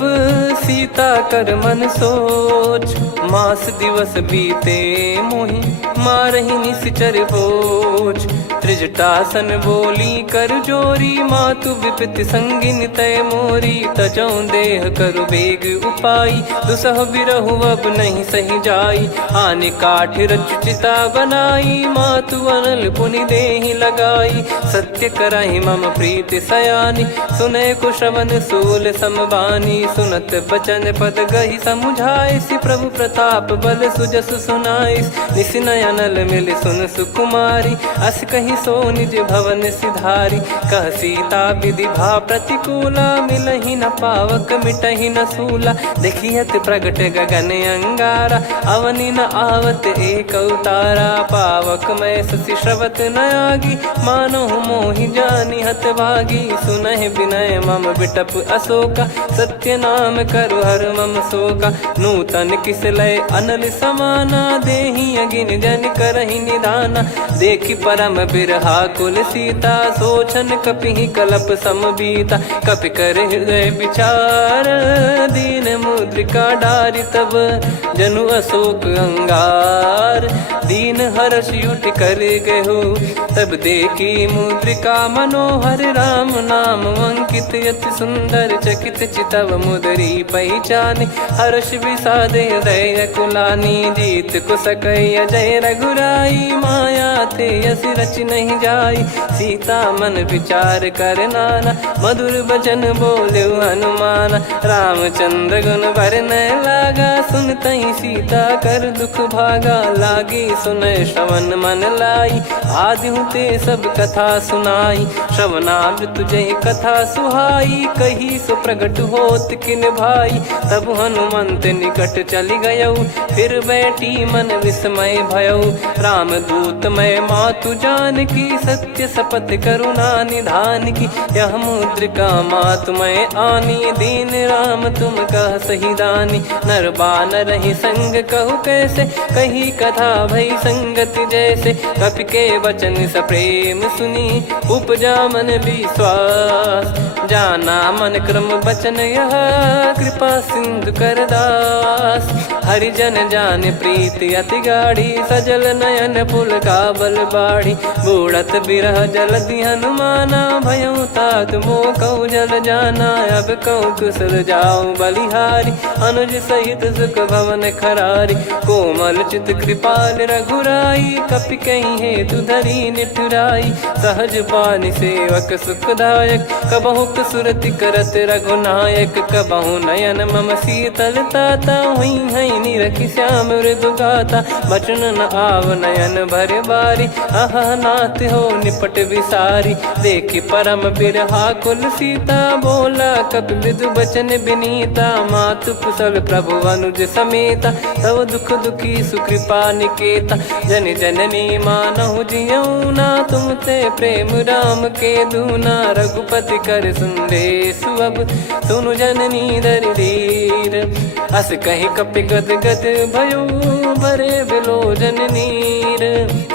सीता कर मन सोच, मास दिवस बीते मोहि मारहि निश्चर बोझ। त्रिजटासन बोली कर जोरी, मातु विपत्ति संगिन तय मोरी। तजौ देह करु बेग उपाई, दुसह बिरहु अब नहीं सही जाई। आने काठ रच चिता बनाई, मातु अनल पुनि देहि लगाई। सत्य कराहि मम प्रीत सयानी, सुने को श्रवण सूल समबानी। सुनत बचन पद गही समुझाइसि, प्रभु प्रताप बल सुजस सुनाइस। निस नयनल मिल सुन सुकुमारी, अस कही सो निज भवन सिधारी। कह सीता विधि भा प्रतिकूला, मिलहि न पावक मिटहि न सूला। देखियत प्रगट गगन अंगारा, अवनि न आवत एक उतारा। पावक मैं ससि श्रवत न आगी, मानो मोहि जानि हत भागी। सुनहि विनय मम बिटप अशोका, सत्य नाम करु हर मम शोका। नूतन किस लय अनल समाना, देहि अगिन जन करहि निदाना। देखि परम बिरहा कुल सीता, सोचन कपिहि कलप समबीता। कपि कर हृदय विचार, दीन मुद्रिका डारि तब जनु अशोक अंगार। दीन हर्ष युट कर गहु, तब देखी मुद्रिका मनोहर। राम नाम अंकित यति सुंदर, चकित चितव मुदरी पहचान। हर्ष विषाद हृदय कुलानी, जीत को सकई अजय रघुराई। माया थे यस रच नहीं जाई, सीता मन विचार कर नाना। मधुर बचन बोले हनुमान, रामचंद्र गुण वरनय लागा। सुनतहि सीता कर दुख भागा, लागी सुनय श्रवण मन लाई। आदि ते सब कथा सुनाई, श्रवणामृत जय कथा सुहाई। कही सो प्रगट होत किन भाई, तब हनुमंत निकट चली गयौ। फिर बैठी मन विस्मय भयौ, राम दूत मैं मातु जान की। सत्य शपथ करुणा निधान की, यह मुद्रिका मातु मैं आनी। दीन राम तुम कह सही दानी, नर बानर ही संग कहु कैसे। कही कथा भई संगति जैसे, कपि के वचन सप्रेम सुनी। उपजा मन विश्वास, जाना मन क्रम बचन यह। कृपा सिंधु कर दास, हरिजन जान प्रीति अति गाढ़ी। सजल नयन पुल काबल बाढ़ी, बूढ़त बिरह जलधि हनुमाना। भयउ तात मोह कहु जल जाना, अब कहु कुशल जाऊं बलिहारी। अनुज सहित सुख भवन खरारी, कोमल चित कृपाल रघुराई। कपि कहीं हेतु धरी निठुराई, सहज पानि सेवक सुखदायक। कबहु सुरति करत रघुनायक, कबहु नयन मम शीतल ताता। हुई है निरखि श्याम मृदु गाता, बचन न आव नयन भर बारी। अह नाथ हो निपट विसारी, देखि परम बिरहा कुल सीता। बोला कपि मृदु बचन बिनीता, मातु कुशल प्रभु अनुज समेता। तव दुख दुखी सुकृपा निकेता, जन जननी मानहु जियऊ ना। तुम ते प्रेम राम के दूना, रघुपति कर संदेश अब सुनु जननी दरि धीर। अस कहि कपि गद गद भयो, भरे बिलोचन नीर।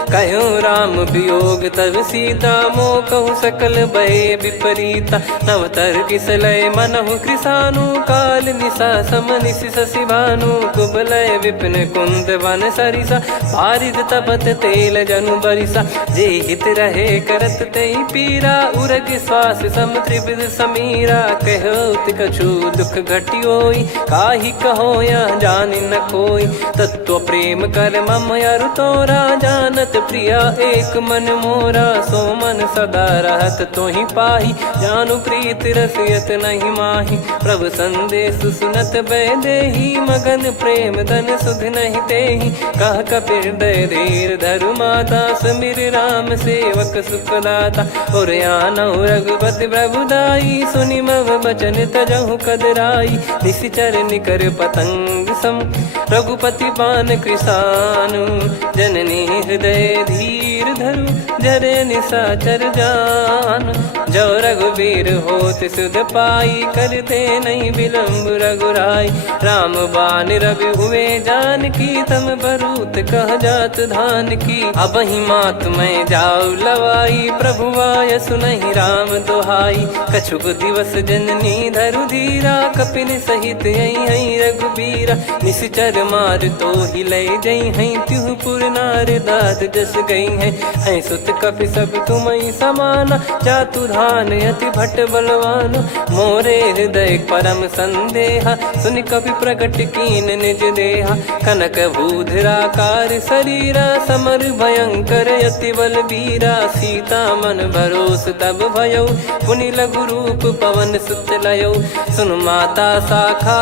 कहूँ राम वियोग तब सीता, मोह कहूँ सकल भय विपरीता। नवतर किस लय मनहु कृसानु, काल निशा सम निशि शशि भानु। कुबलय विपिन कुंद वन सरिसा, पारिद तपत तेल जनु बरिसा। जे हित रहे करत तेहि पीरा, उरग श्वास सम त्रिविध समीरा। कहत कछु दुख घटियोई, काहि कहो यह जानि न कोई। तत्व प्रेम कर मम अरु तोरा, जानत प्रिया एक मन मोरा। सो मन सदा रहत तोहि पाही, जानु प्रीत रसियत नहीं माही। प्रभु संदेश सुनत बैदेही, मगन प्रेम धन सुध नहीं तेहि। कह कपि हृदय धीर धरु माता, समीर राम सेवक सुखदाता। और आनहु रघुपति प्रभुदाई, सुनि मम बचन तजहु कदराई। निशिचर निकर पतंग सम रघुपति बान कृसानु जननी हृदय धीर धरु जरे निशाचर जान जो रघुबीर होत सुध पाई करते नहीं विलंब रघुराई राम बान रवि हुए जान की तम बरूत कह जात धान की अब ही मात मैं जाऊ लवाई प्रभु आय सुनहि राम दोहाई कछुक दिवस जननी धरु धीरा कपिन सहित यही रघुबीरा निश्चर मार तो ही ले जई हैं त्यों पुर नार दाद जस गई हैं सुत कपि सब तुमई समाना जातु धान अति भट बलवान मोरे हृदय परम संदेहा सुन कपि प्रकट कीन निज देहा कनक भूधराकार शरीरा समर भयंकर अति बल बीरा सीता मन भरोस तब भयो पुनि लघु रूप पवन सुत लयो सुन माता शाखा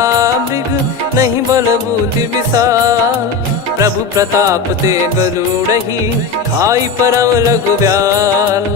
मृग नहीं बल बुद्धि विशाल प्रभु प्रताप ते गरुड़हि खाई परम लघु ब्याल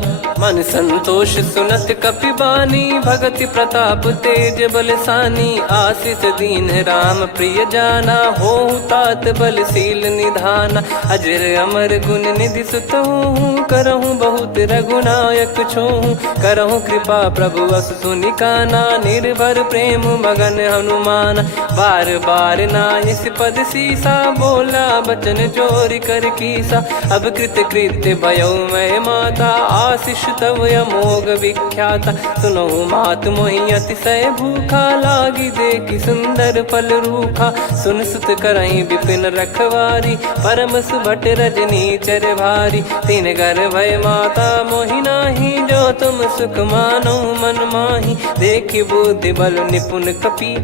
मन संतोष सुनत कपि बानी भगति प्रताप तेज बलसानी आशीष दीन राम प्रिय जाना हो तात बलशील निधाना अजर अमर गुण निधि सुतहूँ करहूँ बहुत रघुनायक छोहूँ करहूँ कृपा प्रभु अस सुनिकाना निर्भर प्रेम मगन हनुमान बार बार नायस पद सीसा बोला बचन चोरी कर कीसा अब कृत कृत्य भयो मैं माता आशीष तव अमोघ विख्याता सुनो मात मोहि अतिशय भूखा लागी देखी सुंदर फल रूखा सुन सुत करई विपिन रखवारी परम सुभट रजनी चर भारी तीन घर भय माता मोहि नाही जो तुम सुख मानो मन माही देखी बुद्धि बल निपुण कपि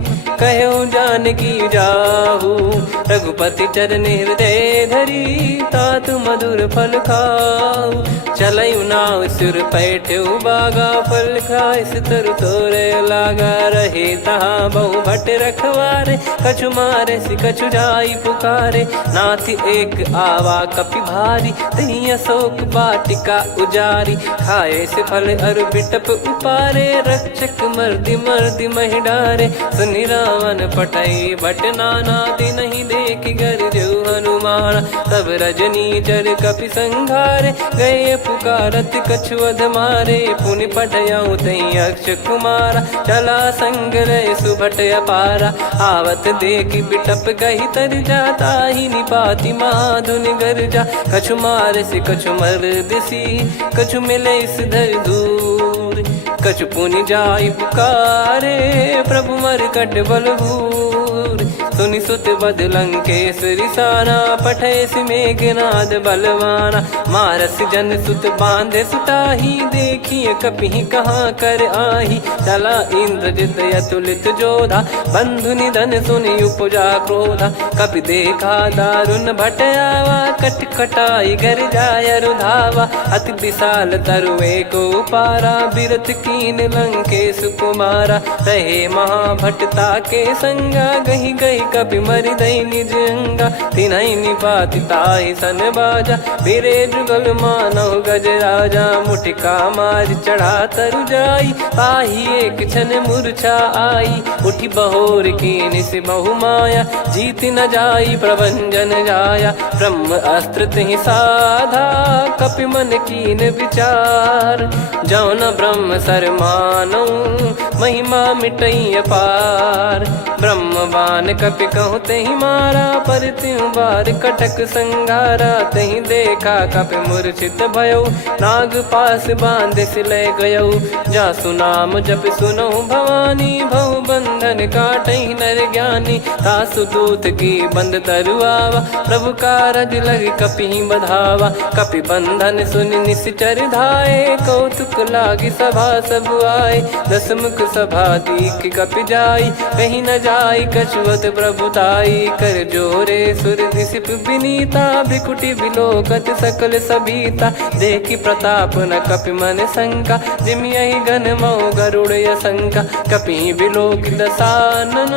कहो जानकी जाहू रघुपति चरण हृदय धरी तात मधुर फल खाऊ चलऊ नाव सुर पैठ्यू बागा फल खाइस तरु तोरे लागा रहे तहाँ बहु भट रखवारे कछु मारे सि कछु जाई पुकारे नाथी एक आवा कपि भारी तही अशोक बाटिका उजारी खाए से फल अरु बिटप उपारे रक्षक मर्दि मर्दि महि डारे सुनि रावण पटई भट नाना दिन नहीं देख गर जो हनुमान तब रजनी चर कपि संघारे गए पुकारत कछुअध मारे पुनि पटयाऊं तई अक्ष कुमारा चला संग रहे सुभट अपारा आवत देखी बिटप कही तर जाता ही निपाति माधुन गर्जा कछु मारे से कछु मर दिसी कछु मिले इस धर दूर कछु पुनि जाई पुकारे प्रभु मर कट बलभूर सुनि सुत बद लंकेश्वरी साना पठेस मेघनाद बलवाना मारस जन सुत बांधे सुताही देखिए कपि कहाँ कर आही चला इंद्रजित अतुलित जोधा बंधु निधन सुनि उपजा क्रोधा कपि देखा दारुण भट आवा कट कटाई घर जाय रुधावा अति विशाल तरुए को पारा बिरत कीन लंकेश कुमारा रहे महाभटता के संगा गही गही कपि मरि दई निज अंगा तिन्है निपाति ताहि सन बाजा बिरे जुगल मानव गज राजा मुटिका मार चढ़ा तरु जाई ताहि एक क्षण मूर्छा आई उठी बहोर कीन से बहु माया जीत न जाई प्रभंजन जाया ब्रह्म अस्त्र तिहि साधा कपि मन कीन विचार जौन ब्रह्म सर मानौ महिमा मिटई अपार ब्रह्म बान कपि कहूँ तही मारा पर त्यों बार कटक संगारा तही देखा कपि मूर्छित भयो नाग पास बांध सिले गयो जा सुनाम जप सुनो भवानी भव बंधन काटई नर ज्ञानी तासु दूत की बंद तरुआवा प्रभु कारज लग कपि बधावा कपि बंधन सुनि निश्चर धाये कौतुक लागी सभा सब आए दसमुख सभा दीख कपि जाई कहीं न जाई कछुअत प्रभुताई कर जोरे सुर दिसिप विनीता भ्रिकुटी बिलोकत सकल सबीता देखी प्रताप न कपि मन शंका जिमियहि गन मऊ गरुड़ शंका कपि बिलोक दसानन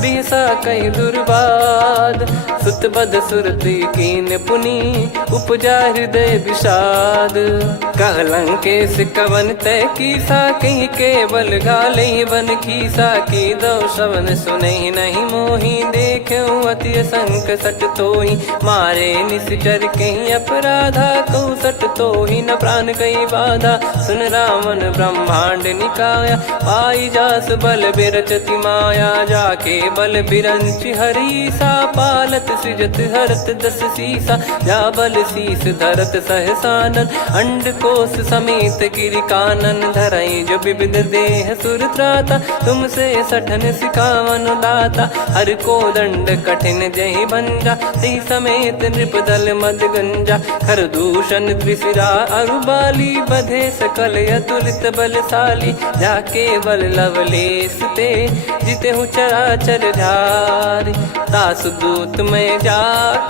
बिहसा कहीं दुर्बाद सुत बद सुरति कीन पुनी उपजा हृदय विषाद। कहलंकेश कवन तय कीसा कहीं केवल गाले बन खीसा की दो श्रवण सुने नहीं मोही देखे अति संक सट तोही मारे निश्चर कहीं अपराधा कहूँ सट तोही न प्राण कहीं बाधा। सुन रावण ब्रह्मांड निकाया पाई जास बल बिरचति माया जाके बल बिरंच हरीसा पालत सृजत हरत दस सीसा जा बल शीस धरत सहसानन अंड कोश समेत गिरि कानन धरई जो विविध देह सुर त्राता तुमसे सठन सिखावन दाता हर को दंड कठिन जहि भंजा सी समेत नृप दल मद गंजा खर दूषण त्रिशिरा अरुबाली बधे सकल अतुलित बलशाली जाके बल लवलेस ते जिते हूँ चराचर झारी दास दूत में जा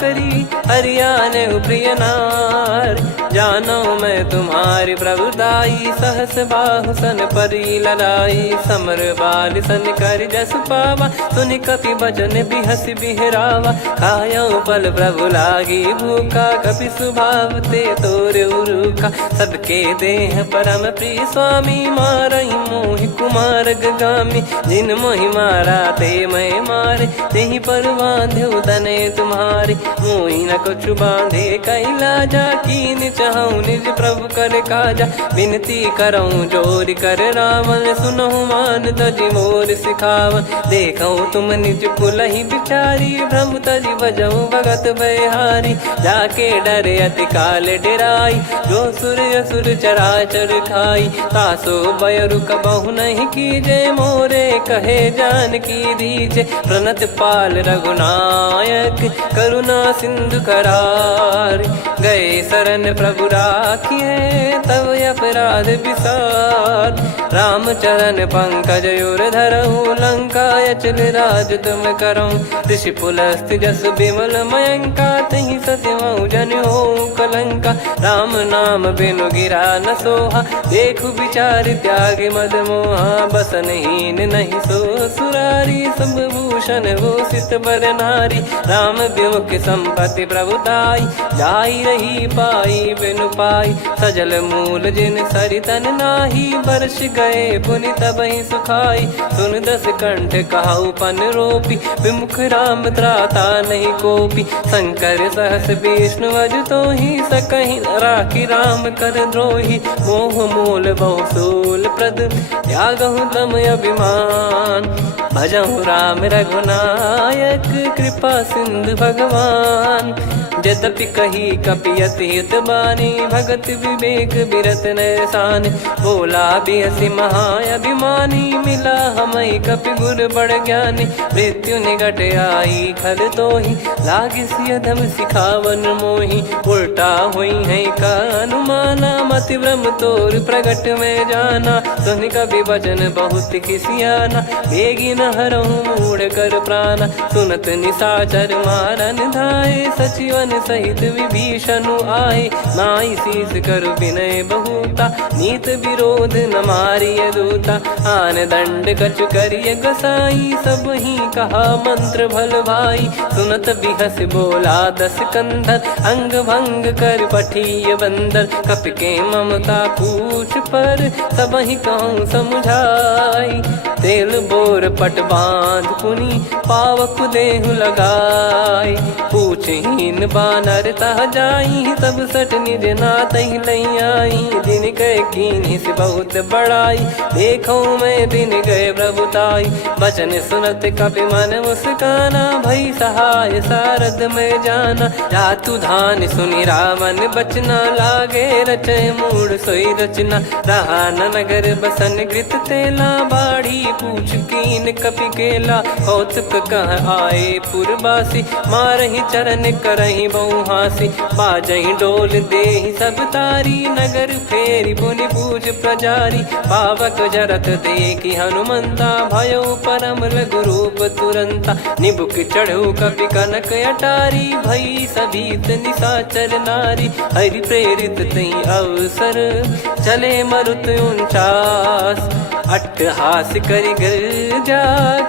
करी हरियाणे प्रिय नार जानो मैं तुम्हारी प्रभुदाई सहस बाहु सन परी लड़ाई समर बाल सन कर जस पावा सुनि कपि भजन बिहस बिहरावा खायो बल प्रभु लागी भूखा कपि स्वभाव ते तोर उरुखा सबके देह परम प्रिय स्वामी मारई मोहि कुमार गामी जिन मोहि मारा ते मैं मारे तेहि पर बांधे उदने तुम्हारे मोहि न कुछ बांधे कैलाजा कीन चाहूं निज प्रभु कर काजा विनती करऊं जोर कर रावण सुनहु मान तजि मोर सिखावन देखऊं तुम निज कुलहि बिचारी भ्रम तजि बजऊं भगत बहारी जाके डरे अति काल डेराई जो सुर असुर चराचर खाई तासो बयरु कबहु नहीं कीजे मोरे कहे जान की दीजे प्रणत पाल रघुनायक करुणा सिंधु करार गए शरण प्रभु राखिए तब अपराध विसार राम चरण पंकज उर धरहु लंका अचल राज तुम करऊं ऋषि पुलस्त जस विमल मयंका तहि ससिमऊ जन हो कलंका राम नाम बिनु गिरा न सोहा देखु विचार त्याग मद मोहा बसनहीन नहीं सो सुरारी सब भूषण वो सित बर नारी राम विमुख संपत्ति प्रभुताई जाई रही पाई बिनु पाई सजल मूल जिन सरितन नाही वर्ष गए पुनि तबहि सुखाई सुन दस कंठ कहाऊ पन रोपी विमुख राम त्राता नहीं कोपी शंकर सहस विष्णु अज तो ही सकहि राखी राम कर द्रोही मोह मूल बहु सूल प्रद त्यागहु तम अभिमान भजहु राम रघुनायक कृपा सिंधु भगवान यद्यपि कही कपियति हित बानी भगत विवेक बिरत नैसान बोला बिहसी महाअभिमानी मिला हमई कपि गुर बड़ ज्ञानी मृत्यु निकट आई खल तो ही लागे सियधम सिखावन मोही उल्टा हुई है का अनुमाना मति ब्रह्म तोर प्रगट में जाना सुन कभी वचन बहुत किसियाना बेगी न हरहु मूढ़ कर प्राणा सुनत निशाचर मारन धाये सचिवन सहित विभीषण आए नाई शीस कर विनय बहुता नीत विरोध न मारिय दूता आन दंड कछ करिय गसाई सब ही कहा मंत्र भल भाई सुनत बिहस बोला दस कंधर अंग भंग कर पठिय बंदर कप के ममता पूछ पर सब ही कहूँ समझाई तेल बोर पट बांध पुनी पावक देहु लगाई पूछहीन बानर तह जाई सब सट निज नाथ ही लई आई दिन गए कीन्ही से बहुत बड़ाई देखो मैं दिन गए प्रभुताई बचन सुनत कपि मन मुस्काना भई सहाय सारद में जाना जातु धान सुनि रावण बचना लागे रचे मूड सोई रचना रहा न नगर बसन कृत तेला बाढ़ी पूछ कीन कपि केला कौतुक कह आए पुरबासी मारहि चरण करहि बहु हासी बाजहि डोल देहि सब तारी नगर फेरी पुनि पूज प्रजारी पावक जरत देखि हनुमंता भयो परम लघु रूप तुरंता निबुक चढ़ऊ कपि कनक अटारी भई सभीत निशाचर नारी हरि प्रेरित तई अवसर चले मरुत 49 अट्टहास करि गर्जा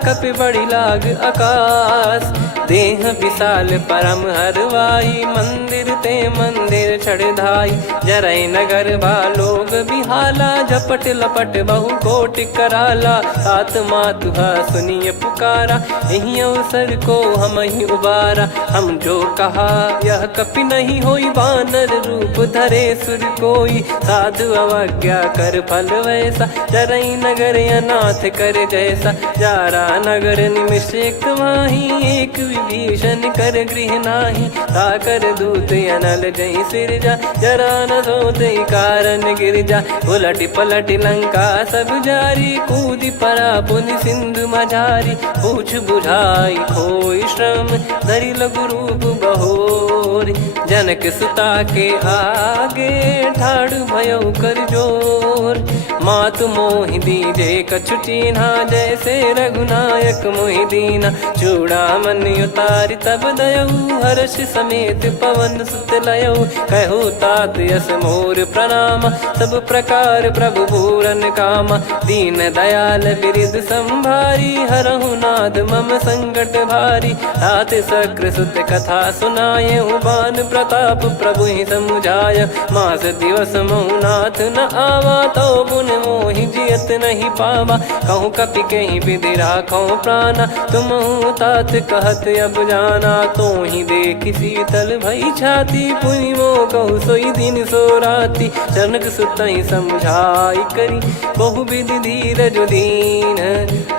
कपि बड़ी लाग आकाश देह विशाल परम हरवाई, मंदिर ते मंदिर चढ़धाई। जरई नगर बा लोग बिहाला, झपट लपट बहु कोट कराला। तात मातुहा सुनिए पुकारा, यही अवसर को हम ही उबारा। हम जो कहा यह कपि नहीं होई, बानर रूप धरे सुर कोई। साधु अवज्ञा कर फल वैसा, जरई नगर अनाथ कर जैसा। जारा नगर निमिष एक माही, एक विभीषण कर गृह नाही। ताकर दूत अनल जई सिरजा, जरा न सोते कारण गिरजा। उलट पलट लंका सब जारी, कूदी परा पुनि सिंधु मझारी। पूछ बुझाई खोई श्रम, धरि लघु रूप बहोरी। जनक सुता के आगे, ठाड़ भयो कर जोर। मातु मोहि दीजे कछु चीन्हा, जैसे रघुनायक मोहि दीना। चूड़ामणि उतारि तब दयऊ, हर्ष समेत पवन सुत लयऊ। कहु तात यस मोर प्रणाम, सब प्रकार प्रभु पूरन कामा। दीन दयाल बिरिद संभारी, हरहु नाद मम संकट भारी। तात सक्र सुत कथा सुनाये, बान प्रताप प्रभु ही समुझाय। मास दिवस महु नाथ न आवा, तो पुन मोहि जियत नहीं पावा। कहूँ कपि कहीं विधि राखो प्राणा, तुम तात कहत अब जाना। तो ही देख शीतल भई छाती, पुनि मो कहु सोई दिन सो राती। जनक सुतहि समझाई करी, बहु विधि धीरज दीन।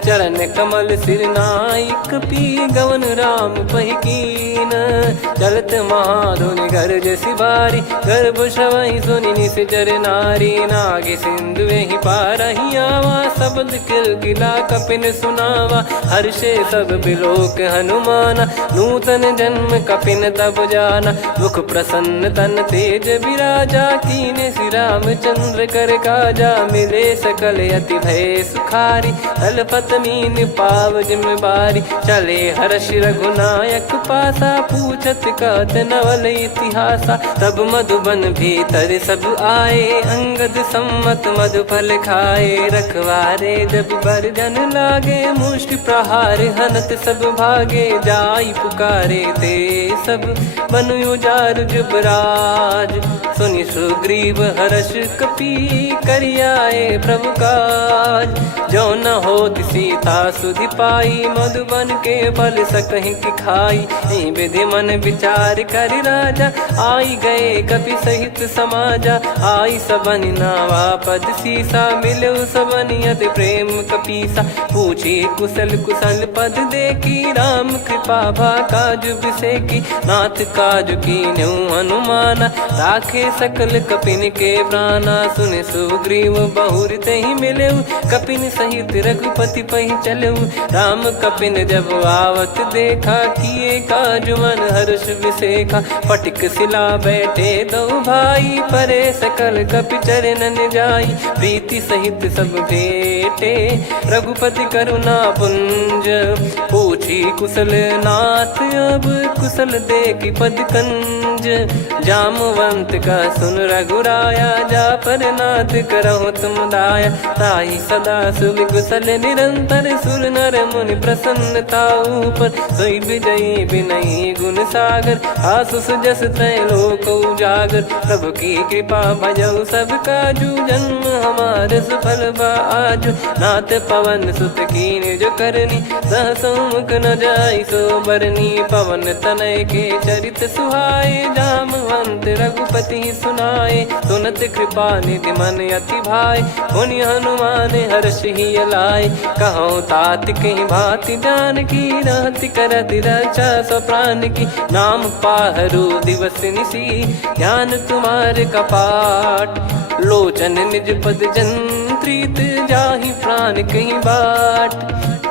चरण कमल सिर नाई, कपि गवन राम पहिकीन। चलत महाधुनि गरज सिबारी, गर्भ श्रवहि सुनि निश्चर नारी। नागे सिंधु ही पारहि आवा, शब्द किलकिला कपिन सुनावा। हर्षे सब बिलोक हनुमाना, नूतन जन्म कपिन तब जाना। मुख प्रसन्न तन तेज विराजा, कीने श्री रामचंद्र कर काजा। मिले सकल अति भय सुखारी, तलपत मीन पाव जिम्मेवारी। चले हर्ष रघुनायक पासा, पूछत कहत नवल इतिहासा। तब मधुबन भीतर सब आए, अंगद सम्मत मधुफल खाए। रखवारे जब बरजन लागे, मुष्टि प्रहार हनत सब भागे। जाई पुकारे ते सब, बन उजार जुबराज। सुनि सुग्रीव हर्ष कपि, करियाए प्रभु काज। जो न होत सीता सुधि पाई, मधुबन के फल सकहि की खाई। विधि मन विचार करि राजा, आई गए कपि सहित समाजा। आई सबनि नावा पद सीसा, मिलो सबनि अति प्रेम कपीसा। पूछी कुशल कुशल पद देखी, राम कृपा भा काज बिसेकी। नाथ काज कीन्हु हनुमाना, राखे सकल कपिन के प्राणा। सुनि सुग्रीव बहुर तेहि मिलेउ, कपिन सहित रघुपति पहि चलेउ। राम कपिन जब आवत देखा, किए काज मन हर्ष विसेखा। पटिक सिला बैठे दो भाई, परे सकल कपि चरणन जाई। प्रीति सहित सब भेटे, रघुपति करुणा पुंज। पूछी कुशल नाथ अब, कुशल देखि पद कंज। जामवंत का सुन रघुराया, जा पर नाथ करहु तुम दाया। ताहि सदा सुभि कुशल निरंतर, सुर नर मुनि प्रसन्नता ऊपर। सोई विजयी विनयी गुण सागर, आसु सुजस तय लोक उजागर। प्रभु की कृपा भजऊ सब काजू, जन्म हमार सफल बा आजु। नाथ पवन सुत कीन्ह जो करनी, सहसो मुख न जाई सो बरनी। पवन तनय के चरित सुहाए, जामवंत रघुपति सुनाए। सुनत कृपा निधि मन अति भाई, पुनि हनुमान हर्ष ही लाए। कहो तात कहीं भांति जानकी, रहति करति रक्षा सो प्राण की। नाम पाहरु दिवस निसी, ज्ञान तुम्हारे कपाट। लोचन निज पद जंत्रित, जाहि प्राण कहीं बाट।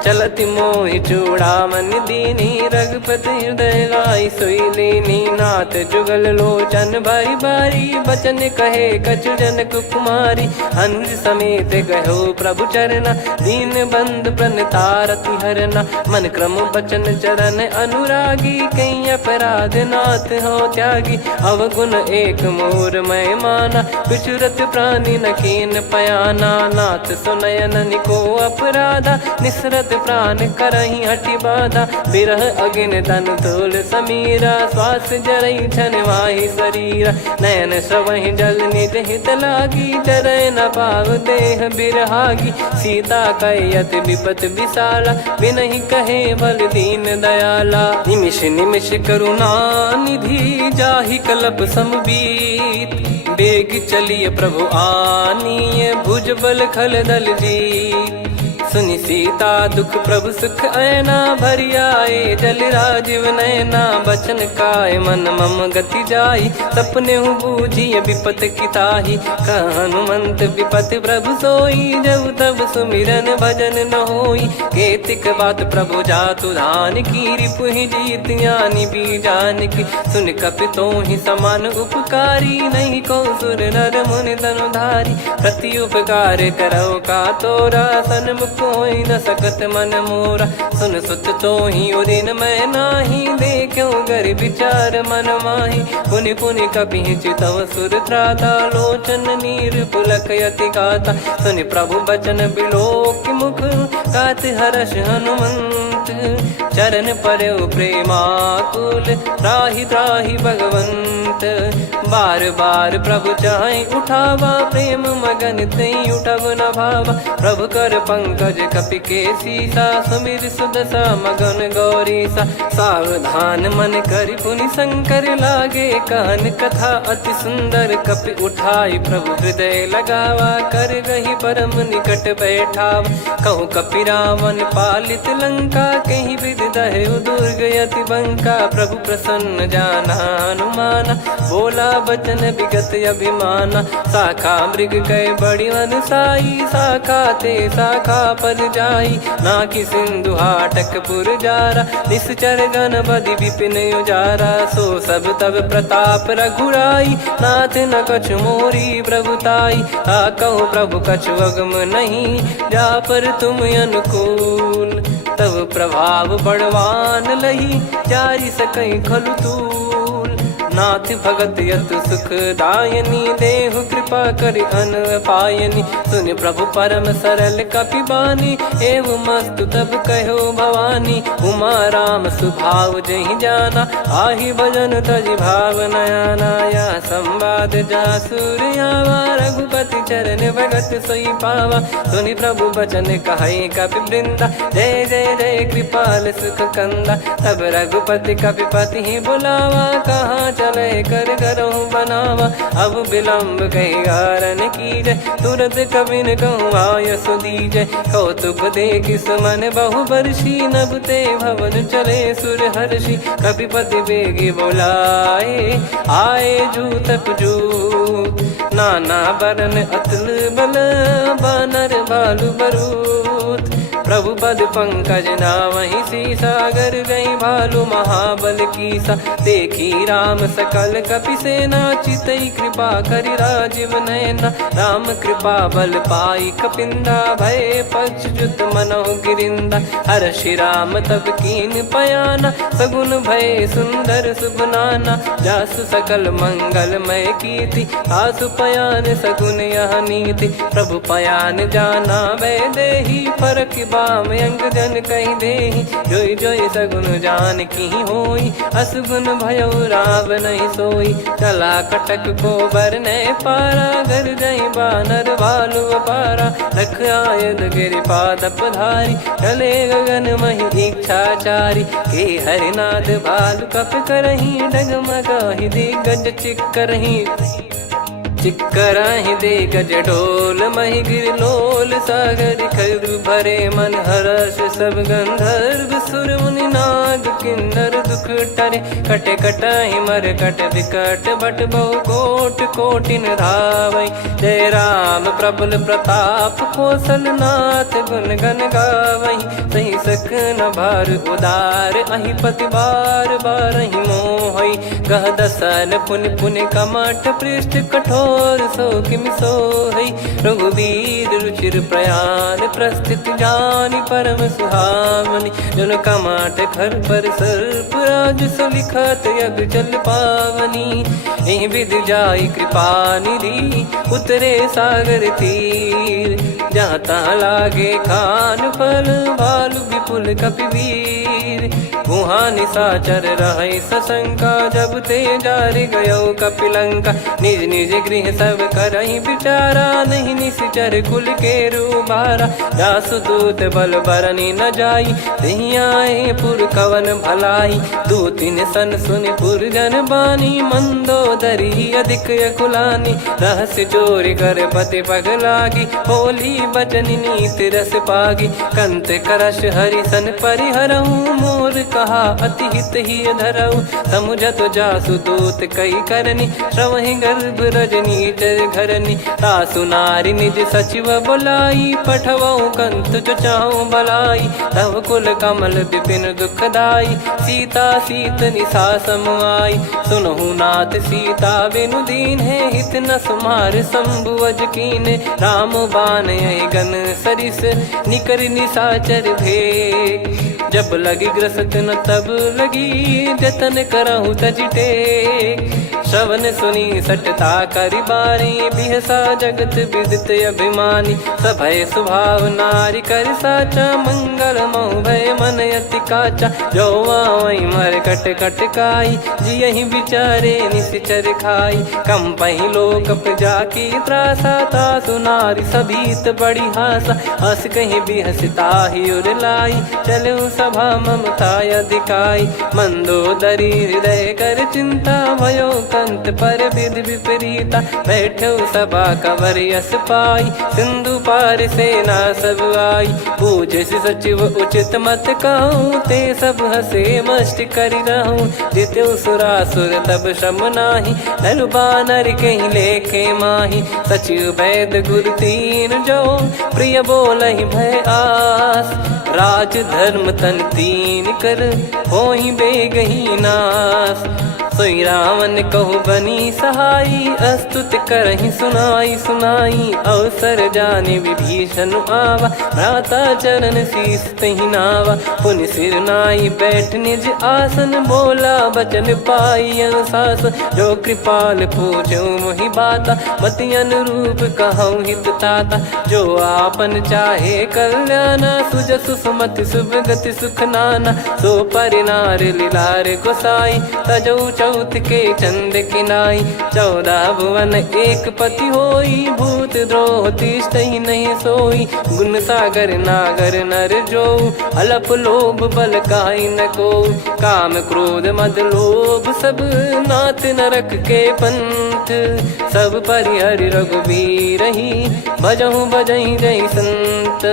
चलति मोहि चूड़ामणि दीनी, रघुपति हृदय लाई सोई लीनी। नाथ जुगल लोचन बारी बारी, बचन कहे कछु जनक कुमारी। हंस समेत गयो प्रभु चरना, दीन बंधु प्रणतारति हरना। मन क्रम बचन चरण अनुरागी, कहीं अपराध नाथ हो त्यागी। अवगुण एक मोर मैं माना, बिचुरत प्राणी न कीन पयाना। दीनानाथ सुनयन को अपराधा, निसरत प्राण करही हटि बाधा, बिरह अगिन तन तोल समीरा, श्वास जरई छन वाहि शरीरा, नयन श्रवहि जल निज हित लागी, चरय न पाव देह बिरहागी, सीता कैयत विपत विशाला, बिनहि कहे बल दीन दयाला, निमिष निमिष करुणा निधि, जाहि कल्प समबीत, बेग चलिए प्रभु आनीय, भुज बल खल दल जीत, सुनि सीता दुख प्रभु सुख ऐना, भरि आए जल राजीव नैना, बचन काय मन मम गति जाई, सपने बूझी विपत किताही, हनुमंत विपत प्रभु सोई, जब तब सुमिरन भजन न होई, केतिक बात प्रभु जातु धान की, रिपुहि जीत ज्ञानी बीजान की, सुन कपितो ही समान उपकारी, नहीं को सुर नर मुनि तनुधारी, प्रति उपकार करो का तोरा, सन्मुख कोई न सकत मन मोरा, सुन सुत तो ही उदिन मैं नाही, देखो गर विचार मन माही, पुनि पुनि कपि चितव सुर त्राता, लोचन नीर पुलक यति गाता, सुनि प्रभु बचन बिलोक मुख, गात हर्ष हनुमंत, चरण परयो प्रेमाकुल, त्राहि त्राहि भगवंत, बार बार प्रभु चाहि उठावा, प्रेम मगन तई उठब न भावा, प्रभु कर पंकज कपि के सीसा, सुमिर सुदशा मगन गौरीसा, सावधान मन करि पुनि शंकर लागे, कहन कथा अति सुंदर, कपि उठाई प्रभु हृदय लगावा, कर गही परम निकट बैठावा, कहूँ कपि रावण पालित लंका, कहीं विद दहु दुर्ग यति बंका, प्रभु प्रसन्न जाना हनुमाना, बोला बचन विगत अभिमाना, शाखा मृग कह बड़ी मनसाई, शाखा ते शाखा पर जाई, नाकि सिंधु हाटक पुर जारा, निश्चर गण बधि विपिन उजारा, सो सब तब प्रताप रघुराई, नाथ न कछु मोरी प्रभुताई, कहो प्रभु कछु अगम नहीं, जा पर तुम अनुकूल, तब प्रभाव बड़वान लही, जारी सकई खलु तूल, नाथ भगत यत सुख दायनी, देहु कृपा करि अन पायनी, सुन प्रभु परम सरल कपि बानी, एव मस्तु तब कहो भवानी, उमा राम सुभाव जहि जाना, आहि भजन तजि भाव नयाना, या संवाद जासुर आवा, रघुपति चरण भगत सोई पावा, सुनि प्रभु बचन कहै कपि वृंदा, जय जय जय कृपाल सुख कंदा, तब रघुपति कपिपति ही बुलावा, कहाँ चले कर करहु बनावा, अब विलम्ब कही कारण कीजय, तुरत कबिन कहूँ आय सुदीजय, कौतुक देख सुमन बहु बरसी, नभ ते भवन चले सुर हर्षि, कपिपति बेगी बोलाए, आए जूतक जूत, नाना बरन अतुल बल, बानर भालु बरूत, प्रभु पद पंकज नामहि सीसा, गर गई भालु महाबल कीसा, देखी राम सकल कपि सेना, चितई कृपा करि राजीव नैना, राम कृपा बल पाई कपिंदा, भय पक्षजुत मनोह गिरिंदा, हर्षि राम तब कीन पयाना, सगुन भय सुंदर शुभ नाना, जासु सकल मंगलमय कीर्ति, आसु पयान सगुन यह नीति, प्रभु पयान जाना वै देहि, फरक बाम अंग जन कहि देहि, जोई जोई सगुन जान की होई, असगुन भयो राव नहीं सोई, चला कटक को बरने पारा, घर जई बानर भालु अपारा, रख आयद गिरिपाद पधारी, चले गगन महि इच्छाचारी, के हरिनाथ भालु कप करही, डगमगाहि दिग्गज चिक्करही, चिक्कराहि दे गज ढोल, महि गिर लोल, सागर खर भरे मन हर्ष, सब गंधर्व सुर मुनि नाग किन्नर दुख टरे, कटे कटाहि मर कट विकट, बट बहु कोट कोटिन धावै, जय राम प्रबल प्रताप कौशल नाथ, गुण गन गावै, सही सख न भार उदार, अहि पति बार बार ही मोहै, गह दसन पुन पुन कमठ पृष्ठ कठोर सो किम सोहई रघुवीर रुचिर प्रयाण प्रस्थित जानि परम सुहावनी जन कमठ खर पर सर्प राज सो लिखत यग चल पावनी एहि विधि जाई कृपा निधि उतरे सागर तीर जहाँ तहाँ लागे खान फल भालु विपुल कपिवीर वहाँ निशाचर रहे सशंका जब ते जारि गयो कपिलंका निज निज गृह सब करहि विचारा नहीं निश्चर कुल के रूबारा जासु दूत बल बरनी न जाई तेहि आए पुर कवन भलाई दू तीन सन सुन पुर जन बानी मंदोदरी अधिक अकुलानी रहस्य चोरी कर पति पग लागी होली बचन नीत रस पागी कंत करश हरि सन परिहरऊ मोर कहा अति हित ही धरऊ समुझत जासु दूत कई करनी श्रवहि गर्भ रजनी चर घरनी तासु नारी निज सचिव बुलाई पठवऊ कंत जो चाहूं बलाई तव कुल कमल विपिन दुखदाई सीता सीत निशा समाई सुनहु नाथ सीता बिनु दीन है हित न सुमार शंभुवज कीने राम बान गन सरिस निकर निशाचर भेग जब लगी ग्रसत न तब लगी जतन करहु तजटे श्रवण सुनी सटता करि बारी बिहसा जगत विदित अभिमानी सभय स्वभाव नारी कर साचा मंगल मऊ भय मन अति काचा जो आवई मर कट कट काई जियहि विचारे निश्चर खाई कम पही लोक प्रजा की त्रासा तासु नारी सभीत बड़ी हासा हस कहीं बिहसता ही उर लाई चलऊ सभा ममता अधिकाई मंदोदरी हृदय कर चिंता भयो कंत पर विधि विपरीता बैठो सभा कवर यस पाई सिंधु पार सेना सब आई पूज सचिव उचित मत कहूँ ते सब हसे मष्ट करि रहूं जित्यु सुरासुर तब श्रम नाही नर बानर कहीं लेखे माही सचिव वैद गुरु तीन जो प्रिय बोलहि भय आस राज धर्म तन तीन कर होहि बेगही नास सोई रावण कहु बनी सहाई अस्तुत करहि सुनाई सुनाई अवसर जाने विभीषण आवा भ्राता चरण शीस तहि नावा पुनि सिर नाई बैठ निज आसन बोला बचन पाई अनुशासन जो कृपाल पूछो मोहि बाता मति अनुरूप कहूँ हित ताता जो आपन चाहे कल्याणा सुजसु सुमति शुभ गति सुख नाना सो परिनार लीलार गोसाई तजौ चौथ के चंद किनाई 14 भुवन एक पति होई भूत द्रोह तिष्ठहि नहीं सोई गुण सागर नागर नर जो अलप लोभ बल काई न को काम क्रोध मद लोभ सब नाथ नरक के पंथ सब परिहरि रघुबीर ही भजहु भजहि जय संत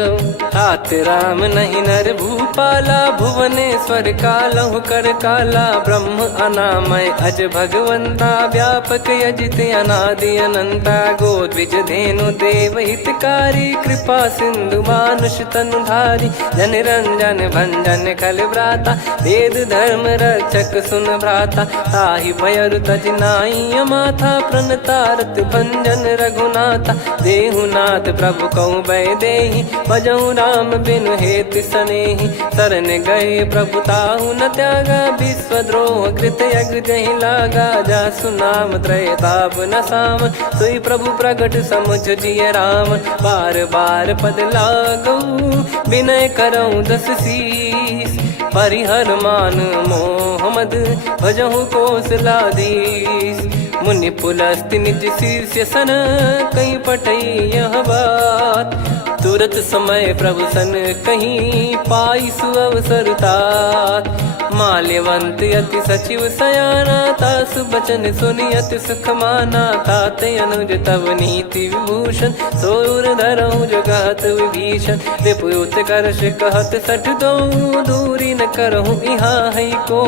तात राम नहीं नर भूपाला भुवनेश्वर कालहु कर काला ब्रह्म अनामय अज भगवंता व्यापक यजित अनादि अनंता गोद्विज धेनु देव हितकारी कृपा सिंधु मानुष तनुधारी जन रंजन भंजन खल भ्राता वेद धर्म रक्षक सुन भ्राता ताहि भयरु तज नाई माथा प्रणतारत भंजन रघुनाथा देहुनाथ प्रभु कहु भय देहि भजहु राम बिनु हेत सनेहि शरण गए प्रभु ताहु न त्यागा विश्वद्रोह कृत यज्ञ जहि लागा जासु नाम त्रय ताप न साम सोई प्रभु प्रगट समुझ जिय राम बार बार पद लागऊ विनय करऊँ दस शीस परिहर मान मोह मद भजहु कौशलाधीश मुनि पुलस्त्य निज शीर्ष सन कहीं पटई यह बात तुरत समय प्रभु सन कहीं पाई सुअवसर तात माल्यवंत अति सचिव सयाना तासु बचन सुनि अति सुख माना तात अनुज तव नीति विभूषण सोर धरऊ जगत विभीषण विपुत करश कहत सठ दो दूरी न करहु इहा है को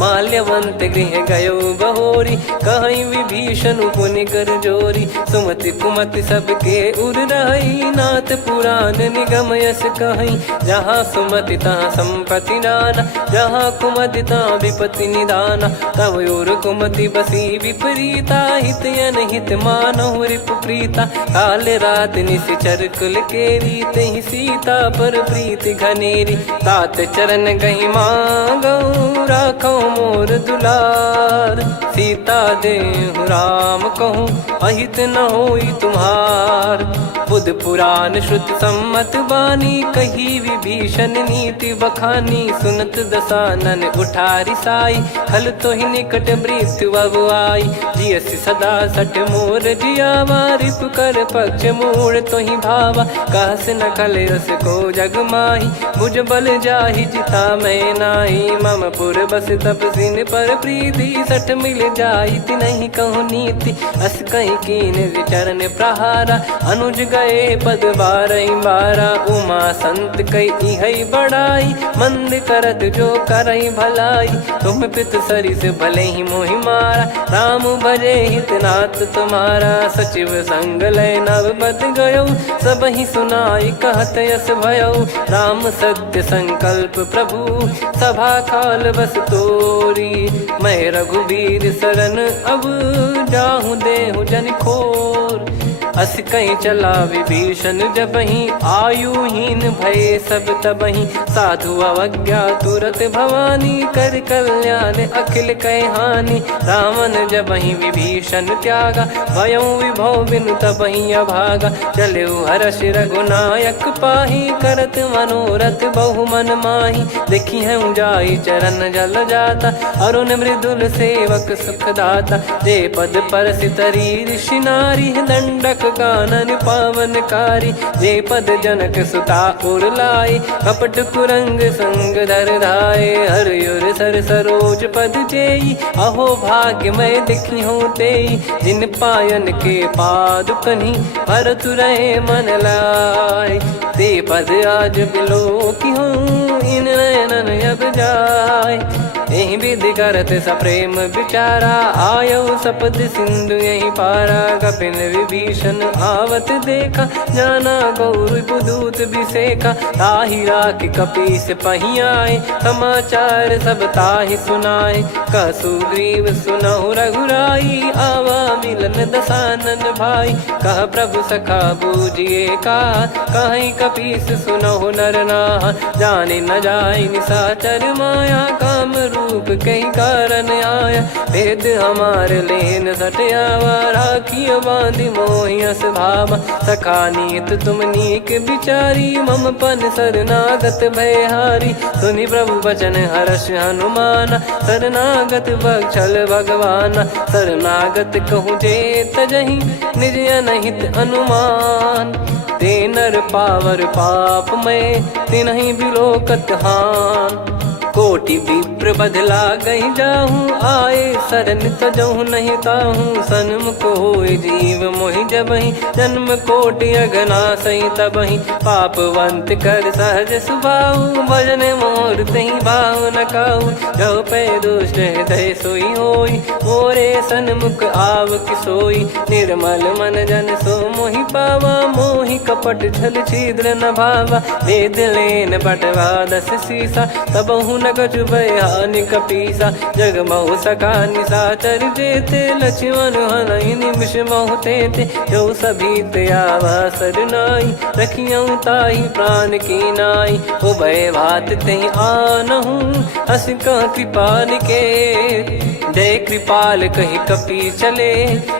माल्यवंत गृह गयो बहोरी कहीं विभीषण पुनि कर जोरी सुमति कुमति सबके उर रही नाथ पुराण निगम यस कहीं जहाँ सुमति तहाँ संपत्ति नाना जहाँ कुमदिता विपत्ति निदाना। तव योर कुमति बसी विपरीता, हित अनहित मानव रिपु प्रीता। काल रात निशिचर कुल केरी, तहि सीता पर प्रीति घनेरी। तात चरण गही मांगऊ, राखो मोर दुलार। सीता देहु राम कहूँ, अहित न होई तुम्हार। बुध पुराण श्रुति सम्मत बानी, कही विभीषण नीति बखानी। सुनत दसानन उठारी साई, खल तो ही निकट मृत्यु अब आई। जियसि सदा सठ मोर जियावा, रिप कर पक्ष मूड़ तो ही भावा। कहस न खल रस को जग माही, भुज बल जाहि जिता मैं नाही। मम पुर बस तप सिन पर प्रीति, सठ मिल जाई तिनहि कहूँ नीति। अस कहीं कीन चरण प्रहारा, अनुज गए पद बारही बारा। उमा संत कई इहै बड़ाई, मंद करत जो करई भलाई। तुम पित सरिस भले ही मोहि मारा, राम भजे हित नाथ तुम्हारा। सचिव संग लय नव बत गयो, सब ही सुनाई कहत यस भयो। राम सत्य संकल्प प्रभु, सभा काल बस तोरी। मैं रघुबीर शरण अब, जाहूँ देहु जन खोर। अस कहीं चला विभीषण जबहि, आयुहीन भये सब तबहि। साधु अवज्ञा तुरत भवानी, कर कल्याण अखिल कह हानि। रावण जबहि विभीषण त्यागा, भयउ विभव बिनु तबहि अभागा। चलऊ हर्ष रघुनायक पाहि, करत मनोरथ बहु मन माहि। देखी है जाई चरण जल जाता, अरुण मृदुल सेवक सुखदाता। जे पद परसि तरी ऋषि नारी, दंडक कानन पावनकारी। जे पद जनक सुता उर लाए, कपट कुरंग संग धर धाये। हरियुर सर सरोज पद जेई, अहो भाग्य मैं दिखी हूँ तेई। जिन पायन के पादुकनि, भरतु रहे मन लाय। ते पद आज बिलो की हूँ, इन नयनन अब जाय। यही विधि करत सप्रेम विचारा, आयो सपद सिंधु यही पारा। कपिन विभीषण आवत देखा, जाना गौर बुदूत बिसेखा। ताहि राख कपीस पही आए, समाचार सब ताहि सुनाए। कह सुग्रीव सुनहु रघुराई, आवा मिलन दसानन भाई। कह प्रभु सखा बूझिए का, कहीं कपीस सुनहु नर नाहा। जाने न जाय निशाचर माया, काम रूप कई कारण आया। भेद हमार लेन सटयावा, राखिय बांधि मोहियस भावा। सखा नीत तुम नीक बिचारी, मम पन शरणागत भयहारी। सुनि प्रभु बचन हर्ष हनुमाना, शरणागत बक्षल भगवाना। शरणागत कहूँ जे तजहि, निज अनहित अनुमान। ते नर पावर पाप में, तिन्हि बिलोकत हान। कोटि विप्र बदला गई जाहूँ, आए शरण तजहु नहीं ताहूँ। सन्मुख होय जीव मोहि जबहि, जन्म कोटि अगना सही तबहि। पापवंत कर सहज सुभाऊ, भजन मोर तहि भाव न काऊ। जो पै दुष्ट हृदय सोई होई, मोरे सन्मुख आव किसोई। निर्मल मन जन सो मोहि पावा, मोहि कपट छल छिद्र न भावा। वेद लेन बटवा दस सीसा, तबहु न कछु भयानि कपीसा। जग महु सका निशाचर जेते, लक्ष्मण हनहि निमिष महु तेते। जो सभी त्यावा सरनाई, रखियऊ ताहि प्राण की नाई। उभय भात तेहि आनहु, हस कह कृपाल के। जय कृपाल कहि कपी चले,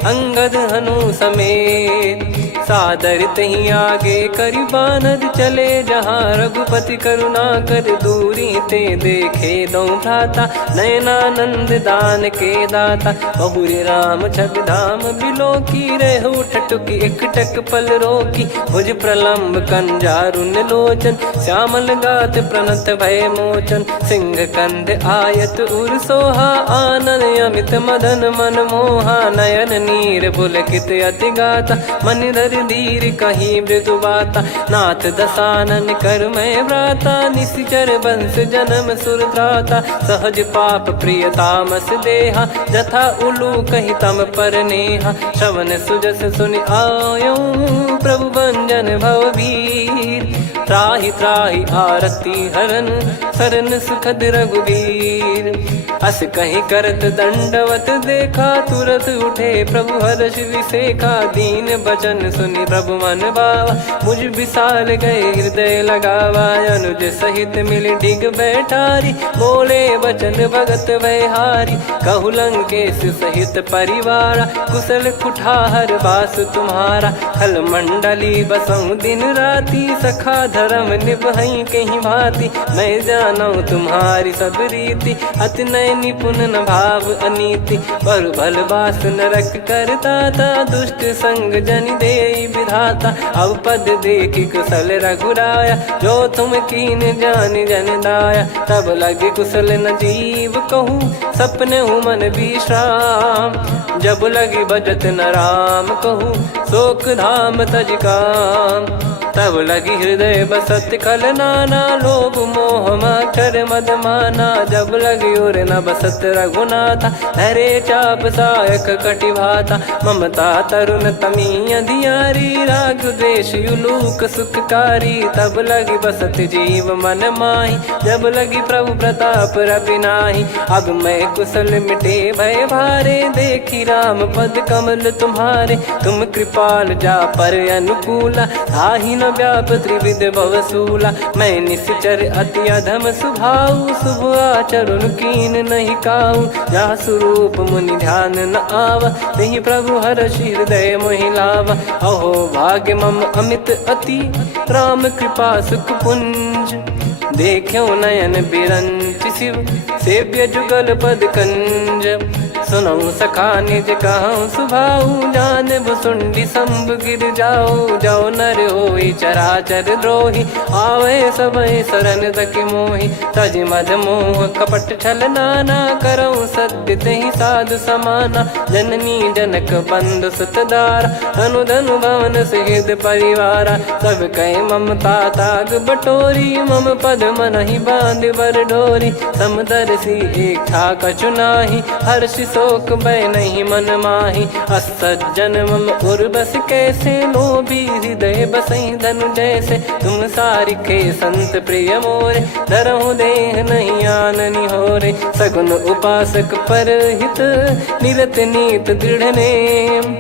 अंगद हनु समेत। सादर तही आगे करि बानर चले, जहाँ रघुपति करुणा कर दूरी ते देखे दो भ्राता। नयनानंद दान के दाता, बहुरे राम छग धाम बिलो की। रहु ठटुकी एकटक पल रोकी, भुज प्रलम्ब कंजारुन लोचन। श्यामल गात प्रणत भय मोचन, सिंह कंध आयत उर सोहा। आनन अमित मदन मन मोहा, नयन नीर पुलकित अति गाता। मन धर धीर कहीं मृदु बाता, नाथ दसानन कर मैं व्राता। निशिचर वंश जन्म सुरत्राता, सहज पाप प्रिय तामस देहा। जथा उलू कही तम पर नेहा, श्रवण सुजस सुनि आयो। प्रभु भंजन भववीर, त्राहि त्राहि आरती हरन सरन सुखद रघुवीर। अस कहीं करत दंडवत देखा तुरत उठे प्रभु हर्ष विसेखा। दीन बचन सुनि प्रभु मन भावा मुझ विशाल गए हृदय लगावा। अनुज सहित मिल डिग बैठारी बोले वचन भगत वैहारी। कहु लंकेश सहित परिवारा कुशल कुठार बास तुम्हारा। खल मंडली बसऊं दिन राती सखा धर्म निभई कहीं भांति। मैं जानू तुम्हारी सब रीति अति नय निपुण न भाव अनीति। पर भल बास नरक करता था दुष्ट संग जन दे विधाता। अब पद देखी कुशल रघुराया जो तुम कीन जान जन दाया। तब लगे कुशल न जीव कहूँ सपने मन विश्राम। जब लगी बजत न राम कहूँ शोक धाम तज काम। तब लगी हृदय बसत खल नाना लोभ मोह मकर मद माना। जब लगी और न बसत रघुनाथा हरे चाप सायक कटि भाता। ममता तरुण तमी अधियारी राग द्वेष युलूक सुखकारी। तब लगी बसत जीव मन माही जब लगी प्रभु प्रताप रविनाही। अब मैं कुशल मिटे भय भारे देखी राम पद कमल तुम्हारे। तुम कृपाल जा पर अनुकूला ताहि न व्याप त्रिविध भवसूला। मैं निश्चर अति अधम सुभाऊ शुभ आचरण कीन नहीं काऊ। जा स्वरूप मुनि ध्यान न आवा नहीं प्रभु हर्ष हृदय मोहि लावा। अहो भाग्य मम अमित अति राम कृपा सुख पुंज। देखो नयन बिरंच शिव सेव्य जुगल पद कंज। सुनऊ सखा निज कहूँ सुभाऊ जान भुसुंडी संभ गिर जाओ। जाओ नर होई चराचर द्रोही आवे सबय शरण तक मोहि। तज मद मोह कपट छल नाना करऊँ सत्य तेहि साधु समाना। जननी जनक बंधु सुतदारा धनु धनु भवन सहित परिवारा। सब कहे ममता ताग बटोरी मम पद मन ही बांध बर डोरी। समदर्शी इच्छा कछु नाही हर्ष शोक भय नहीं मन माही। असज्जन मम उर्वश कैसे लोभी हृदय बसई धनु जैसे। तुम सारिखे संत प्रिय मोरे धरहु देह नहीं आननि होरे। सगुन उपासक पर हित निरत नीत दृढ़ नेम।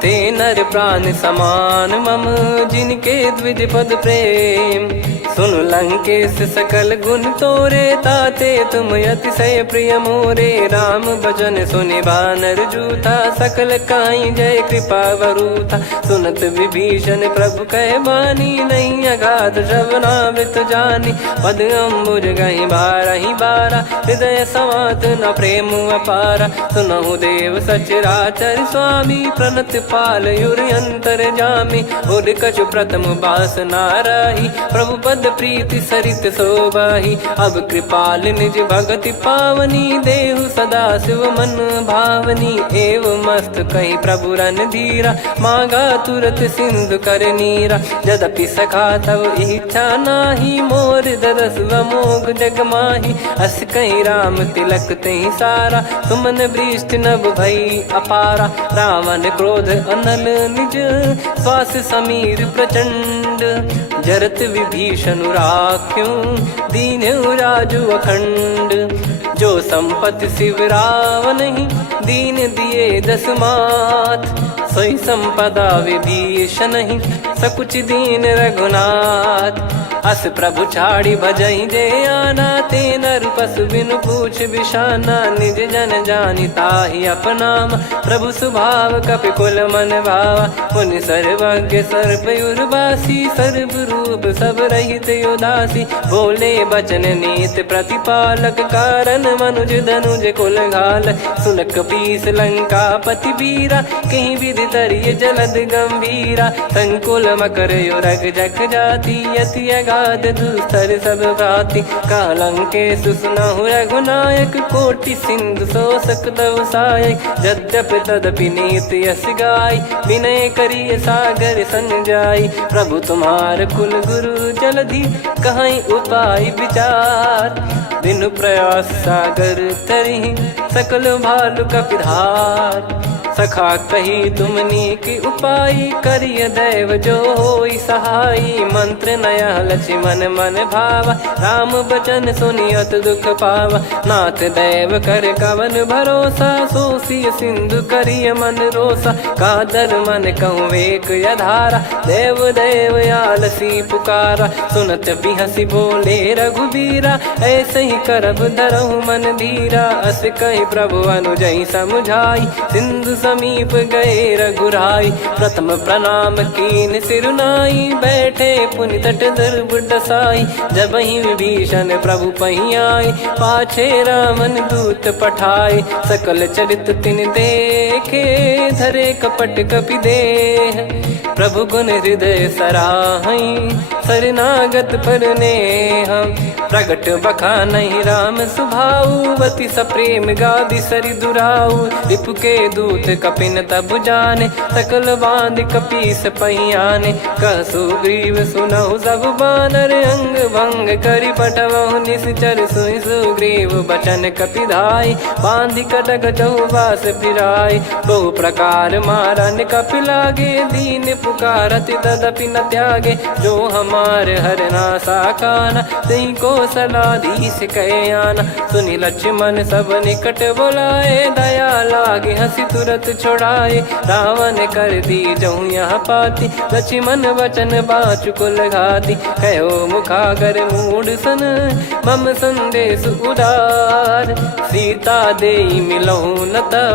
ते नर प्राण समान मम जिनके द्विज पद प्रेम। सुन लंकेश सकल गुण तोरे ताते तुम अतिशय प्रिय मोरे। राम भजन सुनि बानर जूथा सकल काई जय कृपा वरूथा। सुनत विभीषण प्रभु कह बानी नहीं अगाध श्रवणामृत जानी। पद अम्बुज गहि बारहि बारा हृदय समात न प्रेम अपारा। सुनहु देव सचराचर स्वामी प्रणत पाल युर अंतर जामी। उर कछु प्रथम बास नाराही प्रभु पद प्रीति सरित शोभाही। अब कृपाल निज भगति पावनी देहु सदा शिव मन भावनी। एव मस्त कही प्रभु रन धीरा मांगा तुरत सिंधु कर नीरा। यद्यपि सखा तब इच्छा नाही मोर दरस मोग जग माही। अस कहीं राम तिलक तही सारा सुमन वृष्टि नभ भई अपारा। रावण क्रोध अनल निज श्वास समीर प्रचंड। जरत विभीषण राख्यों दीन राजु अखंड। जो संपत्ति शिव रावण ही दीन दिए दस मात। सोई संपदा विभीषण ही सकुच दीन रघुनाथ। अस प्रभु छाड़ी भजई जे आना ते नर पशु बिनु पूछ बिशाना। निज जन जानि ताहि अपनाम प्रभु स्वभाव कपि कुल मन भावा। मुनि सर्वज्ञ सर्वयुर्वासी सर्व रूप सब रहित उदासी। बोले बचन नीत प्रतिपालक कारण मनुज धनुज कुल घाल। सुन कपीस लंका पति वीरा कहीं विधि तरिय जलद गंभीरा। संकुल मकर युरग जग जाति यति अगाध दुस्तर सब भाति। कालंकेश सुनहु रघुनायक कोटि सिंधु शोषक तव सहायक। यद्यपि तदपि नीत यस गाय विनय करिय सागर सन जाई। प्रभु तुम्हार कुल गुरु जलधि कहीं उपाय विचार। बिनु प्रयास सागर तरिहि सकल भालु कपिधार। सखा कही तुमनी की उपाई, करिय दैव जो होई सहाई। मंत्र नया लक्ष्मण मन भावा, राम बचन सुनियत दुख पावा। नाथ दैव कर कवन भरोसा, सोसिय सिंधु करिय मन रोसा। कादर मन कहूँ एक यधारा, देव देव आलसी पुकारा। सुनत बिहसी बोले रघुबीरा, ऐसे ही करब धरहु मन धीरा। अस कही प्रभु अनुजई समुझाई, सिंधु समीप गए रघुराई। प्रथम प्रणाम कीन सिरुनाई, बैठे पुनि तट दर्भ डसाई। जब ही विभीषण प्रभु पही आए, पाछे रामन दूत पठाए। सकल चरित तिन देखे, धरे कपट कपि देह। प्रभु गुण हृदय सराहई, शरणागत पर नेह। प्रगट बखानहि राम सुभाऊ, बति सप्रेम गादि सरि दुराऊ। रिपु के दूत कपिन तब जाने, सकल बांध कपीस पहियाने। कह सुग्रीव सुनहु सब बानर, अंग भंग करि पठवहु निश्चर। सुनि सुग्रीव बचन कपिधाई, बांधि कटक चौबास फिराई। बहु प्रकार मारन कपि लागे, दीन पुकारति तदपि न त्यागे। जो हमारे हरना साकाना, तई को सलाधीश कहे आना। सुनि लक्ष्मण सब निकट बोलाए, दया लागे हंसी तुरत छोड़ाए। रावण कर दी जऊँ यहाँ पाती, लक्ष्मण वचन बाचु कुल घाती। कहो मुखागर मूढ़ सन, मम संदेश उदार। सीता देई मिलहु नता,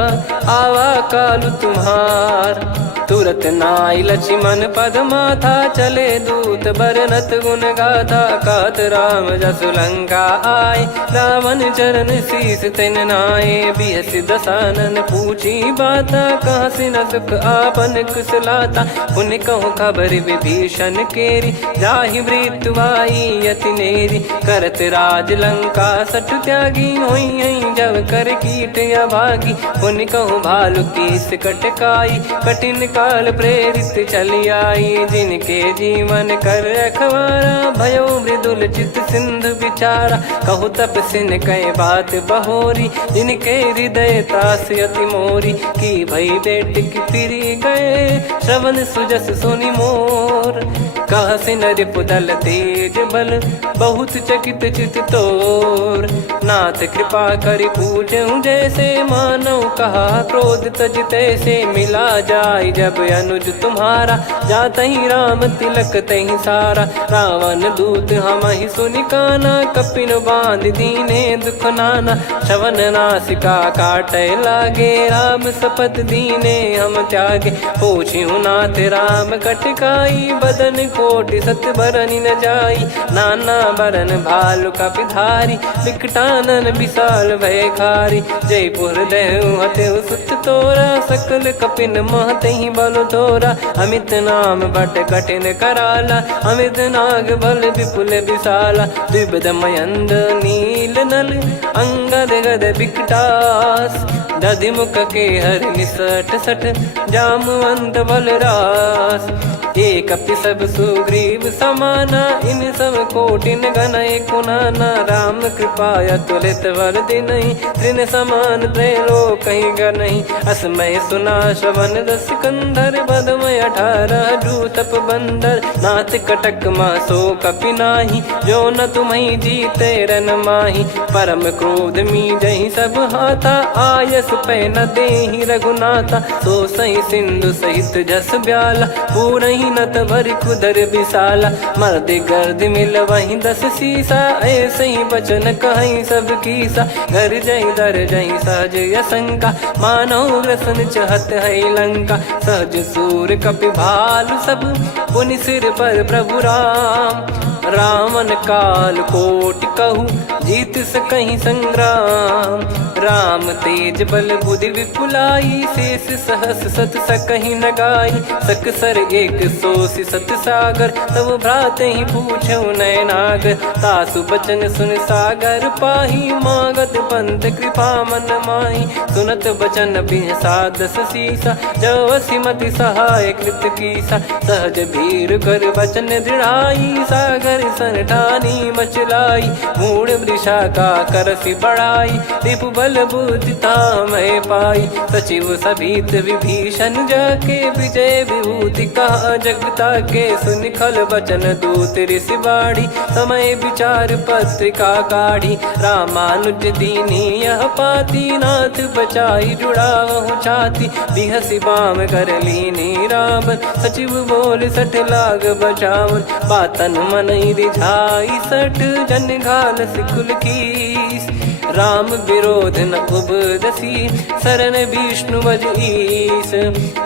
आवा कालु तुम्हार। तुरत नाई लक्ष्मण पद माथा, चले दूत बरनत गुण गाथा। कहत राम जसु लंका आए, रावण चरण शीस तिन नाये। बिहसि दसानन पूछी बाता, कहसि न सुख आपन कुशलाता। पुनि कहूँ खबर विभीषण केरी, जाहि मृत्यु आई अति नेरी। करत राज लंका सठ त्यागी, होई जब कर कीट अभागी। पुनि कहूँ भालु कीस कटकाई, कठिन काल प्रेरित चली आई। जिनके जीवन कर रखवारा, भयो मृदुल चित सिंधु विचारा। कहु तपसिन कई बात बहोरी, जिनके हृदय तास अति मोरी। की भई बेट की फिरी गए, श्रवण सुजस सुनि मोर। कहसिन रिपु दल तेज बल, बहुत चकित चित तोर। नाथ कृपा करि पूछऊँ जैसे, मानव कहा क्रोध तज तैसे। मिला जाय जब अनुज तुम्हारा, जातहि राम तिलक तहि सारा। रावण दूत हमहि सुनि काना, कपिन बांध दीने दुख नाना। श्रवण नासिका काटय लागे, राम शपथ दीने हम त्यागे। पूछिहु नाथ राम कटकाई, बदन कोटि सत बरनि न जाई। नाना बरन भालु कपिधारी, विकटानन विशाल भयखारी। जयपुर देहु हतेउ सुत तोरा, सकल कपिन महतहि बल तोरा। अमित नाम बट कठिन कराला, अमित नाग बल विपुल विशाला। द्विविध मयंद नील नल, अंगद गद विकटास। दधिमुख के हर निसठ सठ, जामवंत बलरास। एक अपि सब सुग्रीव समाना, इन सब कोटिन गनय कुनाना। राम कृपा अतुलित बल दिनहि, त्रिन समान त्रैलोकहि गनहि। असमय सुना श्रवण रस कंधर, बदमय 18 जूतप बंदर। नाथ कटक मासो कपि नाही, जो न तुम्हि जीते रन माही। परम क्रोध मीजहि सब हाथा, आयस पै न देहि रघुनाथा। सो सही सिंधु सहित जस ब्याला, पूरहि नत भरि कुदर विशाला। मर्द गर्द मिल वहीं 10 सीसा, ऐसे ही बचन कहीं सब कीसा। घर जहि दर जहि सहज यसंका, मानव ग्रसन चहत है लंका। सहज सूर कपि भालु सब, पुनि सिर पर प्रभु राम। रामन काल कोटि कहु, जीत सकहि संग्राम। राम तेज बल बुद्धि विपुलाई, शेष सहस सत सकहि न गाई। सकसर 100 सत सागर, तब भ्राते ही पूछऊ नयनागर। तासु बचन सुन सागर पाही, मागत पंत कृपा मन माही। सुनत बचन बिहसा 10 सीसा, जवसि मति सहाय कृत कीसा। सहज भी वीर कर वचन दृढ़ाई, सागर सन ठानी मचलाई, मूड वृषा का करसी बढ़ाई, रिपु बल बुद्धिता मैं पाई, सचिव सभीत विभीषण जाके, विजय विभूति कहा जगता के, सुन खल वचन दूत ऋषि बाड़ी, समय विचार पत्रिका काढ़ी, रामानुज दीनी यह पाती, नाथ बचाई जुड़ावहु छाती, बिहसी बाम कर लीनी रावण, सचिव बोल सठ लाग बचावन, बातन मन रिझाई सठ, जन घाल सिकुल कीस, राम विरोध न उपदसी, शरण विष्णु बज ईस,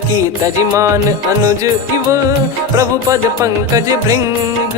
की तजिमान अनुज इव, प्रभु पद पंकज भृंग,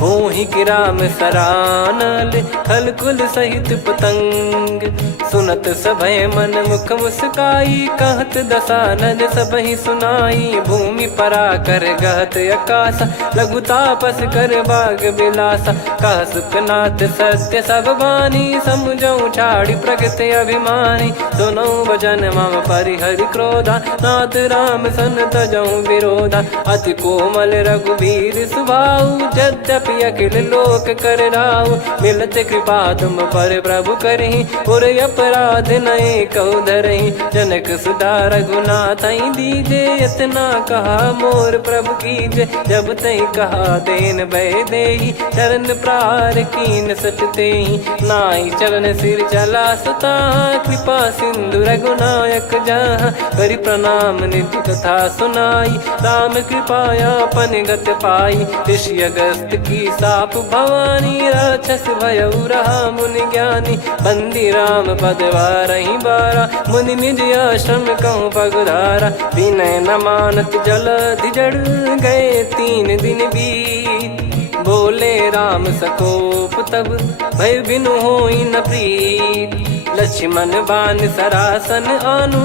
होहि कि राम सरानल, खल कुल सहित पतंग, सुनत सभय मन मुख मुस्काई, कहत दसानन सबहि सुनाई, भूमि परा कर गहत आकाशा, लघु तापस कर बाग बिलासा, कह सुखनाथ सत्य सब बानी, समुझऊ छाड़ी प्रगति अभिमानी, सुनो भजन मम परिहरि क्रोधा, नाथ राम सन तजऊ विरोधा, अति कोमल रघुवीर सुभाऊ, यद्यपि अखिल लोक कर राऊ, मिलत कृपा तुम पर प्रभु करहि, और अपराध नये कौ धरहि, जनक सुधा रघुनाथ दीजे, इतना कहा मोर प्रभु कीजे, जब तई कहा देन भय देहि, चरण प्रार कीन सटतेहि, नाई चरण सिर चला सता, कृपा सिंधु रघुनायक जहाँ, करि प्रणाम निधि कथा सुनाई, राम कृपाया पन गत पाई, ऋषि अगस्त की साप भवानी, राक्षस भयउ रहा मुनि ज्ञानी, बंदी राम पद वारहि बारा, मुनि निज आश्रम कहूँ पगधारा, विनय न मानत जलधि जड़, गए 3 दिन बीत, बोले राम सकोप तब, भय बिनु होई न प्रीत, लक्ष्मण बान सरासन आनु,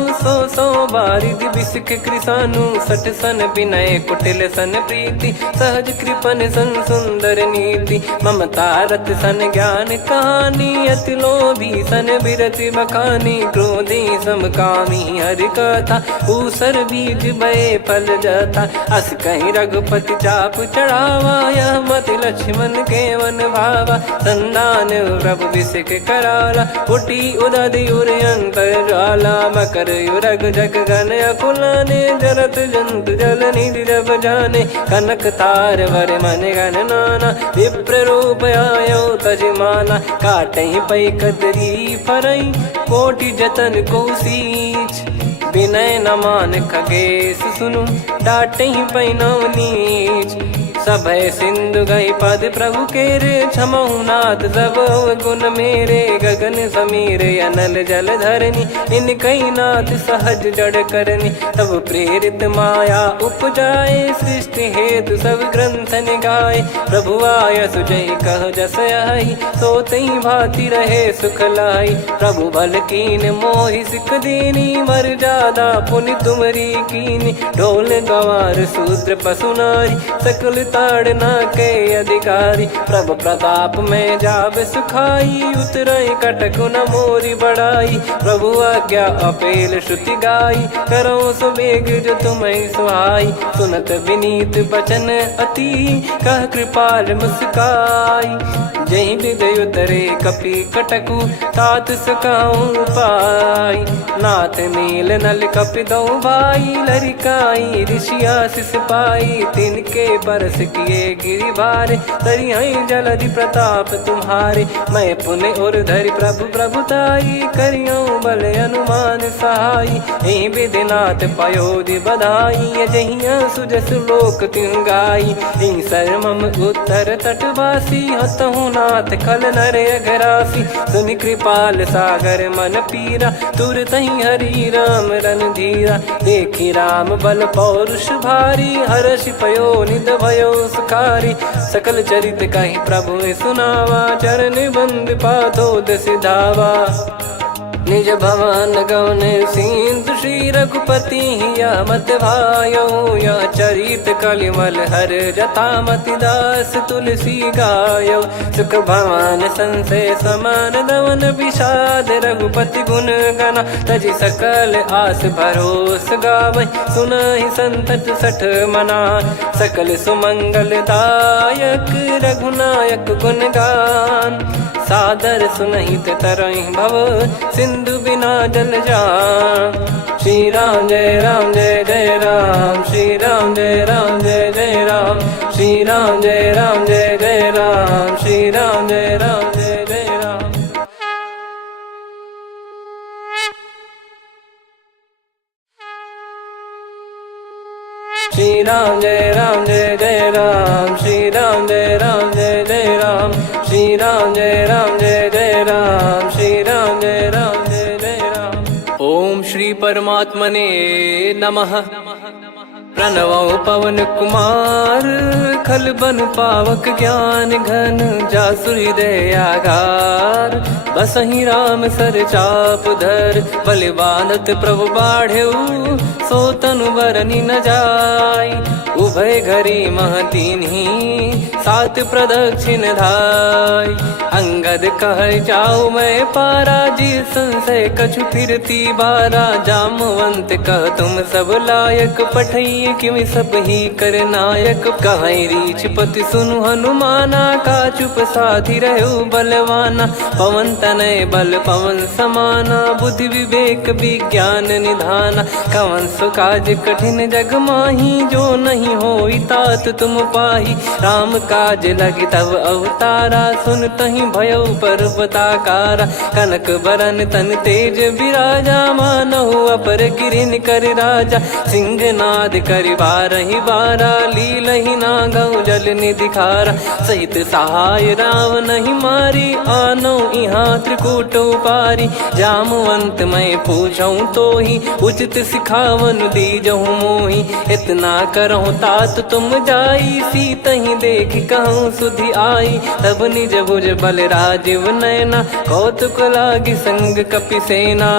सो बारिद बिसिख कृसानु, सठ सन विनय कुटिल सन प्रीति, सहज कृपन सन सुंदर नीति, ममता रत सन ज्ञान कहानी, अति लोभी सन बिरति बखानी, क्रोधी समकामी हरि कथा, ऊसर बीज भय फल जाता, अस कहीं रघुपति चाप चढ़ावा, यह मत लक्ष्मण के वन भावा, संदान प्रभु बिसिख कराला, उठी उदधि उर अंतर ज्वाला, मकर युरग जग गण अकुलाने, जरत जंतु जल निधि जब जाने, कनक तार वर मन गण नाना, विप्र रूप आयो तजमाना, काटहि पै कतरी फरई, कोटि जतन को सींच, विनय न मान खगेश सुनु, डांटहि पै नव नीच, सभय सिंधु गई पद प्रभु केरे, क्षमहु नाथ सब गुण मेरे, गगन समीरे अनल जल धरनी, इन कई नाथ सहज जड़ करनी, तब प्रेरित माया उपजाए, सृष्टि हेतु सब ग्रंथ निगाए, प्रभु आय सुजय कह जस आई, सोतई भांति रहे सुख लाई, प्रभु बल कीन मोहि सिख दीनी, वर जादा पुनि तुमरी कीनी, ढोल गवार शूद्र पशु नारी, सकल ताड़ना के अधिकारी, प्रभु प्रताप में जाब सुखाई, उतरई कटक न मोरी बढ़ाई, प्रभु आज्ञा अपेल श्रुति गाई, करो सुबेग जो तुम्हें सुहाई, सुनत विनीत बचन अति, कह कृपाल मुस्काई, जहि हृदय उतरे कपि कटकु, तात सकाऊं पाई, नाथ नील नल कपि दो भाई, लरिकाई ऋषि आशीष पाई, तिनके परस किए गिरि भारे, तरिहै जलधि प्रताप तुम्हारे, मैं पुण्य और धरि प्रभु प्रभुताई, करियऊँ बल अनुमान सहाई, एहि विधिनाथ पयोधि बधाई, जहिया सुजस लोक तिहुँ गाई, एहि सरमम उत्तर तटवासी, हतहु नाथ खल नर अघरासी, सुनि कृपाल सागर मन पीरा, तुरतहि हरि राम रणधीरा, देखि राम बल पौरुष भारी, हर्षि पयो निध भयो सुखारी, सकल चरित कहि प्रभु सुनावा, चरण बंद पादोद सिधावा, निज भवन गवन सिंधु श्री रघुपति या मत भायो, या चरित कलिमल हर जथा मति दास तुलसी गायो। सुख भवन संशय समान दमन विषाद, रघुपति गुण गना तजि सकल आस भरोस गावै। सुनहि संतत सठ मना सकल सुमंगल दायक, रघुनायक गुण गान सादर सुनहित तरहि भव सिंधु बिना जल जान। श्री राम जय राम जय जय राम, श्री राम जय राम जय जय राम, श्री राम जय राम जय जय राम, श्री राम जय राम जय जय राम। श्री राम जय राम जय जय राम, श्री राम जय राम जय जय राम, श्री राम जय राम जय जय राम, श्री राम जय राम जय जय राम। ओम श्री परमात्मने नमः। प्रणवो पवन कुमार, खल बन पावक ज्ञान घन, जासु हृदय आगार। बसहि राम सर चाप धर, बल बांधत प्रभु बाढ़ेऊ, सो तनु बरनि न जाय। उभय घरी मह दीन्ही, सात प्रदक्षिण धाय। अंगद कह जाऊ मैं पारा, जी संशय कछु फिरती बारा। जामवंत कह तुम सब लायक, पठइये किमि सब ही कर नायक। कहीं रीछ पति सुनु हनुमाना, का चुप साधि रहु बलवाना। पवन तनय बल पवन समाना, बुद्धि विवेक विज्ञान निधाना। कवन सो काज कठिन जग माही, जो नहीं होई तात तुम पाही। राम काज लगी तब अवतारा, सुन तहि भयउ पर्वताकारा। कनक बरन तन तेज बिराजा, मानहु अपर गिरिन कर राजा। सिंहनाद करि बारहि बारा, लीलहि नागौ जल निधि खारा। सहित सहाय रावणहि मारी, आनो इहाँ त्रिकूट उपारी। जामवंत मैं पूछऊँ तोहि, उचित सिखावन दीजहु मोहि। इतना करहु तात तुम जाई, सीतहि देखि कहूँ सुधि आई। तब निज भुज बल राजीव नयना, कौतुक लागी संग कपिसेना।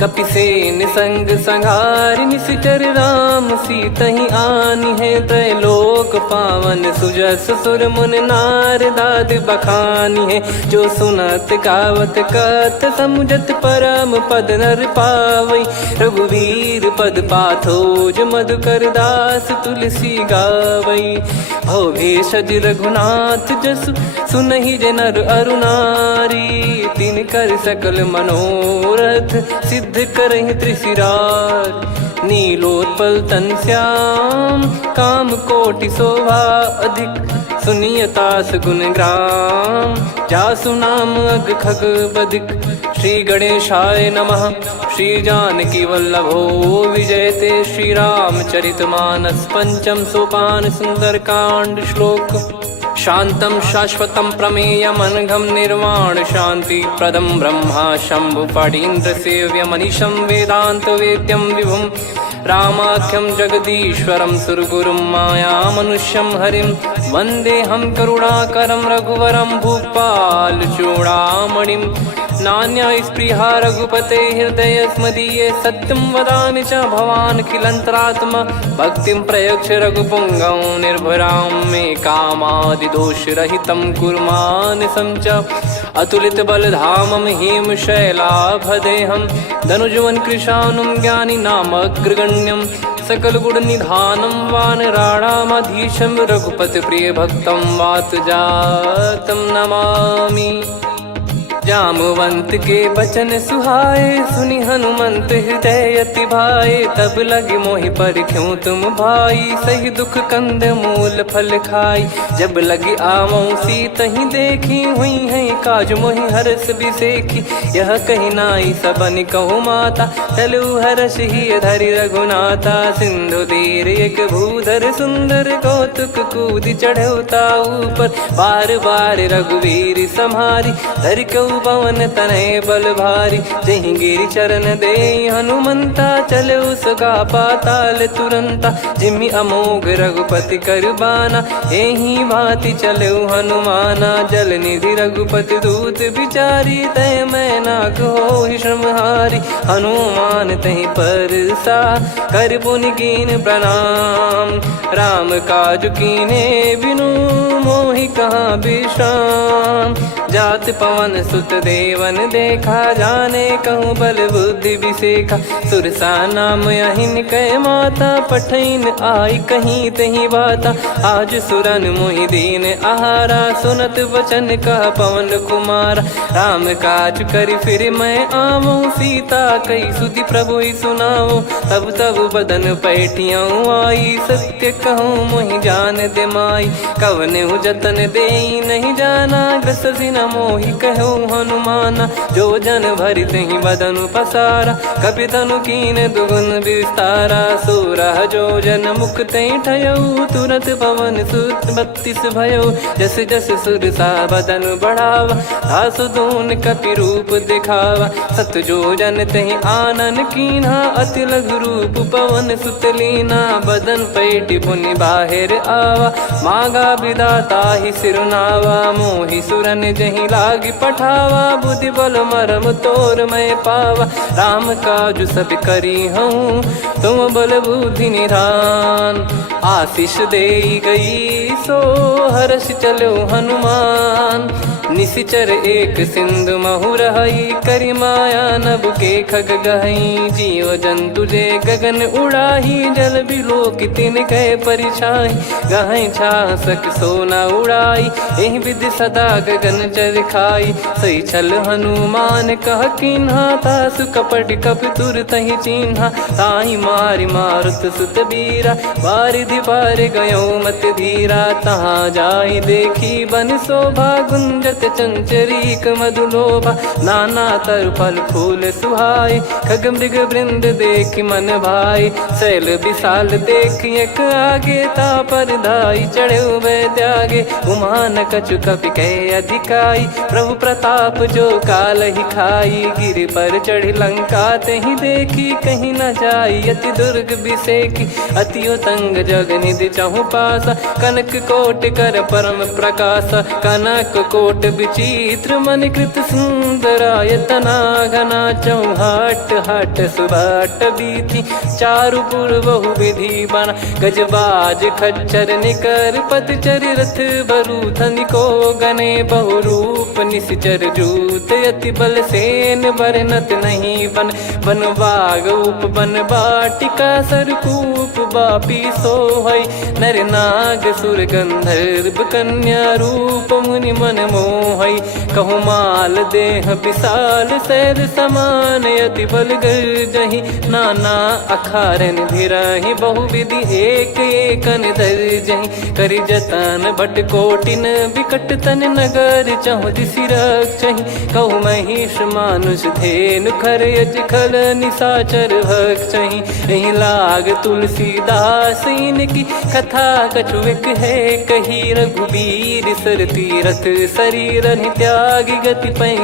कपिसेन संग संहारि निशिचर राम, सीतहि आनि है त्रैलोक पावन। सुजस सुर मुन नार दाद बखानी है, जो सुनत गावत कथ समुझत परम पद नर पावै। रघुवीर पद पाथोज मधुकर दास तुलसी गावै। भव भेषज रघुनाथ जसु, सुनहि जे नर अरु नारी। तिन कर सकल मनोरथ, सिद्ध करहि त्रिशिरार। नीलोत्पल तन श्याम, काम कोटि शोभा अधिक। सुनियतास गुण ग्राम, जासु नाम अग खग बदिक। श्री गणेशाय नमः। श्री जानकी वल्लभो विजयते, श्री रामचरित मानस पंचम सोपान सुंदरकांड श्लोक। शांतं शाश्वतं प्रमेयमनघं निर्वाण शांति प्रदं ब्रह्मा शंभु फणीन्द्र सेव्य मनीषं वेदांत वेद्यं विभुं। रामाख्यं जगदीश्वरं सुरगुरुं माया मनुष्यं हरिं। वन्देऽहं करुणाकरं रघुवरं भूपाल चूडामणिं। नान्या स्पृहा रघुपते हृदय स्मदीये, सत्यं वदामि च भवान् खिलन्तरात्मा। भक्तिं प्रयच्छ रघुपुङ्गं निर्भरां मे कामादिदोषरहितं कुर्मानसं च। अतुलित बलधामं हेमशैलाभदेहं, धनुजवन कृशानुं ज्ञानी नामग्रगण्यं। सकल गुण निधानं वानराणामधीशं, रघुपति प्रिय भक्तं वात जातं नमामि। जामवंत के बचन सुहाए, सुनि हनुमंत हृदय अति भाए। तब लगे मोहि परख्यूं तुम भाई, सही दुख कंद मूल फल खाई। जब लगे आवऊं सीतहि देखी, हुई है काज मोहि हरस बिसेखी। यह कही नाई सबन कहु माता, चलु हरष ही धरि रघुनाथा। सिंधु तीर एक भूधर सुंदर, कौतुक कूद चढ़ौता ऊपर। बार बार रघुवीर सम्हारी, धरि कौ चलऊ पवन तनय बल भारी, जहि गिरि चरण दे हनुमंता, चलऊ सगा पाताल तुरंता, जिमि अमोघ रघुपति कर बाना, एहि भांति चलऊ हनुमाना। जल निधि रघुपति दूत बिचारी, तय मैं नाक होहि श्रमहारी, हनुमान तहि परसा कर पुनि कीन प्रणाम, राम काज कीने बिनु मोहि कहाँ विश्राम। जात पवन सुत देवन देखा, जाने कहूँ बल बुद्धि विसेखा, सुरसा नाम अहिन कै माता, पठैन आई कहीं तहीं बाता। आज सुरन मोहि दीन आहारा, सुनत वचन कह पवन कुमारा, राम काज करि फिर मैं आवूँ, सीता कई सुधि प्रभु ही सुनाओ। तब तब बदन पैठियाँ आई, सत्य कहूँ मोहि जान दे माई, कवने जतन दे नहीं जाना, ग्रसिन मोहि कहूँ हनुमाना। जो जन भरि तहि बदन पसारा, कपि तनु कीन दुगुन विस्तारा, सोरह जो जन मुख तहि ठयऊ, तुरत पवन सुत 32 भयऊ। जस जस सुरसा बदन बढ़ावा, दासु दून कपि रूप दिखावा, सत जो जन तहि आनन कीन्हा, अति लघु रूप पवन सुत लीना। बदन पैटि पुनि बाहिर आवा, मांगा विधाता ही सिरुनावा, मोहि सुरन जहि लागी पठावा, बुद्धि बल मरम तोर मैं पावा। राम काज सब करी हूँ, तुम बल बुद्धि निधान, आशीष देई गई सो हर्ष चलो हनुमान। निशिचर एक सिंधु महु रहई, करि माया नभ के खग गहई, जीव जंतु जे गगन उड़ाही, जल बिलो कि तिन गए परिछाई, गहई छासक सोना उड़ाई, एहि विधि सदा गगन चर खाई। सही छल हनुमान कह कीन्हा, तासु कपट कपि तुर तहि चिन्हा, ताहि मारि मारुत सुत बीरा, बारिधि पार गयो मत धीरा। तहाँ जाई देखी बन शोभा, गुंजत चंचरीक मधुलोभा, नाना तर फल फूल सुहाए, खग मृग वृंद देख मन भाई, शैल विशाल देख एक आगे, तापर धाई चढ़े वै त्यागे, उमा न कछु कपि कहे अधिकाई, प्रभु प्रताप जो काल ही खाई। गिरि पर चढ़ी लंका तहि देखी, कहीं न जाई अति दुर्ग बिसेकी, अति उतंग जग निधि चहु पासा, कनक कोट कर परम प्रकाशा, कनक कोट विचित्र मन कृत सुंदरायतना, घना चौहाट हाट सुबाट बीथी, चारु पुर बहु विधि बना, गजबाज खच्चर निकर पतचर रथ बरु धनिको गने, बहु रूप निश्चर जूत अति बल सेन, बरनत नहीं बन बन बाग उप बन बाटिका, सरकूप बापी सोहई, नर नाग सुर गंधर्व कन्या, रूप मुनि मन मोहई, कहु माल देह विशाल शैल समान, अति बल गर्जहि, नाना अखारन भिराहि, बहु विधि एक एकन दर्जहि, करि जतन भट कोटिन विकट तन नगर, चहु दिसि रक्षहि, कहु महिष मानुष धेनु खर यज खल निशाचर भक्षहि, एहि लाग तुलसीदास इनकी कथा कछु एक है कही, रघुबीर सर तीरथ शरीर त्यागी गति पै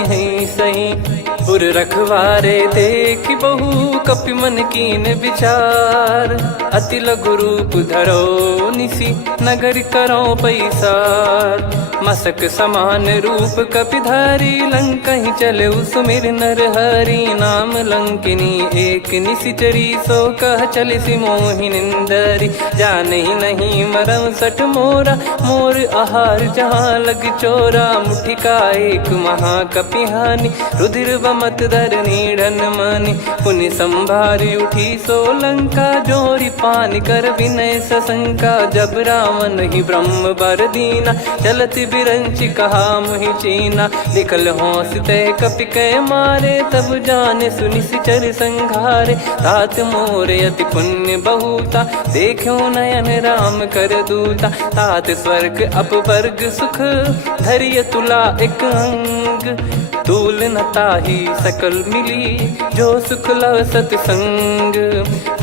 सही, पुर रखवारे देख बहु कपि मन कीन विचार, अति लघु रूप धरो निसी नगर करो पैसार, मसक समान रूप कपि धारी, लंकहि चले सुमिर नर हरि, नाम लंकिनी एक निशिचरी, सो कह चल सि मोहि निंदरी, जानहि नहीं मरम सठ मोरा, मोर आहार जहाँ लग चोरा, मुठिका एक महाकपि हानि, रुधिर बमत धरनी ढन मानि, पुनि संभारी उठी सो लंका, जोरी पान कर विनय सशंका, जब रावण ही ब्रह्म बर दीना, चलत बिरंच कहा मुहि चीना, निकल होंस तय कपि कै मारे, तब जाने सुनि सिचर संघारे, तात मोर अति पुण्य बहुता, देखो नयन राम कर दूता, तात स्वर्ग अपवर्ग सुख, धैर्य तुला एक अंग, तूल न ताहि सकल मिली, जो सुख लव सतसंग,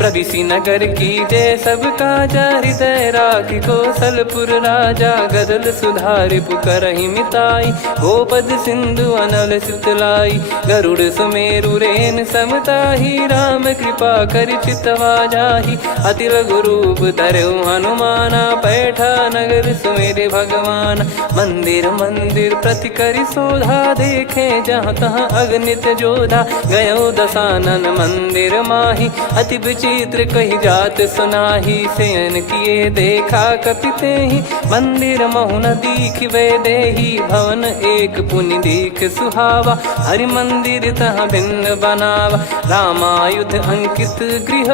प्रविसी नगर की जय सब काजा, हृदय राखी कौशलपुर राजा। गदल सुधारि पुकरहि मिताई, गोपद सिंधु अनल सितलाई। गरुड़ सुमेरु रेन समताही, राम कृपा करि चितवा जाहि। अति लघु रूप धरऊ हनुमाना, पैठा नगर सुमेरे भगवान। मंदिर मंदिर प्रति करि शोधा, देखे जहाँ तहाँ अगणित जोधा। गयो दशानन मंदिर माही, अति विचित्र कही जात सुनाही। शयन किए देखा कपिते ही, मंदिर महु न दीखिबे देही। भवन एक पुनि दीख सुहावा, हरि मंदिर तहाँ भिन्न बनावा। रामायुध अंकित गृह,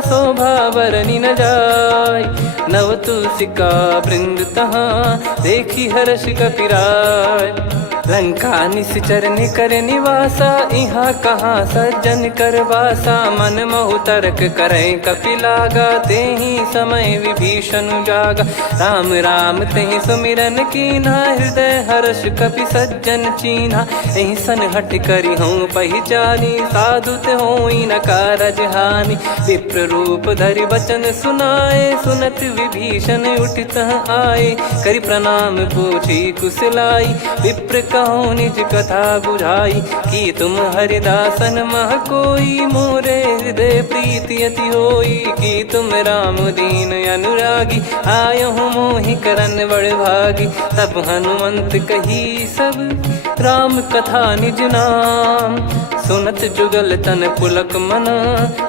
शोभा बरनि न जाय। नव तुलसी का वृंद तहाँ, देखी हर्ष कपिराय। लंका निश्चर निकर निवासा, यहाँ कहाँ सज्जन कर वासा। मन महु तर्क करे कपिलागा, तेहि समय विभीषण जागा। राम राम तेहि सुमिरन कीन्हा, हृदय हर्ष कपि सज्जन चीन्हा। एहि सन हट करि हूँ पहिचानी, साधु ते होई न कारज हानि। विप्र रूप धरि वचन सुनाए, सुनत विभीषण उठित आए। करि प्रणाम पूछी कुशलाई, विप्र कहो निज कथा बुझाई। कि तुम हरिदासन मह कोई, मोरे हृदय प्रीति अति होई। कि तुम राम दीन अनुरागी, आयहु मोहि करन बड़ भागी। तब हनुमंत कही सब राम कथा निज नाम। सुनत जुगल तन पुलक मना,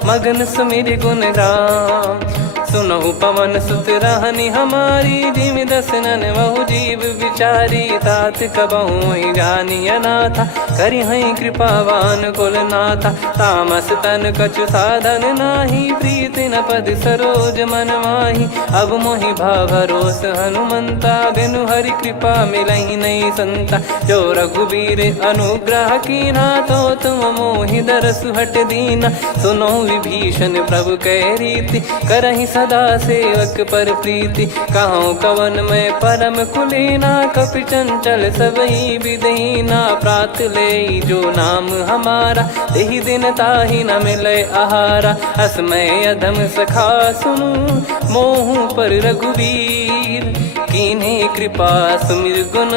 मगन सुमिर गुण राम। सुनहु पवन सुत रहनि हमारी, जिमि दसनन बहु जीव विचारी। तात कबहु ही जानिय नाथा, करि हई कृपावान कुल नाथा। तामस तन कछु साधन नाही, प्रीति न पद सरोज मन माही। अब मोहि भाव भरोस हनुमंता, बिनु हरि कृपा मिलहि नहीं संता। जो रघुबीर अनुग्रह कीन्हा, तो तुम मोहि दरसु हट दीना। सुनो विभीषण प्रभु कह रीति, करहि सदा सेवक पर प्रीति। कहूँ कवन में परम कुलीना, कपि चंचल सबही विदहीना। प्रात ले जो नाम हमारा, तेहि दिन ताहि न मिले आहारा। असमय अधम सखा सुनु, मोहु पर रघुवीर। कीन्ही कृपा सुमिर गुण,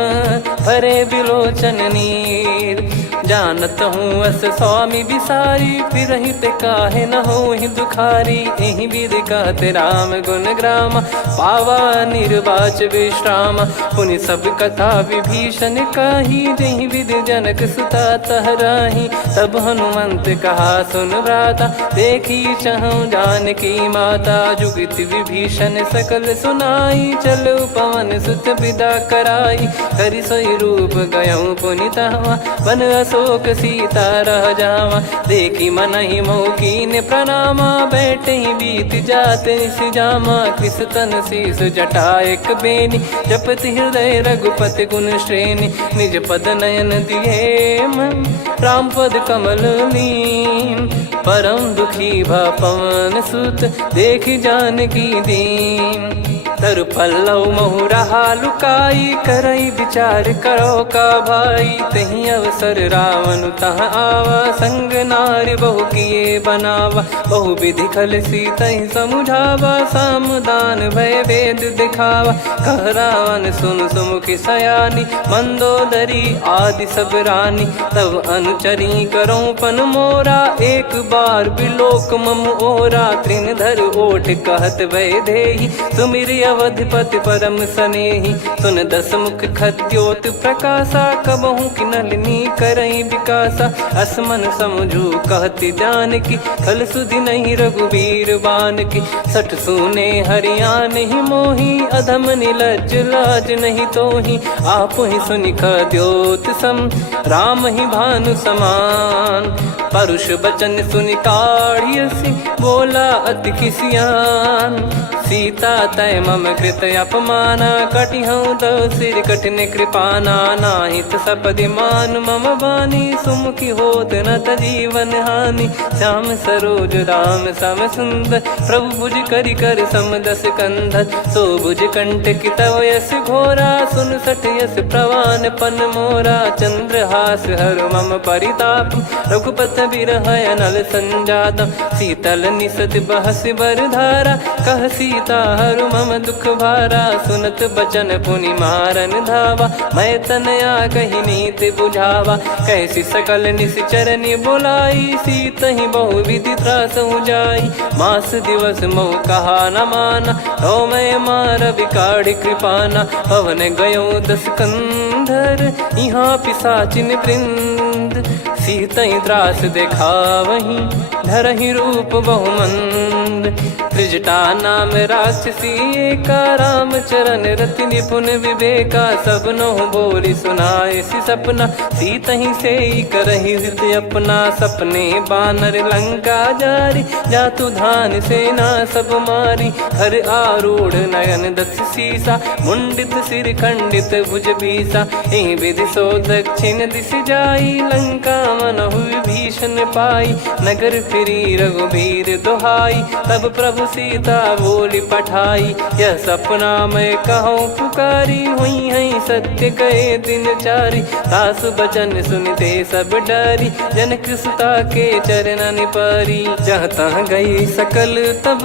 भरे बिलोचन नीर। जानत हूँ अस स्वामी बिसारी, फिरहि ते काहे न होहि दुखारी। एहि विधि कहते राम गुण ग्राम, पावा निर्वाच विश्राम। पुनि सब कथा विभीषण काही, जेहि विधि जनक सुता तहराही। तब हनुमंत कहा सुन भ्राता, देखी चहु जानकी माता। जुगित विभीषण सकल सुनाई, चलो पवन सुत विदा कराई। करि सोई रूप गयऊँ पुनि तहवा, बन अशोक सीता रह जावा। देखी मनहि मोकीन प्रणामा, बैठे ही बीत जात निस जामा। कृस तन शीस जटा एक बेनी, जपति हृदय रघुपति गुण श्रेणी। निज पद नयन दिए मन, राम पद कमल लीन। परम दुखी भा पवन सुत, देखि जानकी दीन। तरु पल्लव महु रहा लुकाई, करई विचार करो का भाई। तही अवसर रावण तहाँ आवा, संग नारी बहु किए बनावा। बहु विधि खल सीतहि समुझावा, सामदान भय वेद दिखावा। कह रावण सुन सुमुखि सयानी, मंदोदरी आदि सब रानी। तब अनुचरी करो पन मोरा, एक बार बिलोक मम ओरा। तृण धर ओठ कहत भय देहि, सुमिर अवधिपति परम सनेहि। सुन दस मुख खद्योत प्रकाशा, कबहु कि नलिनी करई विकासा। असमन समझू कहति जानकी, खल सुधि नहीं रघुवीर बान की। सठ सुने हरियाण ही मोही, अधम निलज लाज नहीं तोही। आपु ही सुनि खद्योत सम, राम ही भानु समान। परुष बचन सुनि काढ़ियसि, बोला अति किसियान। सीता तय मम कृत अपमाना, कटिहऊँ तव सिर कठिन कृपाना। नाहित सपदि मान मम बानी, सुमुखि होत न तजीवन हानि। श्याम सरोज राम सम सुंदर, प्रभु भुज करि कर सम दस कंधर। सो भुज कंठ की तव यस घोरा, सुन सठ यस प्रवान पन मोरा। चंद्रहास हर मम परिताप, रघुपत बिरह अनल संजाता शीतल निसत बहस बरधारा कह सीता हरु मम दुख भारा सुनत बचन पुनि मारन धावा मैं तनया कही नीति बुझावा कैसी सकल निश्चरनि बोलाई सीत ही बहु विधि त्रास जाई मास दिवस मोह कहा न माना तो मैं मार विकाढ़ कृपाना पवन गयो दस कंधर यहाँ पिशाचिन वृंद सीतई त्रास देखा वहीं धरहि रूप बहुमंद त्रिजटा नाम राक्षसी का राम चरण रति निपुण विवेका सब नोह बोली सुनाए सी सपना सीतहि से करहि हित अपना सपने बानर लंका जारी जातु धान सेना सब मारी हर आरूढ़ नयन दस सीसा मुंडित सिर खंडित भुज बीसा एहि विधि सो दक्षिण दिश जाई लंका मनहु भीषण पाई नगर फिरी रघुबीर दोहाई तब प्रभु सीता बोली पठाई यह सपना मैं कहूँ पुकारी हुई है सत्य गए दिन चारी सासु बचन सुनते सब डरी जनक सुता के चरण परी जहाँ तहाँ गई सकल तब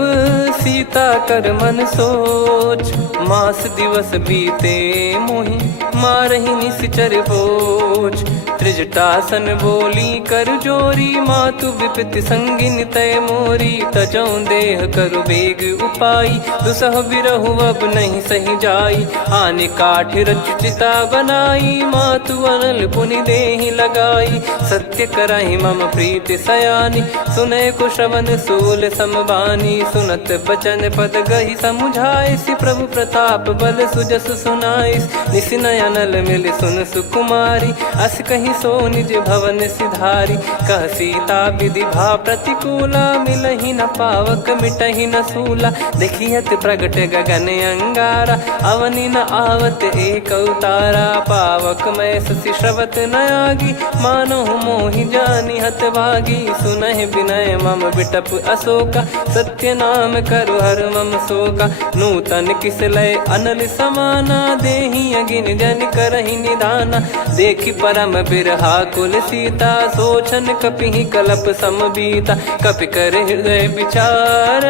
सीता कर मन सोच मास दिवस बीते मोहि मारहि निश्चर बोझ त्रिजटासन बोली कर जोरी मातु विपति संगिन तय मोरी तजौ देह करु बेग उपाई दुसह बिरहु अब नहीं सही जाई आने काठ रचिता बनाई मातु अनल पुनि देहि लगाई सत्य कराई मम प्रीति सयानी सुने को श्रवण सूल समबानी सुनत बचन पद गही समुझाए सि प्रभु प्रताप बल सुजस सुनाइस निसिनय अनल मिल सुन सुकुमारी अस कही सो निज भवन सिधारी कह सीता विधि भा प्रतिकूला मिलहि न पावक मिटहि न सूला देखियत प्रगट गगन अंगारा अवनि न आवत एक उतारा पावक मैं ससी श्रवत न आगी मानो मोहि जानि हत भागी सुनहि विनय मम बिटप अशोका सत्य नाम करु हर मम शोका नूतन किस लय अनल समाना देहि अगिन जन करहि निदाना देखि परम बिरहा कुल सीता सोचन कपि कलप समबीता कपि कर हृदय विचार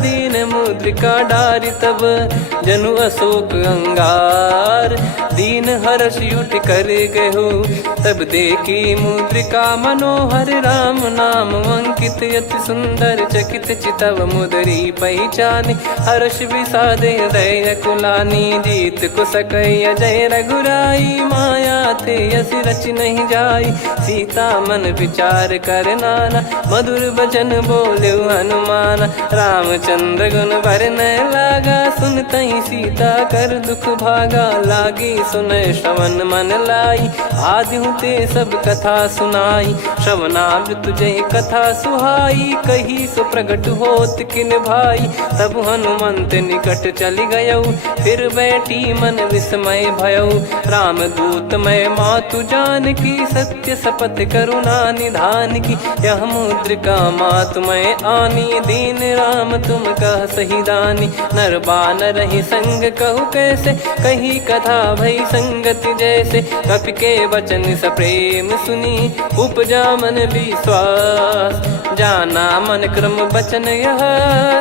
दीन मुद्रिका डारि तब जनु अशोक अंगार दीन हर्ष उठ कर गहु तब देखी मुद्रिका मनोहर राम नाम अंकित यति सुंदर चकित चितव मुदरी पहचान हर्ष विषाद हृदय कुलानी जीत को सकय जय रघुराई माया थे यस रच नहीं जाई सीता मन विचार कर नाना मधुर बचन बोले हनुमान रामचंद्र गुण वरन लागा सुनतहि सीता कर दुख भागा लागी सुन श्रवण मन लाई आदि ते सब कथा सुनाई श्रवणाब तुझे कथा सुहाई कही सो प्रगट होत किन भाई तब हनुमंत निकट चली गयौ फिर बैठी मन विस्मय भयौ राम दूत मैं मातु जान की सत्य शपथ करुणा निधान की यह मुद्रिका मातु मैं आनी दीन राम तुम कह सही दानी नर बानर ही संग कहु कैसे कही कथा भई संगति जैसे कपि के वचन सप्रेम सुनी उपजा मन विश्वास जाना मन क्रम बचन यह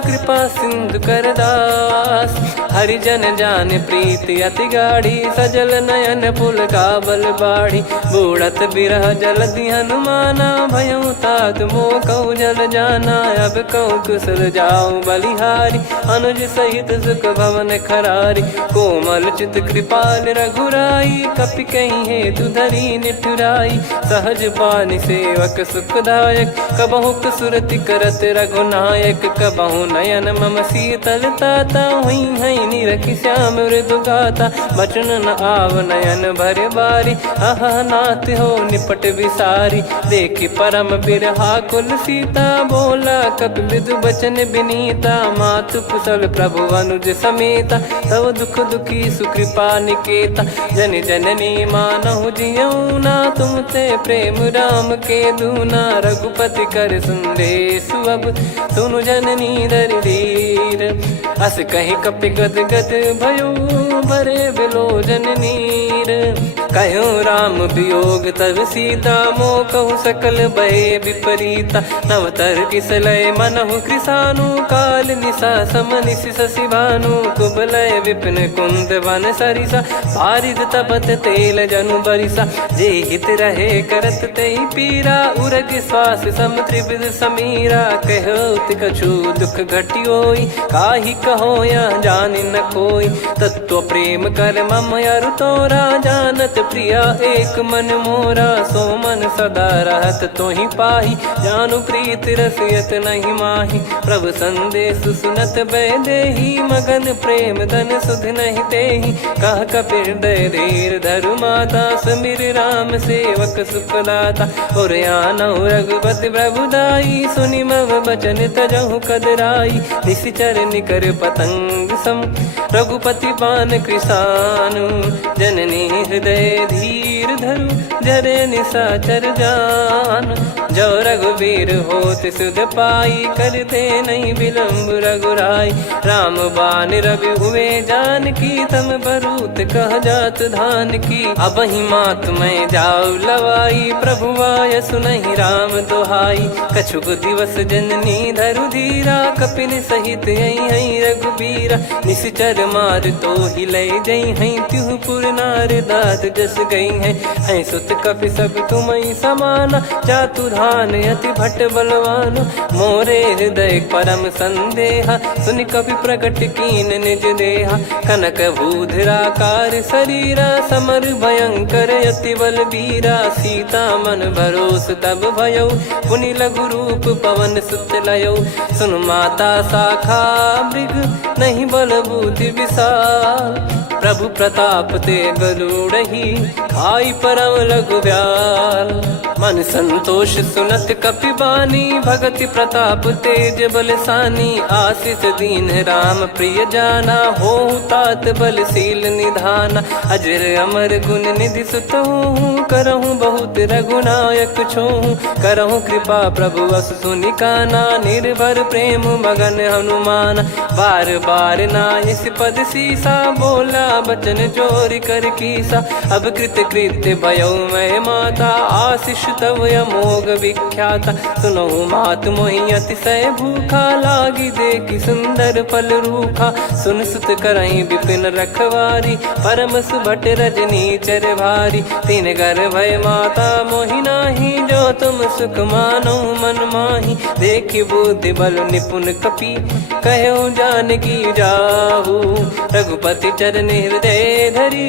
कृपा सिंधु कर दास हरिजन जान प्रीति अति गाढ़ी सजल नयन पुल का बल बाढ़ी बूढ़त बिरह जलधि हनुमाना भयउ तात मोह कहु जल जाना अब कहु कुशल जाऊं बलिहारी अनुज सहित सुख भवन खरारी कोमल चित कृपाल रघुराई कपि कहीं हेतु धरी निठुराई सहज पानि सेवक सुखदायक कबहु सुरति करत रघुनायक कबहु नयन मम शीतल ताता हुई है निरखि श्याम मृदु गाता बचन न आव नयन भर बारी अह नाथ हो निपट विसारी देखि परम बिरहा कुल सीता बोला कपि मृदु बचन विनीता मातु कुशल प्रभु अनुज समेता तव दुख दुखी सुकृपा निकेता जन जननी मानहु जियऊ ना तुम ते प्रेम राम के दूना रघुपति कर संदेश अब सुनु जननी दर धीर अस कहीं कपि गद गद भयो भरे बिलोचन नीर कहो राम वियोग तब सीता मोह कहु सकल भय विपरीता नवतर किसलय मनहु कृसानु काल निशा समनिश शशि भानु कुबलय विपिन कुंद वन सरिसा पारिद तपत तेल जनु बरिसा जे हित रहे करत ते पीरा उरग श्वास सम त्रिविध समीरा कहत कछु दुख घटियोई काहि कहो या जानि न कोई तत्व प्रेम कर मम अरु तोरा जानत प्रिया एक मन मोरा सो मन सदा रहत तोहि पाही जानु प्रीत रसियत नहीं माही प्रभु संदेश सुनत बैदेही मगन प्रेम धन सुध नहीं तेहि कह कपिर दय धीर धरु माता समीर राम सेवक सुखदाता और आनौ रघुपति प्रभुदाई सुनि मव बचन तजहु कदराई निशिचर निकर पतंग सम रघुपति पान कृसानु जननी हृदय धीर धरु जरे निशाचर जान जो रघुवीर होत सुध पाई करते नहीं विलम्ब रघुराई राम बान रवि हुए जान की तम बरूत कह जात धान की अब ही मात में जाऊ लवाई प्रभु आय सुनहि राम दोहाई कछुक दिवस जननी धरु धीरा कपिन सहित यही रघुबीरा निश्चर मार तो ही ले जई हैं त्युह पुर नार दाद जस गई हैं सुत कपि सब तुमई समाना जातु धान अति भट बलवान मोरे हृदय परम संदेहा सुनि कपि प्रकट कीन निज देहा कनक भूधराकार शरीरा समर भयंकर अति बल बीरा सीता मन भरोस तब भयो पुनि लघु रूप पवन सुत लयो सुन माता शाखा मृग नहीं बल बुद्धि विशाल प्रभु प्रताप ते गरुड़हि खाई परम लघु ब्याल मन संतोष सुनत कपि बानी भगति प्रताप तेज बलसानी आशीष दीन राम प्रिय जाना हो तात बलशील निधाना अजर अमर गुण निधि सुतहु करहु बहुत रघुनायक छोहु करहु कृपा प्रभु अस सुनि काना निर्भर प्रेम मगन हनुमान बार बार नायस पद सीसा बोला बचन चोरी कर कीसा अब कृत कृत्य भयो मैं माता आशीष तव अमोघ विख्याता सुनहु मात मोहि अतिशय भूखा लागी देखी सुंदर फल रूखा सुन सुत करई विपिन रखवारी परम सुभट रजनी चर भारी तीन घर भय माता मोहि नाही जो तुम सुख मानो मन माही देखी बुद्धि बल निपुण कपि कहो जानकी जाहू रघुपति चरण हृदय धरी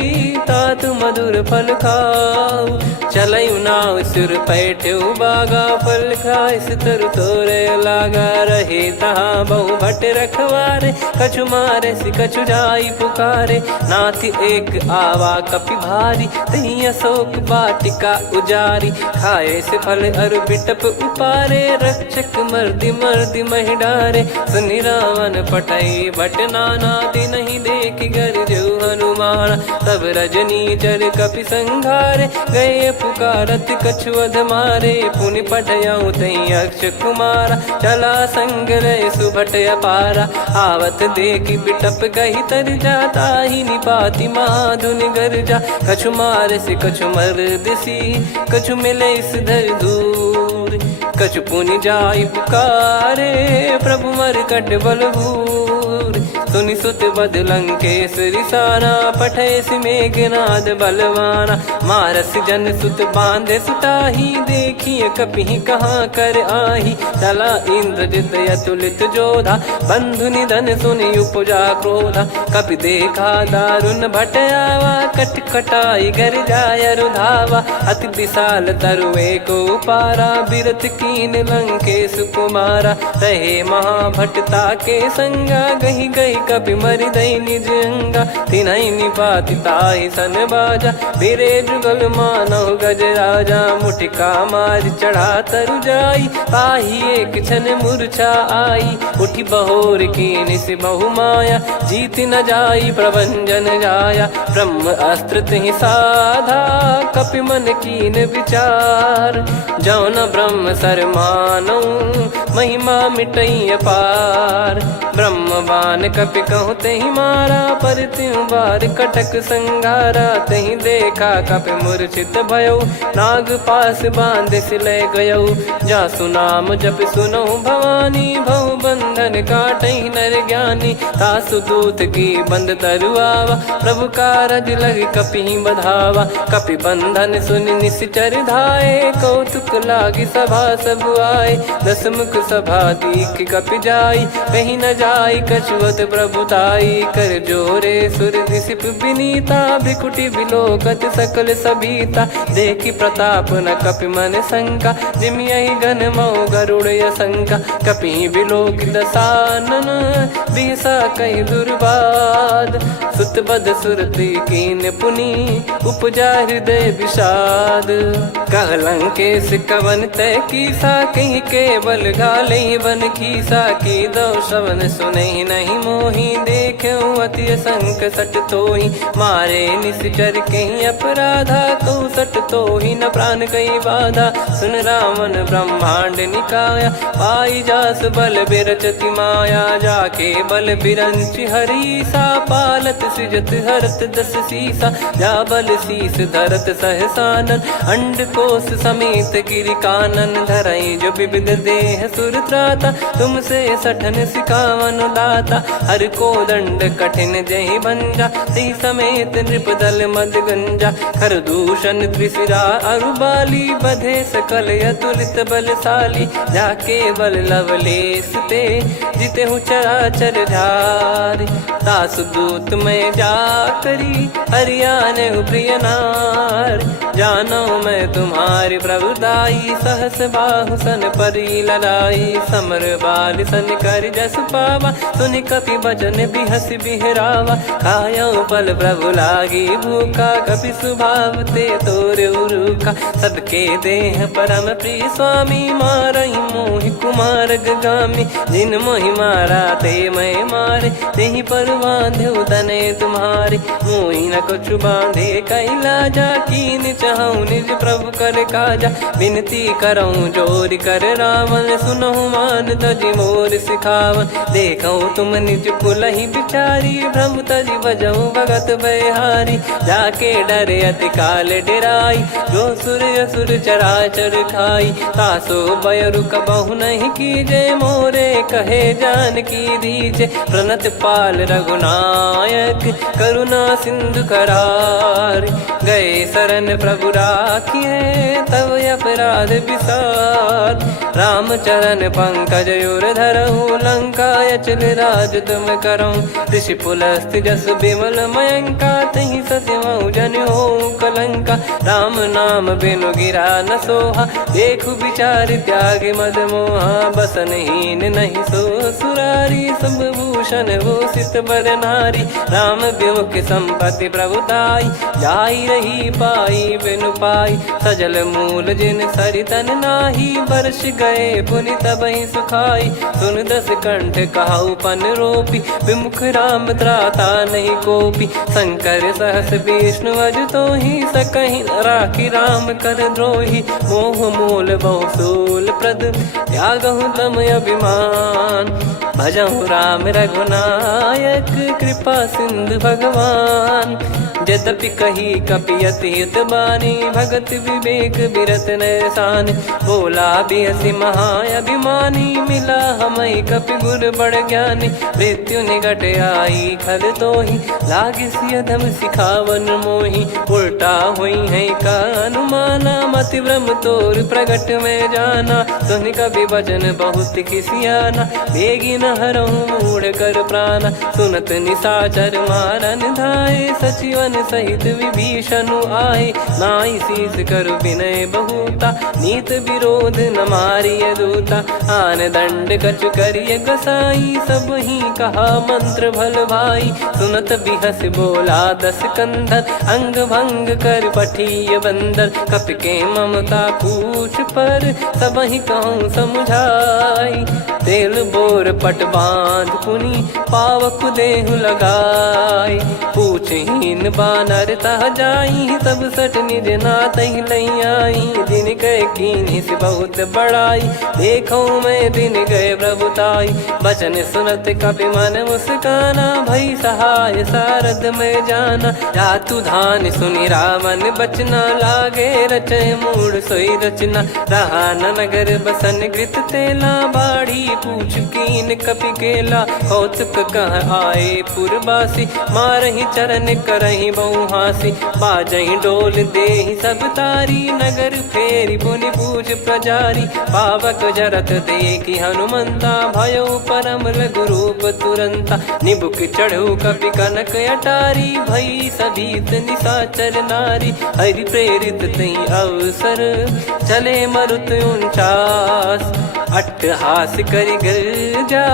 तात मधुर फल खाऊ चलऊ नाव सुर पैठ्यू बागा फल खाइस तरु तोरे लागा रहे तहाँ बहु भट रखवारे कछु मारे सि कछु जाई पुकारे नाथ एक आवा कपि भारी तही अशोक बाटिका उजारी खाए से फल अरु बिटप उपारे रक्षक मर्दि मर्दि महि डारे सुनि रावण पटई भट नाना नहीं देख गर जो हनुमान तब रजनी चर कपि संघारे गए पुकारत कछु अध मारे पुनि पटयऊ तई अक्ष कुमारा चला संग रहे सुभट अपारा आवत देखी बिटप कही तर जाता ही निपाति माधुनि गर्जा कछु मार से कछु मर दिसी कछु मिले इस धर दूर कछु पुनि जाई पुकारे प्रभु मर कट बलभूर सुनि सुत बद लंकेश रिसाना पठेस मेघनाद बलवाना मारस जन सुत बांधे सुताही देखिए कपि कहाँ कर आही चला इंद्रजित अतुलित जोधा बंधु निधन सुनि उपजा क्रोधा कपि देखा दारुण भट आवा कट कटाई घर जाय रुधावा अति विशाल तरुए को पारा बिरत कीन लंकेश कुमारा रहे महाभटता के संगा गही गही कपि मरि दई निज अंगा तिन्है निपाति ताहि सन बाजा बिरे जुगल मानव गज राजा मुटिका मार चढ़ा तरु जाई ताहि एक क्षण मूर्छा आई उठी बहोर कीन से बहु माया जीत न जाई प्रभंजन जाया ब्रह्म अस्त्र तिहि साधा कपि मन कीन विचार जौन ब्रह्म सर मानऊ महिमा मिटई अपार। ब्रह्मवान कपि कहूँ तेहि मारा, पर त्यों बार कटक संघारा। तही देखा कपि मूर्छित भयो, नाग पास बांध सिले गयो। जासु नाम जप सुनो भवानी, भव बंधन काटई नर ज्ञानी। तासु दूत की बंद तरुआवा, प्रभु कारज लग कपि बधावा। कपि बंधन सुन निश्चर धाये, कौतुक लागी सभा सब आए। दस मुख सभा दीख कपि जाई, कहीं न जाई कछुअत प्रभुताई। कर जोरे सुर दिसिप विनीता, भ्रिकुटि बिलोकत सकल सबीता। देखी प्रताप न कपि मन शंका, जिमि यही घन मऊ गरुड़ असंका। कपि बिलोक दसानन, बिहसा कहि दुर्बाद। सुत बद सुरति कीन पुनि, उपजा हृदय विषाद। कहलंकेश कवन तय कीसा, कहीं केवल घाले बन खीसा। की दो श्रवण सुनहि नहीं मोही, देखऊं अति संक सट तोहि। मारे निश्चर कहीं अपराधा, कहूँ सट तोहि न प्राण कहीं बाधा। सुन रावण ब्रह्मांड निकाया, पाई जास बल बिरचति माया। जाके बल बिरंच हरीसा, पालत सृजत हरत दस सीसा। जा बल शीस धरत सहसानन, अंड कोश समेत गिरि कानन। धरई जो विविध देह सुर त्राता, तुमसे सठन सिखावन दाता। हर को दंड कठिन जहि भंजा, ती समेत नृप दल मद गंजा। खर दूषण त्रिशिरा अरुबाली, बधे सकल अतुलित बलशाली। जाके बल लवलेस ते, जिते हूँ चराचर झारी। तासु दूत में जा करी, हरियाने प्रिय नार। जानो मैं तुम्हारी प्रभुदाई, सहस बाहु सन परी लड़ाई। समर बाल सन कर जस पावा, सुनि कपि बचन बिहस बिहरावा। खायो बल प्रभु लागी भूखा, कपि स्वभाव ते तोर उरुखा। सबके देह परम प्रिय स्वामी, मारई मोहि कुमार गामी। जिन मोहि मारा ते मैं मारे, तेहि पर बांधे तने तुम्हारे। मोहि न कुछ बांधे कैलाजा, कीन चाहूं निज प्रभु कर काजा। विनती करऊं जोर कर रावण, सुनहु मान तजि मोर सिखावन। देखऊं तुम निज कुलहि बिचारी, भ्रम तजि बजऊं भगत बहारी। जाके डरे अति काल डेराई, जो सुर असुर चराचर खाई। तासो बयरु कबहु नहीं कीजे, मोरे कहे जान की दीजे। प्रणत पाल रघुनायक, करुणा सिंधु करार। गए शरण प्रभु राखिए, तब अपराध विसार। राम चरण पंकज उर धरहु, लंका अचल राज तुम करऊं। ऋषि पुलस्त जस विमल मयंका, तहि ससिमऊ जन हो कलंका। राम नाम बिनु गिरा न सोहा, देखु विचार त्याग मद मोहा। बसनहीन नहीं सो सुरारी, सब भूषण वो सित बर नारी। राम विमुख संपत्ति प्रभुताई, जाई रही पाई बिनु पाई। सजल मूल जिन सरितन नाही, वर्ष गए पुनि तबहि सुखाई। सुन दस कंठ कहाऊ पन रोपी, विमुख राम त्राता नहीं कोपी। शंकर सहस विष्णु अज तोहि, सकहि राखी राम कर द्रोही। मोह मूल बहु सूल प्रद, त्यागहु तम अभिमान। भजहु राम रघुनायक, कृपा सिंधु भगवान। यद्यपि कही कपि अति हित बानी, भगत विवेक बिरत नैसान। बोला बिहसि महाअभिमानी, मिला हमई कपि गुर बड़ ज्ञानी। मृत्यु निकट आई खल तोहि, लागे सियधम सिखावन मोहि। उल्टा हुई है का अनुमाना, मति भ्रम तोर प्रगट में जाना। सुनि कपि वचन बहुत खिसियाना, बेगी न हरहु मूढ़ कर प्राणा। सुनत निशाचर मारन धाये, सचिवन सहित विभीषणु आए। नाई शीस करु विनय बहुता, नीत विरोध न मारिय दूता। आन दंड कछु करिय गसाई, सब ही कहा मंत्र भल भाई। सुनत बिहस बोला दस कंधर, अंग भंग कर पठिय बंदर। कपि के ममता पूछ पर, सब ही कहूँ समुझाई। तेल बोर पट बांध पुनि पावक देहु लगाई। पूछहीन बानर तह जाई तब सट निज नाथ लई आई। दिन गए कीन्ही से बहुत बड़ाई देखो मैं दिन गए प्रभुताई। बचन सुनत कपि मन मुस्काना भई सहाय सारद में जाना। जातु धान सुनि रावण बचना लागे रचे मूड सोई रचना। रहा न नगर बसन कृत तेला बाढ़ी पूछ कीन कपि केला। कौतुक कह आए पुरबासी मारहि चरण करहि बहु हासी। बाजहि डोल देहि सब तारी नगर फेरी पुनि पूछ प्रजारी। पावक जरत देखि हनुमंता भयो परम लघु रूप तुरंता। निबुक चढ़ऊ कपि कनक अटारी भई सभीत निशाचर नारी। हरि प्रेरित तई अवसर चले मरुत 49। अट्टहास करि गिरजा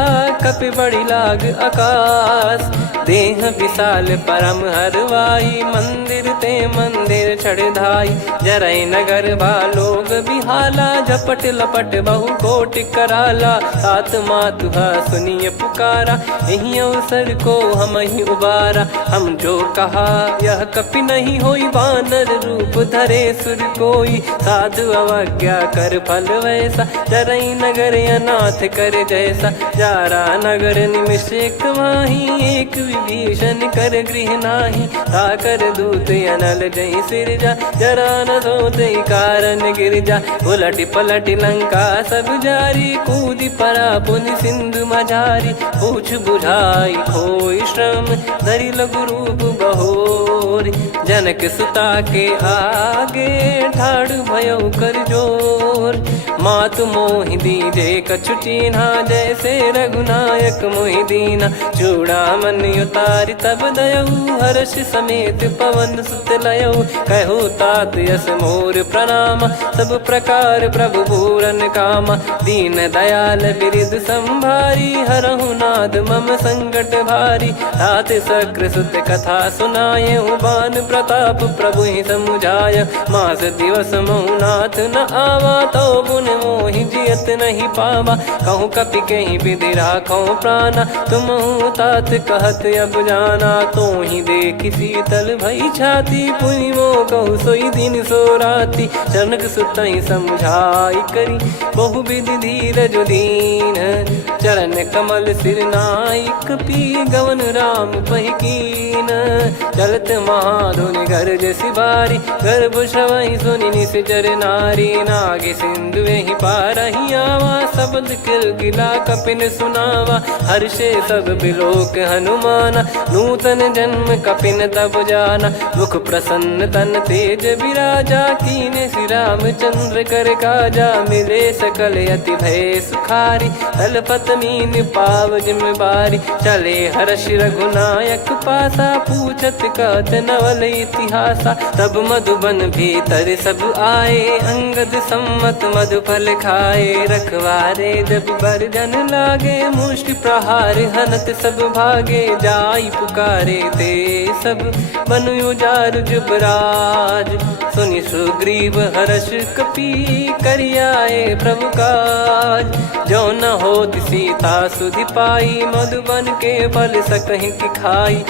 कपि बड़ी लाग आकाश। देह विशाल परम हरवाई मंदिर ते मंदिर चढ़धाई। जरई नगर बालोग बिहाला झपट लपट बहु कोटि कराला। सात मातुहा सुनिय पुकारा यही अवसर को हम ही उबारा। हम जो कहा यह कपि नहीं होई वानर रूप धरे सुर कोई। साधु अवज्ञा कर फल वैसा जरई नगर अनाथ कर जैसा। जारा नगर निमिष एक माही एक विभीषण कर गृह नाही। ताकर दूत अनल जय सिरजा जरा न सोते कारण गिरजा। उलट पलट लंका सब जारी कूदी परा पुनि सिंधु मझारी। पूछ बुझाई खोई श्रम धरि लघु रूप बहोर। जनक सुता के आगे ठाड़ भयो कर जोर। मातु मोहि दीजे कछु चिन्हा जैसे रघुनायक मोहि दीना। चूड़ामन उतारि तब दयऊ हर्ष समेत पवन सुत लयऊ। कहु तात यस मोर प्रणाम सब प्रकार प्रभु पूरन कामा। दीन दयाल बिरिद संभारी हरहु नाद मम संकट भारी। तात सक्र सुत कथा सुनाये बान प्रताप प्रभु ही समुझाय। मास दिवस महु नाथ न आवा तो पुन मोहि जियत नहीं पावा। कहूँ कपि कहीं विधि राखो प्राणा तुम तात कहत अब जाना। तो ही देखी शीतल भई छाती पुनि मो कहु सोई दिन सो राती। जनक सुतहि समझाई करी बहु विधि धीरज दीन। चरण कमल सिर नाई कपि गवन राम पहिकीन। चलत महाधुनि गर्ज सिबारी गर्भ श्रवहि सुनि निश्चर नारी। नागे सिंधु ही पारहि आवा शब्द किलकिला कपिन सुनावा। हर्षे सब बिलोक हनुमाना नूतन जन्म कपिन तब जाना। मुख प्रसन्न तन तेज विराजा कीने श्री रामचंद्र कर काजा। मिले सकल अति भय सुखारी तलपत मीन पाव जिम बारी। चले हर्ष रघुनायक पासा पूछत कहत नवल इतिहासा। तब मधुबन भीतर सब आए अंगद सम्मत मधुफल खाए। रखवारे जब बरजन लागे मुष्टि प्रहार हनत सब भागे। जाई पुकारे ते सब बन उजार जुबराज। सुनि सुग्रीव हर्ष कपि करियाए प्रभु काज। जो न होत सीता सुधि पाई मधुबन के फल सकहि की खाई।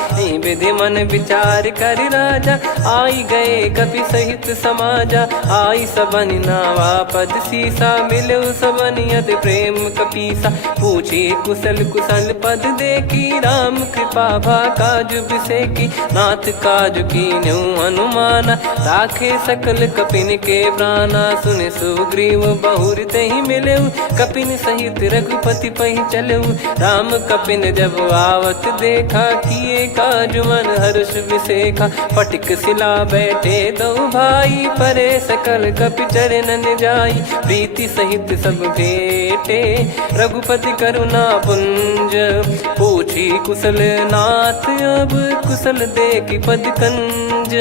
विधि मन विचार कर राजा आई गए कपि सहित समाजा। आई सबन नावा पद सीसा मिलो सबन यद प्रेम कपीसा। पूछी कुशल कुशल पद देखी राम कृपा भा काज बिसेकी। नाथ काज कीन्हु हनुमाना राखे सकल कपिन के प्राणा। सुने सुग्रीव बहुर तहि मिलेऊ कपिन सहित रघुपति पहि चलेऊ। राम कपिन जब आवत देखा किए काज मन हर्ष विसेखा। फटिक सिला बैठे दो भाई परे सकल कपि चरणन जाई। प्रीति सहित सब भेटे रघुपति करुणा पुंज। पूछ पूछी कुशल नाथ अब कुशल देखी पद कंज।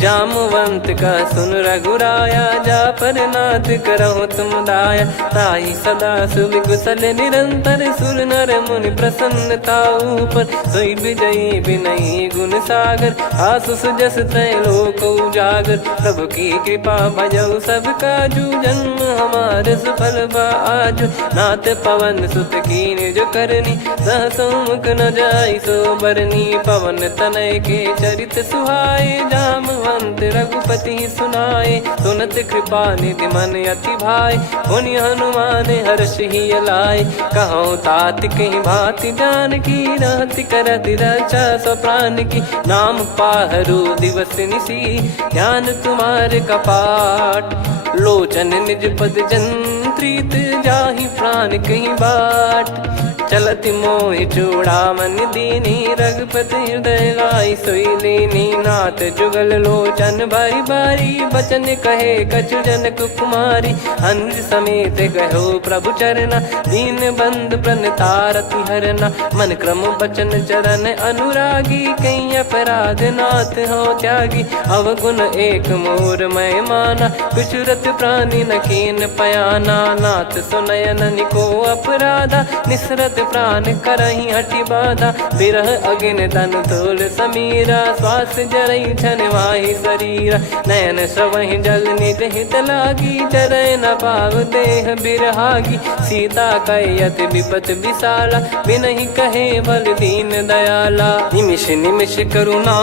जामवंत का सुन रघुराया जा पर नाथ करहु तुम दाया। ताहि सदा सुभि कुशल निरंतर सुर नर मुनि प्रसन्नता ऊपर। सोई विजयी विनयी गुण सागर आसु सुजस त्रैलोक उजागर। प्रभु की कृपा भजऊ सब काजू जन्म हमारे सफल बा आजु। नाथ पवन सुत की निज करनी सहसो मुख न जाई सो बरनी। पवन तनय के चरित सुहाए जामवंत रघुपति सुनाए। सुनत कृपा निधि मन अति भाई पुनि हनुमान हर्ष ही लाए। कहो तात कहीं भांति जान की रहति करति रक्षा सो प्राण की। नाम पाहरु दिवस निसी ध्यान तुम्हारे कपाट। लोचन निज पद जंत्रित जाहि प्राण कहीं बाट। चलति मोहि चूड़ामन दीनी रघुपति हृदय लाई सोई लीनी। नाथ जुगल लोचन बारी बारी बचन कहे कछु जनक कुमारी। अनुज समेत गयो प्रभु चरना दीन बंद प्रणतारति हरना। मन क्रम बचन चरण अनुरागी कहीं अपराध नाथ हो त्यागी। अवगुण एक मोर मैं माना कुछुरत प्राणी न कीन पयाना। नाथ सुनयन को अपराधा निसरत प्राण करही हटि बाधा। बिरह अगिन तन तोल समीरा श्वास जरई छन वाहि शरीरा। नयन श्रवहि जल निज हित लागी चरय न पाव देह बिरहागी। सीता कयत विपत विशाला बिनहि कहे बल दीन दयाला। निमिष निमिष करुणा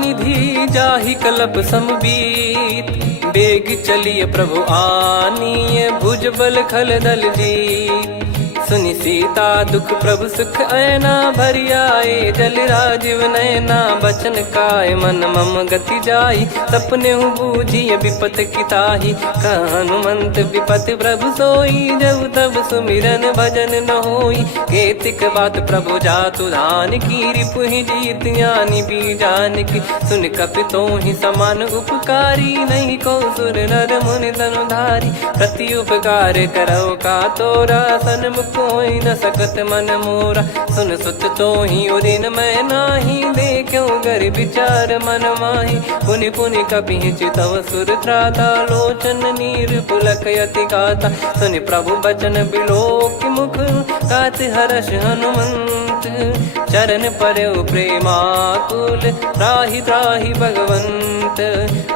निधि जाहि कल्प समबीत। बेग चलिए प्रभु आनीय भुज बल खल दल जीत। सुनि सीता दुख प्रभु सुख ऐना भरि आए। जल राजीव नैना बचन काय मन मम गति जाई। सपने हूँ बूझी विपत किताही हनुमंत विपत प्रभु सोई। जब तब सुमिरन भजन न होई। केतिक बात प्रभु जातु धान की रिपु ही जीत यानी बीजान की। सुन कपितो ही समान उपकारी नहीं को सुर नर मुनि धनुधारी। प्रति उपकार करो का तोरा सन्मुख कोई न सकत मन मोरा। सुन सुत तो ही उदिन मैं नाही देखो गर विचार मन माही। पुनि पुनि कपि चितव सुर त्राता लोचन नीर पुलक यति गाता। सुनि प्रभु बचन बिलोक मुख कात हर्ष हनुमंत। चरण परयो प्रेमाकुल त्राहि त्राहि भगवंत।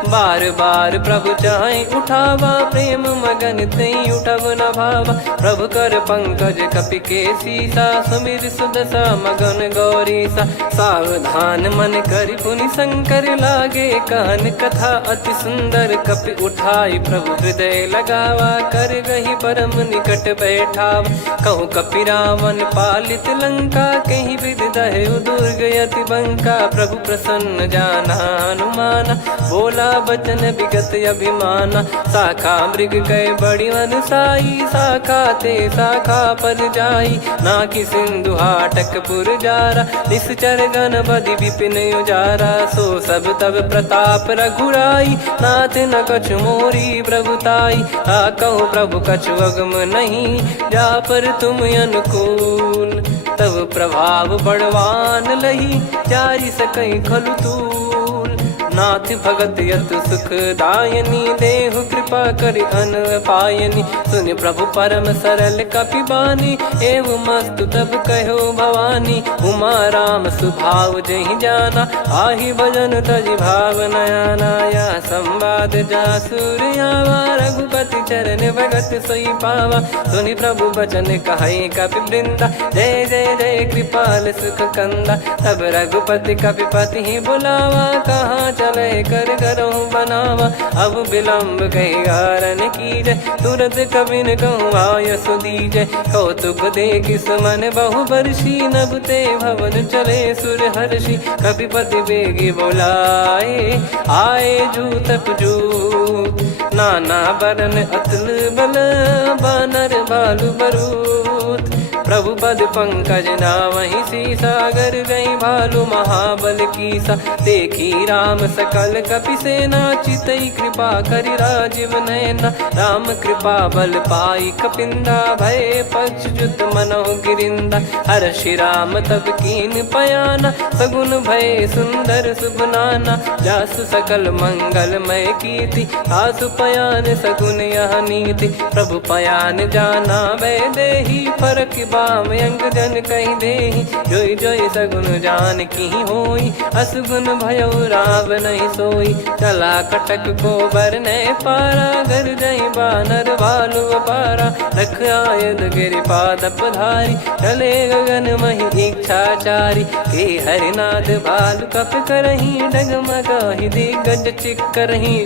बार बार प्रभु चाहि उठावा प्रेम मगन तई उठब न भावा। प्रभु कर पंकज कपि के सीसा सुमिर सुदशा मगन गौरीसा। सावधान मन करि पुनि शंकर लागे कहन कथा अति सुंदर। कपि उठाई प्रभु हृदय लगावा कर गही परम निकट बैठावा। कहु कपि रावण पालित लंका कहीं विद दहु दुर्ग यति बंका। प्रभु प्रसन्न जाना हनुमाना बोला बचन विगत अभिमाना। शाखा मृग गए बड़ी अनुसाई शाखा ते शाखा पर जाई। ना कि सिंधु हाटक पुर जारा निश्चर गण बदि विपिन उजारा। सो सब तब प्रताप रघुराई नाथ न कछु मोरी प्रभुताई। कहु प्रभु कछु अगम नहीं जा पर तुम अनुकूल। तब प्रभाव बड़वान लही जारी सकई खलु तूल। नाथ भगत यत सुख दायनी देहु कृपा करि अन पायनी। सुन प्रभु परम सरल कपि बानी एवं मस्तु तब कहो भवानी। उमा राम सुभाव जहि जाना आहि भजन तजि भाव नयाना। या संवाद जासुर आवा रघुपति चरण भगत सोई पावा। सुनि प्रभु बचन कहै कपि वृंदा जय जय जय कृपाल सुख कंदा। तब रघुपति कपिपति ही बुलावा कहाँ चले कर करो बनावा। अब विलम्ब कही कारण कीजय तुरंत कबिन कहूँ आय सुदीजय। कौतुक देख सुमन बहु बरसी नभते भवन चले सुर हर्षि। कपिपति बेगी बोलाए आए जूतप जूत। नाना बरन अतुल बल बानर बालु बरूत। प्रभु पद पंकज नावहि सीसा, गर गई भालु महाबल कीसा। देखी राम सकल कपि सेना, चितई कृपा करि राजीव नयना। राम कृपा बल पाई कपिंदा, भय पक्षजुत मनहु गिरिंदा। हर्षि राम तब कीन पयाना, सगुन भय सुंदर शुभ नाना। जासु सकल मंगलमय कीर्ति, आसु पयान सगुन यह नीति। प्रभु पयान जाना वै देहि, फरक बाम अंग जन कहि देहि। जोई जोई सगुन जान की होई, असुगुन भयो राव नहीं सोई। चला कटक को बरने पारा, घर जई बानर भालु अपारा। रख आयद गिरिपाद पधारी, चले गगन महि इच्छाचारी। के हरिनाथ भालु कप करही, डगमगाहि दिग्गज चिक्करही।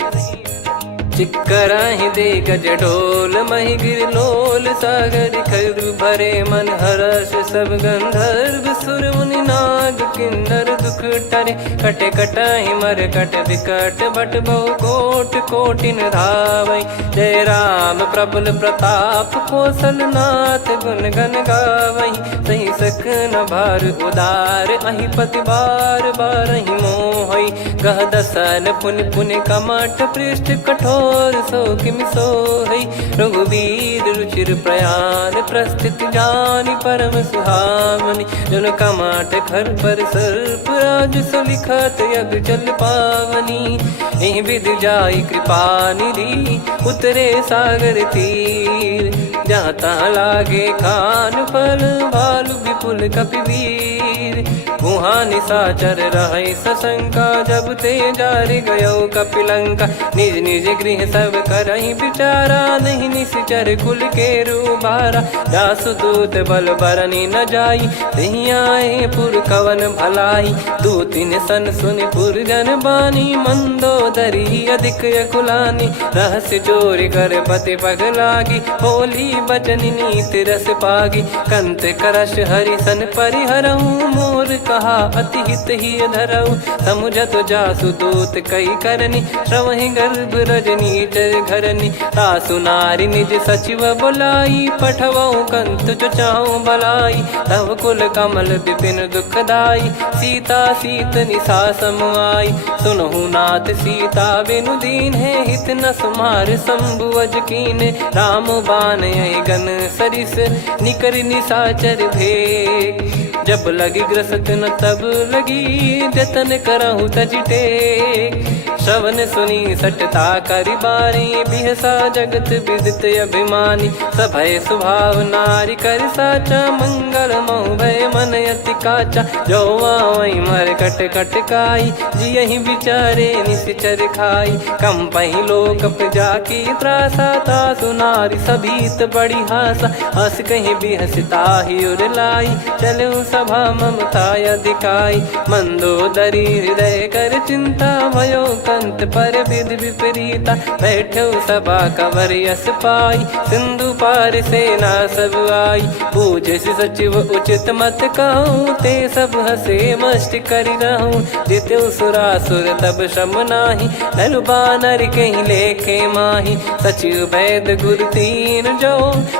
चिक्कराहि दिग्गज ढोल, महि गिर लोल। सागर खर भरे मन हर्ष, सब गंधर्व सुर मुनि नाग किन्नर दुख टरे। कट कटाहि मर कट विकट, बट बहु कोट कोटिन धावै। जय राम प्रबल प्रताप, कौशल नाथ गुण गन गावै। सही सखन भार उदार, अहि पति बार बारहि मोहै। गह दसन पुन पुन कमठ, पृष्ठ कठोर सो किमि सोहै। रघुवीर रुचिर प्रयाण, प्रस्थित जानि परम सुहावनी। जन कमाट खर पर सर्प, राज सलिखत यग जल पावनी। एहि विधि जाई कृपा निधि, उतरे सागर तीर। जाता लागे खान फल, भालु विपुल कपिवीर। वहाँ निशाचर रहै सशंका, जब ते जारि गयो कपिलंका। निज निज गृह सब करहि विचारा, नहीं निश्चर कुल के रूबारा। जासु दूत बल बरनी न जाई, तेहि आए पुर कवन भलाई। दूतिन सन सुनि पुर जन बानी, मंदोदरी अधिक अकुलानी। रहस्य चोरी कर पति पग लागी, होली बचन नीत रस पागी। कंत करश हरि सन परिहरऊ, मोर कहा अति हित ही धरऊ। समुझत जासु दूत कई करनी, श्रवहि गर्भ रजनी चर घरनी। तासु नारी निज सचिव बुलाई, पठवऊ कंत जो चाहू बलाई। तव कुल कमल विपिन दुखदाई, सीता सीत निशा समुआई। सुनहु नाथ सीता बिनु दीन है, हित न सुमार शंभुअज कीने। राम बान यही गन सरिस, निकर निशाचर भेग। जब लगी ग्रसत न तब लगी, जतन करहु तज टेक। श्रवण सुनी सटता करि बारी, बिहसा जगत विदित अभिमानी। सभय स्वभाव नारी कर साचा, मंगल महु भय मन अति काचा। जो आवै मर कट कट काई, जियहि विचारे निश्चर खाई। कंपहि लोक प्रजा की त्रासा, तासु नारी सभीत बड़ी हासा। हस कहीं बिहसता ही उर लाई, चलऊ सभा ममता अधिकाई। मंदोदरी हृदय कर चिंता, भयो कंत पर विधि विपरीता। बैठो सभा कवर यस पाई, सिंधु पार सेना सब आई। पूजे सचिव उचित मत कहूँ, ते सब हसे मस्त करि रहूँ। जित्यु सुरासुर तब श्रम नाही, नल बानर कहीं लेखे माही। सचिव वैद गुरु तीन जो,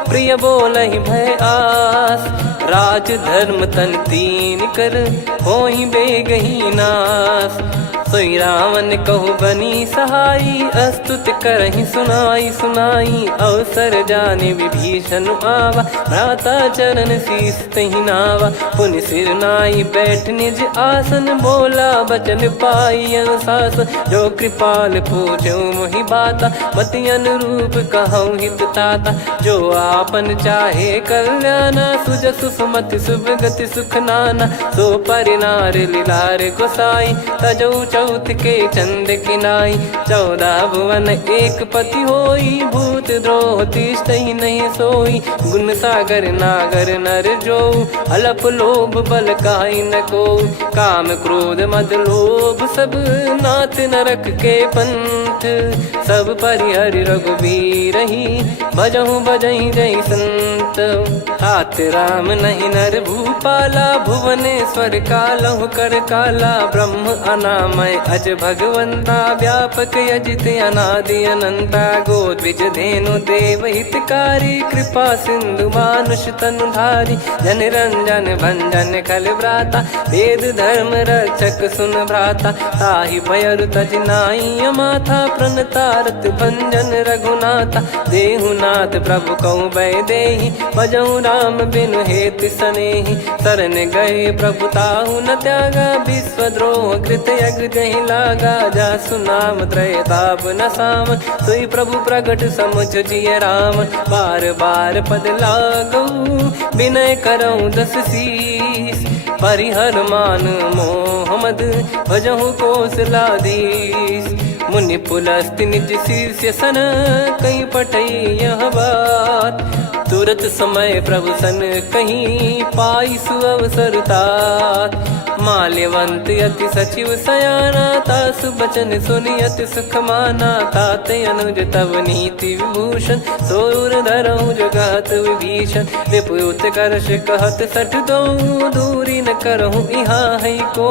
प्रिय बोलहि भय आस। राज धर्म तन तीन कर, होहि बेगहि नास। सोई रावण कहु बनी सहाई, अस्तुत करहि सुनाई सुनाई। अवसर जाने विभीषण आवा, भ्राता चरण शीस तहि नावा। पुनि सिर नाई बैठ निज आसन, बोला बचन पाई अनुशासन। जो कृपाल पूछो मोहि बाता, मति अनुरूप कहूँ हित ताता। जो आपन चाहे कल्याणा, सुजसु सुमति शुभ गति सुख नाना। सो परिनार लीलार गोसाई, तजौ चौथ के चंद किनाई। 14 भुवन एक पति होई, भूत द्रोह तिष्ठहि नहीं सोई। गुण सागर नागर नर जो, अलप लोभ बल काई न को। काम क्रोध मद लोभ सब, नाथ नरक के पंथ। दुख सब परिहरि रघुबीर ही, भजहु भजहि जय संत। तात राम नहीं नर भूपाला, भुवनेश्वर कालहु कर काला। ब्रह्म अनामय अज भगवंता, व्यापक यजित अनादि अनंता। गोद्विज धेनु देव हितकारी, कृपा सिंधु मानुष तनुधारी। जन रंजन भंजन खल भ्राता, वेद धर्म रक्षक सुन भ्राता। ताहि भयरु तज नाई माथा, प्रणतारत भंजन रघुनाथा। देहुनाथ प्रभु कहु बै देहि, भजहु राम बिनु हेत सनेहि। शरण गए प्रभु ताहु न त्यागा, विश्वद्रोह कृत यज्ञ जहि लागा। जासु नाम त्रय ताप न साम, सोई प्रभु प्रगट समुझ जिय राम। बार बार पद लागऊ, विनय करऊँ दस शीस। परिहर मान मोह मद, भजहु कौशलाधीश। मुनि पुलस्त्य निज शिष्य सन, कहीं पठई यह बात। तुरत समय प्रभु सन कहीं, पाई सुअवसर तात। माल्यवंत अति सचिव सयाना, तासु बचन सुनि अति सुख माना। तात अनुज तव नीति विभूषण, सोर धरऊ जगत विभीषण। विपुत करश कहत सठ दो, दूरी न करहु इहाँ है को।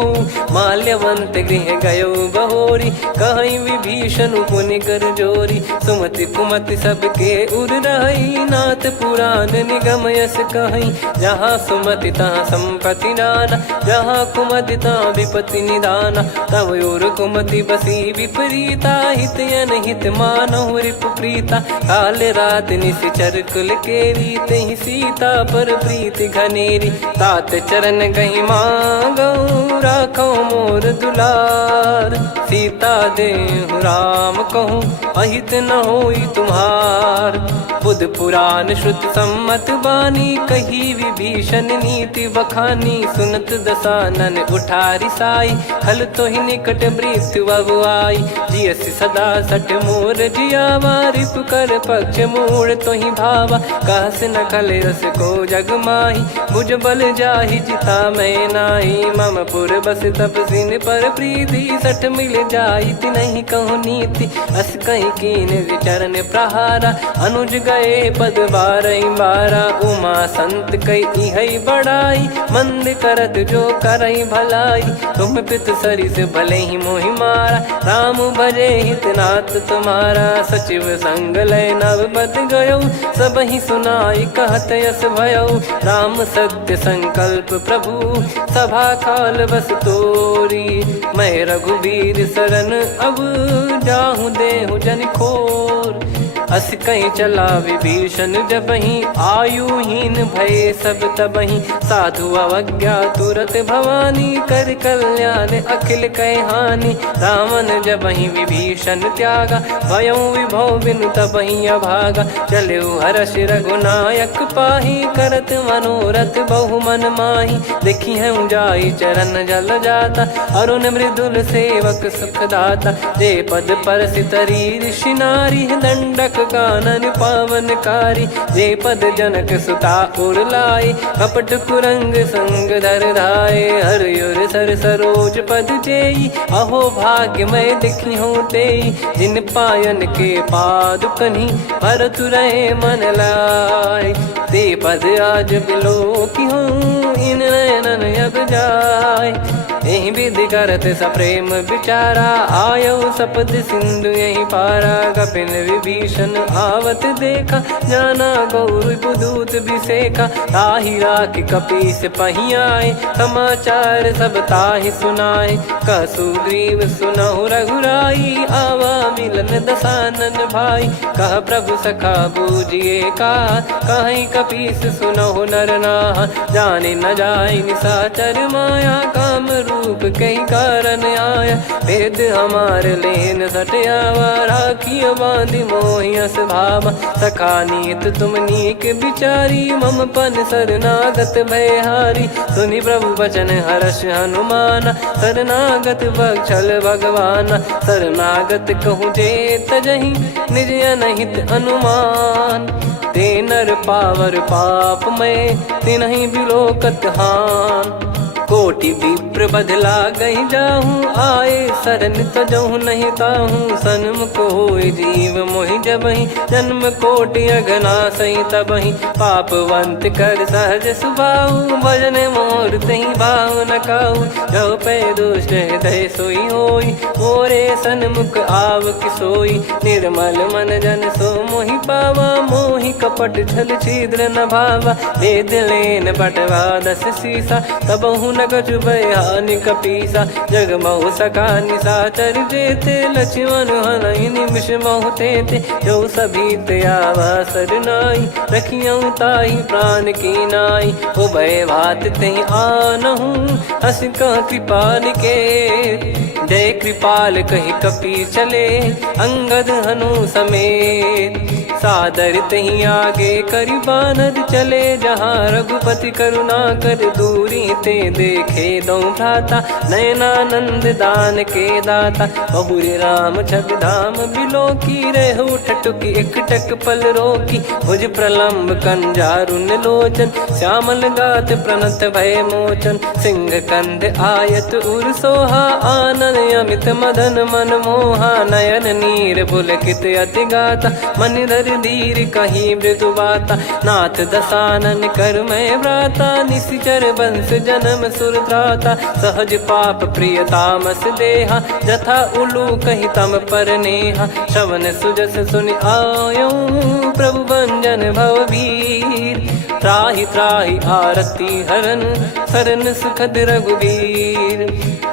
माल्यवंत गृह गयो बहोरी, कहीं विभीषण पुनि कर जोरी। सुमति कुमति सबके उर रही, नाथ पुराण निगम यस कहीं। जहाँ सुमति तहाँ संपत्ति नाना, जहाँ कुमति तहाँ विपत्ति निदाना। तव और कुमति बसी विपरीता, हित अनहित मानहु रिपु प्रीता। काल रात निश्चर कुल केरी, तहि सीता पर प्रीति घनेरी। तात चरण गहि मांगऊ, राखो मोर दुलार। सीता देहु राम कहूँ, अहित न होई तुम्हार। बुध पुराण श्रुत सम्मत बानी, कही विभीषण नीति बखानी। सुनत दसानन उठारी साई, खल तो ही निकट मृत्यु अब आई। जियसि सदा सठ मोर जियावा, रिप कर पक्ष मूड़ तो ही भावा। कहस न खल रस को जग माही, भुज बल जाहि जिता मैं नाही। मम पुर बस तपसिन पर प्रीति, सठ मिल जाई तिनहि कहु नीति। अस कहीं कीन विचरण प्रहारा, अनुज गए पद बारहि बारा। उमा संत कई इहै बड़ाई, मंद करत जो करई भलाई। तुम पित सरिस भले ही मोहि मारा, राम भजे हितनाथ तुम्हारा। सचिव संग लय नव बद गयो, सब ही सुनाई कहत यस भयो। राम सत्य संकल्प प्रभु, सभा काल बस तोरी। मैं रघुबीर शरण अब, जाहूँ देहु जन खोर। अस कहीं चला विभीषण जबहि, आयुहीन भये सब तबहि। साधु अवज्ञा तुरत भवानी, कर कल्याण अखिल कह हानि। रावण जबहि विभीषण त्यागा, भयउ विभव बिनु तबहि अभागा। चलऊ हर्ष रघुनायक पाहि, करत मनोरथ बहु मन माहि। देखी है जाई चरण जल जाता, अरुण मृदुल सेवक सुखदाता। जे पद परसि तरी ऋषि नारी, दंडक कानन पावनकारी। जे पद जनक सुता उर लाए, कपट कुरंग संग धर धाये। हरियर सर सरोज पद जेई, अहो भाग्य मैं देखी हूँ तेई। जिन पायन के पाद कन्ही, भरतु रहे मन लाय। ते पद आज बिलो की हूँ, इन नयनन अब जाय। यही विधि करत सप्रेम विचारा, आयो सपद सिंधु यही पारा। कपिन विभीषण आवत देखा, जाना गौर बुदूत बिसेखा। ताहि राख कपीस पही आए, समाचार सब ताहि सुनाए। कह सुग्रीव सुनहु रघुराई, आवा मिलन दसानन भाई। कह प्रभु सखा बूझिए का, कहीं कपीस सुनहु नर नाहा। जाने न जाय निशाचर माया, काम रूप कई कारण आया। वेद हमार लेन सटयावा, राखिय बांधि मोहियस भावा। सखा नीत तुम नीक विचारी, मम पन शरणागत भयहारी। सुनि प्रभु वचन हर्ष हनुमाना, शरणागत बक्षल भगवाना। शरणागत कहूँ जे तजहि, निज अनहित अनुमान। ते नर पावर पाप में, तिनहि बिलोकत हान। कोटि विप्र विप्र बदला गई जाहूँ, आए शरण तजहु नहीं ताहूँ। सन्मुख होय जीव मोहि जबहि, जन्म कोटि अगना सही तबहि। पापवंत कर सहज सुभाऊ, भजन मोर तहि भाव न काऊ। जो पै दुष्ट हृदय सोई होई, मोरे सन्मुख आव किसोई। निर्मल मन जन सो मोहि पावा, मोहि कपट छल छिद्र न भावा। वेद लेन बटवा 10 सीसा, तबहु न कछु भय हानि कपीसा। जग महु सका निशाचर जेते, लक्ष्मण हनहि निमिष महु तेते। जो सभीत आवा सरनाई, रखियऊ ताहि प्राण की नाई। उभय भात तेहि आनहु, हस कह कृपाल के। जय कृपाल कहि कपि चले, अंगद हनु समेत। सादर तही आगे करि बानर चले, जहाँ रघुपति करुणा कर दूरी ते देखे दो भ्राता। नयनानंद दान के दाता, बहुरे राम छग धाम बिलो की। रहु ठटुकी एकटक पल रोकी, भुज प्रलम्ब कंजारुन लोचन। श्यामल गात प्रणत भय मोचन, सिंह कंद आयत उर सोहा। आनन अमित मदन मन मोहा, नयन नीर पुलकित अति गाता। मन धर धीर कहीं मृदु बाता, नाथ दसानन कर मैं व्राता। निशिचर बंस जन्म सुरत्राता, सहज पाप प्रिय तामस देहा। जथा उलू कही तम पर नेहा, श्रवण सुजस सुनि आयो। प्रभु भंजन भवभीर, त्राहि त्राहि आरती हरन। शरण सुखद रघुवीर,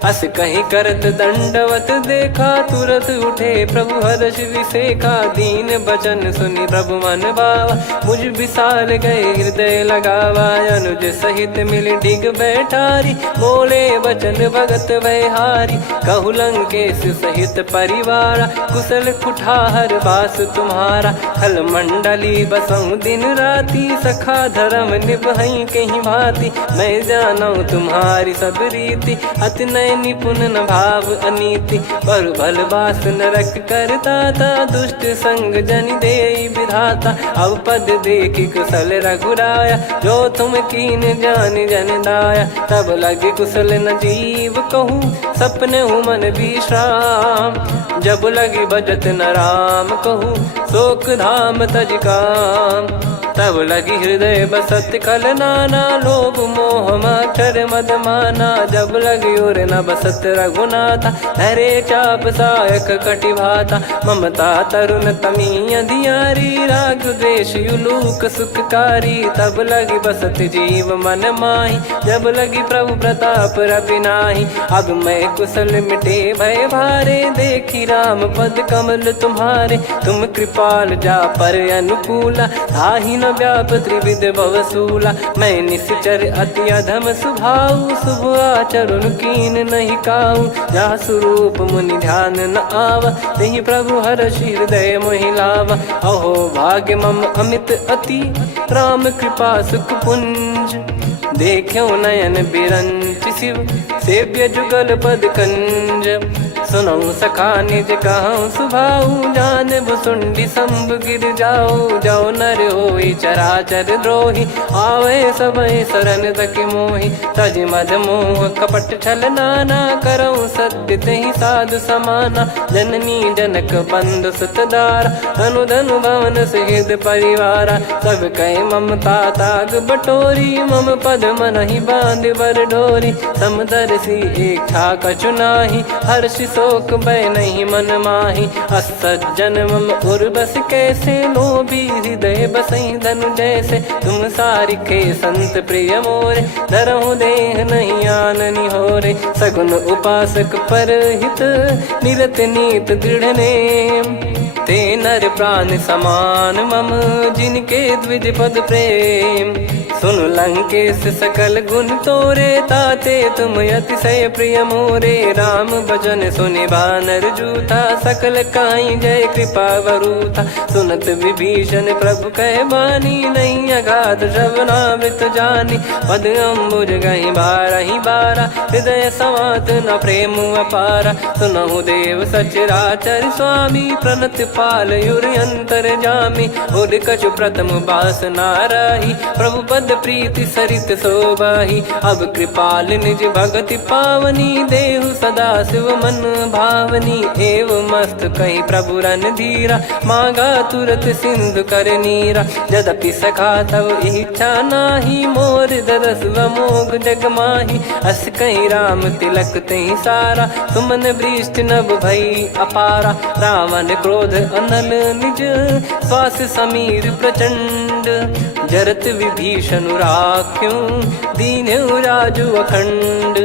अस कहीं करत दंडवत देखा। तुरत उठे प्रभु हर्ष विसेखा, दीन बचन सुनि प्रभु मन भावा। मुझ विसाल गए हृदय लगावा, अनुज सहित मिल डिग बैठारी। बोले बचन भगत वैहारी, कहु लंकेश सहित परिवारा। कुशल कुठार बास तुम्हारा, खल मंडली बसऊं दिन राती। सखा धर्म निभई कहीं भांति, मैं जानू तुम्हारी सब रीति। अति नय निपुण न भाव अनीति, पर भल बास नरक करता था। दुष्ट संग जनि देई विधाता, अब पद देखि कुशल रघुराया। जो तुम कीन जान जन दाया, तब लगे कुशल न जीव कहूँ। सपने हूँ मन विश्राम, जब लगी भजत न राम कहूँ। शोक धाम तज काम, तब लगी हृदय बसत खल नाना। लोभ मोह मच्छर मद माना, जब लगी उर न बसत रघुनाथा। हरे चाप सायक कटि भाता, ममता तरुण तमी अधियारी। राग द्वेष युलूक सुखकारी, तब लगी बसत जीव मन माही। जब लगी प्रभु प्रताप रवि नाही, अब मैं कुशल मिटे भय भारे। देखी राम पद कमल तुम्हारे, तुम कृपाल जा पर अनुकूला। ताहि न व्याप त्रिविध भवसूला, मैं निश्चर अति अधम सुभाऊ। शुभ आचरण कीन नहीं काऊ, जा स्वरूप मुनि ध्यान न आवा। तेहि प्रभु हर्ष हृदय मोहि लावा। अहो भाग्य मम अमित अति, राम कृपा सुख पुंज। देखो नयन बिरंच शिव, सेव्य जुगल पद कंज। सुनऊ सखा निज कहूँ सुभाऊ, जान भुसुंडी शंभ गिर जाऊ। जो नर होई चराचर द्रोही, आवे सबय शरण तक मोहि। तज मद मोह कपट छल नाना, करऊँ सत्य तेहि साधु समाना। जननी जनक बंधु सुतदारा, धनु धनु भवन सहित परिवारा। सब कहे ममता ताग बटोरी, मम पद मनहि बांध बर डोरी। समदर्शी इच्छा कछु नाही, हर्ष शोक भय नहीं मन माही। असज्जन मम उर बस कैसे, लोभी हृदय बसई धनु जैसे। तुम सारिखे संत प्रिय मोरे, धरहु देह नहीं आननि होरे। सगुन उपासक पर हित, निरत नीत दृढ़ नेम। ते नर प्राण समान मम, जिनके द्विज पद प्रेम। सुन लंकेश सकल गुण तोरे, ताते तुम अतिशय प्रिय मोरे। राम भजन सुनि बानर जूथा, सकल काई जय कृपा वरूथा। सुनत विभीषण प्रभु कह बानी, नहीं अगाध श्रवणामृत जानी। पद अम्बुज गहि बारहि बारा, हृदय समात न प्रेम अपारा। सुनहु देव सचराचर स्वामी, प्रणत पाल युर अंतर जामी। उर कछु प्रथम बास नाराही, प्रभु पद प्रीति सरित शोभाही। अब कृपाल निज भगति पावनी, देहु सदा शिव मन भावनी। एव मस्त कहीं प्रभु रन धीरा, मांगा तुरत सिंधु कर नीरा। यद्यपि सखा तब इच्छा नाही, मोर दरस मोग जग माही। अस कहीं राम तिलक तहीं सारा, सुमन वृष्टि नभ भई अपारा। रावण क्रोध अनल निज, श्वास समीर प्रचंड। जरत विभीषण राख्यों, दीन्हु राजु अखंड।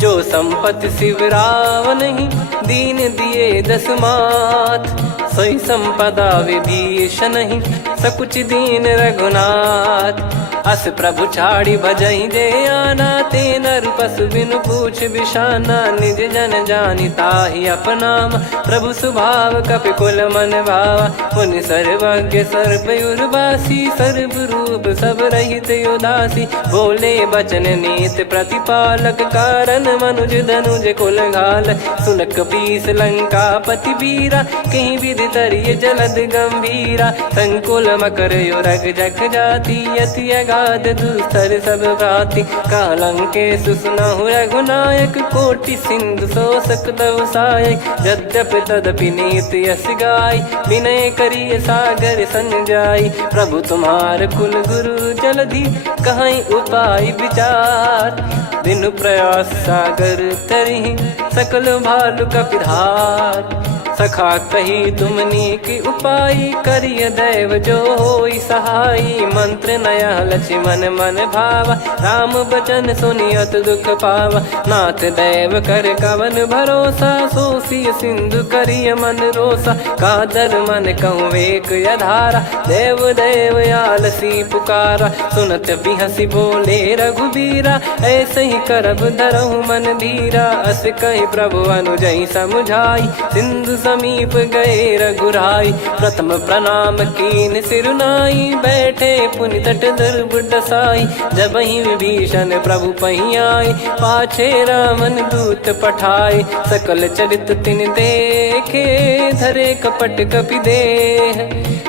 जो संपत्ति शिव रावण ही, दीन दिए दस मात। सोई संपदा विभीषण ही, सकुच दीन रघुनाथ। अस प्रभु छाड़ी भजई जे आना, ते नर पशु बिनु पूछ बिशाना। निज जन जानि ताहि अपनाम, प्रभु स्वभाव कपि कुल मन भावा। मुनि सर्वज्ञ सर्वयुर्वासी, सर्व रूप सब रहित उदासी। बोले बचन नीत प्रतिपालक, कारण मनुज धनुज कुल घाल। सुन कपीस लंका पति वीरा, कहीं विधि तरिय जलद गंभीरा। संकुल मकर युरग जग जाति, यति अगाध दुस्तर सब भांति। कालंकेश सुनहु रघुनायक, कोटि सिंधु शोषक तव सहायक। यद्यपि तदपि नीति यस गाय, विनय करिय सागर सन जाई। प्रभु तुम्हार कुल गुरु जलधि, कहीं उपाय विचार। बिनु प्रयास सागर तरहि, सकल भालु कपिधार। सखा कही तुमनी की उपाय, करिय दैव जो होई सहाई। मंत्र नया लक्ष्मण मन भावा, राम बचन सुनियत दुख पावा। नाथ दैव कर कवन भरोसा, सोसिय सिंधु करिय मन रोसा। कादर मन कहूँ एक यधारा, देव देव आलसी पुकारा। सुनत बिहसी बोले रघुबीरा, ऐसे ही करब धरहु मन धीरा। अस कहीं प्रभु अनुजई समुझाई, सिंधु समीप गए रघुराई। प्रथम प्रणाम कीन सिरुनाई, बैठे पुनि तट दुर्ब डसाई। जब ही विभीषण प्रभु पही आए, पाछे रामन दूत पठाए। सकल चरित तिन देखे, धरे कपट कपि देह।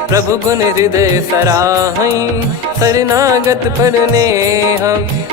प्रभु गुण हृदय सराहई, शरणागत पर नेह।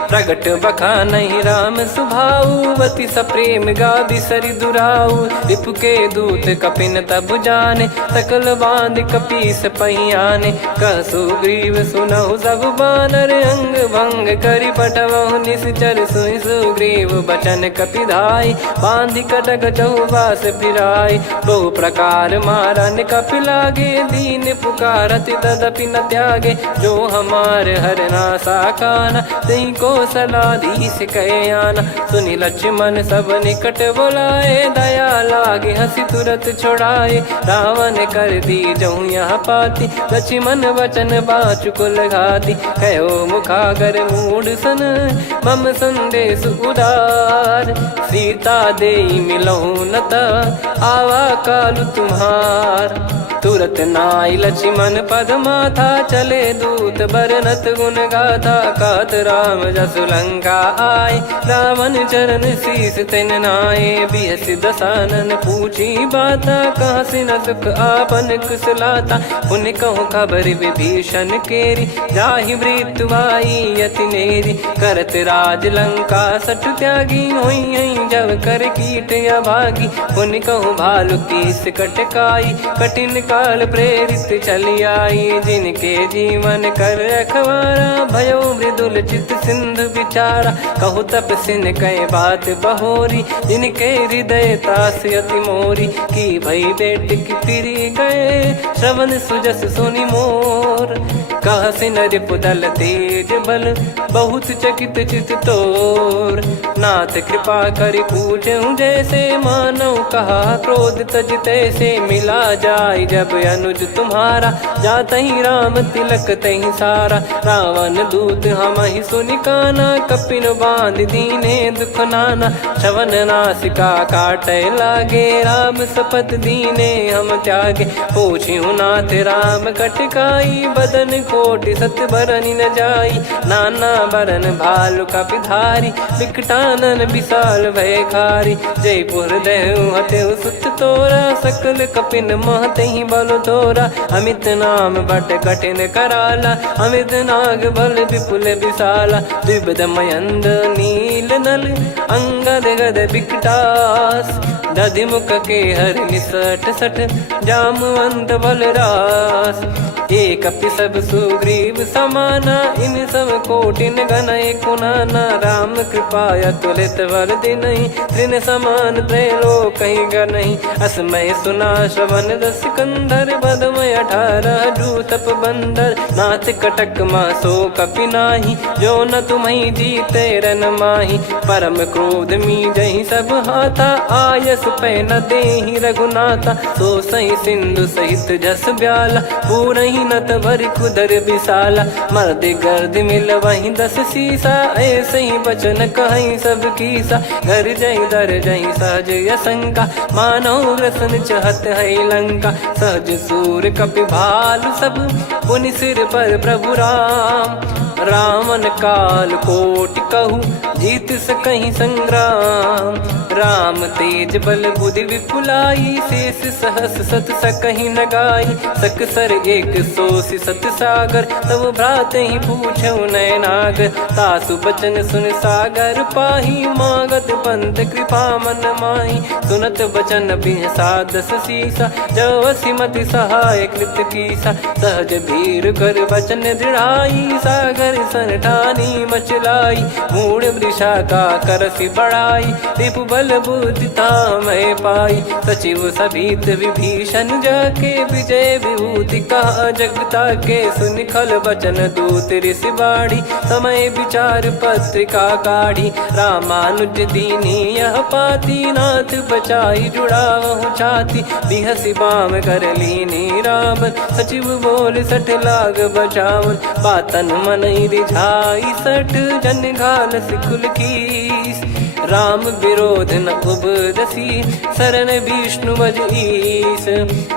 प्रगट बखानहि राम सुभाऊ, बति सप्रेम गादि सरि दुराऊ। रिपु के दूत कपिन तब जाने, सकल बांध कपीस पहियाने। कह सुग्रीव सुनहु सब बानर, अंग भंग करि पठवहु निश्चर। सुनि सुग्रीव बचन कपिधाई, बांधि कटक चौबास फिराई। बहु प्रकार मारन कपि लागे, दीन पुकारति तदपि न त्यागे। जो हमार हरना साकाना, तई को सलाधीश कहे आना। सुनि लक्ष्मण सब निकट बुलाए, दया लागे हंसी तुरत छोड़ाए। रावण कर दी जहूँ यहाँ पाती, लक्ष्मण वचन बाचु कुल घाती। कहो मुखागर मूढ़ सन, मम संदेश उदार। सीता देई मिलहु नता, आवा कालु तुम्हार। तुरत नाई लक्ष्मण पद माथा, चले दूत बरनत गुण गाथा। कहत राम जसु लंका आए, रावण चरण शीस तिन नाये। बिहस दसानन पूछी बाता, कहाँ से न सुख आपन कुशलाता। पुन कहूँ खबर विभीषण केरी, जाहि मृत्यु आई यति नेरी। करत राज लंका सठ त्यागी, होई जब कर कीट अभागी। पुन कहूँ भालु कीस कटकाई, कठिन काल प्रेरित चली आई। जिनके जीवन कर रखवारा, भयो मृदुल चित सिंधु विचारा। कहु तपसिन कई बात बहोरी, जिनके हृदय तास अति मोरी। की भई बेट की फिरी गए, श्रवण सुजस सुनि मोर। कह सिन रिपुदल तेज बल, बहुत चकित चित तोर। नाथ कृपा करि पूछऊं जैसे, मानव कहा क्रोध तज तैसे। मिला जाय जब अनुज तुम्हारा, जातहि राम तिलक तहि सारा। रावण दूत हम ही सुनि काना, कपिन बांध दीने दुख नाना। श्रवण नासिका काटे लागे, राम शपथ दीने हम त्यागे। पूछिहु नाथ राम कटकाई, बदन कोटि सत बरनि न जाई। नाना बरन भालु कपिधारी, विकटा कानन विशाल भय खारी। जयपुर देहु हतेउ सुत तोरा, सकल कपिन महते ही बल तोरा। अमित नाम बट कठिन कराला, अमित नाग बल विपुल विशाला। द्विविध मयंद नील नल, अंगद गद विकटास। दधिमुख के हर निसठ सठ, जामवंत बलरास। एक अपि सब सुग्रीव समाना, इन सब कोटिन गणय कुनाना। राम कृपाया तुलित बल दिनहि, त्रिन समान त्रैलोक कहीं गनहि। असमय सुना श्रवण दस कंधर, बदमय 18 जूतप बंदर। नाथ कटक मासो कपि नाही, जो न तुम्हि जीते रन माही। परम क्रोध मी जहि सब हाथा, आयस पै न देहि रघुनाथा। सो सही सिंधु सहित जस ब्याला, पूरहि नत भर कुदर विशाला। मर्द गर्द मिल वहीं 10 सीसा, ऐसे ही बचन कहीं सब कीसा। घर जय दर जय सहज यसंका, मानव ग्रसन चहत है लंका। सहज सूर कपि भालु सब, पुनि सिर पर प्रभु राम। रामन काल कोटि कहु, जीत सकहि संग्राम। राम तेज बल बुद्धि विपुलाई, शेष सहस सत सकहि न गाई। सकसर 180 सत सागर, तब भ्राते ही पूछौ नयनागर। तासु बचन सुन सागर पाही, मागत पंथ कृपा मन माही। सुनत बचन बिहसा 10 सीसा, जवसि मति सहाय कृत कीसा। सहज भीर कर बचन दृढ़ाई, सागर सन ठानी मचलाई। मूढ़ वृषा का करसि बढ़ाई, रिपु बल बुद्धि तामय पाई। सचिव सभीत विभीषण जाके, विजय विभूति कहा जगता के। सुनि खल बचन दूत ऋषि बाढ़ी, समय विचार पत्रिका काढ़ी। रामानुज दीनी यह पाती, नाथ बचाई जुड़ावहु छाती। बिहसि बाम कर लीनी रावण, सचिव बोल 60 लाग बचावन। बातन मन रिझाई 60, जन घाल सिकुल कीस। राम विरोध न उपदसी, शरण विष्णु बज ईस।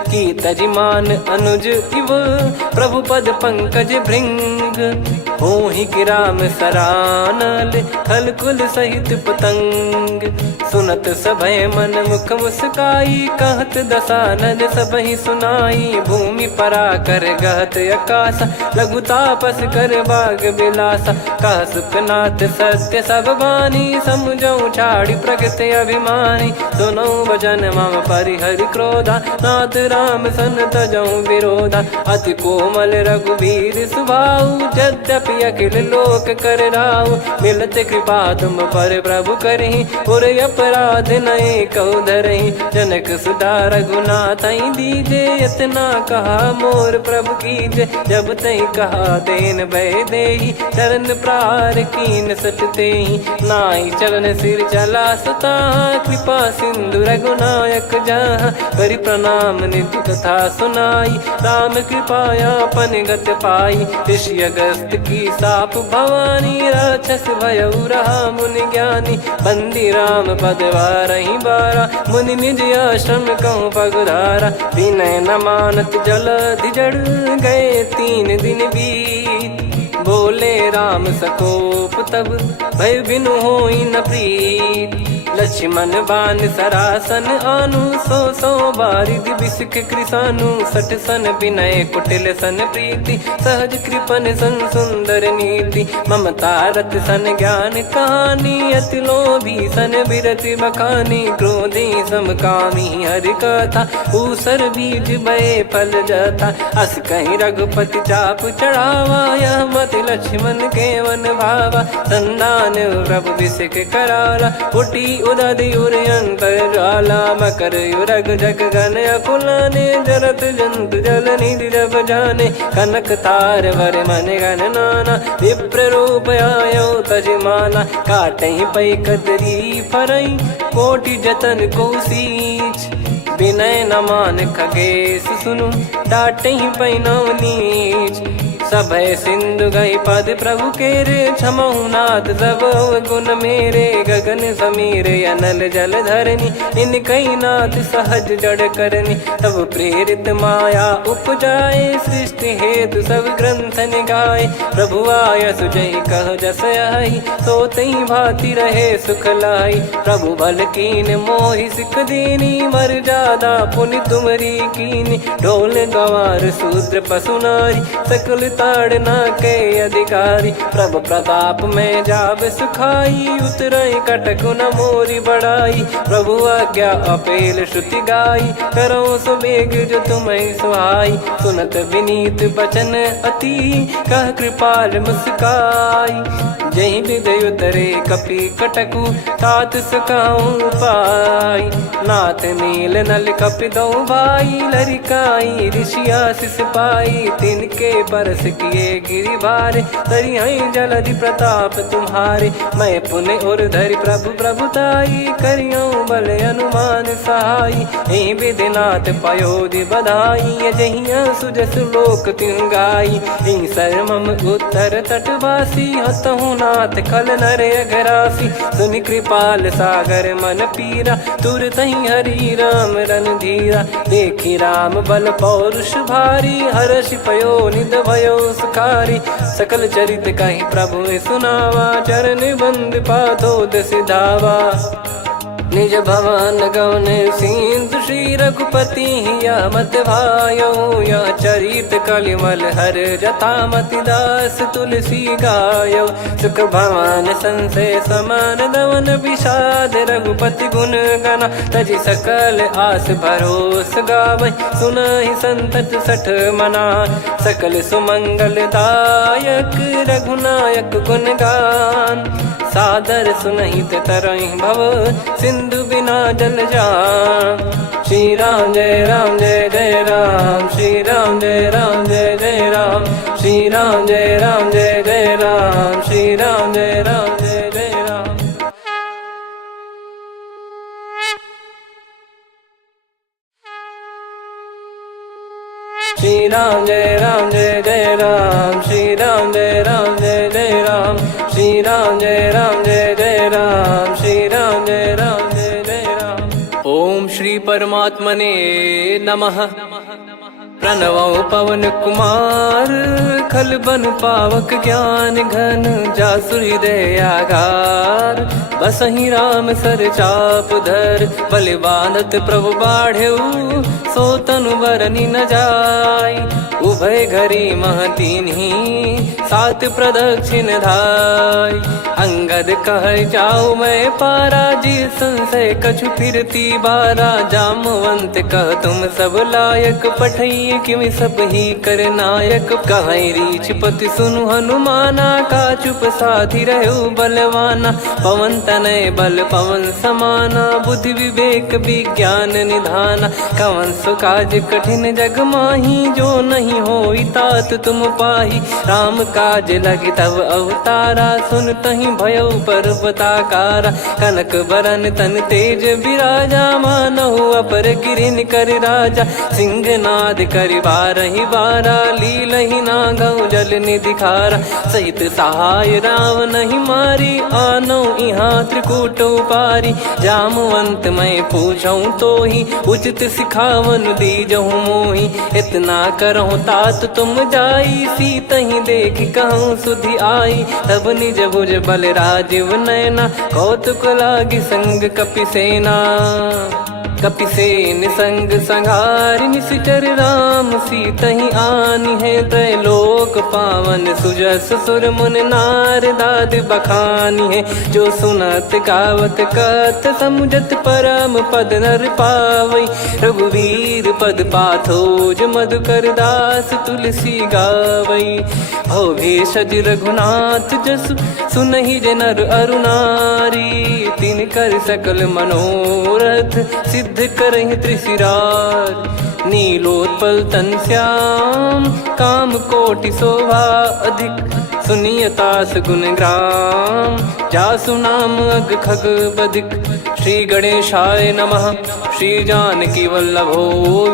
की तजिमान अनुज इव, प्रभु पद पंकज भृंग। होहि कि राम सरानल, खल कुल सहित पतंग। सुनत सभय मन मुख मुस्काई, कहत दसानन सबहि सुनाई। भूमि परा कर गहत आकाशा, लघु तापस कर बाग बिलासा। कह सुखनाथ सत्य सब बानी, समुझौ छाड़ी प्रकृति अभिमानी। सुनो वचन मम परिहरि क्रोधा, नाथ राम सन तजौ विरोधा। अति कोमल रघुवीर सुभाऊ, यद्यपि अखिल लोक कर राऊ। मिलत कृपा तुम पर प्रभु करहि, और अपराध नये कौ धरहि। जनक सुता रघुनाथ दीजे, इतना कहा मोर प्रभु कीजे। जब तहि कहा देन भय देहि, चरण प्रहार कीन सटतेहि। नाई चरण सिर चला सता, कृपा सिंधु रघुनायक जहाँ। करि प्रणाम निज कथा सुनाई, राम कृपायापन गत पाई। ऋषि अगस्त की साप भवानी, राक्षस भयउ रहा मुनि ज्ञानी। बंदी राम पद वारहि बारा, मुनि निज आश्रम कहूँ पगधारा। विनय न मानत जलधि जड़, गए 3 दिन बीत। बोले राम सकोप तब, भय बिनु होई न प्रीत। लक्ष्मण बान सरासन आनु, 100 बारिद बिसिक कृसानु। 60 सन विनय कुटिल सन प्रीति, सहज कृपन सन सुंदर नीति। ममता रत सन ज्ञान कहानी, अति लोभी सन बिरति बखानी। क्रोधी समकामी हरि कथा, ऊसर बीज भय फल जथा। अस कहीं रघुपति चाप चढ़ावा, यह मति लक्ष्मण के वन भावा। संदान प्रभु बिसिक कराला, उटी उदधि उर अंतर ज्वाला। मकर युरग जग गन अकुलाने, जरत जंतु जल निधि जब जाने। कनक तार वर मन गण नाना, विप्र रूप आयो तजमाना। काटहि पै कतरी फरई, कोटि जतन को सींच। विनय न मान खगेश सुनु, डांटहि पै नव नीच। सभय सिंधु गई पद प्रभु केरे, क्षमहु नाथ सब गुण मेरे। गगन समीरे अनल जल धरनी, इन कई नाथ सहज जड़ करनी। तब प्रेरित माया उपजाए, सृष्टि हेतु सब ग्रंथन गाए। प्रभु आय सुजई कह जस आई, सो तई भांति रहे सुख लाई। प्रभु बल कीन मोहि सिख दीनी, मर्यादा पुनि तुमरी कीनी। ढोल गवार शूद्र पशु नारी, सकल ताड़ना के अधिकारी। प्रभु प्रताप में जाब सुखाई, उतरई कटक न मोरी बढ़ाई। प्रभु आज्ञा अपेल श्रुति गाई, करो सो बेग जो तुम्हें सुहाई। सुनत विनीत बचन अति, कह कृपाल मुस्काई। जय विदय उतरे कपि कटकु, तात सकाऊं पाई। नाथ नील नल कपि दो भाई, लरिकाई ऋषि आशीष पाई। तिनके परस किए गिरि भारे, तरि हई जलधि प्रताप तुम्हारे। मैं पुण्य और धरि प्रभु प्रभुताई, करियों बल अनुमान सहाई। एहि विधिनाथ पयोधि बधाई, जहिया सुजस लोक तिहुँ गाई। एहि सरमम उत्तर तटवासी, हतहु नाथ खल नर अघरासी। सुनि कृपाल सागर मन पीरा, तुरत ही हरि राम रन धीरा। देखी राम बल पौरुष भारी, हर्षि पयो निध भयो सुखारी। सकल चरित कहि प्रभु सुनावा, चरण बंद पादोद सिधावा। निज भवन गौन सिंधु, श्री रघुपति या मत भायो। या चरित कलिमल हर जथामति, दास तुलसी गायो। सुख भवन संशय समान दवन, विषाद रघुपति गुण गना। तजि सकल आस भरोस गावै, सुनहि संतत सठ मना। सकल सुमंगल दायक, रघुनायक गुण गान। सादर सुनहित तरहि भव, सिंधु बिना जल जान। श्री राम जय राम जय जय राम, श्री राम जय राम जय जय राम। श्री राम जय राम जय जय राम, श्री राम जय राम जय जय राम। श्री राम जय राम जय जय राम, श्री राम जय राम जय जय राम। श्री राम जय राम जय जय राम, श्री राम जय राम जय जय राम। ओम श्री परमात्मने नमः। प्रणवौ पवन कुमार, खल बन पावक ज्ञान घन। जासु हृदय आगार, बसहि राम सर चाप धर। बलि बांधत प्रभु बाढ़ेउ, सो तनु बरनि न जाय। उभय घरी मह तीन्ही, सात प्रदक्षिण धाय। अंगद कह जाऊ मैं पारा, जी संशय कछु फिरती बारा। जामवंत कह तुम सब लायक, पठई किमि सब ही कर नायक। कहीं रीछ पति सुनु हनुमाना, का चुप साधि रहु बलवाना। पवन तनय बल पवन समाना, बुद्धि विवेक विज्ञान निधाना। कवन सु काज कठिन जग माही, जो नहीं होई तात तुम पाही। राम काज लगी तब अवतारा, सुन तहि भयो पर्वताकारा। कनक बरन तन तेज बिराजा, मानहु अपर गिरिन कर राजा। सिंहनाद करि बारहि बारा, लीलहि नागौ जल निधि खारा। सहित सहाय रावण ही मारी, आनो इहाँ त्रिकूट उपारी। जामवंत मैं पूछऊँ तो ही, उचित सिखावन दीजहु मोहि। इतना करहु तात तुम जाई, सीतहि देख कहूँ सुधि आई। तब निज भुज बल राजीव नयना, कौतुक लागी संग कपिसेना। कपिसेन संग संहारि निशिचर राम, सीतहि आनि है त्रैलोक पावन। सुजस सुर मुन नार दाद बखानी है, जो सुनत गावत कथ समुझत परम पद नर पावई। रघुवीर पद पाथोज मधुकर दास तुलसी गावई। भव भेषज रघुनाथ जसु, सुनहि जे नर अरु नारी। तिन कर सकल मनोरथ, सिद्ध करहि त्रिशिरार। नीलोत्पल तन श्याम, काम कोटि शोभा अधिक। सुनियतास गुण ग्राम, जासु नाम अग खग बदिक। श्री गणेशाय नमः। श्री जानकी वल्लभो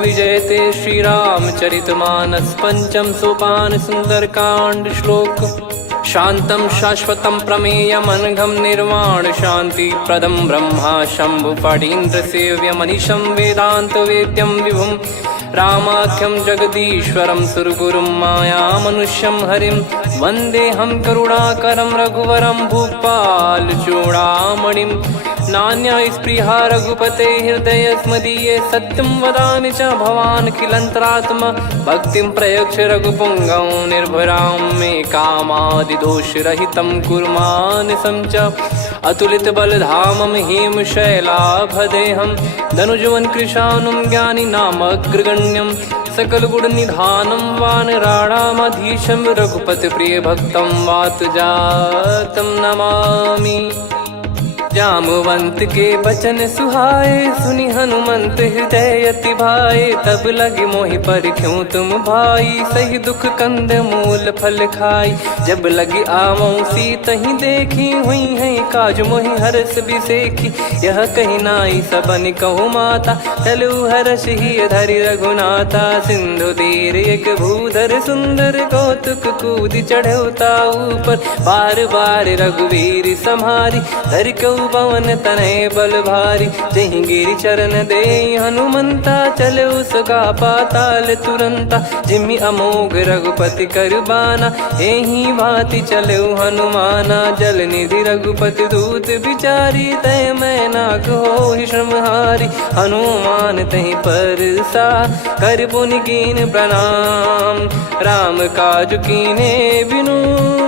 विजयते। श्री रामचरितमानस पंचम सोपान सुंदरकांड श्लोक। शांतं शाश्वतं प्रमेयमनघं निर्वाण शांति प्रदं ब्रह्मा शंभु फणीन्द्र सेव्य मनीषं वेदांत वेद्यं विभुं रामाख्यं जगदीश्वरं सुरगुरुं माया मनुष्यं हरिं वन्देऽहं करुणाकरं रघुवरं भूपाल चूडामणिं। नान्या स्पृहा रघुपते हृदय स्मदीये सत्यं वदामि च भवान् किलन्तरात्मा भक्तिं प्रयच्छ रघुपुङ्गं निर्भरां मे कामादिदोषरहितं कुर्मानसं च अतुलितबलधामं हेमशैलाभदेहं धनुजवन् कृशानुं ज्ञानिनामग्रगण्यं सकलगुणनिधानं वानराणामधीशं रघुपतिप्रियभक्तं वातजातं नमामि। जामवंत के बचन सुहाए सुनि हनुमंत हृदय अति भाए। तब लगे मोहि पर क्यों तुम भाई सही दुख कंद मूल फल खाई। जब लगी आवों सीतहि देखी हुई है काज मोहि हरस बिसेखी। यह कही नाई सबन कहु माता चलु हरष ही धरि रघुनाथा। सिंधु तीर एक भूधर सुंदर कौतुक कूद चढ़ौता ऊपर। बार बार रघुवीर सम्हारी धरि कौ पवन तनय बल भारी। जहि गिरि चरण दे हनुमंता चले उसका पाताल तुरंता। जिमि अमोघ रघुपति कर बाना एहि भांति चले हनुमाना। जल निधि रघुपति दूत बिचारी तय मैं नाक होहि श्रमहारी। हनुमान तहि परसा कर पुनि कीन प्रणाम। राम काज कीने बिनु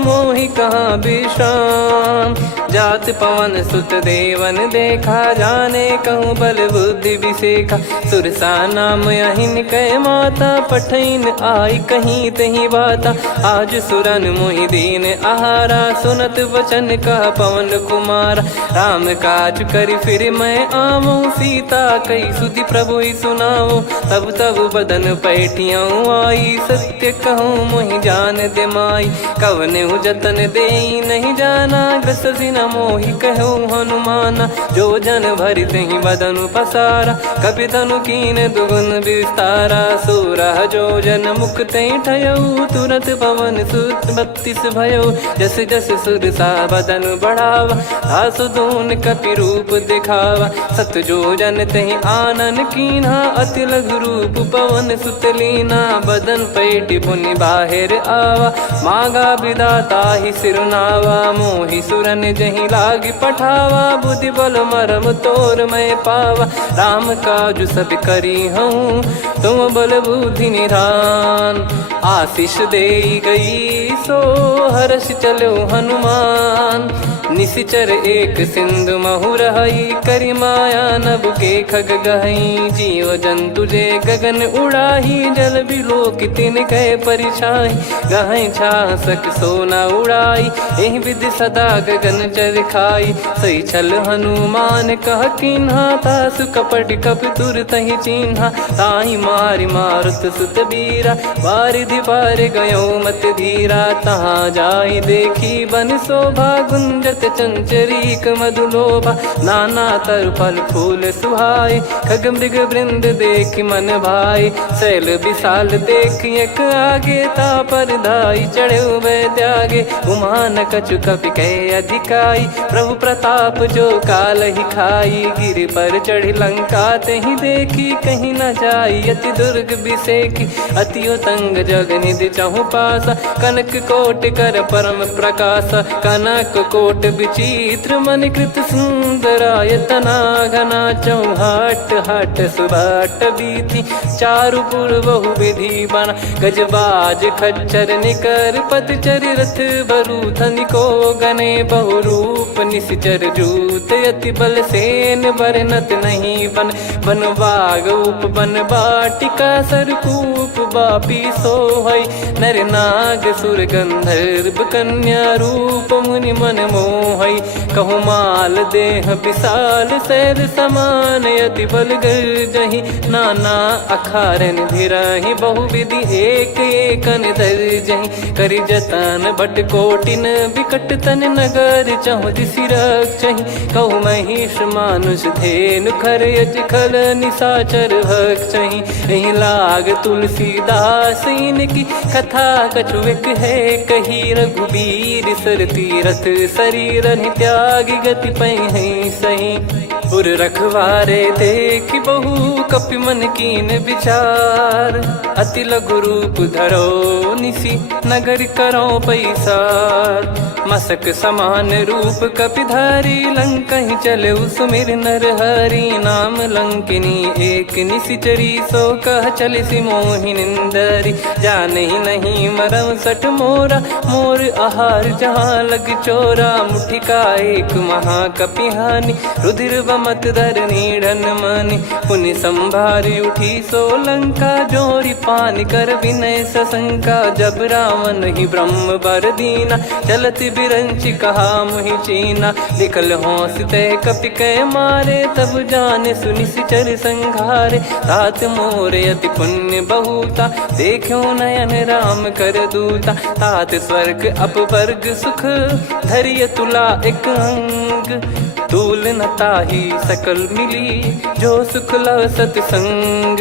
मोहि कहाँ विश्राम। जात पवन सुत देवन देखा जाने कहूँ बल बुद्धि विसेखा। सुरसा नाम अहिन कै माता पठैन आई कहीं तही बाता। आज सुरन मोहि दीन आहारा सुनत वचन कह पवन कुमारा। राम काज करि फिर मैं आवूं सीता कई सुधि प्रभु ही सुनाओ। तब तब बदन पैठियाँ आई सत्य कहूँ मोहि जान दे माई। कवने जतन दे नहीं जाना ग्रसि न मोहि कहूँ हनुमाना। जो जन भरि तहि बदनु पसारा कपि तनु कीन दुगुन विस्तारा। सोरह जो जन मुख तहि ठयऊ तुरत पवन सुत 32 भयऊ। जस जस सुरसा बदन बढ़ावा आसु दून कपि रूप दिखावा। सत जो जन तहि आनन कीन्हा अति लघु रूप पवन सुत लीना। बदन पैटि पुनि बाहिर आवा मांगा विधाता ही सिरुनावा। मोहि सुरन जहि लागी पठावा बुद्धि बल मरम तोर मैं पावा। राम काज सब करी हूँ तुम बल बुद्धि निधान। आशीष दे गई सो हर्ष चलो हनुमान। निशिचर एक सिंधु महु रहई करि माया नभ के खग गहई। जीव जंतु जे गगन उड़ाही जल बिलोक तिन कह परिछाई। गहई छासक सोना उड़ाई एहि विधि सदा गगन चर खाई। सही छल हनुमान कह किन्हा तासु कपट कप तुर तहि चिन्हा। ताहि मारि मारुत सुत बीरा बारिधि पार गयो मत धीरा। तहाँ जाई देखी बन शोभा गुंजत चंचरीक मधुलोभा। नाना तर फल फूल सुहाए खग मृग वृंद देख मन भाई। शैल विशाल देख एक आगे तापर धाई चढ़े वै त्यागे। उमा न कछु कपि कह अधिकाई प्रभु प्रताप जो काल ही खाई। गिर पर चढ़ी लंका तहि देखी कहीं न जाई अति दुर्ग बिसेकी। अति उतंग जग निधि चहु पासा कनक कोट कर परम प्रकाशा। कनक कोट विचित्र मन कृत सुंदरायतना घना। चौहाट हाट सुबाट बीती चारु पुर बहु विधि बना। गजबाज खच्चर निकर पतचर रथ बरु धनिको गने। बहु रूप निश्चर जूत अति बल सेन बरनत नहीं बन। बन बाग उप बन बाटिका सरकूप बापी सोहई। नर नाग सुर गंधर्व कन्या रूप मुनि मन मोहई। कहु माल देह विशाल शैल समान यति बल गर्जहि। नाना अखारन भिराहि बहु विधि एक एकन दर्जहि। करि जतन भट कोटिन विकट तन नगर चहु दिसि रक्षहि। कहु महिष मानुष धेनु खर यज खल निशाचर भक्षहि। एहि लाग तुलसीदास इनकी कथा कछु एक है कही। रघुबीर सर तीरथ शरीर त्यागी गति पै सही। उर रखवारे देख बहु कपि मन कीन विचार। अति लघु रूप धरो निसी नगर करो पैसार। मसक समान रूप कपिधारी लंकहि चले सुमिर नर हरि। नाम लंकिनी एक निशिचरी सो कह चल सि मोहि निंदरी। जानहि नहीं मरम सठ मोरा मोर आहार जहाँ लग चोरा। मुठिका एक महाकपिहानि रुधिर बमत धरनी ढन मनि। पुनि संभारी उठी सो लंका जोरी पान कर विनय सशंका। जब रावण ही ब्रह्म बर दीना चलत बिरंच कहा मुहि चीना। निकल होंस ते कपि कै मारे तब जाने सुनि सिचर संघारे। तात मोर अति पुण्य बहुता देखो नयन राम कर दूता। तात स्वर्ग अपवर्ग सुख धरिय तुला एक अंग। तूल न ताहि सकल मिली जो सुख लव सतसंग।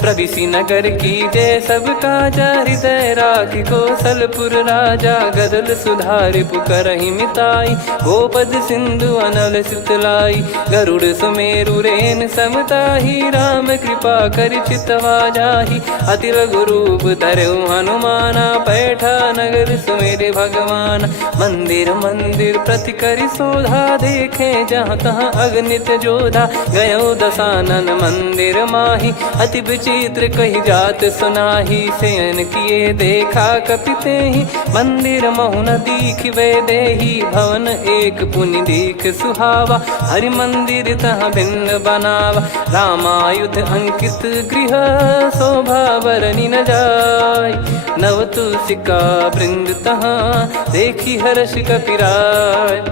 प्रविशि नगर की जय सब काजा हृदय राखि कौशलपुर राजा। गदल सुधारि पुकरहि मिताई गोपद सिंधु अनल सितलाई। गरुड़ सुमेरु रेन समताहि राम कृपा करि चितवा जाहि। अति लघु रूप धरऊ हनुमाना पैठा नगर सुमेरे भगवान। मंदिर मंदिर प्रति करि शोधा देखे जहाँ तहाँ अगणित जोधा। गयो दशानन मंदिर माही अति विचित्र कही जात सुनाही। शयन किए देखा कपिते ही मंदिर महु न दीखिबे देही। भवन एक पुनि दीख सुहावा हरि मंदिर तहाँ भिन्न बनावा। रामायुध अंकित गृह शोभा बरनि न जाय। नव तुलसिका वृंद तहाँ देखी हर्ष कपिराय।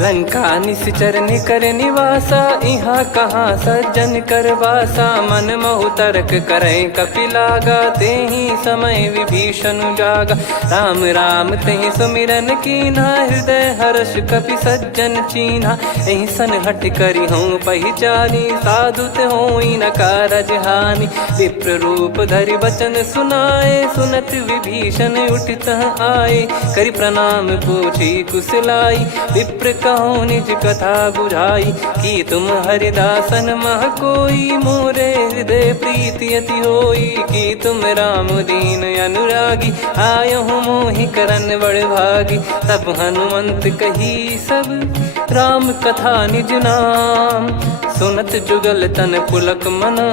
लंका निश्चर निकर निवासा यहाँ कहाँ सज्जन कर वासा। मन महु तर्क करें कपिलागा तेहि समय विभीषण जागा। राम राम तेहि सुमिरन कीन्हा हृदय हर्ष कपि सज्जन चीन्हा। एहि सन हट करी हूँ पहिचानी साधु ते होई न कारज हानि। विप्र रूप धरि वचन सुनाए सुनत विभीषण उठित आए। करि प्रणाम पूछी कुशलाई विप्र कहो निज कथा बुझाई। कि तुम हरिदासन मह कोई मोरे हृदय प्रीति अति होई। कि तुम राम दीन अनुरागी आयहु मोहि करन बड़ भागी। तब हनुमंत कही सब राम कथा निज नाम। सुनत जुगल तन पुलक मना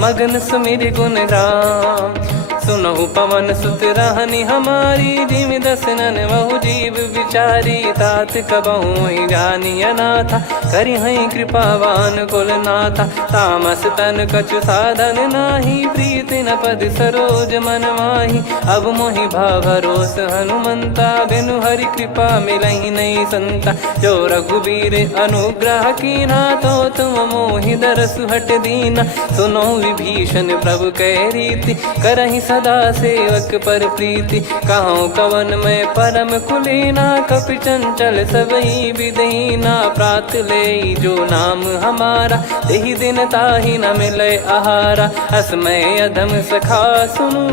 मगन सुमिर गुण राम। सुनहु पवन सुत रहनी हमारी जिमि दसनन बहु जीव विचारी। तात कबहु ही जानी अनाथा करि हई कृपावान कुल नाथा। तामस तन कछु साधन नाही प्रीति न पद सरोज मन माही। अब मोहि भावरोस हनुमंता बिनु हरि कृपा मिलहि नहीं संता। जो रघुबीर अनुग्रह कीना तो तुम मोहि दरसु हट दीना। सुनो विभीषण प्रभु कह रीति करहि सदा सेवक पर प्रीति। कहूँ कवन में परम कुलीना कपि चंचल सबई विदहीना। प्रात ले जो नाम हमारा तेहि दिन ताहि न मिले आहारा। असमय अधम सखा सुनु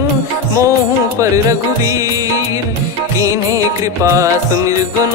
मोहु पर रघुवीर। कीन्हे कृपा सुमिर गुण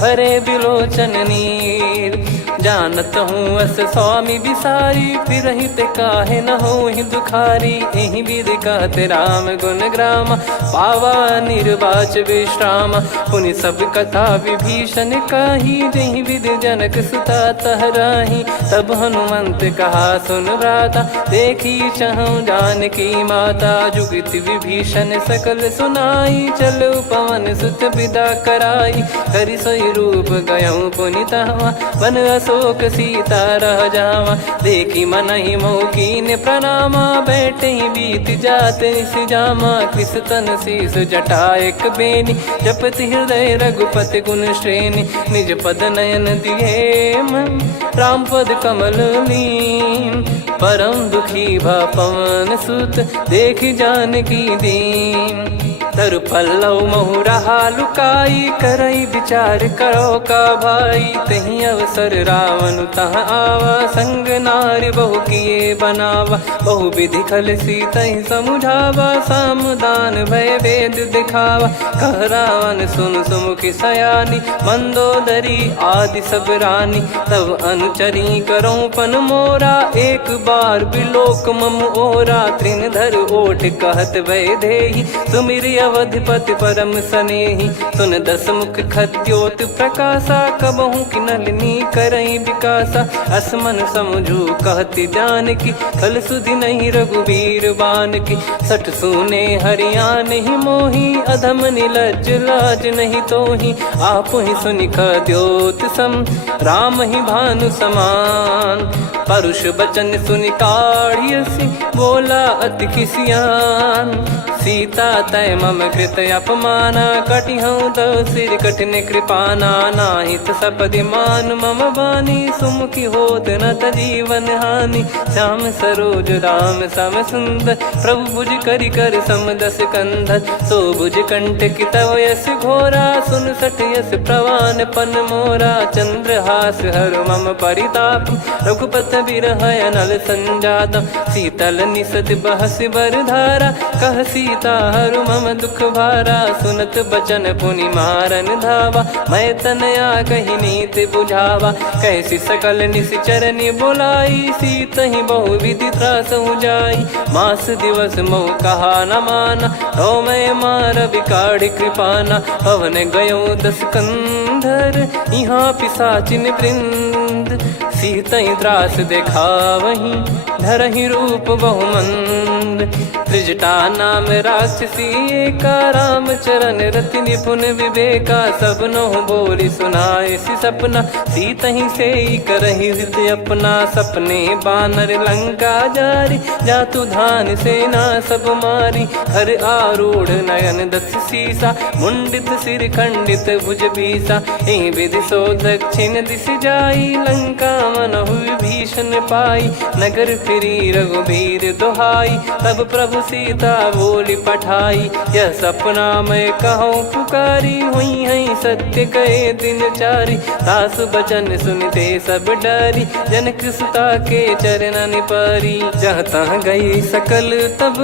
भरे बिलोचन नीर। जानत हूँ अस स्वामी बिसारी फिर ते काहे न हो दुखारी। एहि विधि कहते राम गुण ग्राम पावा निर्वाच विश्राम। पुनि सब कथा विभीषण काही जहि विधि जनक सुता तहराही। तब हनुमंत कहा सुन भ्राता देखी चहु जानकी माता। जुगित विभीषण सकल सुनाई चलो पवन सुत विदा कराई। हरि सोई रूप गयऊँ पुनि तहवा वन अस शोक सीता रह जावा। देखी मन ही मौकीन प्रणामा, बैठे ही बीत जाते निस जामा। कृष तन शीस जटा एक बेनी, जपति हृदय रघुपति गुण श्रेणी। निज पद नयन दिए मन, राम पद कमल लीन। परम दुखी भा पवन सुत, देखी जानकी दीन। तरु पल्लव महु रहा लुकाई, करई विचार करो का भाई। तही अवसर रावण तहाँ आवा, संग नारी बहु किए बनावा। बहु विधि खल सीतहि समुझावा, सामदान भय वेद दिखावा। कह रावण सुन सुमुखी सयानी, मंदोदरी आदि सब रानी। तब अनुचरी करो पन मोरा, एक बार बिलोक मम ओरा। तृण धर ओठ कहत भय देहि, सुमिरि अवधिपति परम सनेहि। सुन दस मुख खद्योत प्रकाशा, कबहु की नलिनी करई विकासा। असमन समझू कहती जानकी, कल सुधि नहीं रघुबीर बान की। सठ सुने हरियाण ही मोही, अधम निलज लाज नहीं तोही। आप ही सुनि खद्योत सम, राम ही भानु समान। परुष बचन सुनि काढ़ियसि, बोला अति किसियान। सीता तय मम कृत अपमाना, कटिहऊँ तव सिर कठिन कृपाना। नाहित सपदि मान मम बानी, सुमुखी होत न जीवन हानि। श्याम सरोज राम सम सुंदर, प्रभु भुज करि कर सम दस कंधर। सो भुज कंठ की तव यस घोरा, सुन सठ यस प्रवान पन मोरा। चंद्रहास हर मम परिताप, रघुपत बिरह अनल संजातम। शीतल निसत बहस बर धारा, कह सीता हरु मम दुख भारा। सुनत बचन पुनि मारन धावा, मैं तनया कही नीति बुझावा। कैसी सकल निश्चरनि बोलाई, सीतहि बहु विधि त्रासहु जाई। मास दिवस मोह कहा न माना, तो मैं मार बिकाढ़ कृपाना। पवन गयो दस कंधर, यहाँ पिशाचिन वृंद। सीतहि त्रास देखावहीं, धरहि रूप बहुमंद। त्रिजटा नाम राक्षसी एका, राम चरण रति निपुण विवेका। सब नोह बोली सुनाए सि सपना, सीतहि से करहि हृत अपना। सपने बानर लंका जारी, जातु धान सेना सब मारी। हर आरूढ़ नयन दस सीसा, मुंडित सिर खंडित भुज बीसा। एहि विधि सो दक्षिण दिश जाई, लंका मनहु विभीषण पाई। नगर फिरी रघुबीर दुहाई, तब प्रभु सीता बोली पठाई। यह सपना मैं कहूँ पुकारी, हुई है सत्य कहे दिन चारी। सासु बचन सुनते सब डरी, जनक सुता के चरण पारी। जहाँ तहाँ गई सकल तब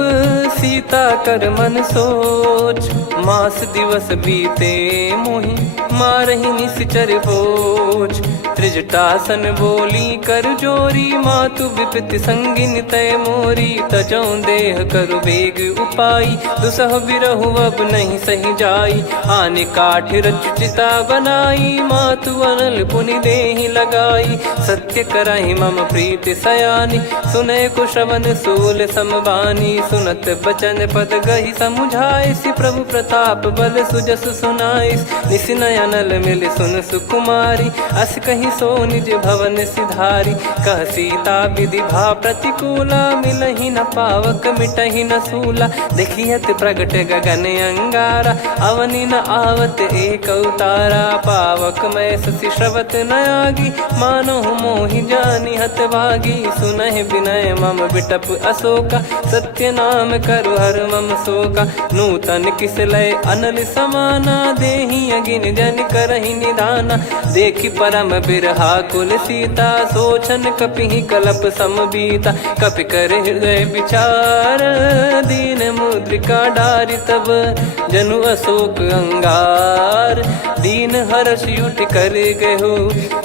सीता कर मन सोच। मास दिवस बीते मोहि, मारहि निश्चर बोझ। त्रिजटासन बोली कर जोरी, मातु विपति संगिन तय मोरी। तजौ देह करु बेग उपाई, दुसह बिरहु अब नहीं सही जाई। आने काठ रचिता बनाई, मातु अनल पुनि देहि लगाई। सत्य कराई मम प्रीति सयानी, सुनय को श्रवण सूल समबानी। सुनत बचन पद गही समुझाइसि, प्रभु प्रताप बल सुजस सुनाइस। निस नयनल मिल सुन सुकुमारी, अस कहीं सो निज भवन सिधारी। कह सीता विधि भा प्रतिकूला, मिलहि न पावक मिटहि न सूला। देखियत प्रगट गगन अंगारा, अवनि न आवत एक उतारा। पावक मैं ससि श्रवत न आगी, मानो मोहि जानि हत भागी। सुनहि विनय मम बिटप अशोका, सत्य नाम करु हर मम शोका। नूतन किस लय अनल समाना, देहि अगिन जन करहि निधाना। देखि परम बिरहा कुल सीता, सोचन कपिहि कलप समबीता। कपि कर हृदय विचार, दीन मुद्रिका डारि तब जनु अशोक अंगार। दीन हर्ष उठ कर गयो,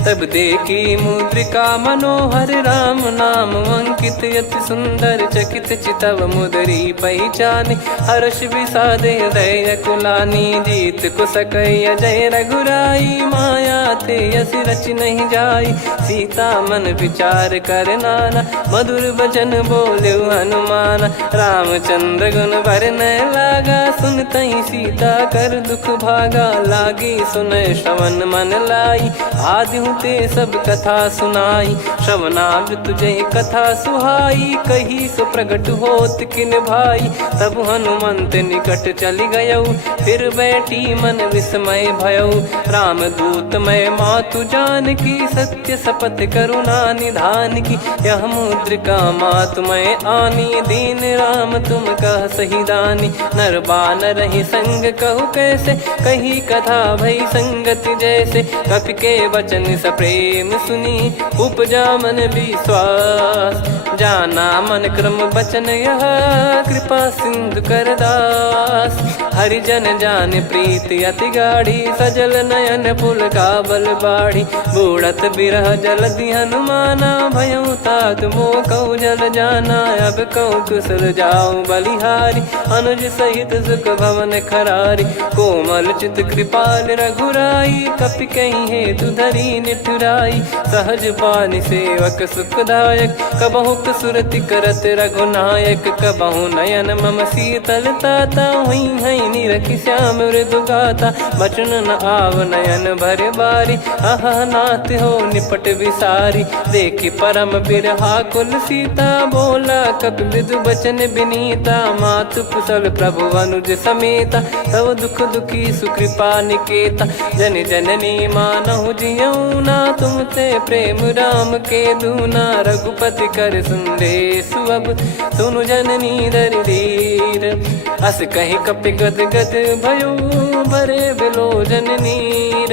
तब देखी मुद्रिका मनोहर। राम नाम अंकित अति सुंदर, चकित चितव मुदरी पहचान। हर्ष विषाद हृदय कुलानी, जीत को सकय अजय रघुराई। माया थे यस रच नहीं जाई, सीता मन विचार कर नाना। मधुर बचन बोले हनुमान, रामचंद्र गुण बरनय लागा। सुनतहि सीता कर दुख भागा, लागी सुनय श्रवण मन लाई। आदिहु ते सब कथा सुनाई, श्रवणाव तुझे कथा सुहाई, कही सो प्रगट होत किन भाई। तब हनुमंत निकट चली गयऊ, फिर बैठी मन विस्मय भयऊ। राम दूत मैं मातु जान की, सत्य शपथ करुणा निधान की। यह मुद्रिका मातु मैं आनी, दीन राम तुम कह सही दानी। नर बानर ही संग कहु कैसे, कही कथा भई संगति जैसे। कपि के वचन सप्रेम सुनी, उपजा मन विश्वास। जाना मन क्रम बचन यह, कृपा सिंधु कर दास। हरिजन जान प्रीति अति गाढ़ी, सजल नयन पुल काबल बाढ़ी। बूढ़त बिरह जलधि हनुमाना, भयउ तात मोह कहु जल जाना। अब कहूँ कुशल जाऊँ बलिहारी, अनुज सहित सुख भवन खरारी। कोमल चित कृपाल रघुराई, कपि कहीं हेतु धरी निठुराई। सहज पानि सेवक सुखदायक, कबहु सुरति करत रघुनायक। कबहु नयन मम शीतल ताता, हुई हई निरखि श्याम मृदु गाता। बचन न आव नयन भर बारी, अह नाथ हो निपट विसारी। देखि परम बिरहा कुल सीता, बोला कपि मृदु बचन विनीता। मातु कुशल प्रभु अनुज समेता, तव दुख दुखी सुकृपा निकेता। जन जननी मानहु जियऊ ना, तुम ते प्रेम राम के दूना। रघुपति कर संदेश अब, सुनु जननी दर धीर। अस कहि कपि गद गद भयो, भरे बिलोचन नीर।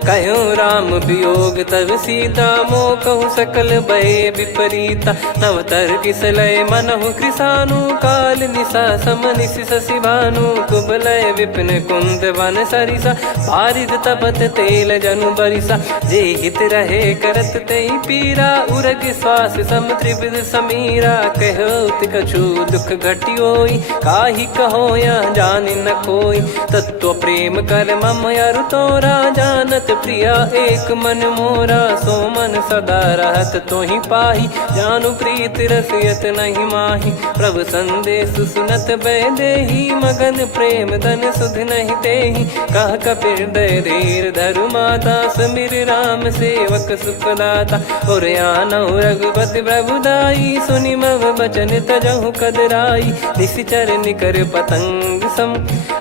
कहूँ राम वियोग तब सीता, मोह कहूँ सकल भय विपरीता। नवतर किसलय मनहु कृसानु, काल निशा समनिश शशि भानु। कुबलय विपिन कुंद वन सरिसा, पारिद तपत तेल जनु बरिसा। जे हित रहे करत ते पीरा, उरग श्वास सम त्रिविध समीरा। कहो कछु दुख घटियोई, काहि कहो या जानि न कोई। तत्व प्रेम कर मम अरु तोरा, जानत प्रिया एक मन मोरा। सो मन सदा रहत तोहि पाही, जानु प्रीत रसियत नहीं माही। प्रभु संदेश सुनत बैदेही, मगन प्रेम धन सुध नहीं तेहि। कह कपि हृदय धीर धरु माता, सुमिर राम सेवक सुखदाता। और आनहु रघुपति प्रभुदाई, सुनि मम बचन तजहु कदराई। निशिचर निकर पतंग सम,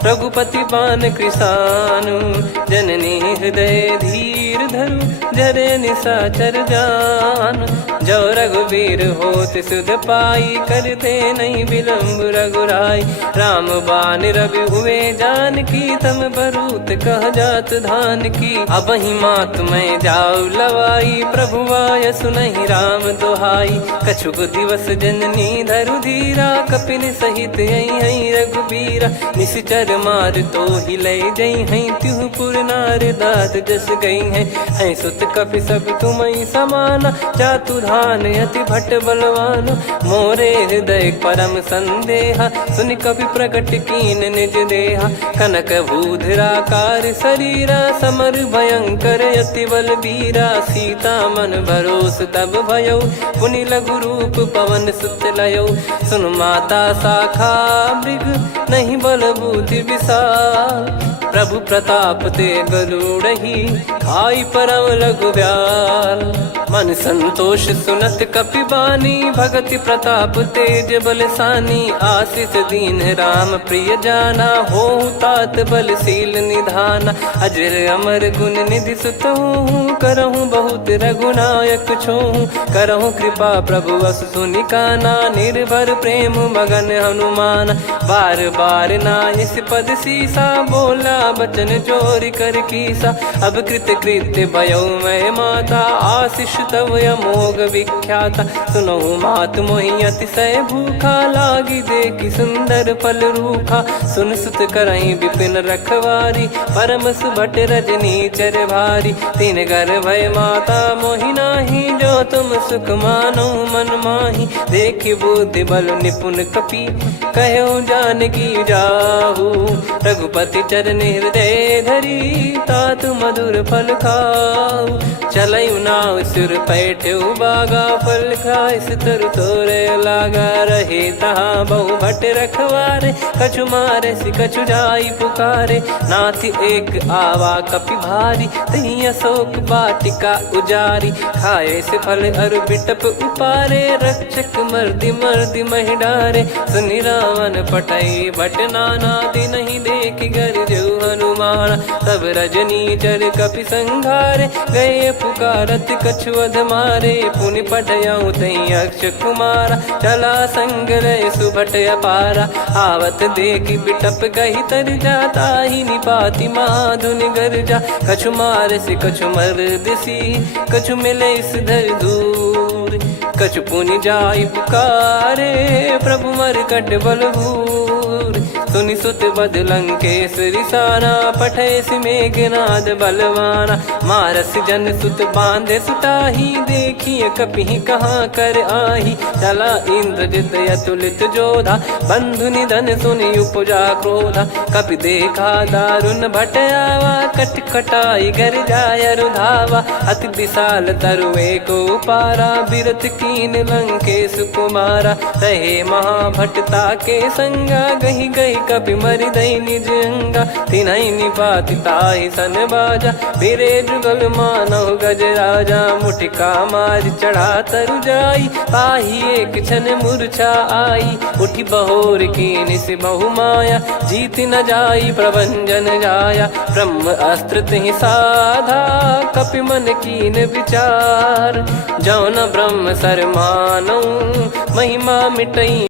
रघुपति पान कृसानु। जननी हृदय धीर धरु, जरे निशाचर जान। जो रघुवीर होत सुध पाई, करते नहीं विलम्ब रघुराई। राम बान रवि हुए जान की, तम बरूत कह जात धान की। अब ही मात मैं जाऊ लवाई, प्रभु आय सुनहि राम दुहाई। कछुक दिवस जननी धरु धीरा, कपिन सहित यही रघुबीरा। निशिचर मार तो ही लय जई हैं, त्युह पुर नार दाद जस गई हैं। सुत कपि सब तुमहि समाना, जातु धान अति भट बलवान। मोरे हृदय परम संदेहा, सुनि कपि प्रकट कीन निज देहा। कनक भूधराकार शरीरा, समर भयंकर अति बल बीरा। सीता मन भरोस तब भयऊ, पुनि लघु रूप पवन सुत लयऊ। सुन माता शाखा मृग, नहीं बल बुद्धि विशाल। प्रभु प्रताप ते गरुड़हि, खाई परम लघु ब्याल। मन संतोष सुनत कपि बानी, भगति प्रताप तेज बलसानी। आशीष दीन राम प्रिय जाना, होहु तात बलशील निधाना। अजर अमर गुण निधि सुतहु, करहु बहुत रघुनायक छोहु। करहु कृपा प्रभु अस सुनि काना, निर्भर प्रेम मगन हनुमान। बार बार नायस पद सीसा, बोला बचन चोरी कर कीसा। अब कृत कृत्य भयउ मैं माता, आशीष तव अमोघ विख्याता। सुनहु मात मोहि अतिशय भूखा, लागी देखि सुंदर फल रूखा। सुन सुत करहि विपिन रखवारी, परम सुभट रजनी चर भारी। तीन घर भय माता मोहि नाही, जो तुम सुख मानो मन माही। देखि बुद्धि बल निपुण कपि, कहो जानकी जाहू। रघुपति चरण हृदय धरी तात मधुर फल खाऊ चलयु नाव सिर पैठ्यु बागा फल खाए सितर तोरे लागा रहे तहाँ बहु भट रखवारे कछु मारे सि कछु जाई पुकारे नाथ एक आवा कपि भारी तही अशोक बाटिका उजारी खाए से फल अरु बिटप उपारे रक्षक मर्दि मर्दि महि डारे सुनि रावण पटई भट नाना दिन नहीं देख गर जो हनुमान तब रजनी चर कपि संघारे गए पुकारत कछु अध मारे पुनि पटयाऊं तई अक्ष कुमारा चला संग रहे सुभट अपारा आवत देखी बिटप गही तर जाता ही निपाति माधुनि गर्जा कछु मार से कछु मर दिसी कछु मिले इस धर दूर कछु पुनि जाई पुकारे प्रभु मर कट बलभूर सुनि सुत बद लंकेश रिसाना पठे सि मेघनाद बलवाना मारस जन सुत बांधे सुताही देखिए कपि कहाँ कर आही चला इंद्रजित अतुलित जोधा बंधु निधन सुनि उपजा क्रोधा कपि देखा दारुण भट आवा कट कटाई घर जाय रुधावा अति विशाल तरुए को पारा बिरत कीन लंकेश कुमारा रहे महाभटता के संगा गही गही कपि मरि दई निज अंगा तिन्है निपाति ताहि सन बाजा फिरे जुगल मानव गज राजा मुटिका मार चढ़ा तरु जाई ताहि एक क्षण मूर्छा आई उठी बहोर कीन से बहु माया जीत न जाई प्रभंजन जाया ब्रह्म अस्त्र तिहि साधा कपि मन कीन विचार जौन ब्रह्म सर मानऊ महिमा मिटई